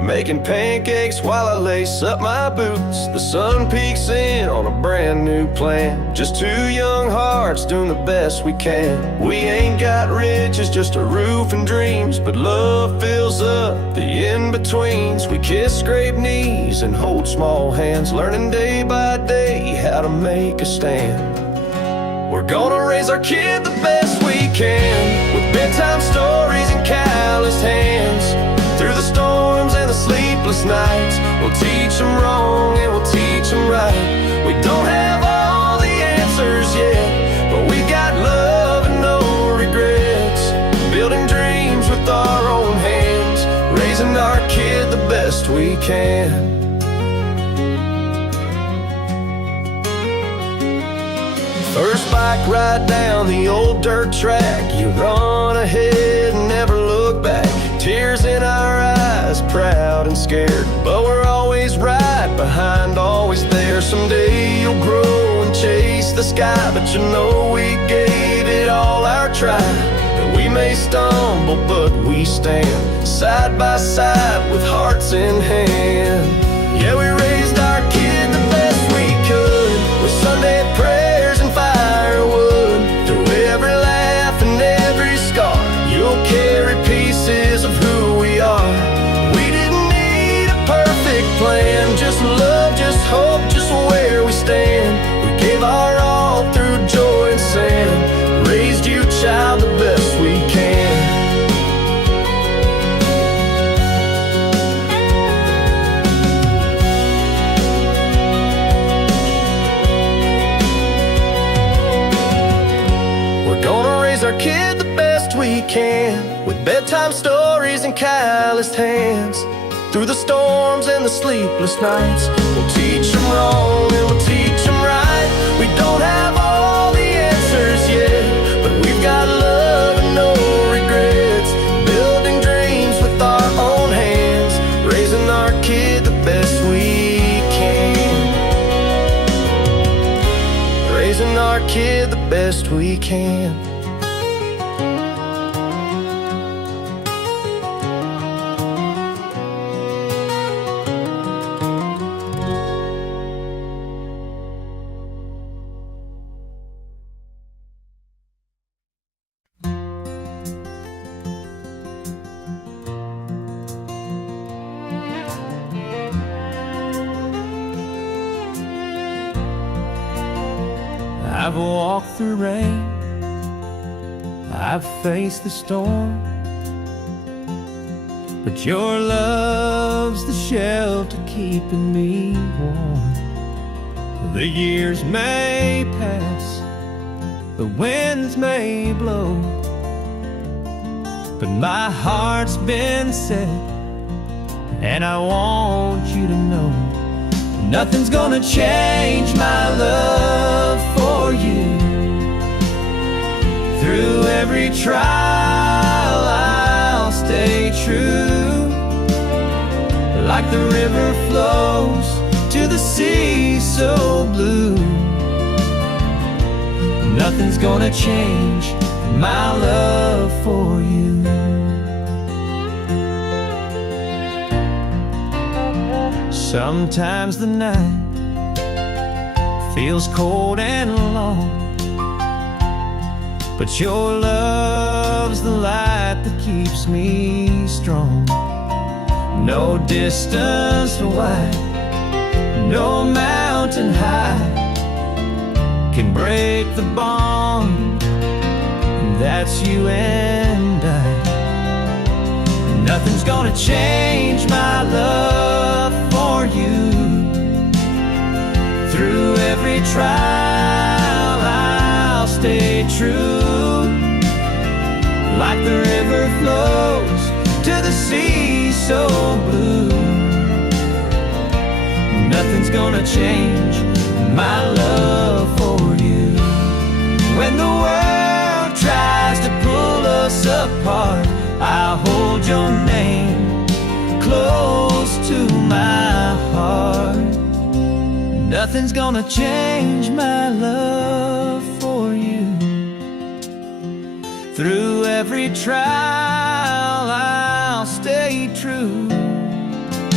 making pancakes while I lace up my boots. The sun peeks in on a brand new plan. Just two young hearts doing the best we can. We ain't got riches, just a roof and dreams, but love fills up the in-betweens. We kiss, scrape knees, and hold small hands, learning day by day how to make a stand. We're gonna raise our kid the best we can, with bedtime stories and calloused hands. Through the storms and the sleepless nights, we'll teach them wrong and we'll teach them right. We don't have all the answers yet, but we got love and no regrets. Building dreams with our own hands, raising our kid the best we can. First bike ride down the old dirt track, you run ahead and never look back. Tears in our eyes, proud and scared, but we're always right behind, always there. Someday you'll grow and chase the sky, but you know we gave it all our try. And we may stumble, but we stand side by side with hearts in hand. Yeah, we raised our kid the best we could, with Sunday prayers and firewood. Through every laugh and every scar, you'll carry pieces of who we are. We didn't need a perfect plan, just love, just hope, just where we stand. We gave our all through joy and sand, raised you, child, the best we can. Our kid the best we can, with bedtime stories and calloused hands. Through the storms and the sleepless nights, we'll teach them wrong and we'll teach them right. We don't have all the answers yet, but we've got love and no regrets. Building dreams with our own hands, raising our kid the best we can. Raising our kid the best we can. I've walked through rain, I've faced the storm, but your love's the shelter keeping me warm. The years may pass, the winds may blow, but my heart's been set, and I want you to know nothing's gonna change my love for you. Through every trial I'll stay true. Like the river flows to the sea so blue, nothing's gonna change my love for you. Sometimes the night feels cold and long, but your love's the light that keeps me strong. No distance wide, no mountain high can break the bond, and that's you and I. Nothing's gonna change my love for you. Through every trial I'll stay true. Like the river flows to the sea so blue, nothing's gonna change my love for you. When the world tries to pull us apart, I'll hold your name close to my heart. Nothing's gonna change my love for you. Through every trial I'll stay true.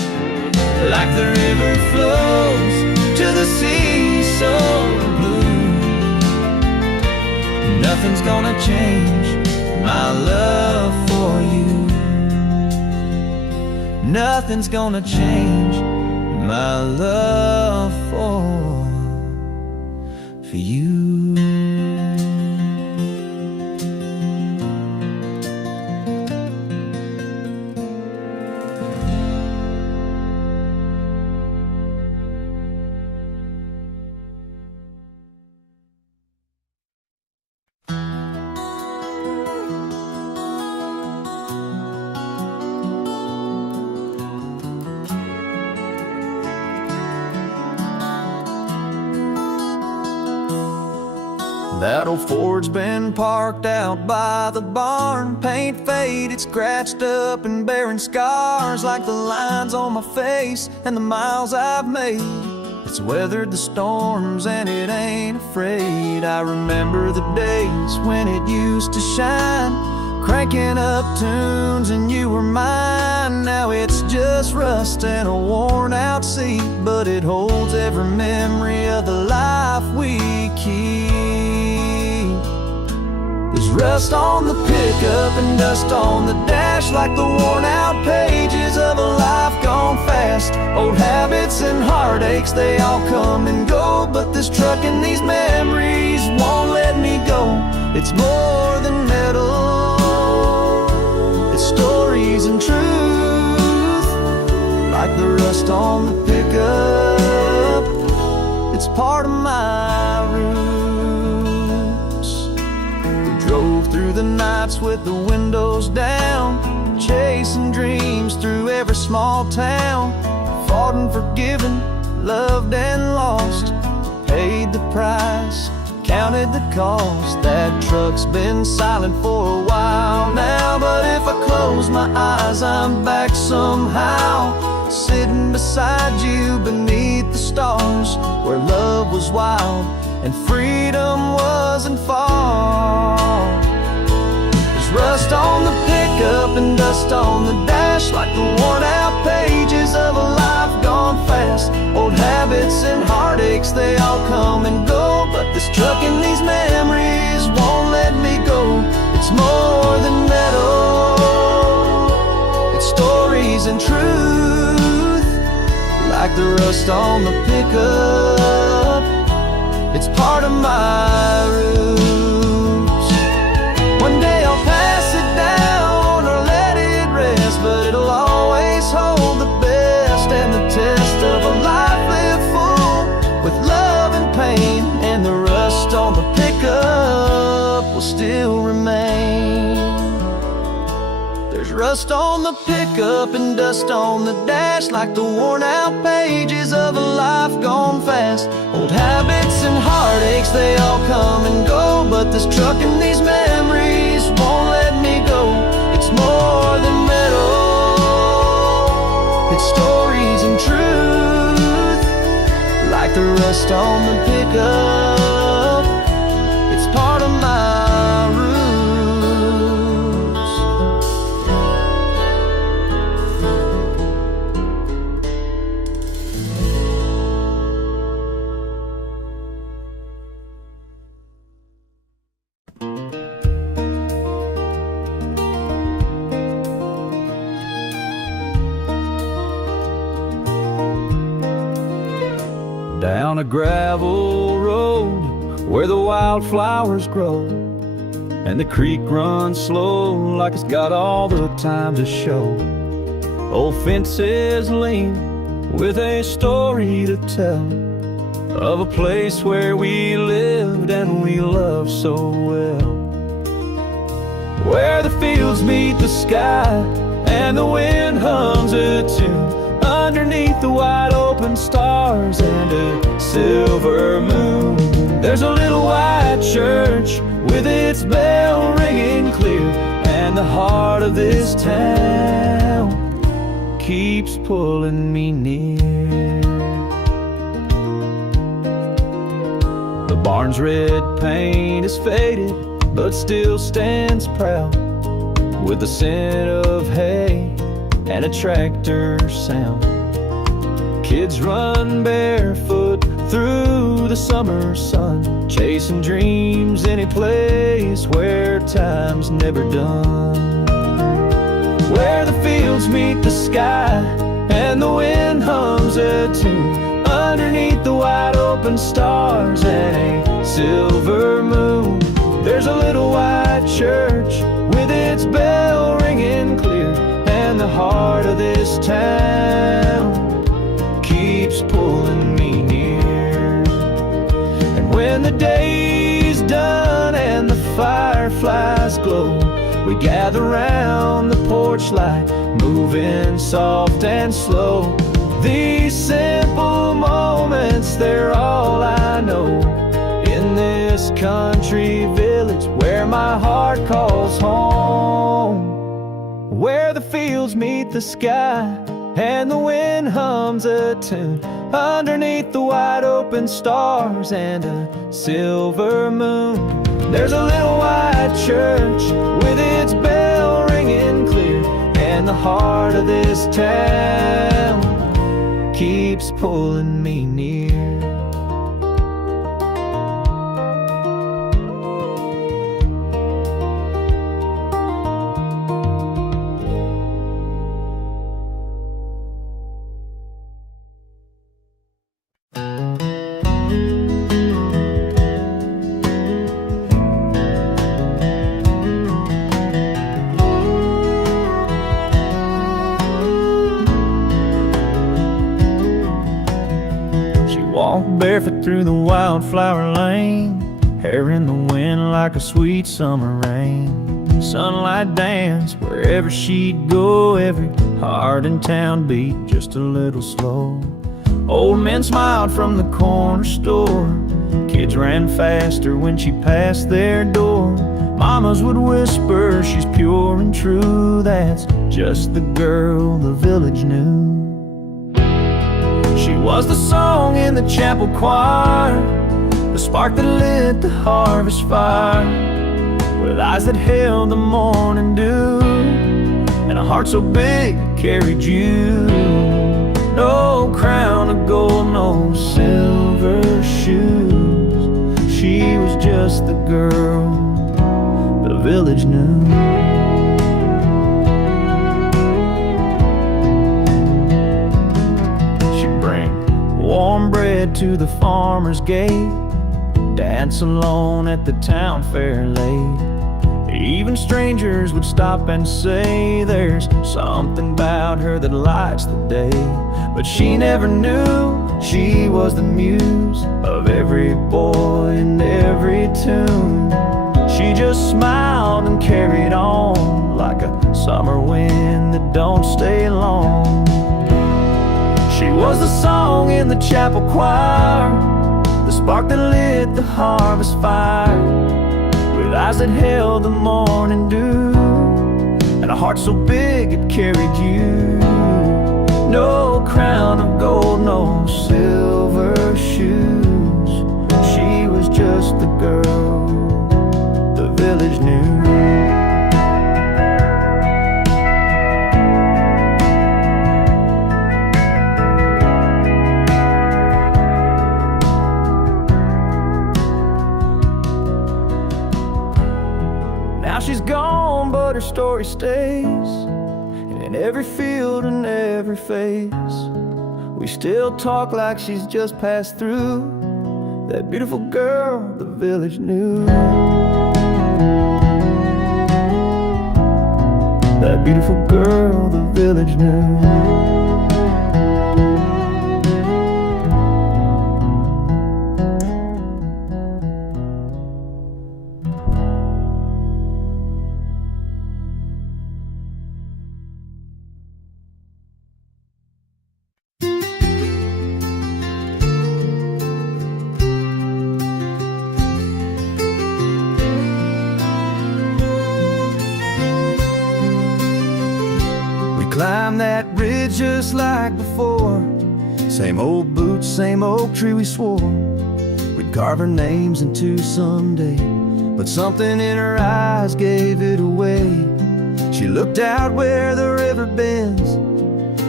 like the river flows to the sea so blue. Nothing's gonna change my love for you. Nothing's gonna change my love for you. That old Ford's been parked out by the barn, paint faded, scratched up and bearing scars like the lines on my face and the miles I've made. It's weathered the storms and it ain't afraid. I remember the days when it used to shine, cranking up tunes and you were mine. Now it's just rust and a worn out seat, but it holds every memory of the life we keep. There's rust on the pickup and dust on the dash, like the worn out pages of a life gone fast. Old habits and heartaches, they all come and go, but this truck and these memories won't let me go. It's more than metal, it's stories and truth, like the rust on the pickup. It's part of my roots. We drove through the nights with the windows down, chasing dreams through every small town. Fought and forgiven, loved and lost, paid the price, counted the cost. That truck's been silent for a while now, but if I close my eyes, I'm back somehow, sitting beside you beneath the stars, where love was wild and freedom wasn't far. There's rust on the pickup and dust on the dash, like the worn out pages of a life gone fast. Old habits and heartaches, they all come and go, but this truck and these memories won't let me go. It's more than metal, it's stories and truth, like the rust on the pickup. It's part of my roots. One day I'll pass it down or let it rest, but it'll always hold the best and the test of a life lived full with love and pain, and the rust on the pickup will still remain. There's rust on the pickup and dust on the dash, like the worn out pages of a life gone fast. Old habits and heartaches, they all come and go, but this truck and these memories won't let me go. It's more than metal, it's stories and truth, like the rust on the pickup. It's part of my roots. Down a gravel road where the wildflowers grow, and the creek runs slow like it's got all the time to show. Old fences lean with a story to tell of a place where we lived and we loved so well, where the fields meet the sky and the wind hums a tune underneath the wide open stars and a silver moon. There's a little white church with its bell ringing clear, and the heart of this town keeps pulling me near. The barn's red paint is faded but still stands proud, with the scent of hay and a tractor sound. Kids run barefoot through the summer sun, chasing dreams any place where time's never done. Where the fields meet the sky and the wind hums a tune, underneath the wide open stars and a silver moon, there's a little white church with its bell ringing clear, and the heart of this town keeps pulling me near. And when the day's done and the fireflies glow, we gather round the porch light, moving soft and slow. These simple moments, they're all I know in this country village where my heart calls home. Where the fields meet the sky and the wind hums a tune, underneath the wide open stars and a silver moon, there's a little white church with its bell ringing clear, and the heart of this town keeps pulling me near. Walked barefoot through the wildflower lane, hair in the wind like a sweet summer rain. Sunlight danced wherever she'd go, every heart in town beat just a little slow. Old men smiled from the corner store, kids ran faster when she passed their door. Mamas would whisper, she's pure and true, that's just the girl the village knew. She was the song in the chapel choir, the spark that lit the harvest fire, with eyes that held the morning dew, and a heart so big it carried you. No crown of gold, no silver shoes, she was just the girl the village knew. Warm bread to the farmer's gate, dance alone at the town fair late. Even strangers would stop and say, there's something about her that lights the day. But she never knew she was the muse of every boy and every tune. She just smiled and carried on like a summer wind that don't stay long. She was the song in the chapel choir, the spark that lit the harvest fire, with eyes that held the morning dew, and a heart so big it carried you. No crown of gold, no silver shoes, she was just the girl the village knew. She's gone, but her story stays, and in every field and every face, we still talk like she's just passed through, that beautiful girl the village knew. That beautiful girl the village knew. Climb that ridge just like before, same old boots, same oak tree we swore we'd carve our names into someday, but something in her eyes gave it away. She looked out where the river bends,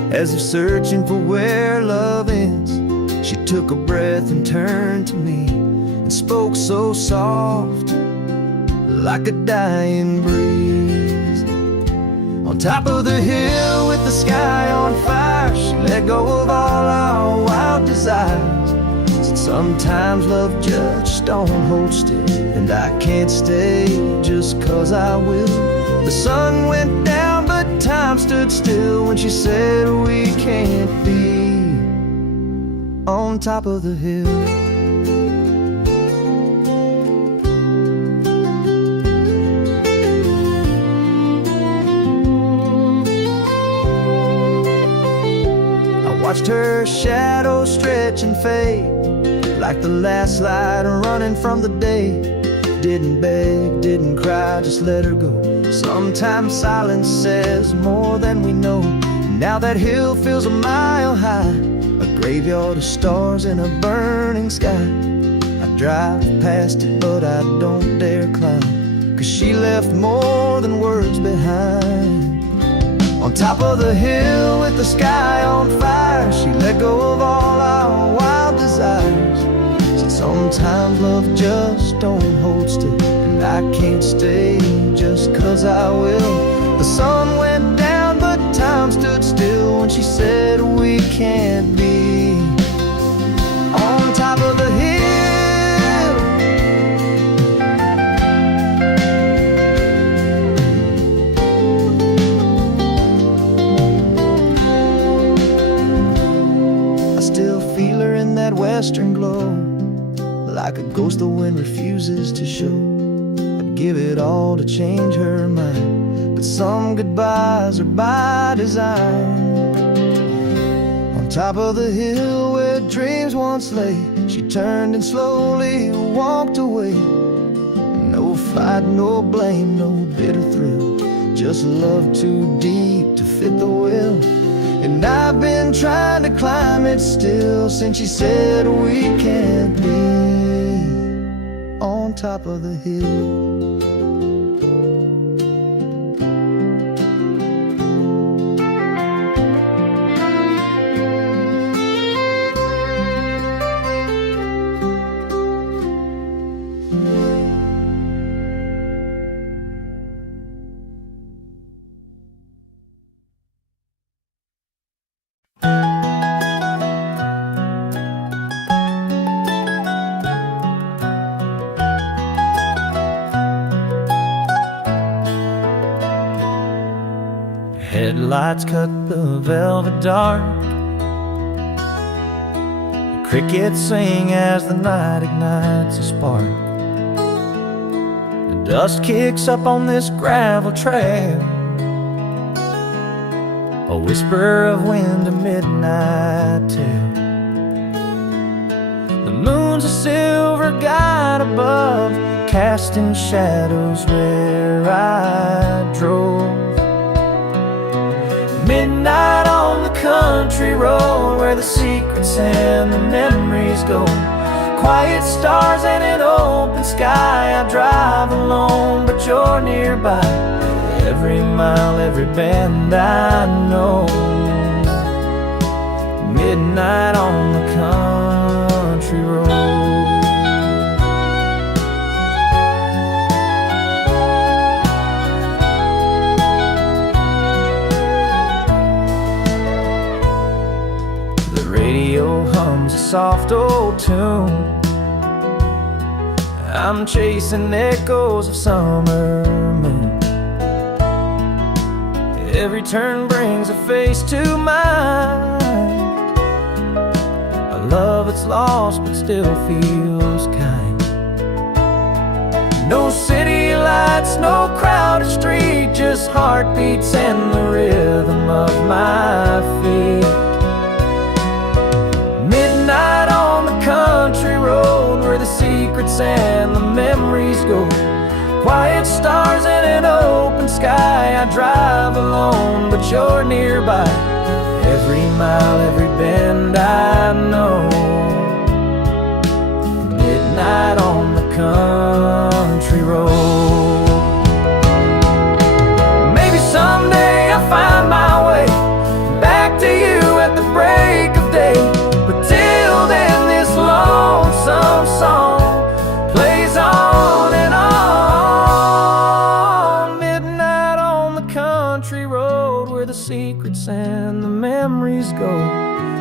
as if searching for where love ends. She took a breath and turned to me and spoke so soft, like a dying breeze. On top of the hill with the sky on fire, she let go of all our wild desires. Said sometimes love just don't hold still, and I can't stay just 'cause I will. The sun went down but time stood still when she said we can't be on top of the hill. Watched her shadow stretch and fade like the last light running from the day. Didn't beg, didn't cry, just let her go. Sometimes silence says more than we know. Now that hill feels a mile high, a graveyard of stars in a burning sky. I drive past it but I don't dare climb, 'cause she left more than words behind. On top of the hill with the sky on fire, she let go of all our wild desires. Said sometimes love just don't hold still, and I can't stay just 'cause I will. The sun went down but time stood still when she said we can't be on top of the hill. Western glow, like a ghost the wind refuses to show. I'd give it all to change her mind, but some goodbyes are by design. On top of the hill where dreams once lay, she turned and slowly walked away. No fight, no blame, no bitter thrill, just love too deep to fit the will. And I've been trying to climb it still since she said we can't be on top of the hill. Headlights cut the velvet dark. The crickets sing as the night ignites a spark. The dust kicks up on this gravel trail, a whisper of wind, a midnight tale. The moon's a silver guide above, casting shadows where I drove. Midnight on the country road where the secrets and the memories go. Quiet stars and an open sky. I drive alone, but you're nearby. Every mile, every bend I know. Midnight on the country road. Hums a soft old tune. I'm chasing echoes of summer moon. Every turn brings a face to mind, a love that's lost but still feels kind. No city lights, no crowded street, just heartbeats and the rhythm of my feet. Midnight on the country road where the secrets and the memories go. Quiet stars and an open sky. I drive alone, but you're nearby. Every mile, every bend I know. Midnight on the country road. Maybe someday I'll find my way back to you.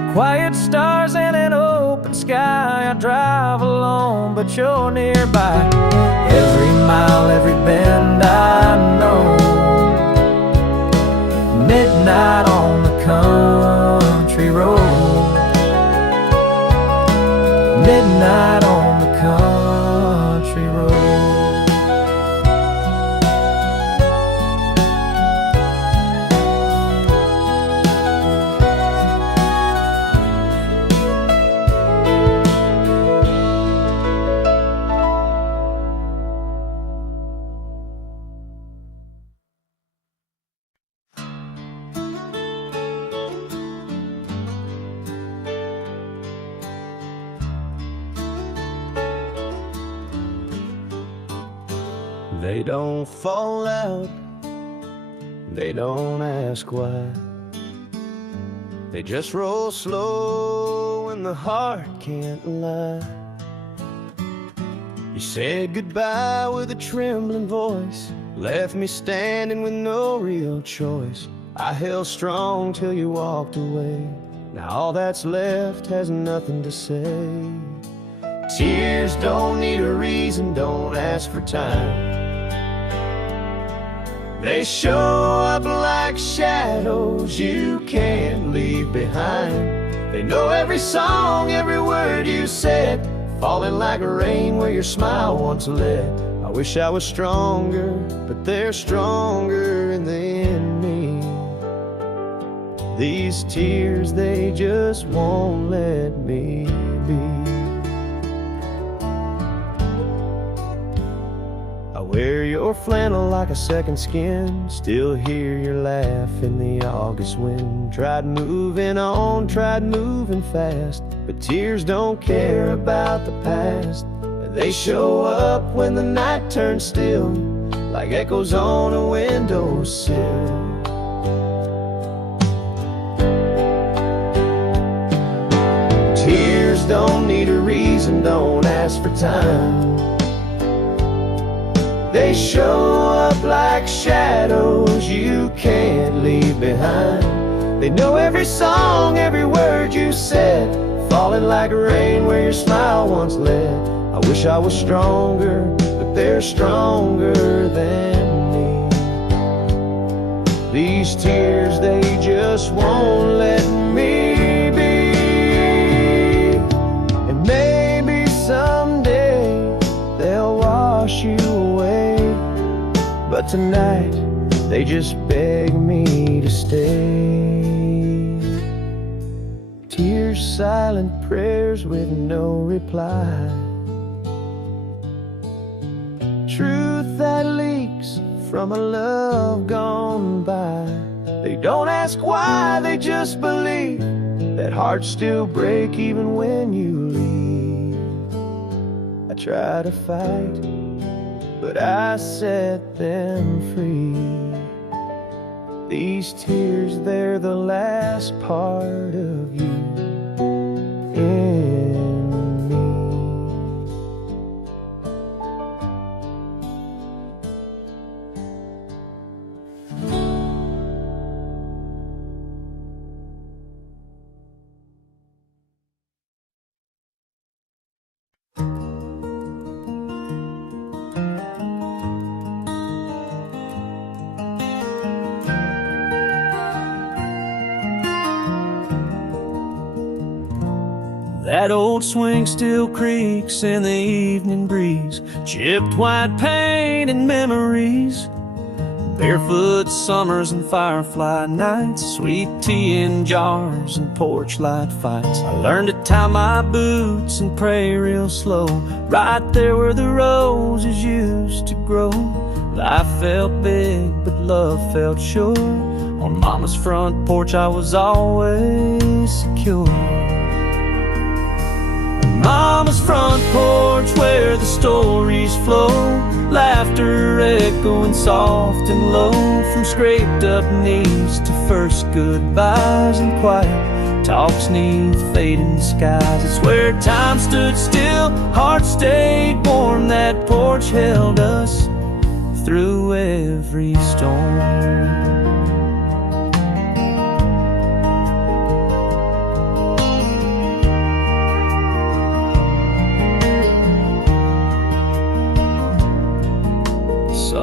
quiet stars and an open sky. I drive alone, but you're nearby. Every mile, every bend I know. Midnight on the country road. Midnight on the country road. They don't fall out, they don't ask why. They just roll slow when the heart can't lie. You said goodbye with a trembling voice, left me standing with no real choice. I held strong till you walked away. Now all that's left has nothing to say. Tears don't need a reason, don't ask for time. They show up like shadows you can't leave behind. They know every song, every word you said, falling like rain where your smile once led. I wish I was stronger, but they're stronger than me. These tears, they just won't let me be. I wear your flannel like a second skin, still hear your laugh in the August wind. Tried moving on, tried moving fast, but tears don't care about the past. They show up when the night turns still, like echoes on a windowsill. Tears don't need a reason, don't ask for time. They show up like shadows you can't leave behind. They know every song, every word you said, falling like rain where your smile once led. I wish I was stronger, but they're stronger than me. These tears, they just won't let me be. And maybe someday they'll wash you away, but tonight they just beg me to stay. Tears, silent prayers with no reply. Truth that leaks from a love gone by. They don't ask why, they just believe that hearts still break even when you leave. I try to fight, but I set them free. These tears, they're the last part of you in me. That old swing still creaks in the evening breeze, chipped white paint and memories, barefoot summers and firefly nights, sweet tea in jars and porch light fights. I learned to tie my boots and pray real slow, right there where the roses used to grow. Life felt big, but love felt sure. On Mama's front porch I was always secure. Mama's front porch where the stories flow, laughter echoing soft and low, from scraped up knees to first goodbyes and quiet talks neath fading skies. It's where time stood still, hearts stayed warm, that porch held us through every storm.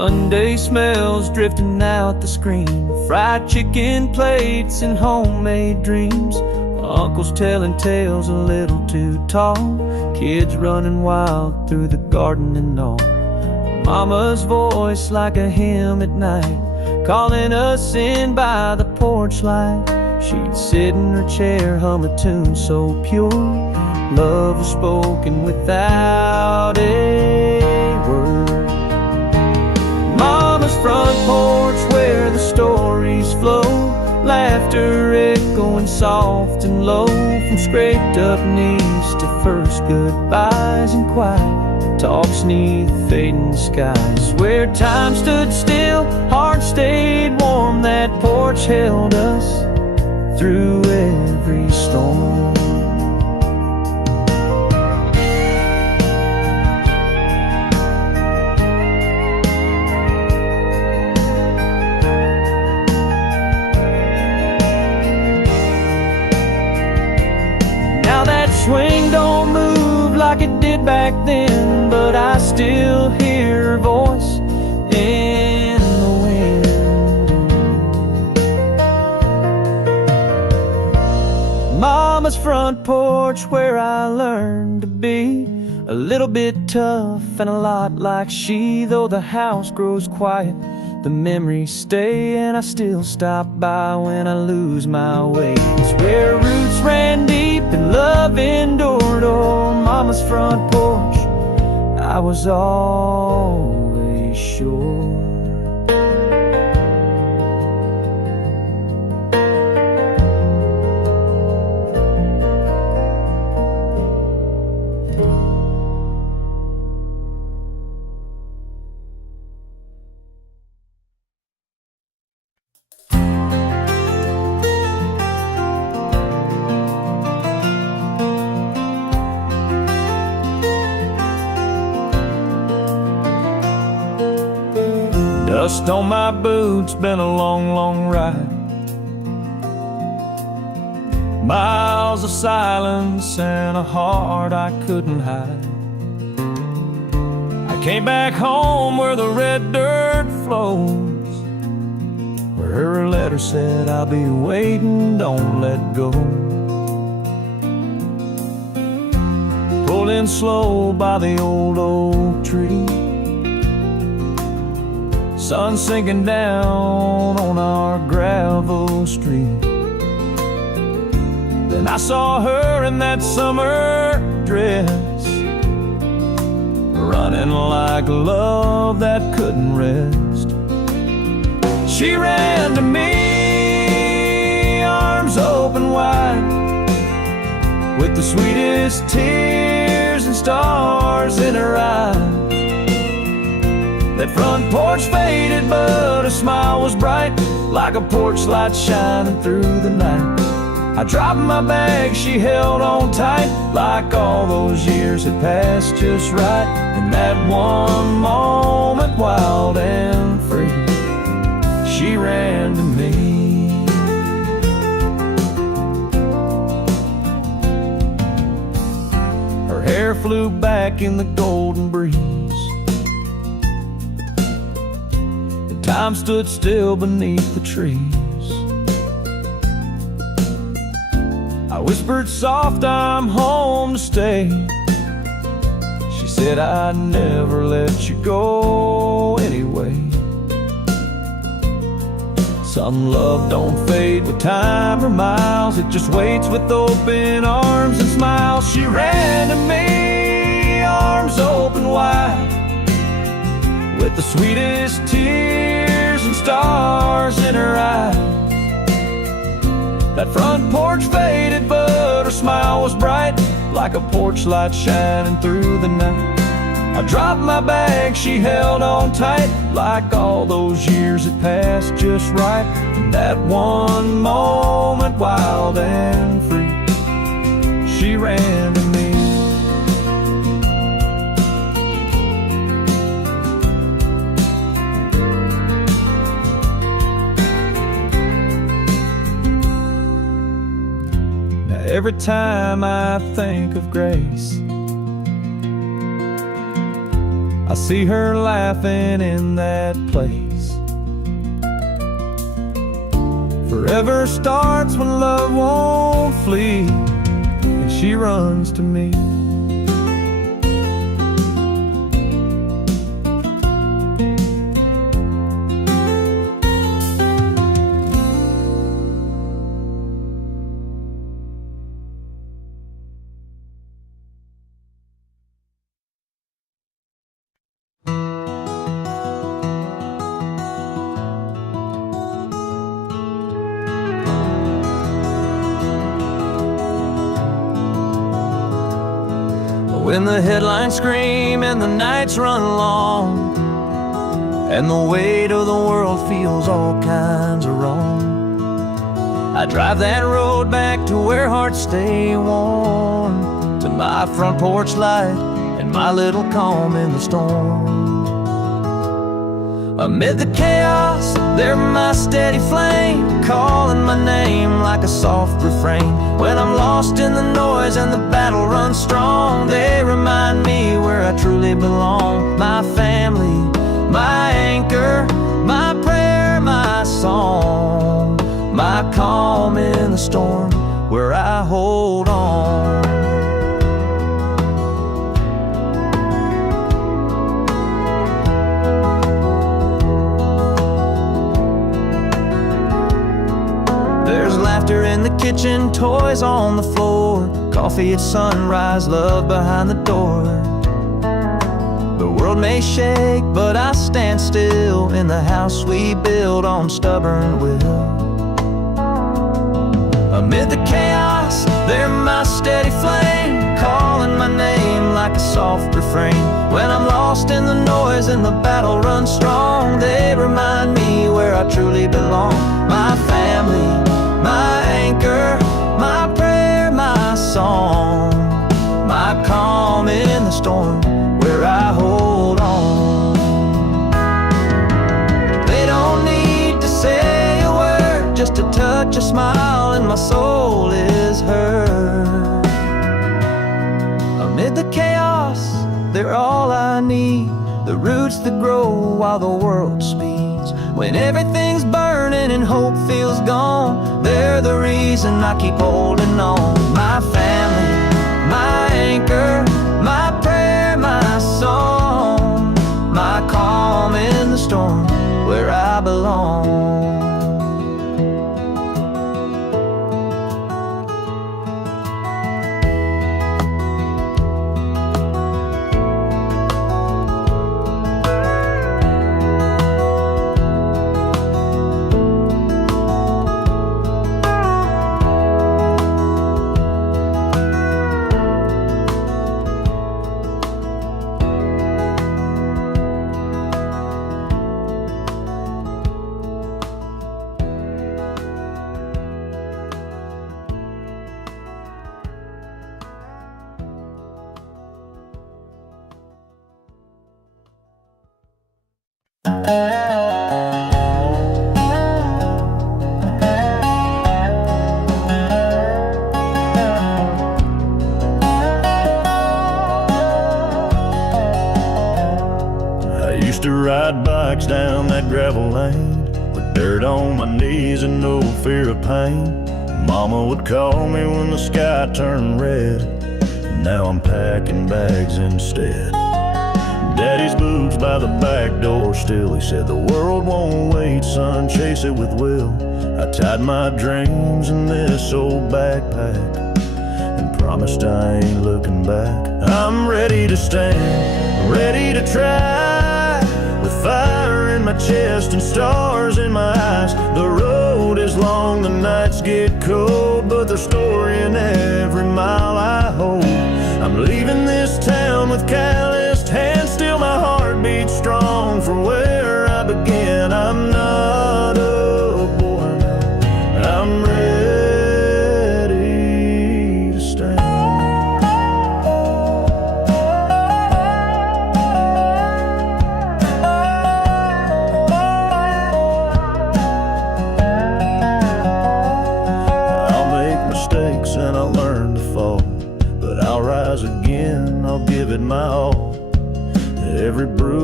Sunday smells drifting out the screen, fried chicken plates and homemade dreams. Uncles telling tales a little too tall, kids running wild through the garden and all. Mama's voice like a hymn at night, calling us in by the porch light. She'd sit in her chair, hum a tune so pure. Love was spoken without a word. Mama's front porch where the stories flow, laughter echoing soft and low, from scraped up knees to first goodbyes and quiet talks neath fading skies. Where time stood still, hearts stayed warm, that porch held us through every storm. Now that swing don't move like it did back then, but I still hear her voice in the wind. Mama's front porch where I learned to be a little bit tough and a lot like she. Though the house grows quiet, the memories stay, and I still stop by when I lose my way. It's where roots ran deep and love endured. Oh, Mama's front porch, I was always sure. Dust on my boots, been a long, long ride. Miles of silence and a heart I couldn't hide. I came back home where the red dirt flows, where her letter said, I'll be waiting, don't let go. Pulled in slow by the old oak tree, sun sinking down on our gravel street. Then I saw her in that summer dress, running like love that couldn't rest. She ran to me, arms open wide, with the sweetest tears and stars in her eyes. That front porch faded, but her smile was bright, like a porch light shining through the night. I dropped my bag, she held on tight, like all those years had passed just right. In that one moment, wild and free, she ran to me. Her hair flew back in the golden breeze. Time stood still beneath the trees. I whispered soft, I'm home to stay. She said, I'd never let you go anyway. Some love don't fade with time or miles, it just waits with open arms and smiles. She ran to me, arms open wide, with the sweetest tears and stars in her eyes. That front porch faded, but her smile was bright, like a porch light shining through the night. I dropped my bag, she held on tight, like all those years had passed just right. In that one moment, wild and free, she ran to me. Every time I think of Grace, I see her laughing in that place. Forever starts when love won't flee, and she runs to me. When the headlines scream and the nights run long, and the weight of the world feels all kinds of wrong, I drive that road back to where hearts stay warm, to my front porch light and my little calm in the storm. Amid the chaos, they're my steady flame, calling my name like a soft refrain. When I'm lost in the noise and the battle runs strong, they remind me where I truly belong. My family, my anchor, my prayer, my song, my calm in the storm, where I hold on. Laughter in the kitchen, toys on the floor, coffee at sunrise, love behind the door. The world may shake, but I stand still in the house we build on stubborn will. Amid the chaos, they're my steady flame, calling my name like a soft refrain. When I'm lost in the noise and the battle runs strong, they remind me where I truly belong. My family, my anchor, my prayer, my song, my calm in the storm, where I hold on. They don't need to say a word, just a touch, a smile, and my soul is heard. Amid the chaos, they're all I need, the roots that grow while the world speeds. When everything's burning and hope feels gone, they're the reason I keep holding on. My family, my anchor, my prayer, my song, my calm in the storm, where I belong. Ride bikes down that gravel lane with dirt on my knees and no fear of pain. Mama would call me when the sky turned red. Now I'm packing bags instead. Daddy's boots by the back door still. He said the world won't wait, son, chase it with will. I tied my dreams in this old backpack and promised I ain't looking back. I'm ready to stand, ready to try, with fire in my chest and stars in my eyes. The road is long, the nights get cold, but there's story in every mile I hold. I'm leaving this town with calloused hands, still my heart beats strong for where I began. I'm not a boy now, I'm ready to stand. I'll make mistakes and I'll learn to fall, but I'll rise again, I'll give it my all. Every bruise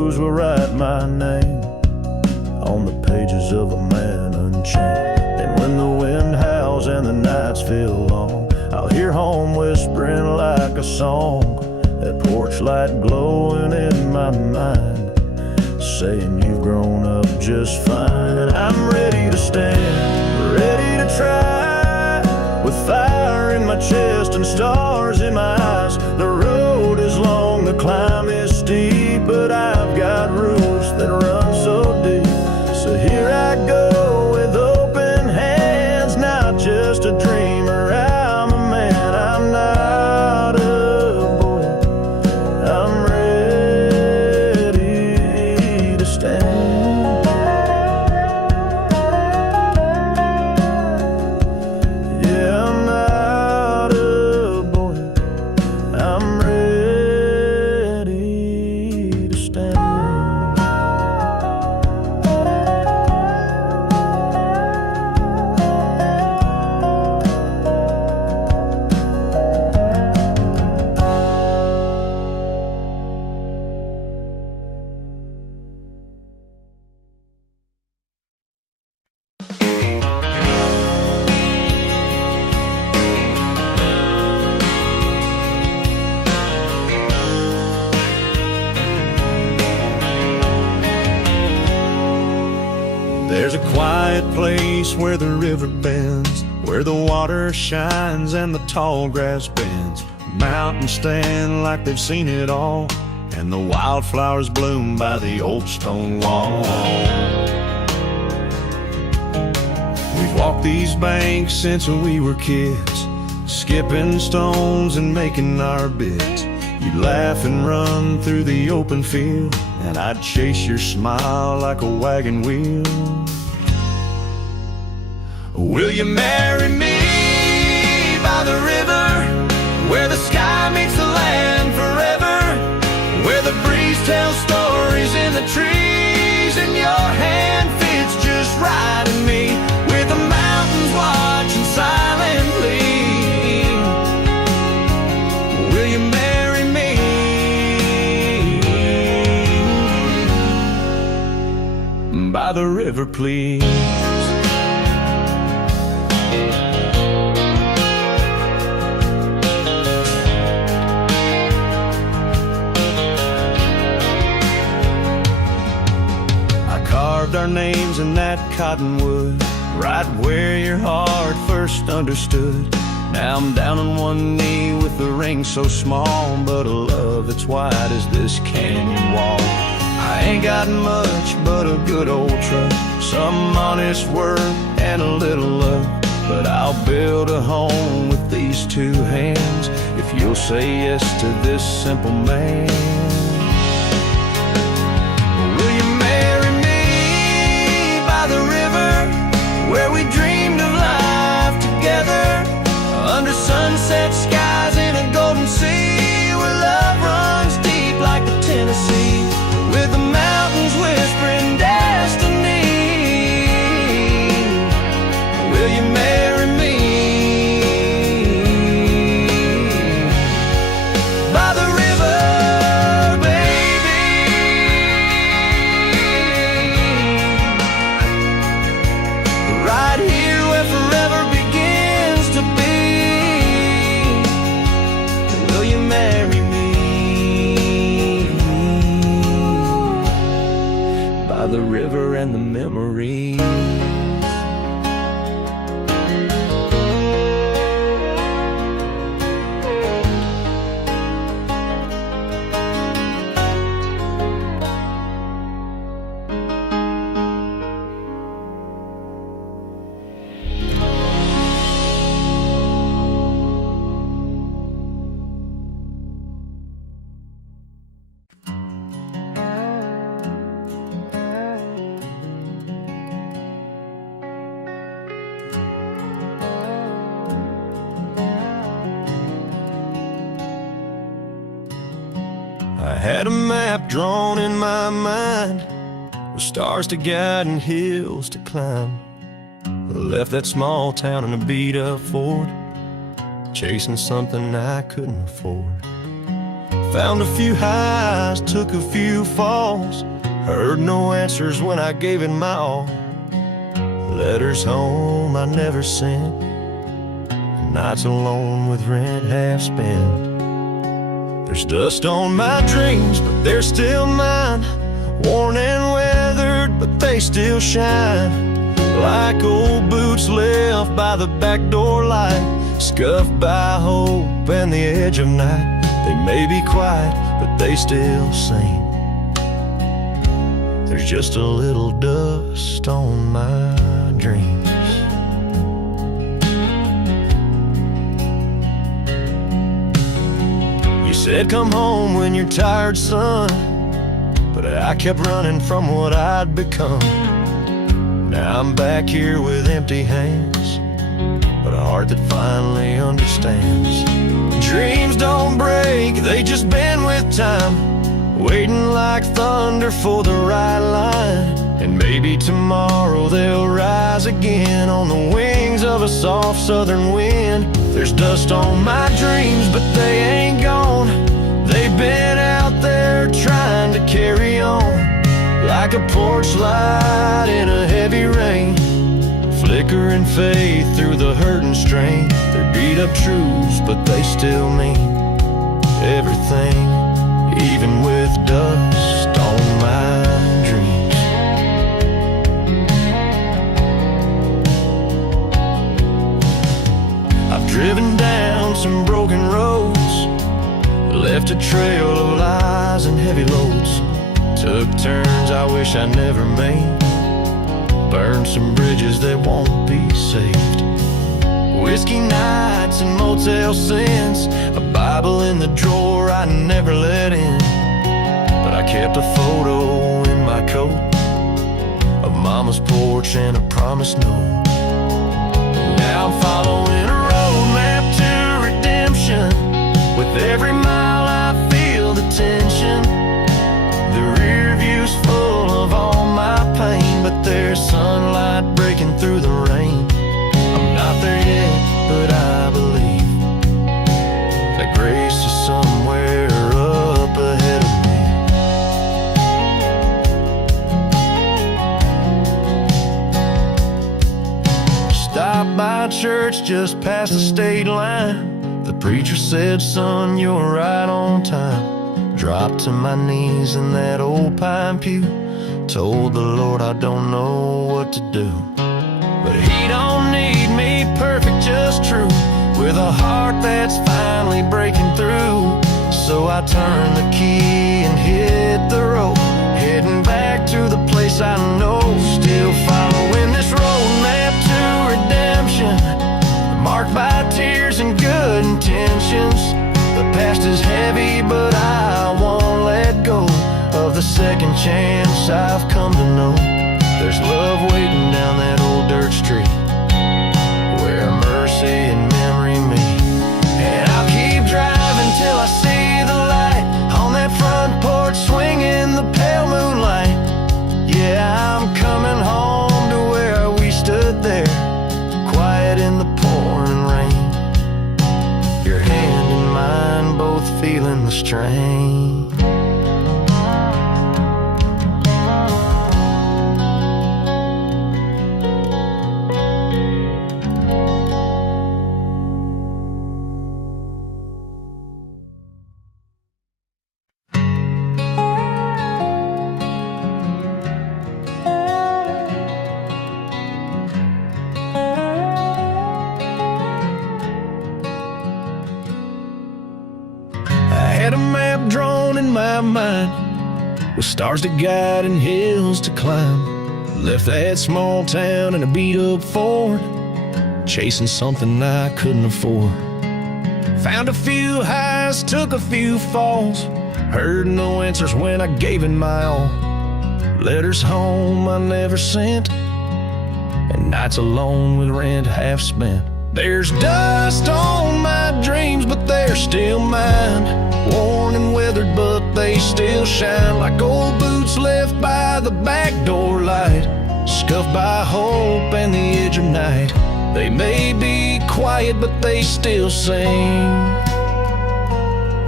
brews will write my name on the pages of a man unchained. And when the wind howls and the nights feel long, I'll hear home whispering like a song, that porch light glowing in my mind, saying you've grown up just fine. And I'm ready to stand, ready to try, with fire in my chest and stars in my eyes. The road is long, the climb is steep, but I've got roots that run so deep. So here I go with open hands, not just a dreamer, I'm a man. I'm not a boy, I'm ready to stand. Yeah, I'm not a boy, I'm ready to stand. There's a quiet place where the river bends, where the water shines and the tall grass bends. Mountains stand like they've seen it all, and the wildflowers bloom by the old stone wall. We've walked these banks since we were kids, skipping stones and making our bits. You'd laugh and run through the open field, and I'd chase your smile like a wagon wheel. Will you marry me by the river, where the sky meets the land forever, where the breeze tells stories in the trees, and your hand fits just right in me, with the mountains watching silently? Will you marry me by the river, please? Our names in that cottonwood, right where your heart first understood. Now I'm down on one knee with a ring so small, but a love that's wide as this canyon wall. I ain't got much but a good old truck, some honest work and a little luck, but I'll build a home with these two hands if you'll say yes to this simple man. Where we dreamed of life together, under sunset skies in a golden sea, where love runs deep like the Tennessee, with the mountains whispering destiny. Will you marry me by the river, right here where forever begins to be? Will you marry me by the river and the memories? I had a map drawn in my mind, with stars to guide and hills to climb. I left that small town in a beat-up Ford, chasing something I couldn't afford. Found a few highs, took a few falls. Heard no answers when I gave it my all. Letters home I never sent. Nights alone with rent half spent. There's dust on my dreams, but they're still mine. Worn and weathered, but they still shine. Like old boots left by the back door light, scuffed by hope and the edge of night. They may be quiet, but they still sing. There's just a little dust on my dreams. You said come home when you're tired, son, but I kept running from what I'd become. Now I'm back here with empty hands, but a heart that finally understands. Dreams don't break, they just bend with time, waiting like thunder for the right line. And maybe tomorrow they'll rise again on the wings of a soft southern wind. There's dust on my dreams, but they ain't gone. They've been out there trying to carry on, like a porch light in a heavy rain, flickering faith through the hurt and strain. They're beat up truths, but they still mean everything, even with dust on my dreams. I've driven down some broken roads, left a trail of lies and heavy loads. Took turns I wish I never made, burned some bridges that won't be saved. Whiskey nights and motel sins, a Bible in the drawer I never let in. But I kept a photo in my coat of Mama's porch and a promised note. Now I'm following a roadmap to redemption. With every mile I feel the tension. The rear view's full of all my pain, but there's sunlight breaking through the rain. I'm not there yet, but I believe that grace is somewhere up ahead of me. Stopped by church just past the state line. The preacher said, son, you're right on time. Dropped to my knees in that old pine pew, told the Lord I don't know what to do. But he don't need me perfect, just true, with a heart that's finally breaking through. So I turned the key and hit the road, heading back to the place I know. Still following this roadmap to redemption, marked by tears and good intentions. The past is heavy, but I won't let go of the second chance I've come to know. There's love waiting down that old dirt street, where mercy and memory meet. And I'll keep driving till I see the light on that front porch, swinging the pale moonlight. Yeah, I'm coming home to where we stood there, quiet in the pouring rain. Your hand in mine, both feeling the strain. Had a map drawn in my mind, with stars to guide and hills to climb. Left that small town in a beat-up Ford, chasing something I couldn't afford. Found a few highs, took a few falls. Heard no answers when I gave it my all. Letters home I never sent, and nights alone with rent half spent. There's dust on my dreams, but they're still mine. Worn and weathered, but they still shine. Like old boots left by the back door light, scuffed by hope and the edge of night. They may be quiet, but they still sing.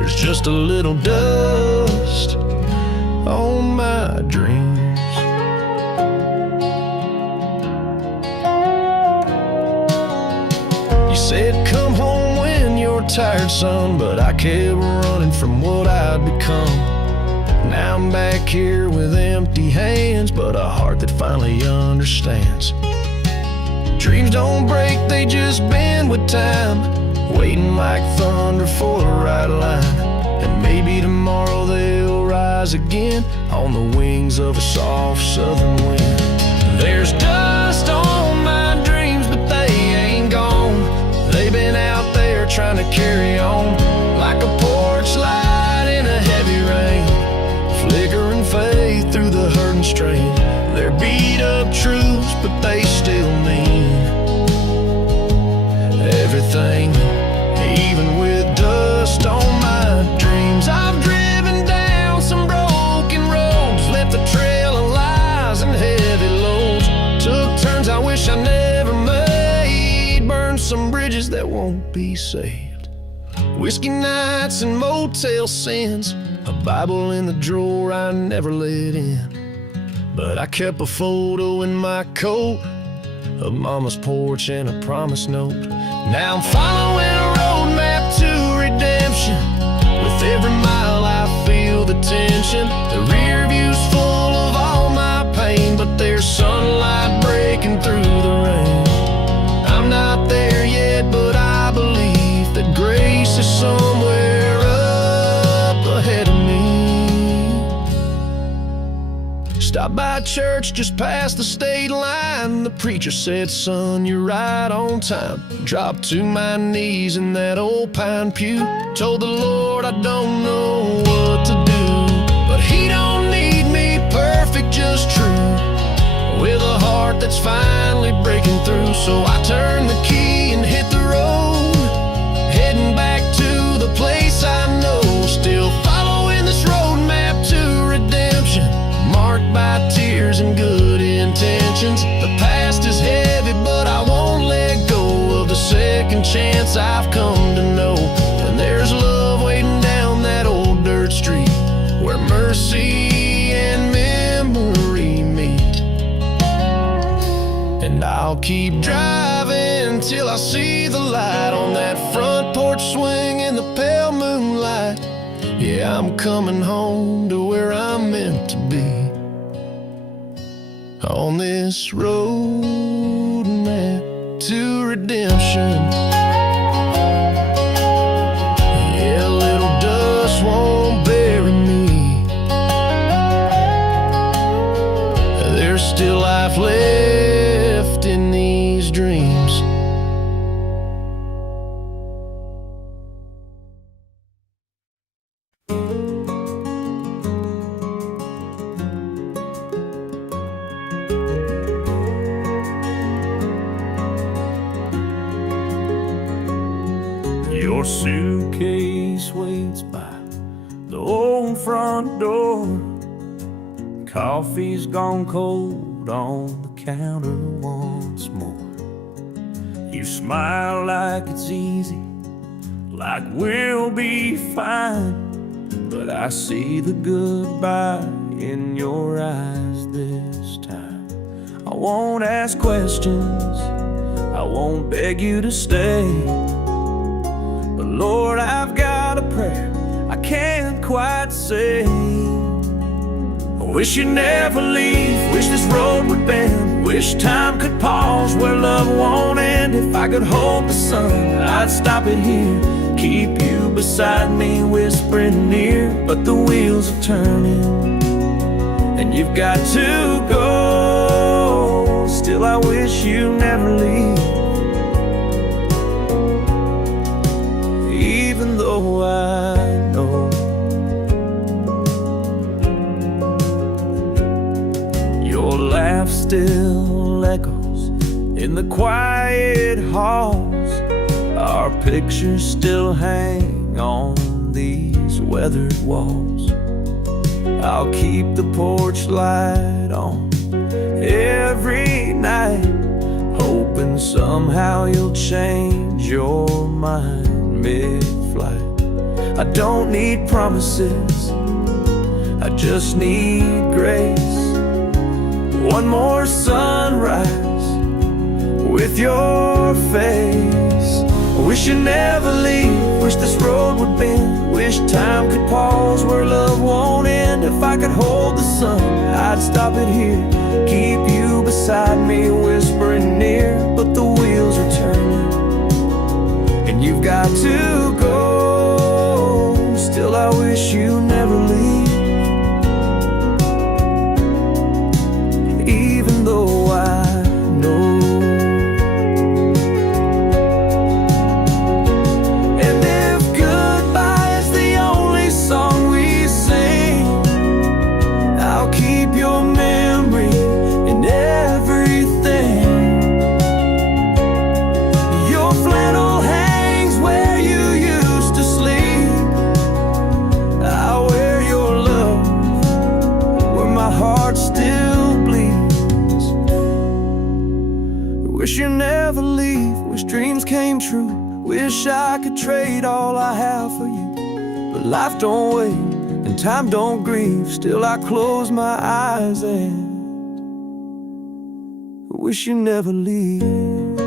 there's just a little dust on my dreams. You said come home when you're tired, son, but I kept running from what I'd become. Now I'm back here with empty hands, but a heart that finally understands. Dreams don't break, they just bend with time, waiting like thunder for the right line. And maybe tomorrow they'll rise again on the wings of a soft southern wind. There's dust on my dreams, but they ain't gone. They've been out there trying to carry on, like a porch light in a heavy rain, flickering faith through the hurt and strain. They're beat up truths, but they still mean everything, even with dust on my dreams. I've driven down some broken roads, left a trail of lies and heavy loads. Took turns I wish I never made, burned some bridges that won't be saved. Whiskey nights and motel sins, a Bible in the drawer I never let in. But I kept a photo in my coat of Mama's porch and a promise note. Now I'm following a roadmap to redemption. With every mile I feel the tension. The rear view's full of all my pain, but there's sunlight breaking through the rain. I'm not there yet, but I believe that grace is somewhere up ahead of me. Stopped by church just past the state line. The preacher said, son, you're right on time. Dropped to my knees in that old pine pew. Told the Lord I don't know what to do, but he don't need me perfect, just true, with a heart that's finally breaking through. So I turned the key and hit the road, heading back to the place I know. Still following this roadmap to redemption, marked by tears and good intentions. The past is heavy, but I won't let go of the second chance I've come to know. And there's love waiting down that old dirt street, where mercy and memory meet. And I'll keep driving till I see the light on that front porch swing in the pale moonlight. Yeah, I'm coming home to where I'm meant to be, on this road map to redemption. Yeah, a little dust won't bury me. There's still life left in these dreams. Your suitcase waits by the old front door. Coffee's gone cold on the counter once more. You smile like it's easy, like we'll be fine, but I see the goodbye in your eyes this time. I won't ask questions, I won't beg you to stay, but Lord, I've got a prayer I can't quite say. I wish you'd never leave, wish this road would bend, wish time could pause where love won't end. If I could hold the sun, I'd stop it here, keep you beside me, whispering near. But the wheels are turning, and you've got to go. Still, I wish you never leave, even though I know your laugh still echoes in the quiet halls. Our pictures still hang on these weathered walls. I'll keep the porch light on every night, hoping somehow you'll change your mind mid-flight. I don't need promises, I just need grace. One more sunrise with your face. I wish you never leave, wish this road would bend, wish time could pause where love won't end. If I could hold the sun, I'd stop it here, keep you beside me, whispering near. But the wheels are turning, and you've got to go. Still I wish you never leave, even though I know. And if goodbye is the only song we sing, I'll keep your memory in everything. Your flannel hangs where you used to sleep, I'll wear your love where my heart still bleeds. Wish you never leave, wish dreams came true, wish I could trade all I have for you. But life don't wait and time don't grieve, still I close my eyes and wish you never leave.